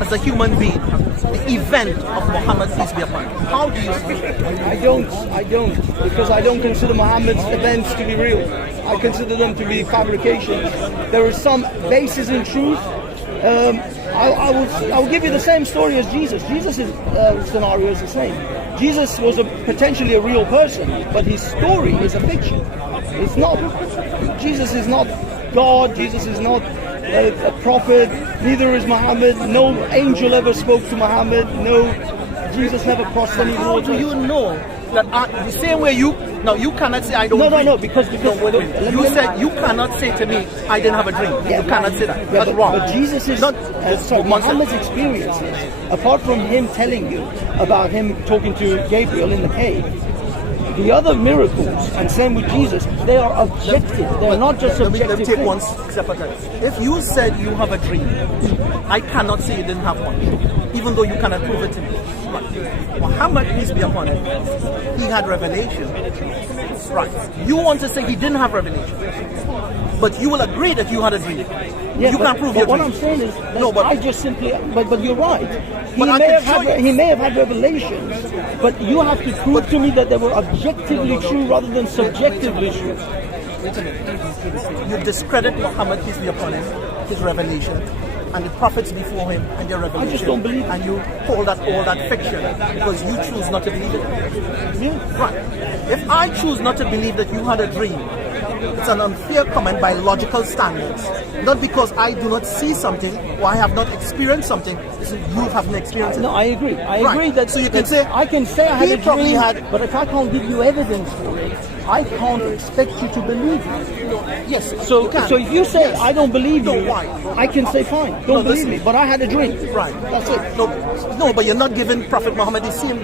as a human being the event of Muhammad, peace be upon him? How do you speak? I don't, because I don't consider Muhammad's events to be real. I consider them to be fabrications. There is some basis in truth. I will give you the same story as Jesus. Jesus' scenario is the same. Jesus was potentially a real person, but his story is a fiction. It's not. Jesus is not God. Jesus is not a prophet. Neither is Muhammad. No angel ever spoke to Muhammad. No, Jesus never crossed any water. How do you know That the same way you cannot say I don't. No, because you said you cannot say to me I didn't have a dream. Yeah, you cannot say that. Yeah, That's wrong. But Jesus is not. Muhammad's experiences, apart from him telling you about him talking to Gabriel in the cave, the other miracles, and same with Jesus, they are objective. They're not just subjective. Let me take things. one step at a time. If you said you have a dream, I cannot say you didn't have one, even though you cannot prove it to me. Right. Muhammad, peace be upon him, he had revelation. Right. You want to say he didn't have revelation, but you will agree that you had a dream. Yeah, you can't prove but your what dream. I'm saying is, but I just simply, but you're right. He may have had revelations, but you have to prove to me that they were objectively true rather than subjectively true. Wait a minute. You discredit Muhammad, peace be upon him, his revelation, and the prophets before him and their revelation. I just don't believe it. And you call that all that fiction because you choose not to believe it. Yeah. Right. If I choose not to believe that you had a dream, it's an unfair comment by logical standards. Not because I do not see something or I have not experienced something, it's you haven't experienced it. No, I agree. I agree that. So you can say I can say I had a dream, but if I can't give you evidence for it, I can't expect you to believe it. Yes. So if you say I don't believe you, why? I can say fine, don't believe me, but I had a dream. Right. That's it. No, but you're not giving Prophet Muhammad the same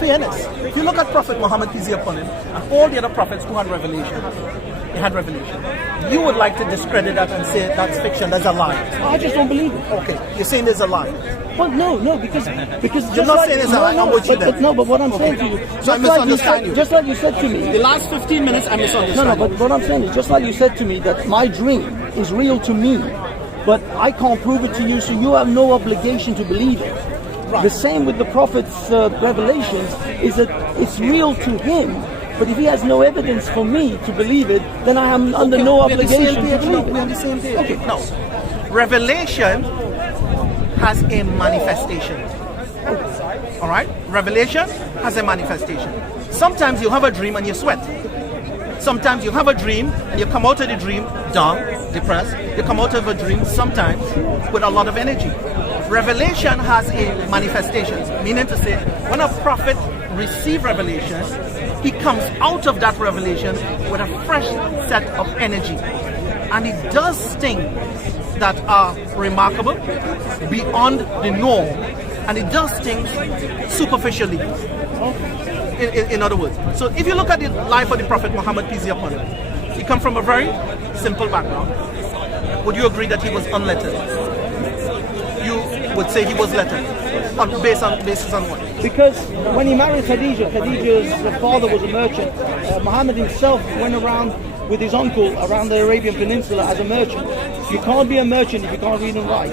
fairness. If you look at Prophet Muhammad, peace be upon him, and all the other prophets who had revelation, they had revelation. You would like to discredit that and say that's fiction, that's a lie. I just don't believe it. Okay, you're saying there's a lie. Well, no, because you're not saying it's a lie. I'm with you then. But what I'm saying to you, so I misunderstand you. Just like you said to me, the last 15 minutes I misunderstand. No, but what I'm saying is just like you said to me that my dream is real to me, but I can't prove it to you, so you have no obligation to believe it. Right. The same with the prophet's revelations is that it's real to him. But if he has no evidence for me to believe it, then I am under no obligation to believe it. We're on the same page. Okay, now, revelation has a manifestation. All right? Revelation has a manifestation. Sometimes you have a dream and you sweat. Sometimes you have a dream and you come out of the dream down, depressed. You come out of a dream sometimes with a lot of energy. Revelation has a manifestation, meaning to say, when a prophet receives revelation, he comes out of that revelation with a fresh set of energy. And he does things that are remarkable, beyond the norm, and he does things superficially. In other words, so if you look at the life of the Prophet Muhammad, peace be upon him, he comes from a very simple background. Would you agree that he was unlettered? You would say he was lettered. Basis on what? Because when he married Khadija, Khadija's father was a merchant. Muhammad himself went around with his uncle around the Arabian Peninsula as a merchant. You can't be a merchant if you can't read and write.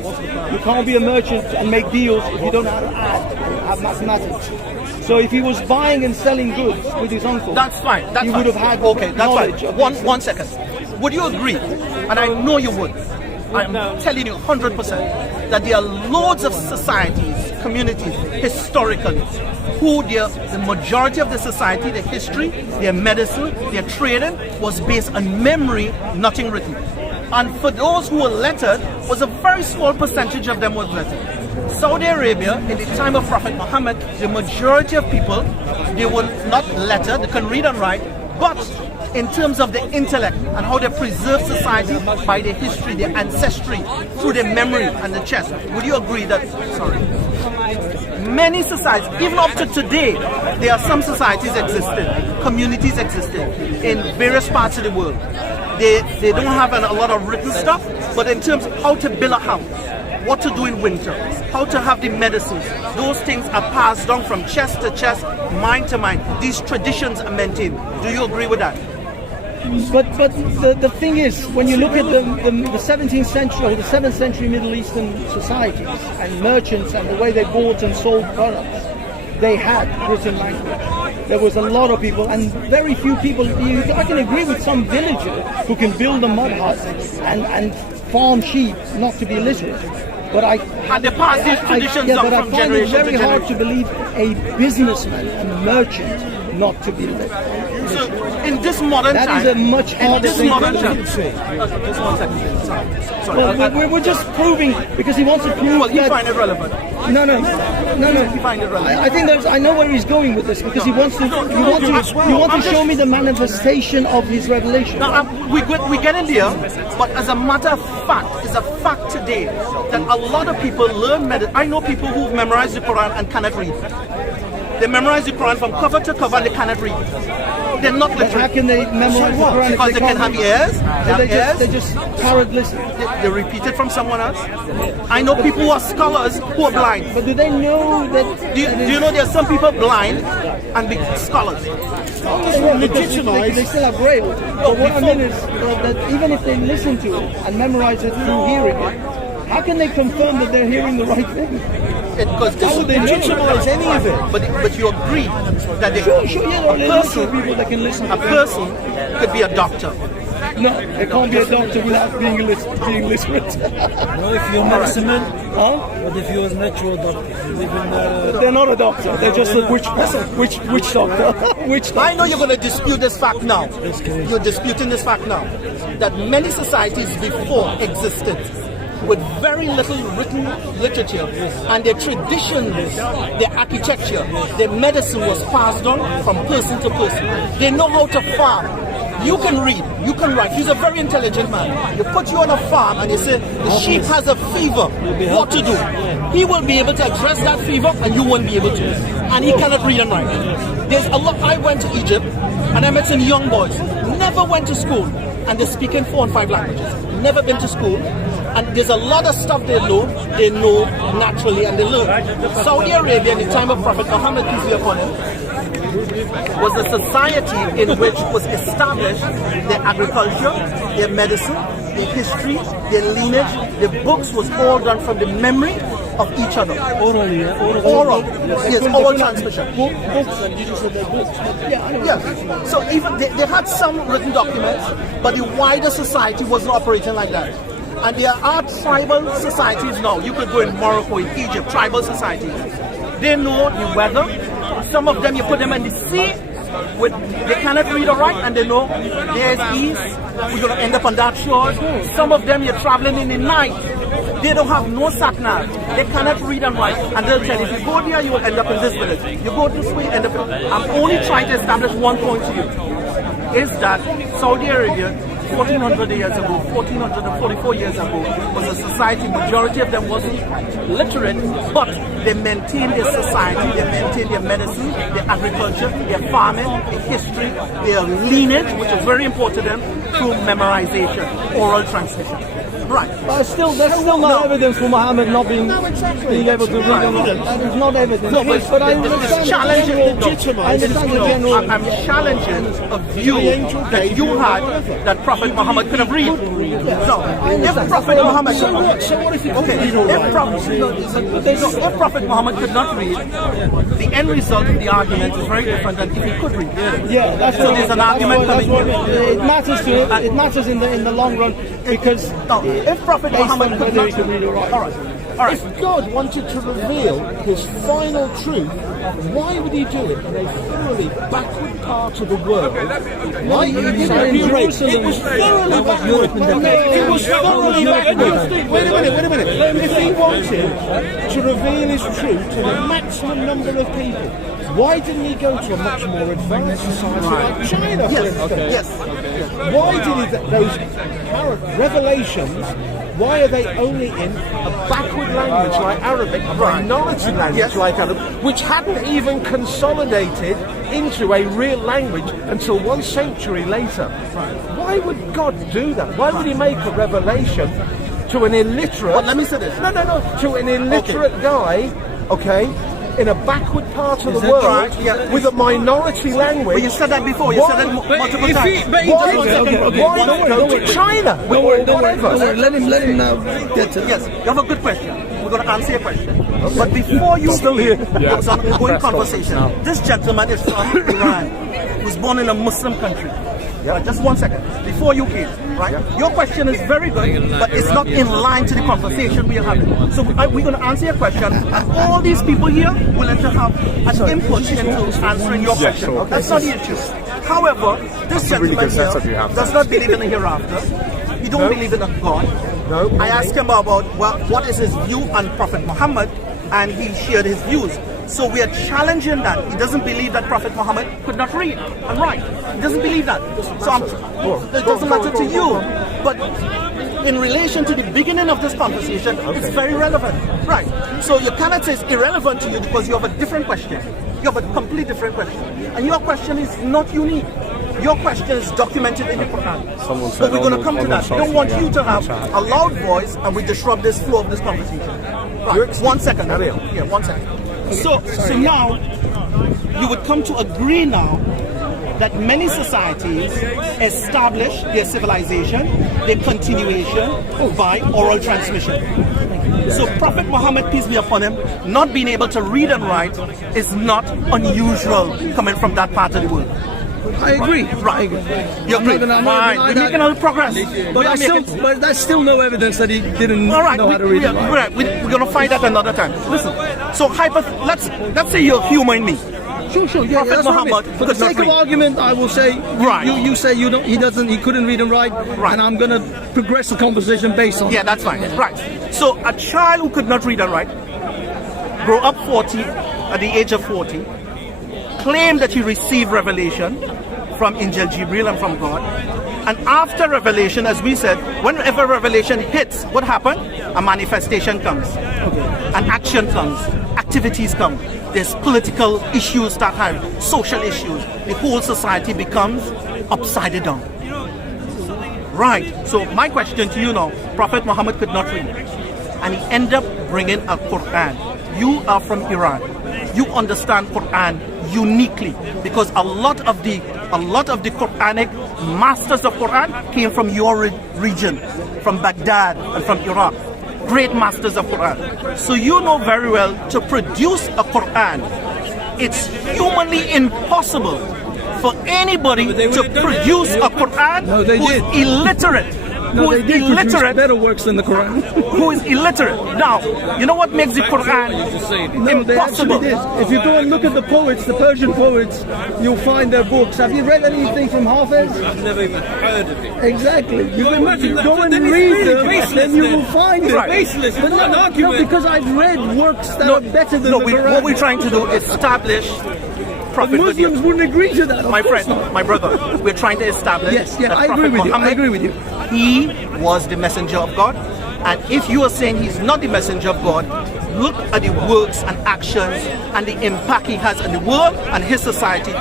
You can't be a merchant and make deals if you don't know how to add, have mathematics. So if he was buying and selling goods with his uncle, that's fine. He would have had knowledge. One second. Would you agree? And I know you would. I'm telling you 100% that there are loads of societies, communities, historically, who the majority of the society, their history, their medicine, their trading was based on memory, nothing written. And for those who were lettered, was a very small percentage of them was lettered. Saudi Arabia, in the time of Prophet Muhammad, the majority of people, they were not lettered, they can read and write, but in terms of the intellect and how they preserve society by their history, their ancestry, through their memory and the chest. Would you agree that, many societies, even up to today, there are some societies existing, communities existing in various parts of the world. They don't have a lot of written stuff, but in terms of how to build a house, what to do in winter, how to have the medicines, those things are passed down from chest to chest, mind to mind. These traditions are maintained. Do you agree with that? But the thing is, when you look at the 17th century or the 7th century Middle Eastern societies and merchants and the way they bought and sold products, they had written language. There was a lot of people, and very few people. I can agree with some villager who can build a mud hut and farm sheep not to be literate. But and they pass these traditions down from generation to generation. It's very hard to believe a businessman, a merchant, not to be literate. So in this modern time, that is a much harder in this thing modern to time. do. Just 1 second. Sorry. Well, we're just proving because he wants to prove. Well, you that, find it relevant. No. You find it relevant. I think I know where he's going with this because he wants to. You want to show me the manifestation of his revelation. Now, we get in there, but as a matter of fact, it's a fact today that a lot of people learn medicine. I know people who've memorized the Quran and cannot read. They memorize the Quran from cover to cover and they cannot read. They're not literate. How can they memorize the Quran? Because they can have ears. They just parrot listen. They repeat it from someone else. I know people who are scholars who are blind. But do they know that? Do you know there are some people blind and big scholars? They still are braille. But what I mean is that even if they listen to it and memorize it through hearing it, how can they confirm that they're hearing the right thing? Because this would legitimize any of it. But you agree that a person could be a doctor. No, they can't be a doctor without being literate. What if you're a medicine man? Huh? What if you're a natural doctor? They're not a doctor. They're just a witch doctor. Witch doctor. I know you're going to dispute this fact now. You're disputing this fact now. That many societies before existed with very little written literature, and their traditions, their architecture, their medicine was passed on from person to person. They know how to farm. You can read, you can write. He's a very intelligent man. You put you on a farm and you say, the sheep has a fever, what to do? He will be able to address that fever and you won't be able to. And he cannot read and write. There's a lot. I went to Egypt and I met some young boys, never went to school, and they're speaking 4 and 5 languages. Never been to school. And there's a lot of stuff they know naturally and they learn. Saudi Arabia in the time of Prophet Muhammad, peace be upon him, was a society in which was established their agriculture, their medicine, their history, their lineage, their books was all done from the memory of each other. Orally, oral. Yes, oral transmission. Books, and you just said they're books. Yeah. So even they had some written documents, but the wider society wasn't operating like that. And there are tribal societies now. You could go in Morocco, in Egypt, tribal societies. They know the weather. Some of them, you put them in the sea, they cannot read or write, and they know there's east, we're going to end up on that shore. Some of them, you're traveling in the night. They don't have no sat-nav. They cannot read and write. And they'll tell you, if you go there, you will end up in this village. You go this way, end up in... I'm only trying to establish one point to you. Is that Saudi Arabia, 1400 years ago, 1444 years ago, was a society, majority of them wasn't literate, but they maintained their society, they maintained their medicine, their agriculture, their farming, their history, their lineage, which is very important to them, through memorization, oral transmission. Right. But that's still not evidence for Muhammad not being able to read and write. That is not evidence. No, but I understand I'm challenging a view that you had that Prophet Muhammad couldn't read. No, if Prophet Muhammad could not if Prophet Muhammad could not read, the end result of the argument is very different than if he could read. Yeah, that's so there's an argument coming here. It matters to it. It matters in the long run because if Prophet Muhammad could not read, all right. If God wanted to reveal his final truth, why would he do it in a thoroughly backward part of the world? Why? It was thoroughly backward. It was thoroughly backward. Wait a minute. If he wanted to reveal his truth to the maximum number of people, why didn't he go to a much more advanced society like China, for instance? Yes. Why did he, those revelations, why are they only in a backward language like Arabic, a minority language like Arabic, which hadn't even consolidated into a real language until 1 century later? Why would God do that? Why would he make a revelation to an illiterate... But let me say this. No. To an illiterate guy, in a backward part of the world with a minority language. But you said that before. You said that multiple times. Why not go to China? Whatever. Let him now get to. Yes, you have a good question. We're going to answer your question. Okay. But before you still here, there was an ongoing conversation. This gentleman is from Iran. He was born in a Muslim country. Just 1 second. Before you came, right? Your question is very good, but it's not in line to the conversation we are having. So we're going to answer your question, and all these people here will have to have an input into answering your question. That's not the issue. However, this That's a really gentleman good setup you here have does there. not believe in a hereafter. He don't believe in a God. No. I asked him about what is his view on Prophet Muhammad, and he shared his views. So we are challenging that. He doesn't believe that Prophet Muhammad could not read and write. He doesn't believe that. So it doesn't matter to you. But in relation to the beginning of this conversation, it's very relevant. Right. So you cannot say it's irrelevant to you because you have a different question. You have a completely different question. And your question is not unique. Your question is documented in the Quran. So we're going to come to that. We don't want you to have a loud voice and we disrupt this flow of this conversation. Right. 1 second. Yeah, 1 second. So now you would come to agree now that many societies establish their civilization, their continuation by oral transmission. So Prophet Muhammad, peace be upon him, not being able to read and write is not unusual coming from that part of the world. I agree. Right. You agree? Fine. We're making all progress. But that's still no evidence that he didn't know how to read and write. We're going to find that another time. Listen. So let's say you're humor in me. Sure. Yeah, Prophet Muhammad, for the sake of argument, I will say, you say he couldn't read and write, and I'm going to progress the conversation based on. Yeah, that's fine. Right. So a child who could not read and write, grow up at the age of 40, claim that he received revelation from Angel Jibril and from God, and after revelation, as we said, whenever revelation hits, what happened? A manifestation comes, an action comes, activities come. There's political issues that have social issues. The whole society becomes upside down. Right. So my question to you now, Prophet Muhammad could not read, and he ended up bringing a Quran. You are from Iran. You understand Quran uniquely because a lot of the Quranic masters of Quran came from your region, from Baghdad and from Iraq. Great masters of Quran. So you know very well to produce a Quran, it's humanly impossible for anybody to produce a Quran who is illiterate. Who is illiterate, better works than the Quran. Who is illiterate. Now, you know what makes the Quran impossible? They actually did. If you go and look at the poets, the Persian poets, you'll find their books. Have you read anything from Hafiz? I've never even heard of it. Exactly. You go and read them, then you will find it. Baseless. But no, because I've read works that are better than the Quran. What we're trying to do is establish Prophet Muslims wouldn't agree to that. My friend, my brother, we're trying to establish that I agree with you. I agree with you. He was the messenger of God, and if you are saying he's not the messenger of God, look at the works and actions and the impact he has on the world and his society.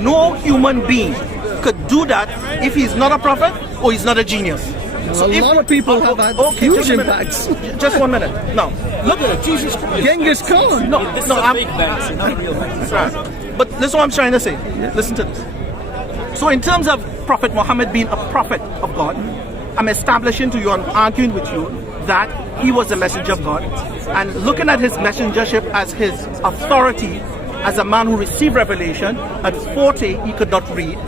No human being could do that if he's not a prophet or he's not a genius. So a lot of people have had huge impacts. Just 1 minute. No, look at it. Jesus Christ. Genghis Khan. No, I'm fake banks, not real banks. Right. But this is what I'm trying to say. Listen to this. So in terms of Prophet Muhammad being a prophet of God, I'm establishing to you and arguing with you that he was a messenger of God, and looking at his messengership as his authority as a man who received revelation. At 40, he could not read.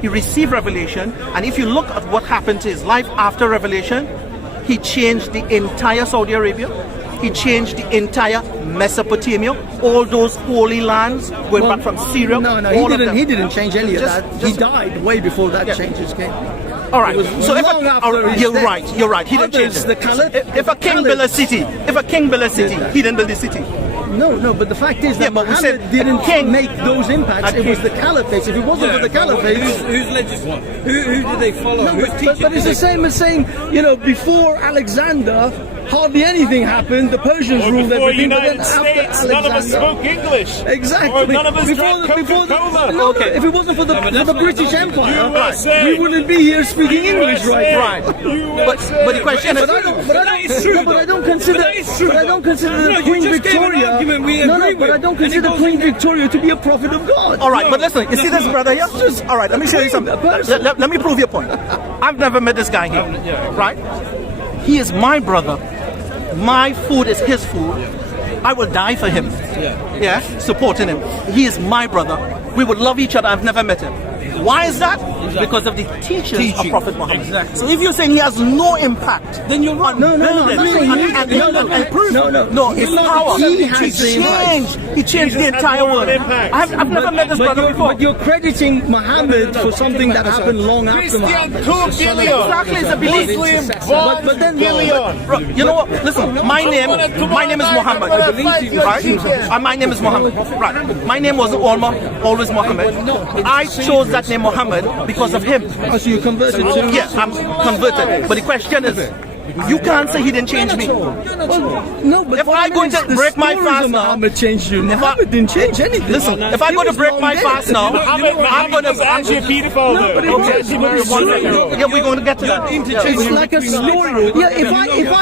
He received revelation, and if you look at what happened to his life after revelation, he changed the entire Saudi Arabia. He changed the entire Mesopotamia, all those holy lands going back from Syria. No, he didn't change any of that. He died way before that changes came. All right. So you're right. He didn't change the caliph. If a king built a city, he didn't build the city. No, but the fact is that Muhammad didn't make those impacts. It was the caliphate. If it wasn't for the caliphate, who's legislating? Who do they follow? But it's the same as saying, before Alexander, hardly anything happened. The Persians ruled everything. But then after Alexander, none of us spoke English. Exactly. Or none of us drank Coca-Cola. Okay. If it wasn't for the British Empire, we wouldn't be here speaking English right now. But the question is, but I don't consider Queen Victoria. But I don't consider Queen Victoria to be a prophet of God. All right, but listen, you see this brother here? All right, let me show you something. Let me prove your point. I've never met this guy here, right? He is my brother. My food is his food. I will die for him. Yeah, supporting him. He is my brother. We would love each other. I've never met him. Why is that? Because of the teachings of Prophet Muhammad. Exactly. So if you're saying he has no impact, then you're wrong. No, it's power. He changed the entire world. I've never met this brother before. But you're crediting Muhammad for something that happened long after Muhammad. Exactly, it's a belief. But then, you know what? Listen, my name is Muhammad. Right? My name is Muhammad. Right. My name was always Muhammad. I chose that name Muhammad because of him. Oh, so you converted too? Yeah, I'm converted. But the question is, you can't say he didn't change me. No, but if I go to break my fast now, Muhammad changed you. Muhammad didn't change anything. Listen, if I go to break my fast now, I'm going to actually a pedophile. Yeah, we're going to get to that. It's like a story. Yeah,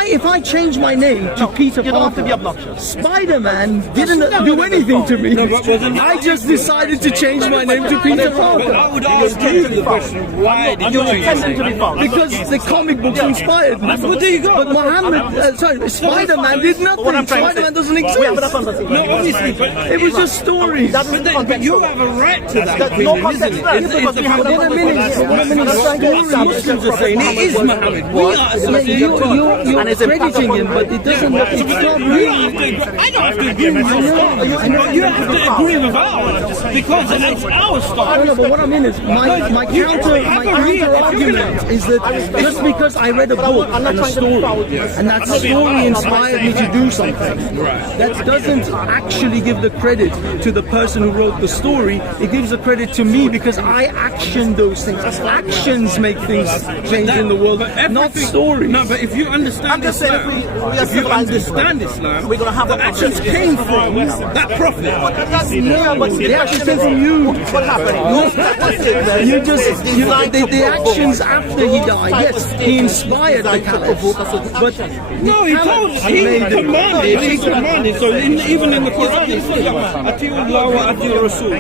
if I change my name to Peter Parker, you don't have to be obnoxious. Spider-Man didn't do anything to me. I just decided to change my name to Peter Parker. I would ask you the question: why did you change it? Because the comic books inspired me. There you go. But Muhammad, Spider-Man did nothing. Spider-Man doesn't exist. No, obviously, but it was just stories. But you have a right to that opinion, isn't it? Muslims are saying it is Muhammad. You're crediting him, but it doesn't. I don't have to agree with your story. You have to agree with ours because it's our story. No, but what I mean is my counter argument is that just because I read a book and a story, and that story inspired me to do something, that doesn't actually give the credit to the person who wrote the story. It gives the credit to me because I actioned those things. Actions make things change in the world, not stories. No, but if you understand Islam, we're going to have the actions came from that prophet. The actions came from you. What happened? The actions after he died. Yes, he inspired the caliph. But no, he commanded. So even in the Quran, it says, "Ati'u Allah wa ati'u Rasul."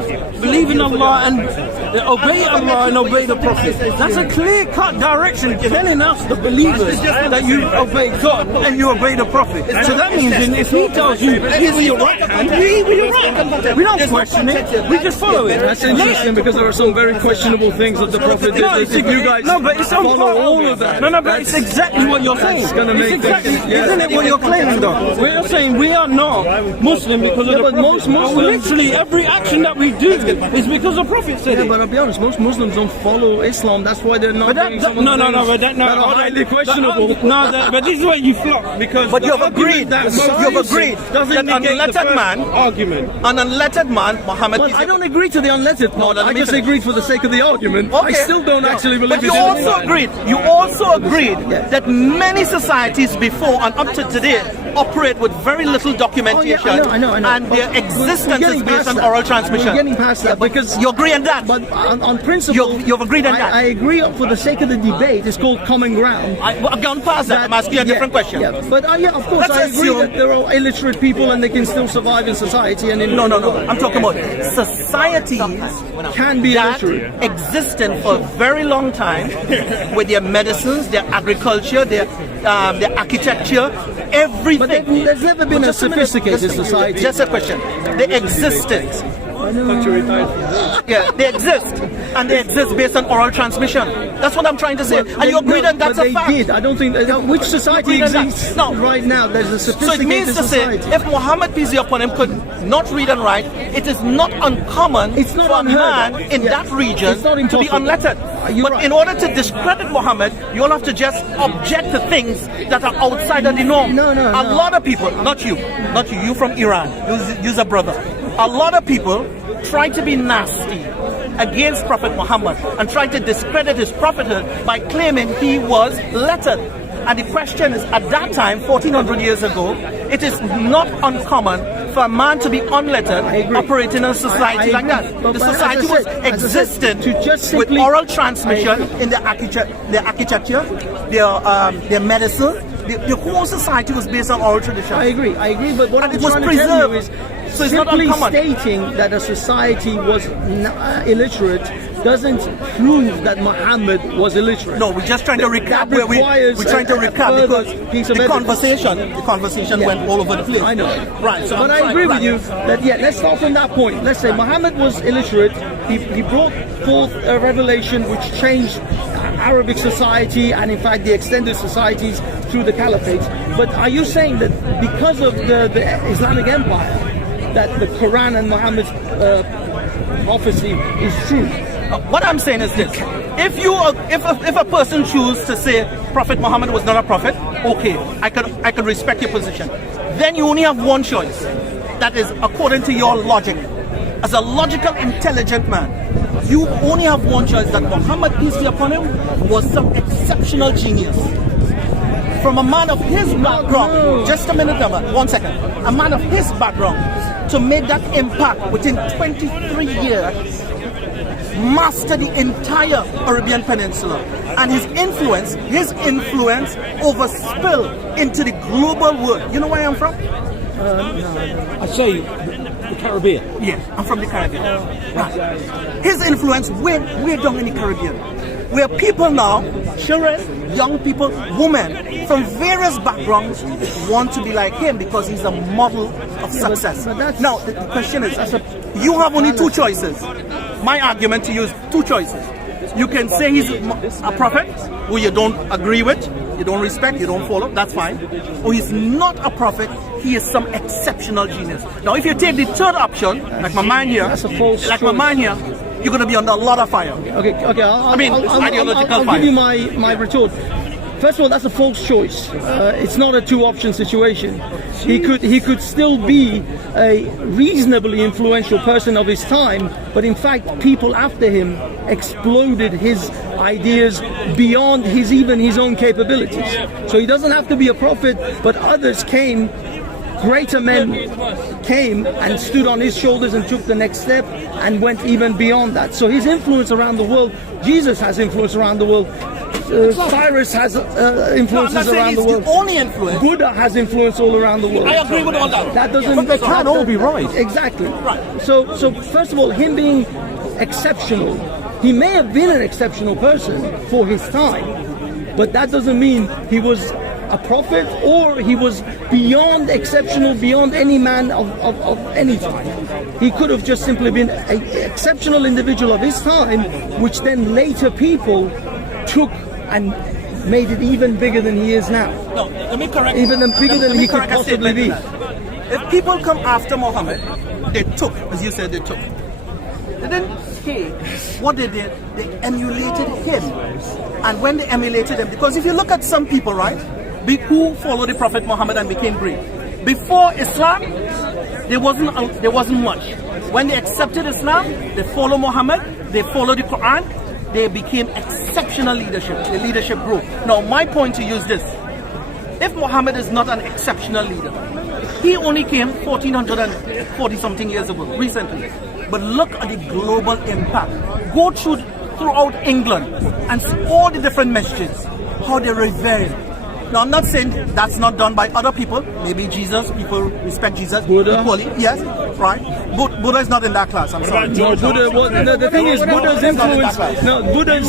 Believe in Allah and obey Allah and obey the Prophet. That's a clear-cut direction telling us, the believers, that you obey God and you obey the Prophet. So that means if he tells you, "Give me your right hand," give me your right hand. We don't question it. We just follow it. That's interesting because there are some very questionable things that the Prophet did. But it's follow all of that. No, but it's exactly what you're saying. Isn't it what you're claiming, though? We're saying we are not Muslim because of the Prophet. Most Muslims, literally every action that we do is because the Prophet said it. But I'll be honest, most Muslims don't follow Islam. That's why they're not doing some that are highly questionable. But this is where you flop because. But you've agreed that an unlettered man, Muhammad. Well, I don't agree to the unlettered part. I just agreed for the sake of the argument. I still don't actually believe it. But you also agreed that many societies before and up to today operate with very little documentation. I know. And their existence is based on oral transmission. We're getting past that because you agree on that. But on principle, you've agreed on that. I agree for the sake of the debate. It's called common ground. I've gone past that. I'm asking you a different question. Yeah, but of course, I agree that there are illiterate people and they can still survive in society. And no. I'm talking about societies can be illiterate, existing for a very long time with their medicines, their agriculture, their architecture, everything. But there's never been a sophisticated society. Just a question. They existed. Yeah, they exist, and they exist based on oral transmission. That's what I'm trying to say. And you agree that that's a fact? They did. I don't think which society exists right now. There's a sophisticated society. So it means to say, if Muhammad peace be upon him could not read and write, it is not uncommon for a man in that region to be unlettered. But in order to discredit Muhammad, you'll have to just object to things that are outside of the norm. No. A lot of people, not you, you from Iran, you're a brother. A lot of people try to be nasty against Prophet Muhammad and try to discredit his prophethood by claiming he was lettered. And the question is, at that time, 1400 years ago, it is not uncommon for a man to be unlettered operating in a society like that. The society was existed with oral transmission in their architecture, their medicine. The whole society was based on oral tradition. I agree, but what I'm trying to tell you is, so simply stating that a society was illiterate doesn't prove that Muhammad was illiterate. No, we're just trying to recap where we're trying to recap because the conversation went all over the place. I know. Right. So but I agree with you that let's start from that point. Let's say Muhammad was illiterate. He brought forth a revelation which changed Arabic society and in fact the extended societies through the caliphate. But are you saying that because of the Islamic Empire that the Quran and Muhammad's prophecy is true? What I'm saying is this: if a person chooses to say Prophet Muhammad was not a prophet, okay, I could respect your position. Then you only have one choice. That is according to your logic. As a logical, intelligent man, you only have one choice: that Muhammad, peace be upon him, was some exceptional genius. From a man of his background, just a minute, 1 second. A man of his background to make that impact within 23 years. Master the entire Arabian Peninsula, and his influence overspill into the global world. You know where I'm from? No. I say the Caribbean. Yeah, I'm from the Caribbean. Right. His influence way down in the Caribbean, where people now, children, young people, women from various backgrounds want to be like him because he's a model of success. Now the question is, you have only two choices. My argument to you is two choices. You can say he's a prophet who you don't agree with, you don't respect, you don't follow, that's fine. Or he's not a prophet, he is some exceptional genius. Now if you take the third option, like my man here, you're going to be under a lot of fire. Okay, I'll give you my retort. First of all, that's a false choice. It's not a two-option situation. He could still be a reasonably influential person of his time, but in fact, people after him exploded his ideas beyond even his own capabilities. So he doesn't have to be a prophet, but others came. Greater men came and stood on his shoulders and took the next step and went even beyond that. So his influence around the world, Jesus has influence around the world. Cyrus has influences around the world. The only influence. Buddha has influence all around the world. I agree with all that. That doesn't. But they can't all be right. Exactly. Right. So first of all, him being exceptional, he may have been an exceptional person for his time, but that doesn't mean he was a prophet or he was beyond exceptional, beyond any man of any time. He could have just simply been an exceptional individual of his time, which then later people took and made it even bigger than he is now. No, let me correct. Even bigger than he could possibly be. If people come after Muhammad, they took, as you said, they took. They didn't say what they did. They emulated him, and when they emulated him, because if you look at some people, right, who followed the Prophet Muhammad and became great. Before Islam, there wasn't much. When they accepted Islam, they followed Muhammad, they followed the Quran, they became exceptional leadership. The leadership grew. Now, my point to you is this: if Muhammad is not an exceptional leader, he only came 1440 something years ago, recently. But look at the global impact. Go throughout England and see all the different messages, how they revere. Now, I'm not saying that's not done by other people. Maybe Jesus, people respect Jesus equally. Yes, right. Buddha is not in that class. I'm sorry. No, the thing is, Buddha's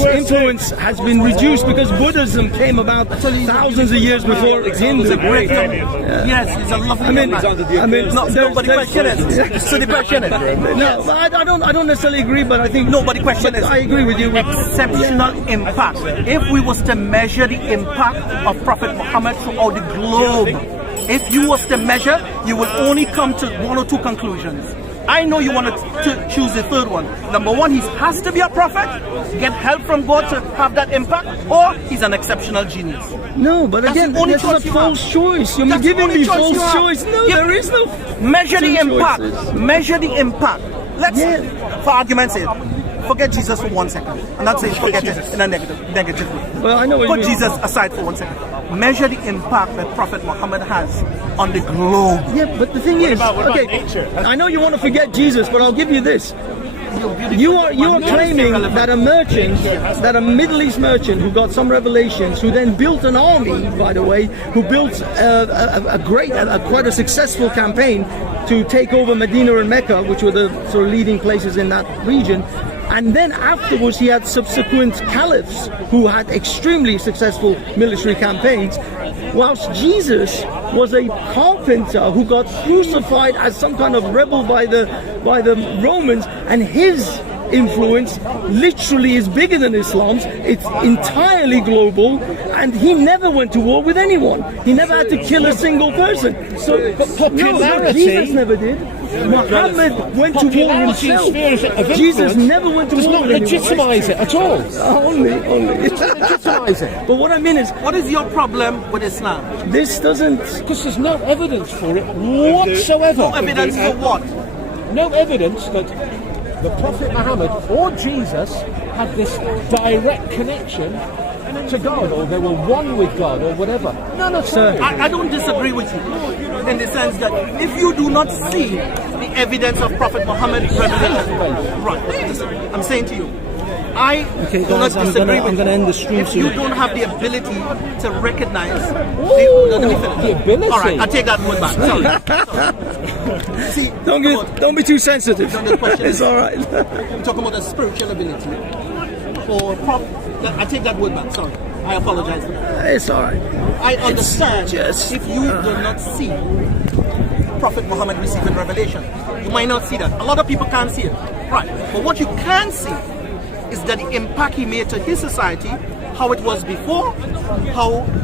influence has been reduced because Buddhism came about thousands of years before Hinduism. Yes, he's a lovely man. But the question is, so the question is, no, I don't necessarily agree, but I think the question is, I agree with you. Exceptional impact. If we was to measure the impact of Prophet Muhammad throughout the globe, if you was to measure, you will only come to one or two conclusions. I know you want to choose the third one. Number one, he has to be a prophet, get help from God to have that impact, or he's an exceptional genius. No, but again, that's a false choice. You're giving me false choice. No, there is no. Measure the impact. Measure the impact. Let's, for argument's sake, forget Jesus for 1 second. I'm not saying forget it in a negative way. Well, I know what Put you mean. Jesus aside for 1 second. Measure the impact that Prophet Muhammad has on the globe. Yeah, but the thing is, okay, I know you want to forget Jesus, but I'll give you this. You are claiming that a Middle East merchant who got some revelations, who then built an army, by the way, who built quite a successful campaign to take over Medina and Mecca, which were the sort of leading places in that region. And then afterwards he had subsequent caliphs who had extremely successful military campaigns, whilst Jesus was a carpenter who got crucified as some kind of rebel by the Romans, and his influence literally is bigger than Islam's. It's entirely global, and he never went to war with anyone. He never had to kill a single person. So popularity, Jesus never did. Muhammad went to war himself. Jesus never went to war. Does not legitimize it at all. Only. It doesn't legitimize it. But what I mean is, what is your problem with Islam? This doesn't, because there's no evidence for it whatsoever. No evidence for what? No evidence that the Prophet Muhammad or Jesus had this direct connection to God, or they were one with God, or whatever. No, sir. I don't disagree with you in the sense that if you do not see the evidence of Prophet Muhammad's revelation, right? Listen, I'm saying to you, I do not disagree with you. I'm going to end the stream if soon. you don't have the ability to recognize the ability. All right, I take that word back. Sorry. See, don't be too sensitive. It's all right. I'm talking about the spiritual ability, or I take that word back. Sorry, I apologize for that. It's all right. I understand if you do not see Prophet Muhammad receiving revelation, you might not see that. A lot of people can't see it, right? But what you can see is that the impact he made to his society, how it was before,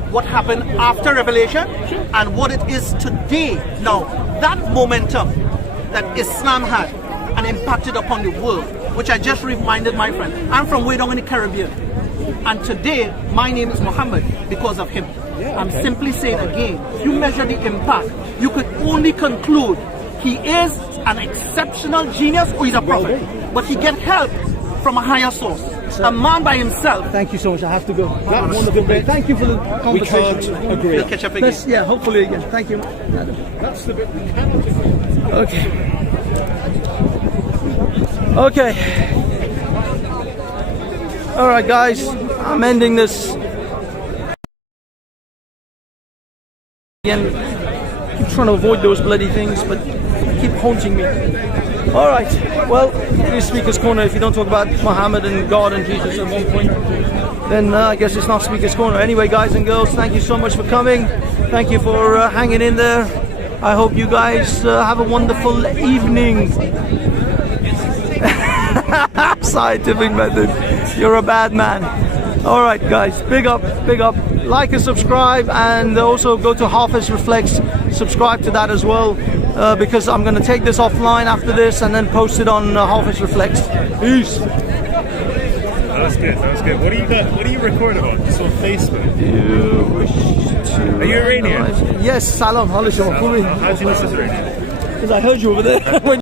what happened after revelation, and what it is today. Now, that momentum that Islam had and impacted upon the world, which I just reminded my friend, I'm from way down in the Caribbean, and today my name is Muhammad because of him. I'm simply saying again, you measure the impact, you could only conclude he is an exceptional genius or he's a prophet, but he gets help from a higher source. A man by himself. Thank you so much. I have to go. That's wonderful. Thank you for the conversation. We can't agree. We'll catch up again. Yeah, hopefully again. Thank you, madam. That's the bit we cannot agree. Okay. Okay. All right, guys. I'm ending this. Again, keep trying to avoid those bloody things, but they keep haunting me. All right. Well, it is Speaker's Corner. If you don't talk about Muhammad and God and Jesus at one point, then I guess it's not Speaker's Corner. Anyway, guys and girls, thank you so much for coming. Thank you for hanging in there. I hope you guys have a wonderful evening. Scientific method. You're a bad man. All right, guys. Big up, big up. Like and subscribe, and also go to Hafiz Reflects. Subscribe to that as well. Because I'm going to take this offline after this and then post it on Hafiz Reflects. Peace. That was good. What are you recording on? Just on Facebook? Are you Iranian? Yes, salam. How do you know this is Iranian? Because I heard you over there.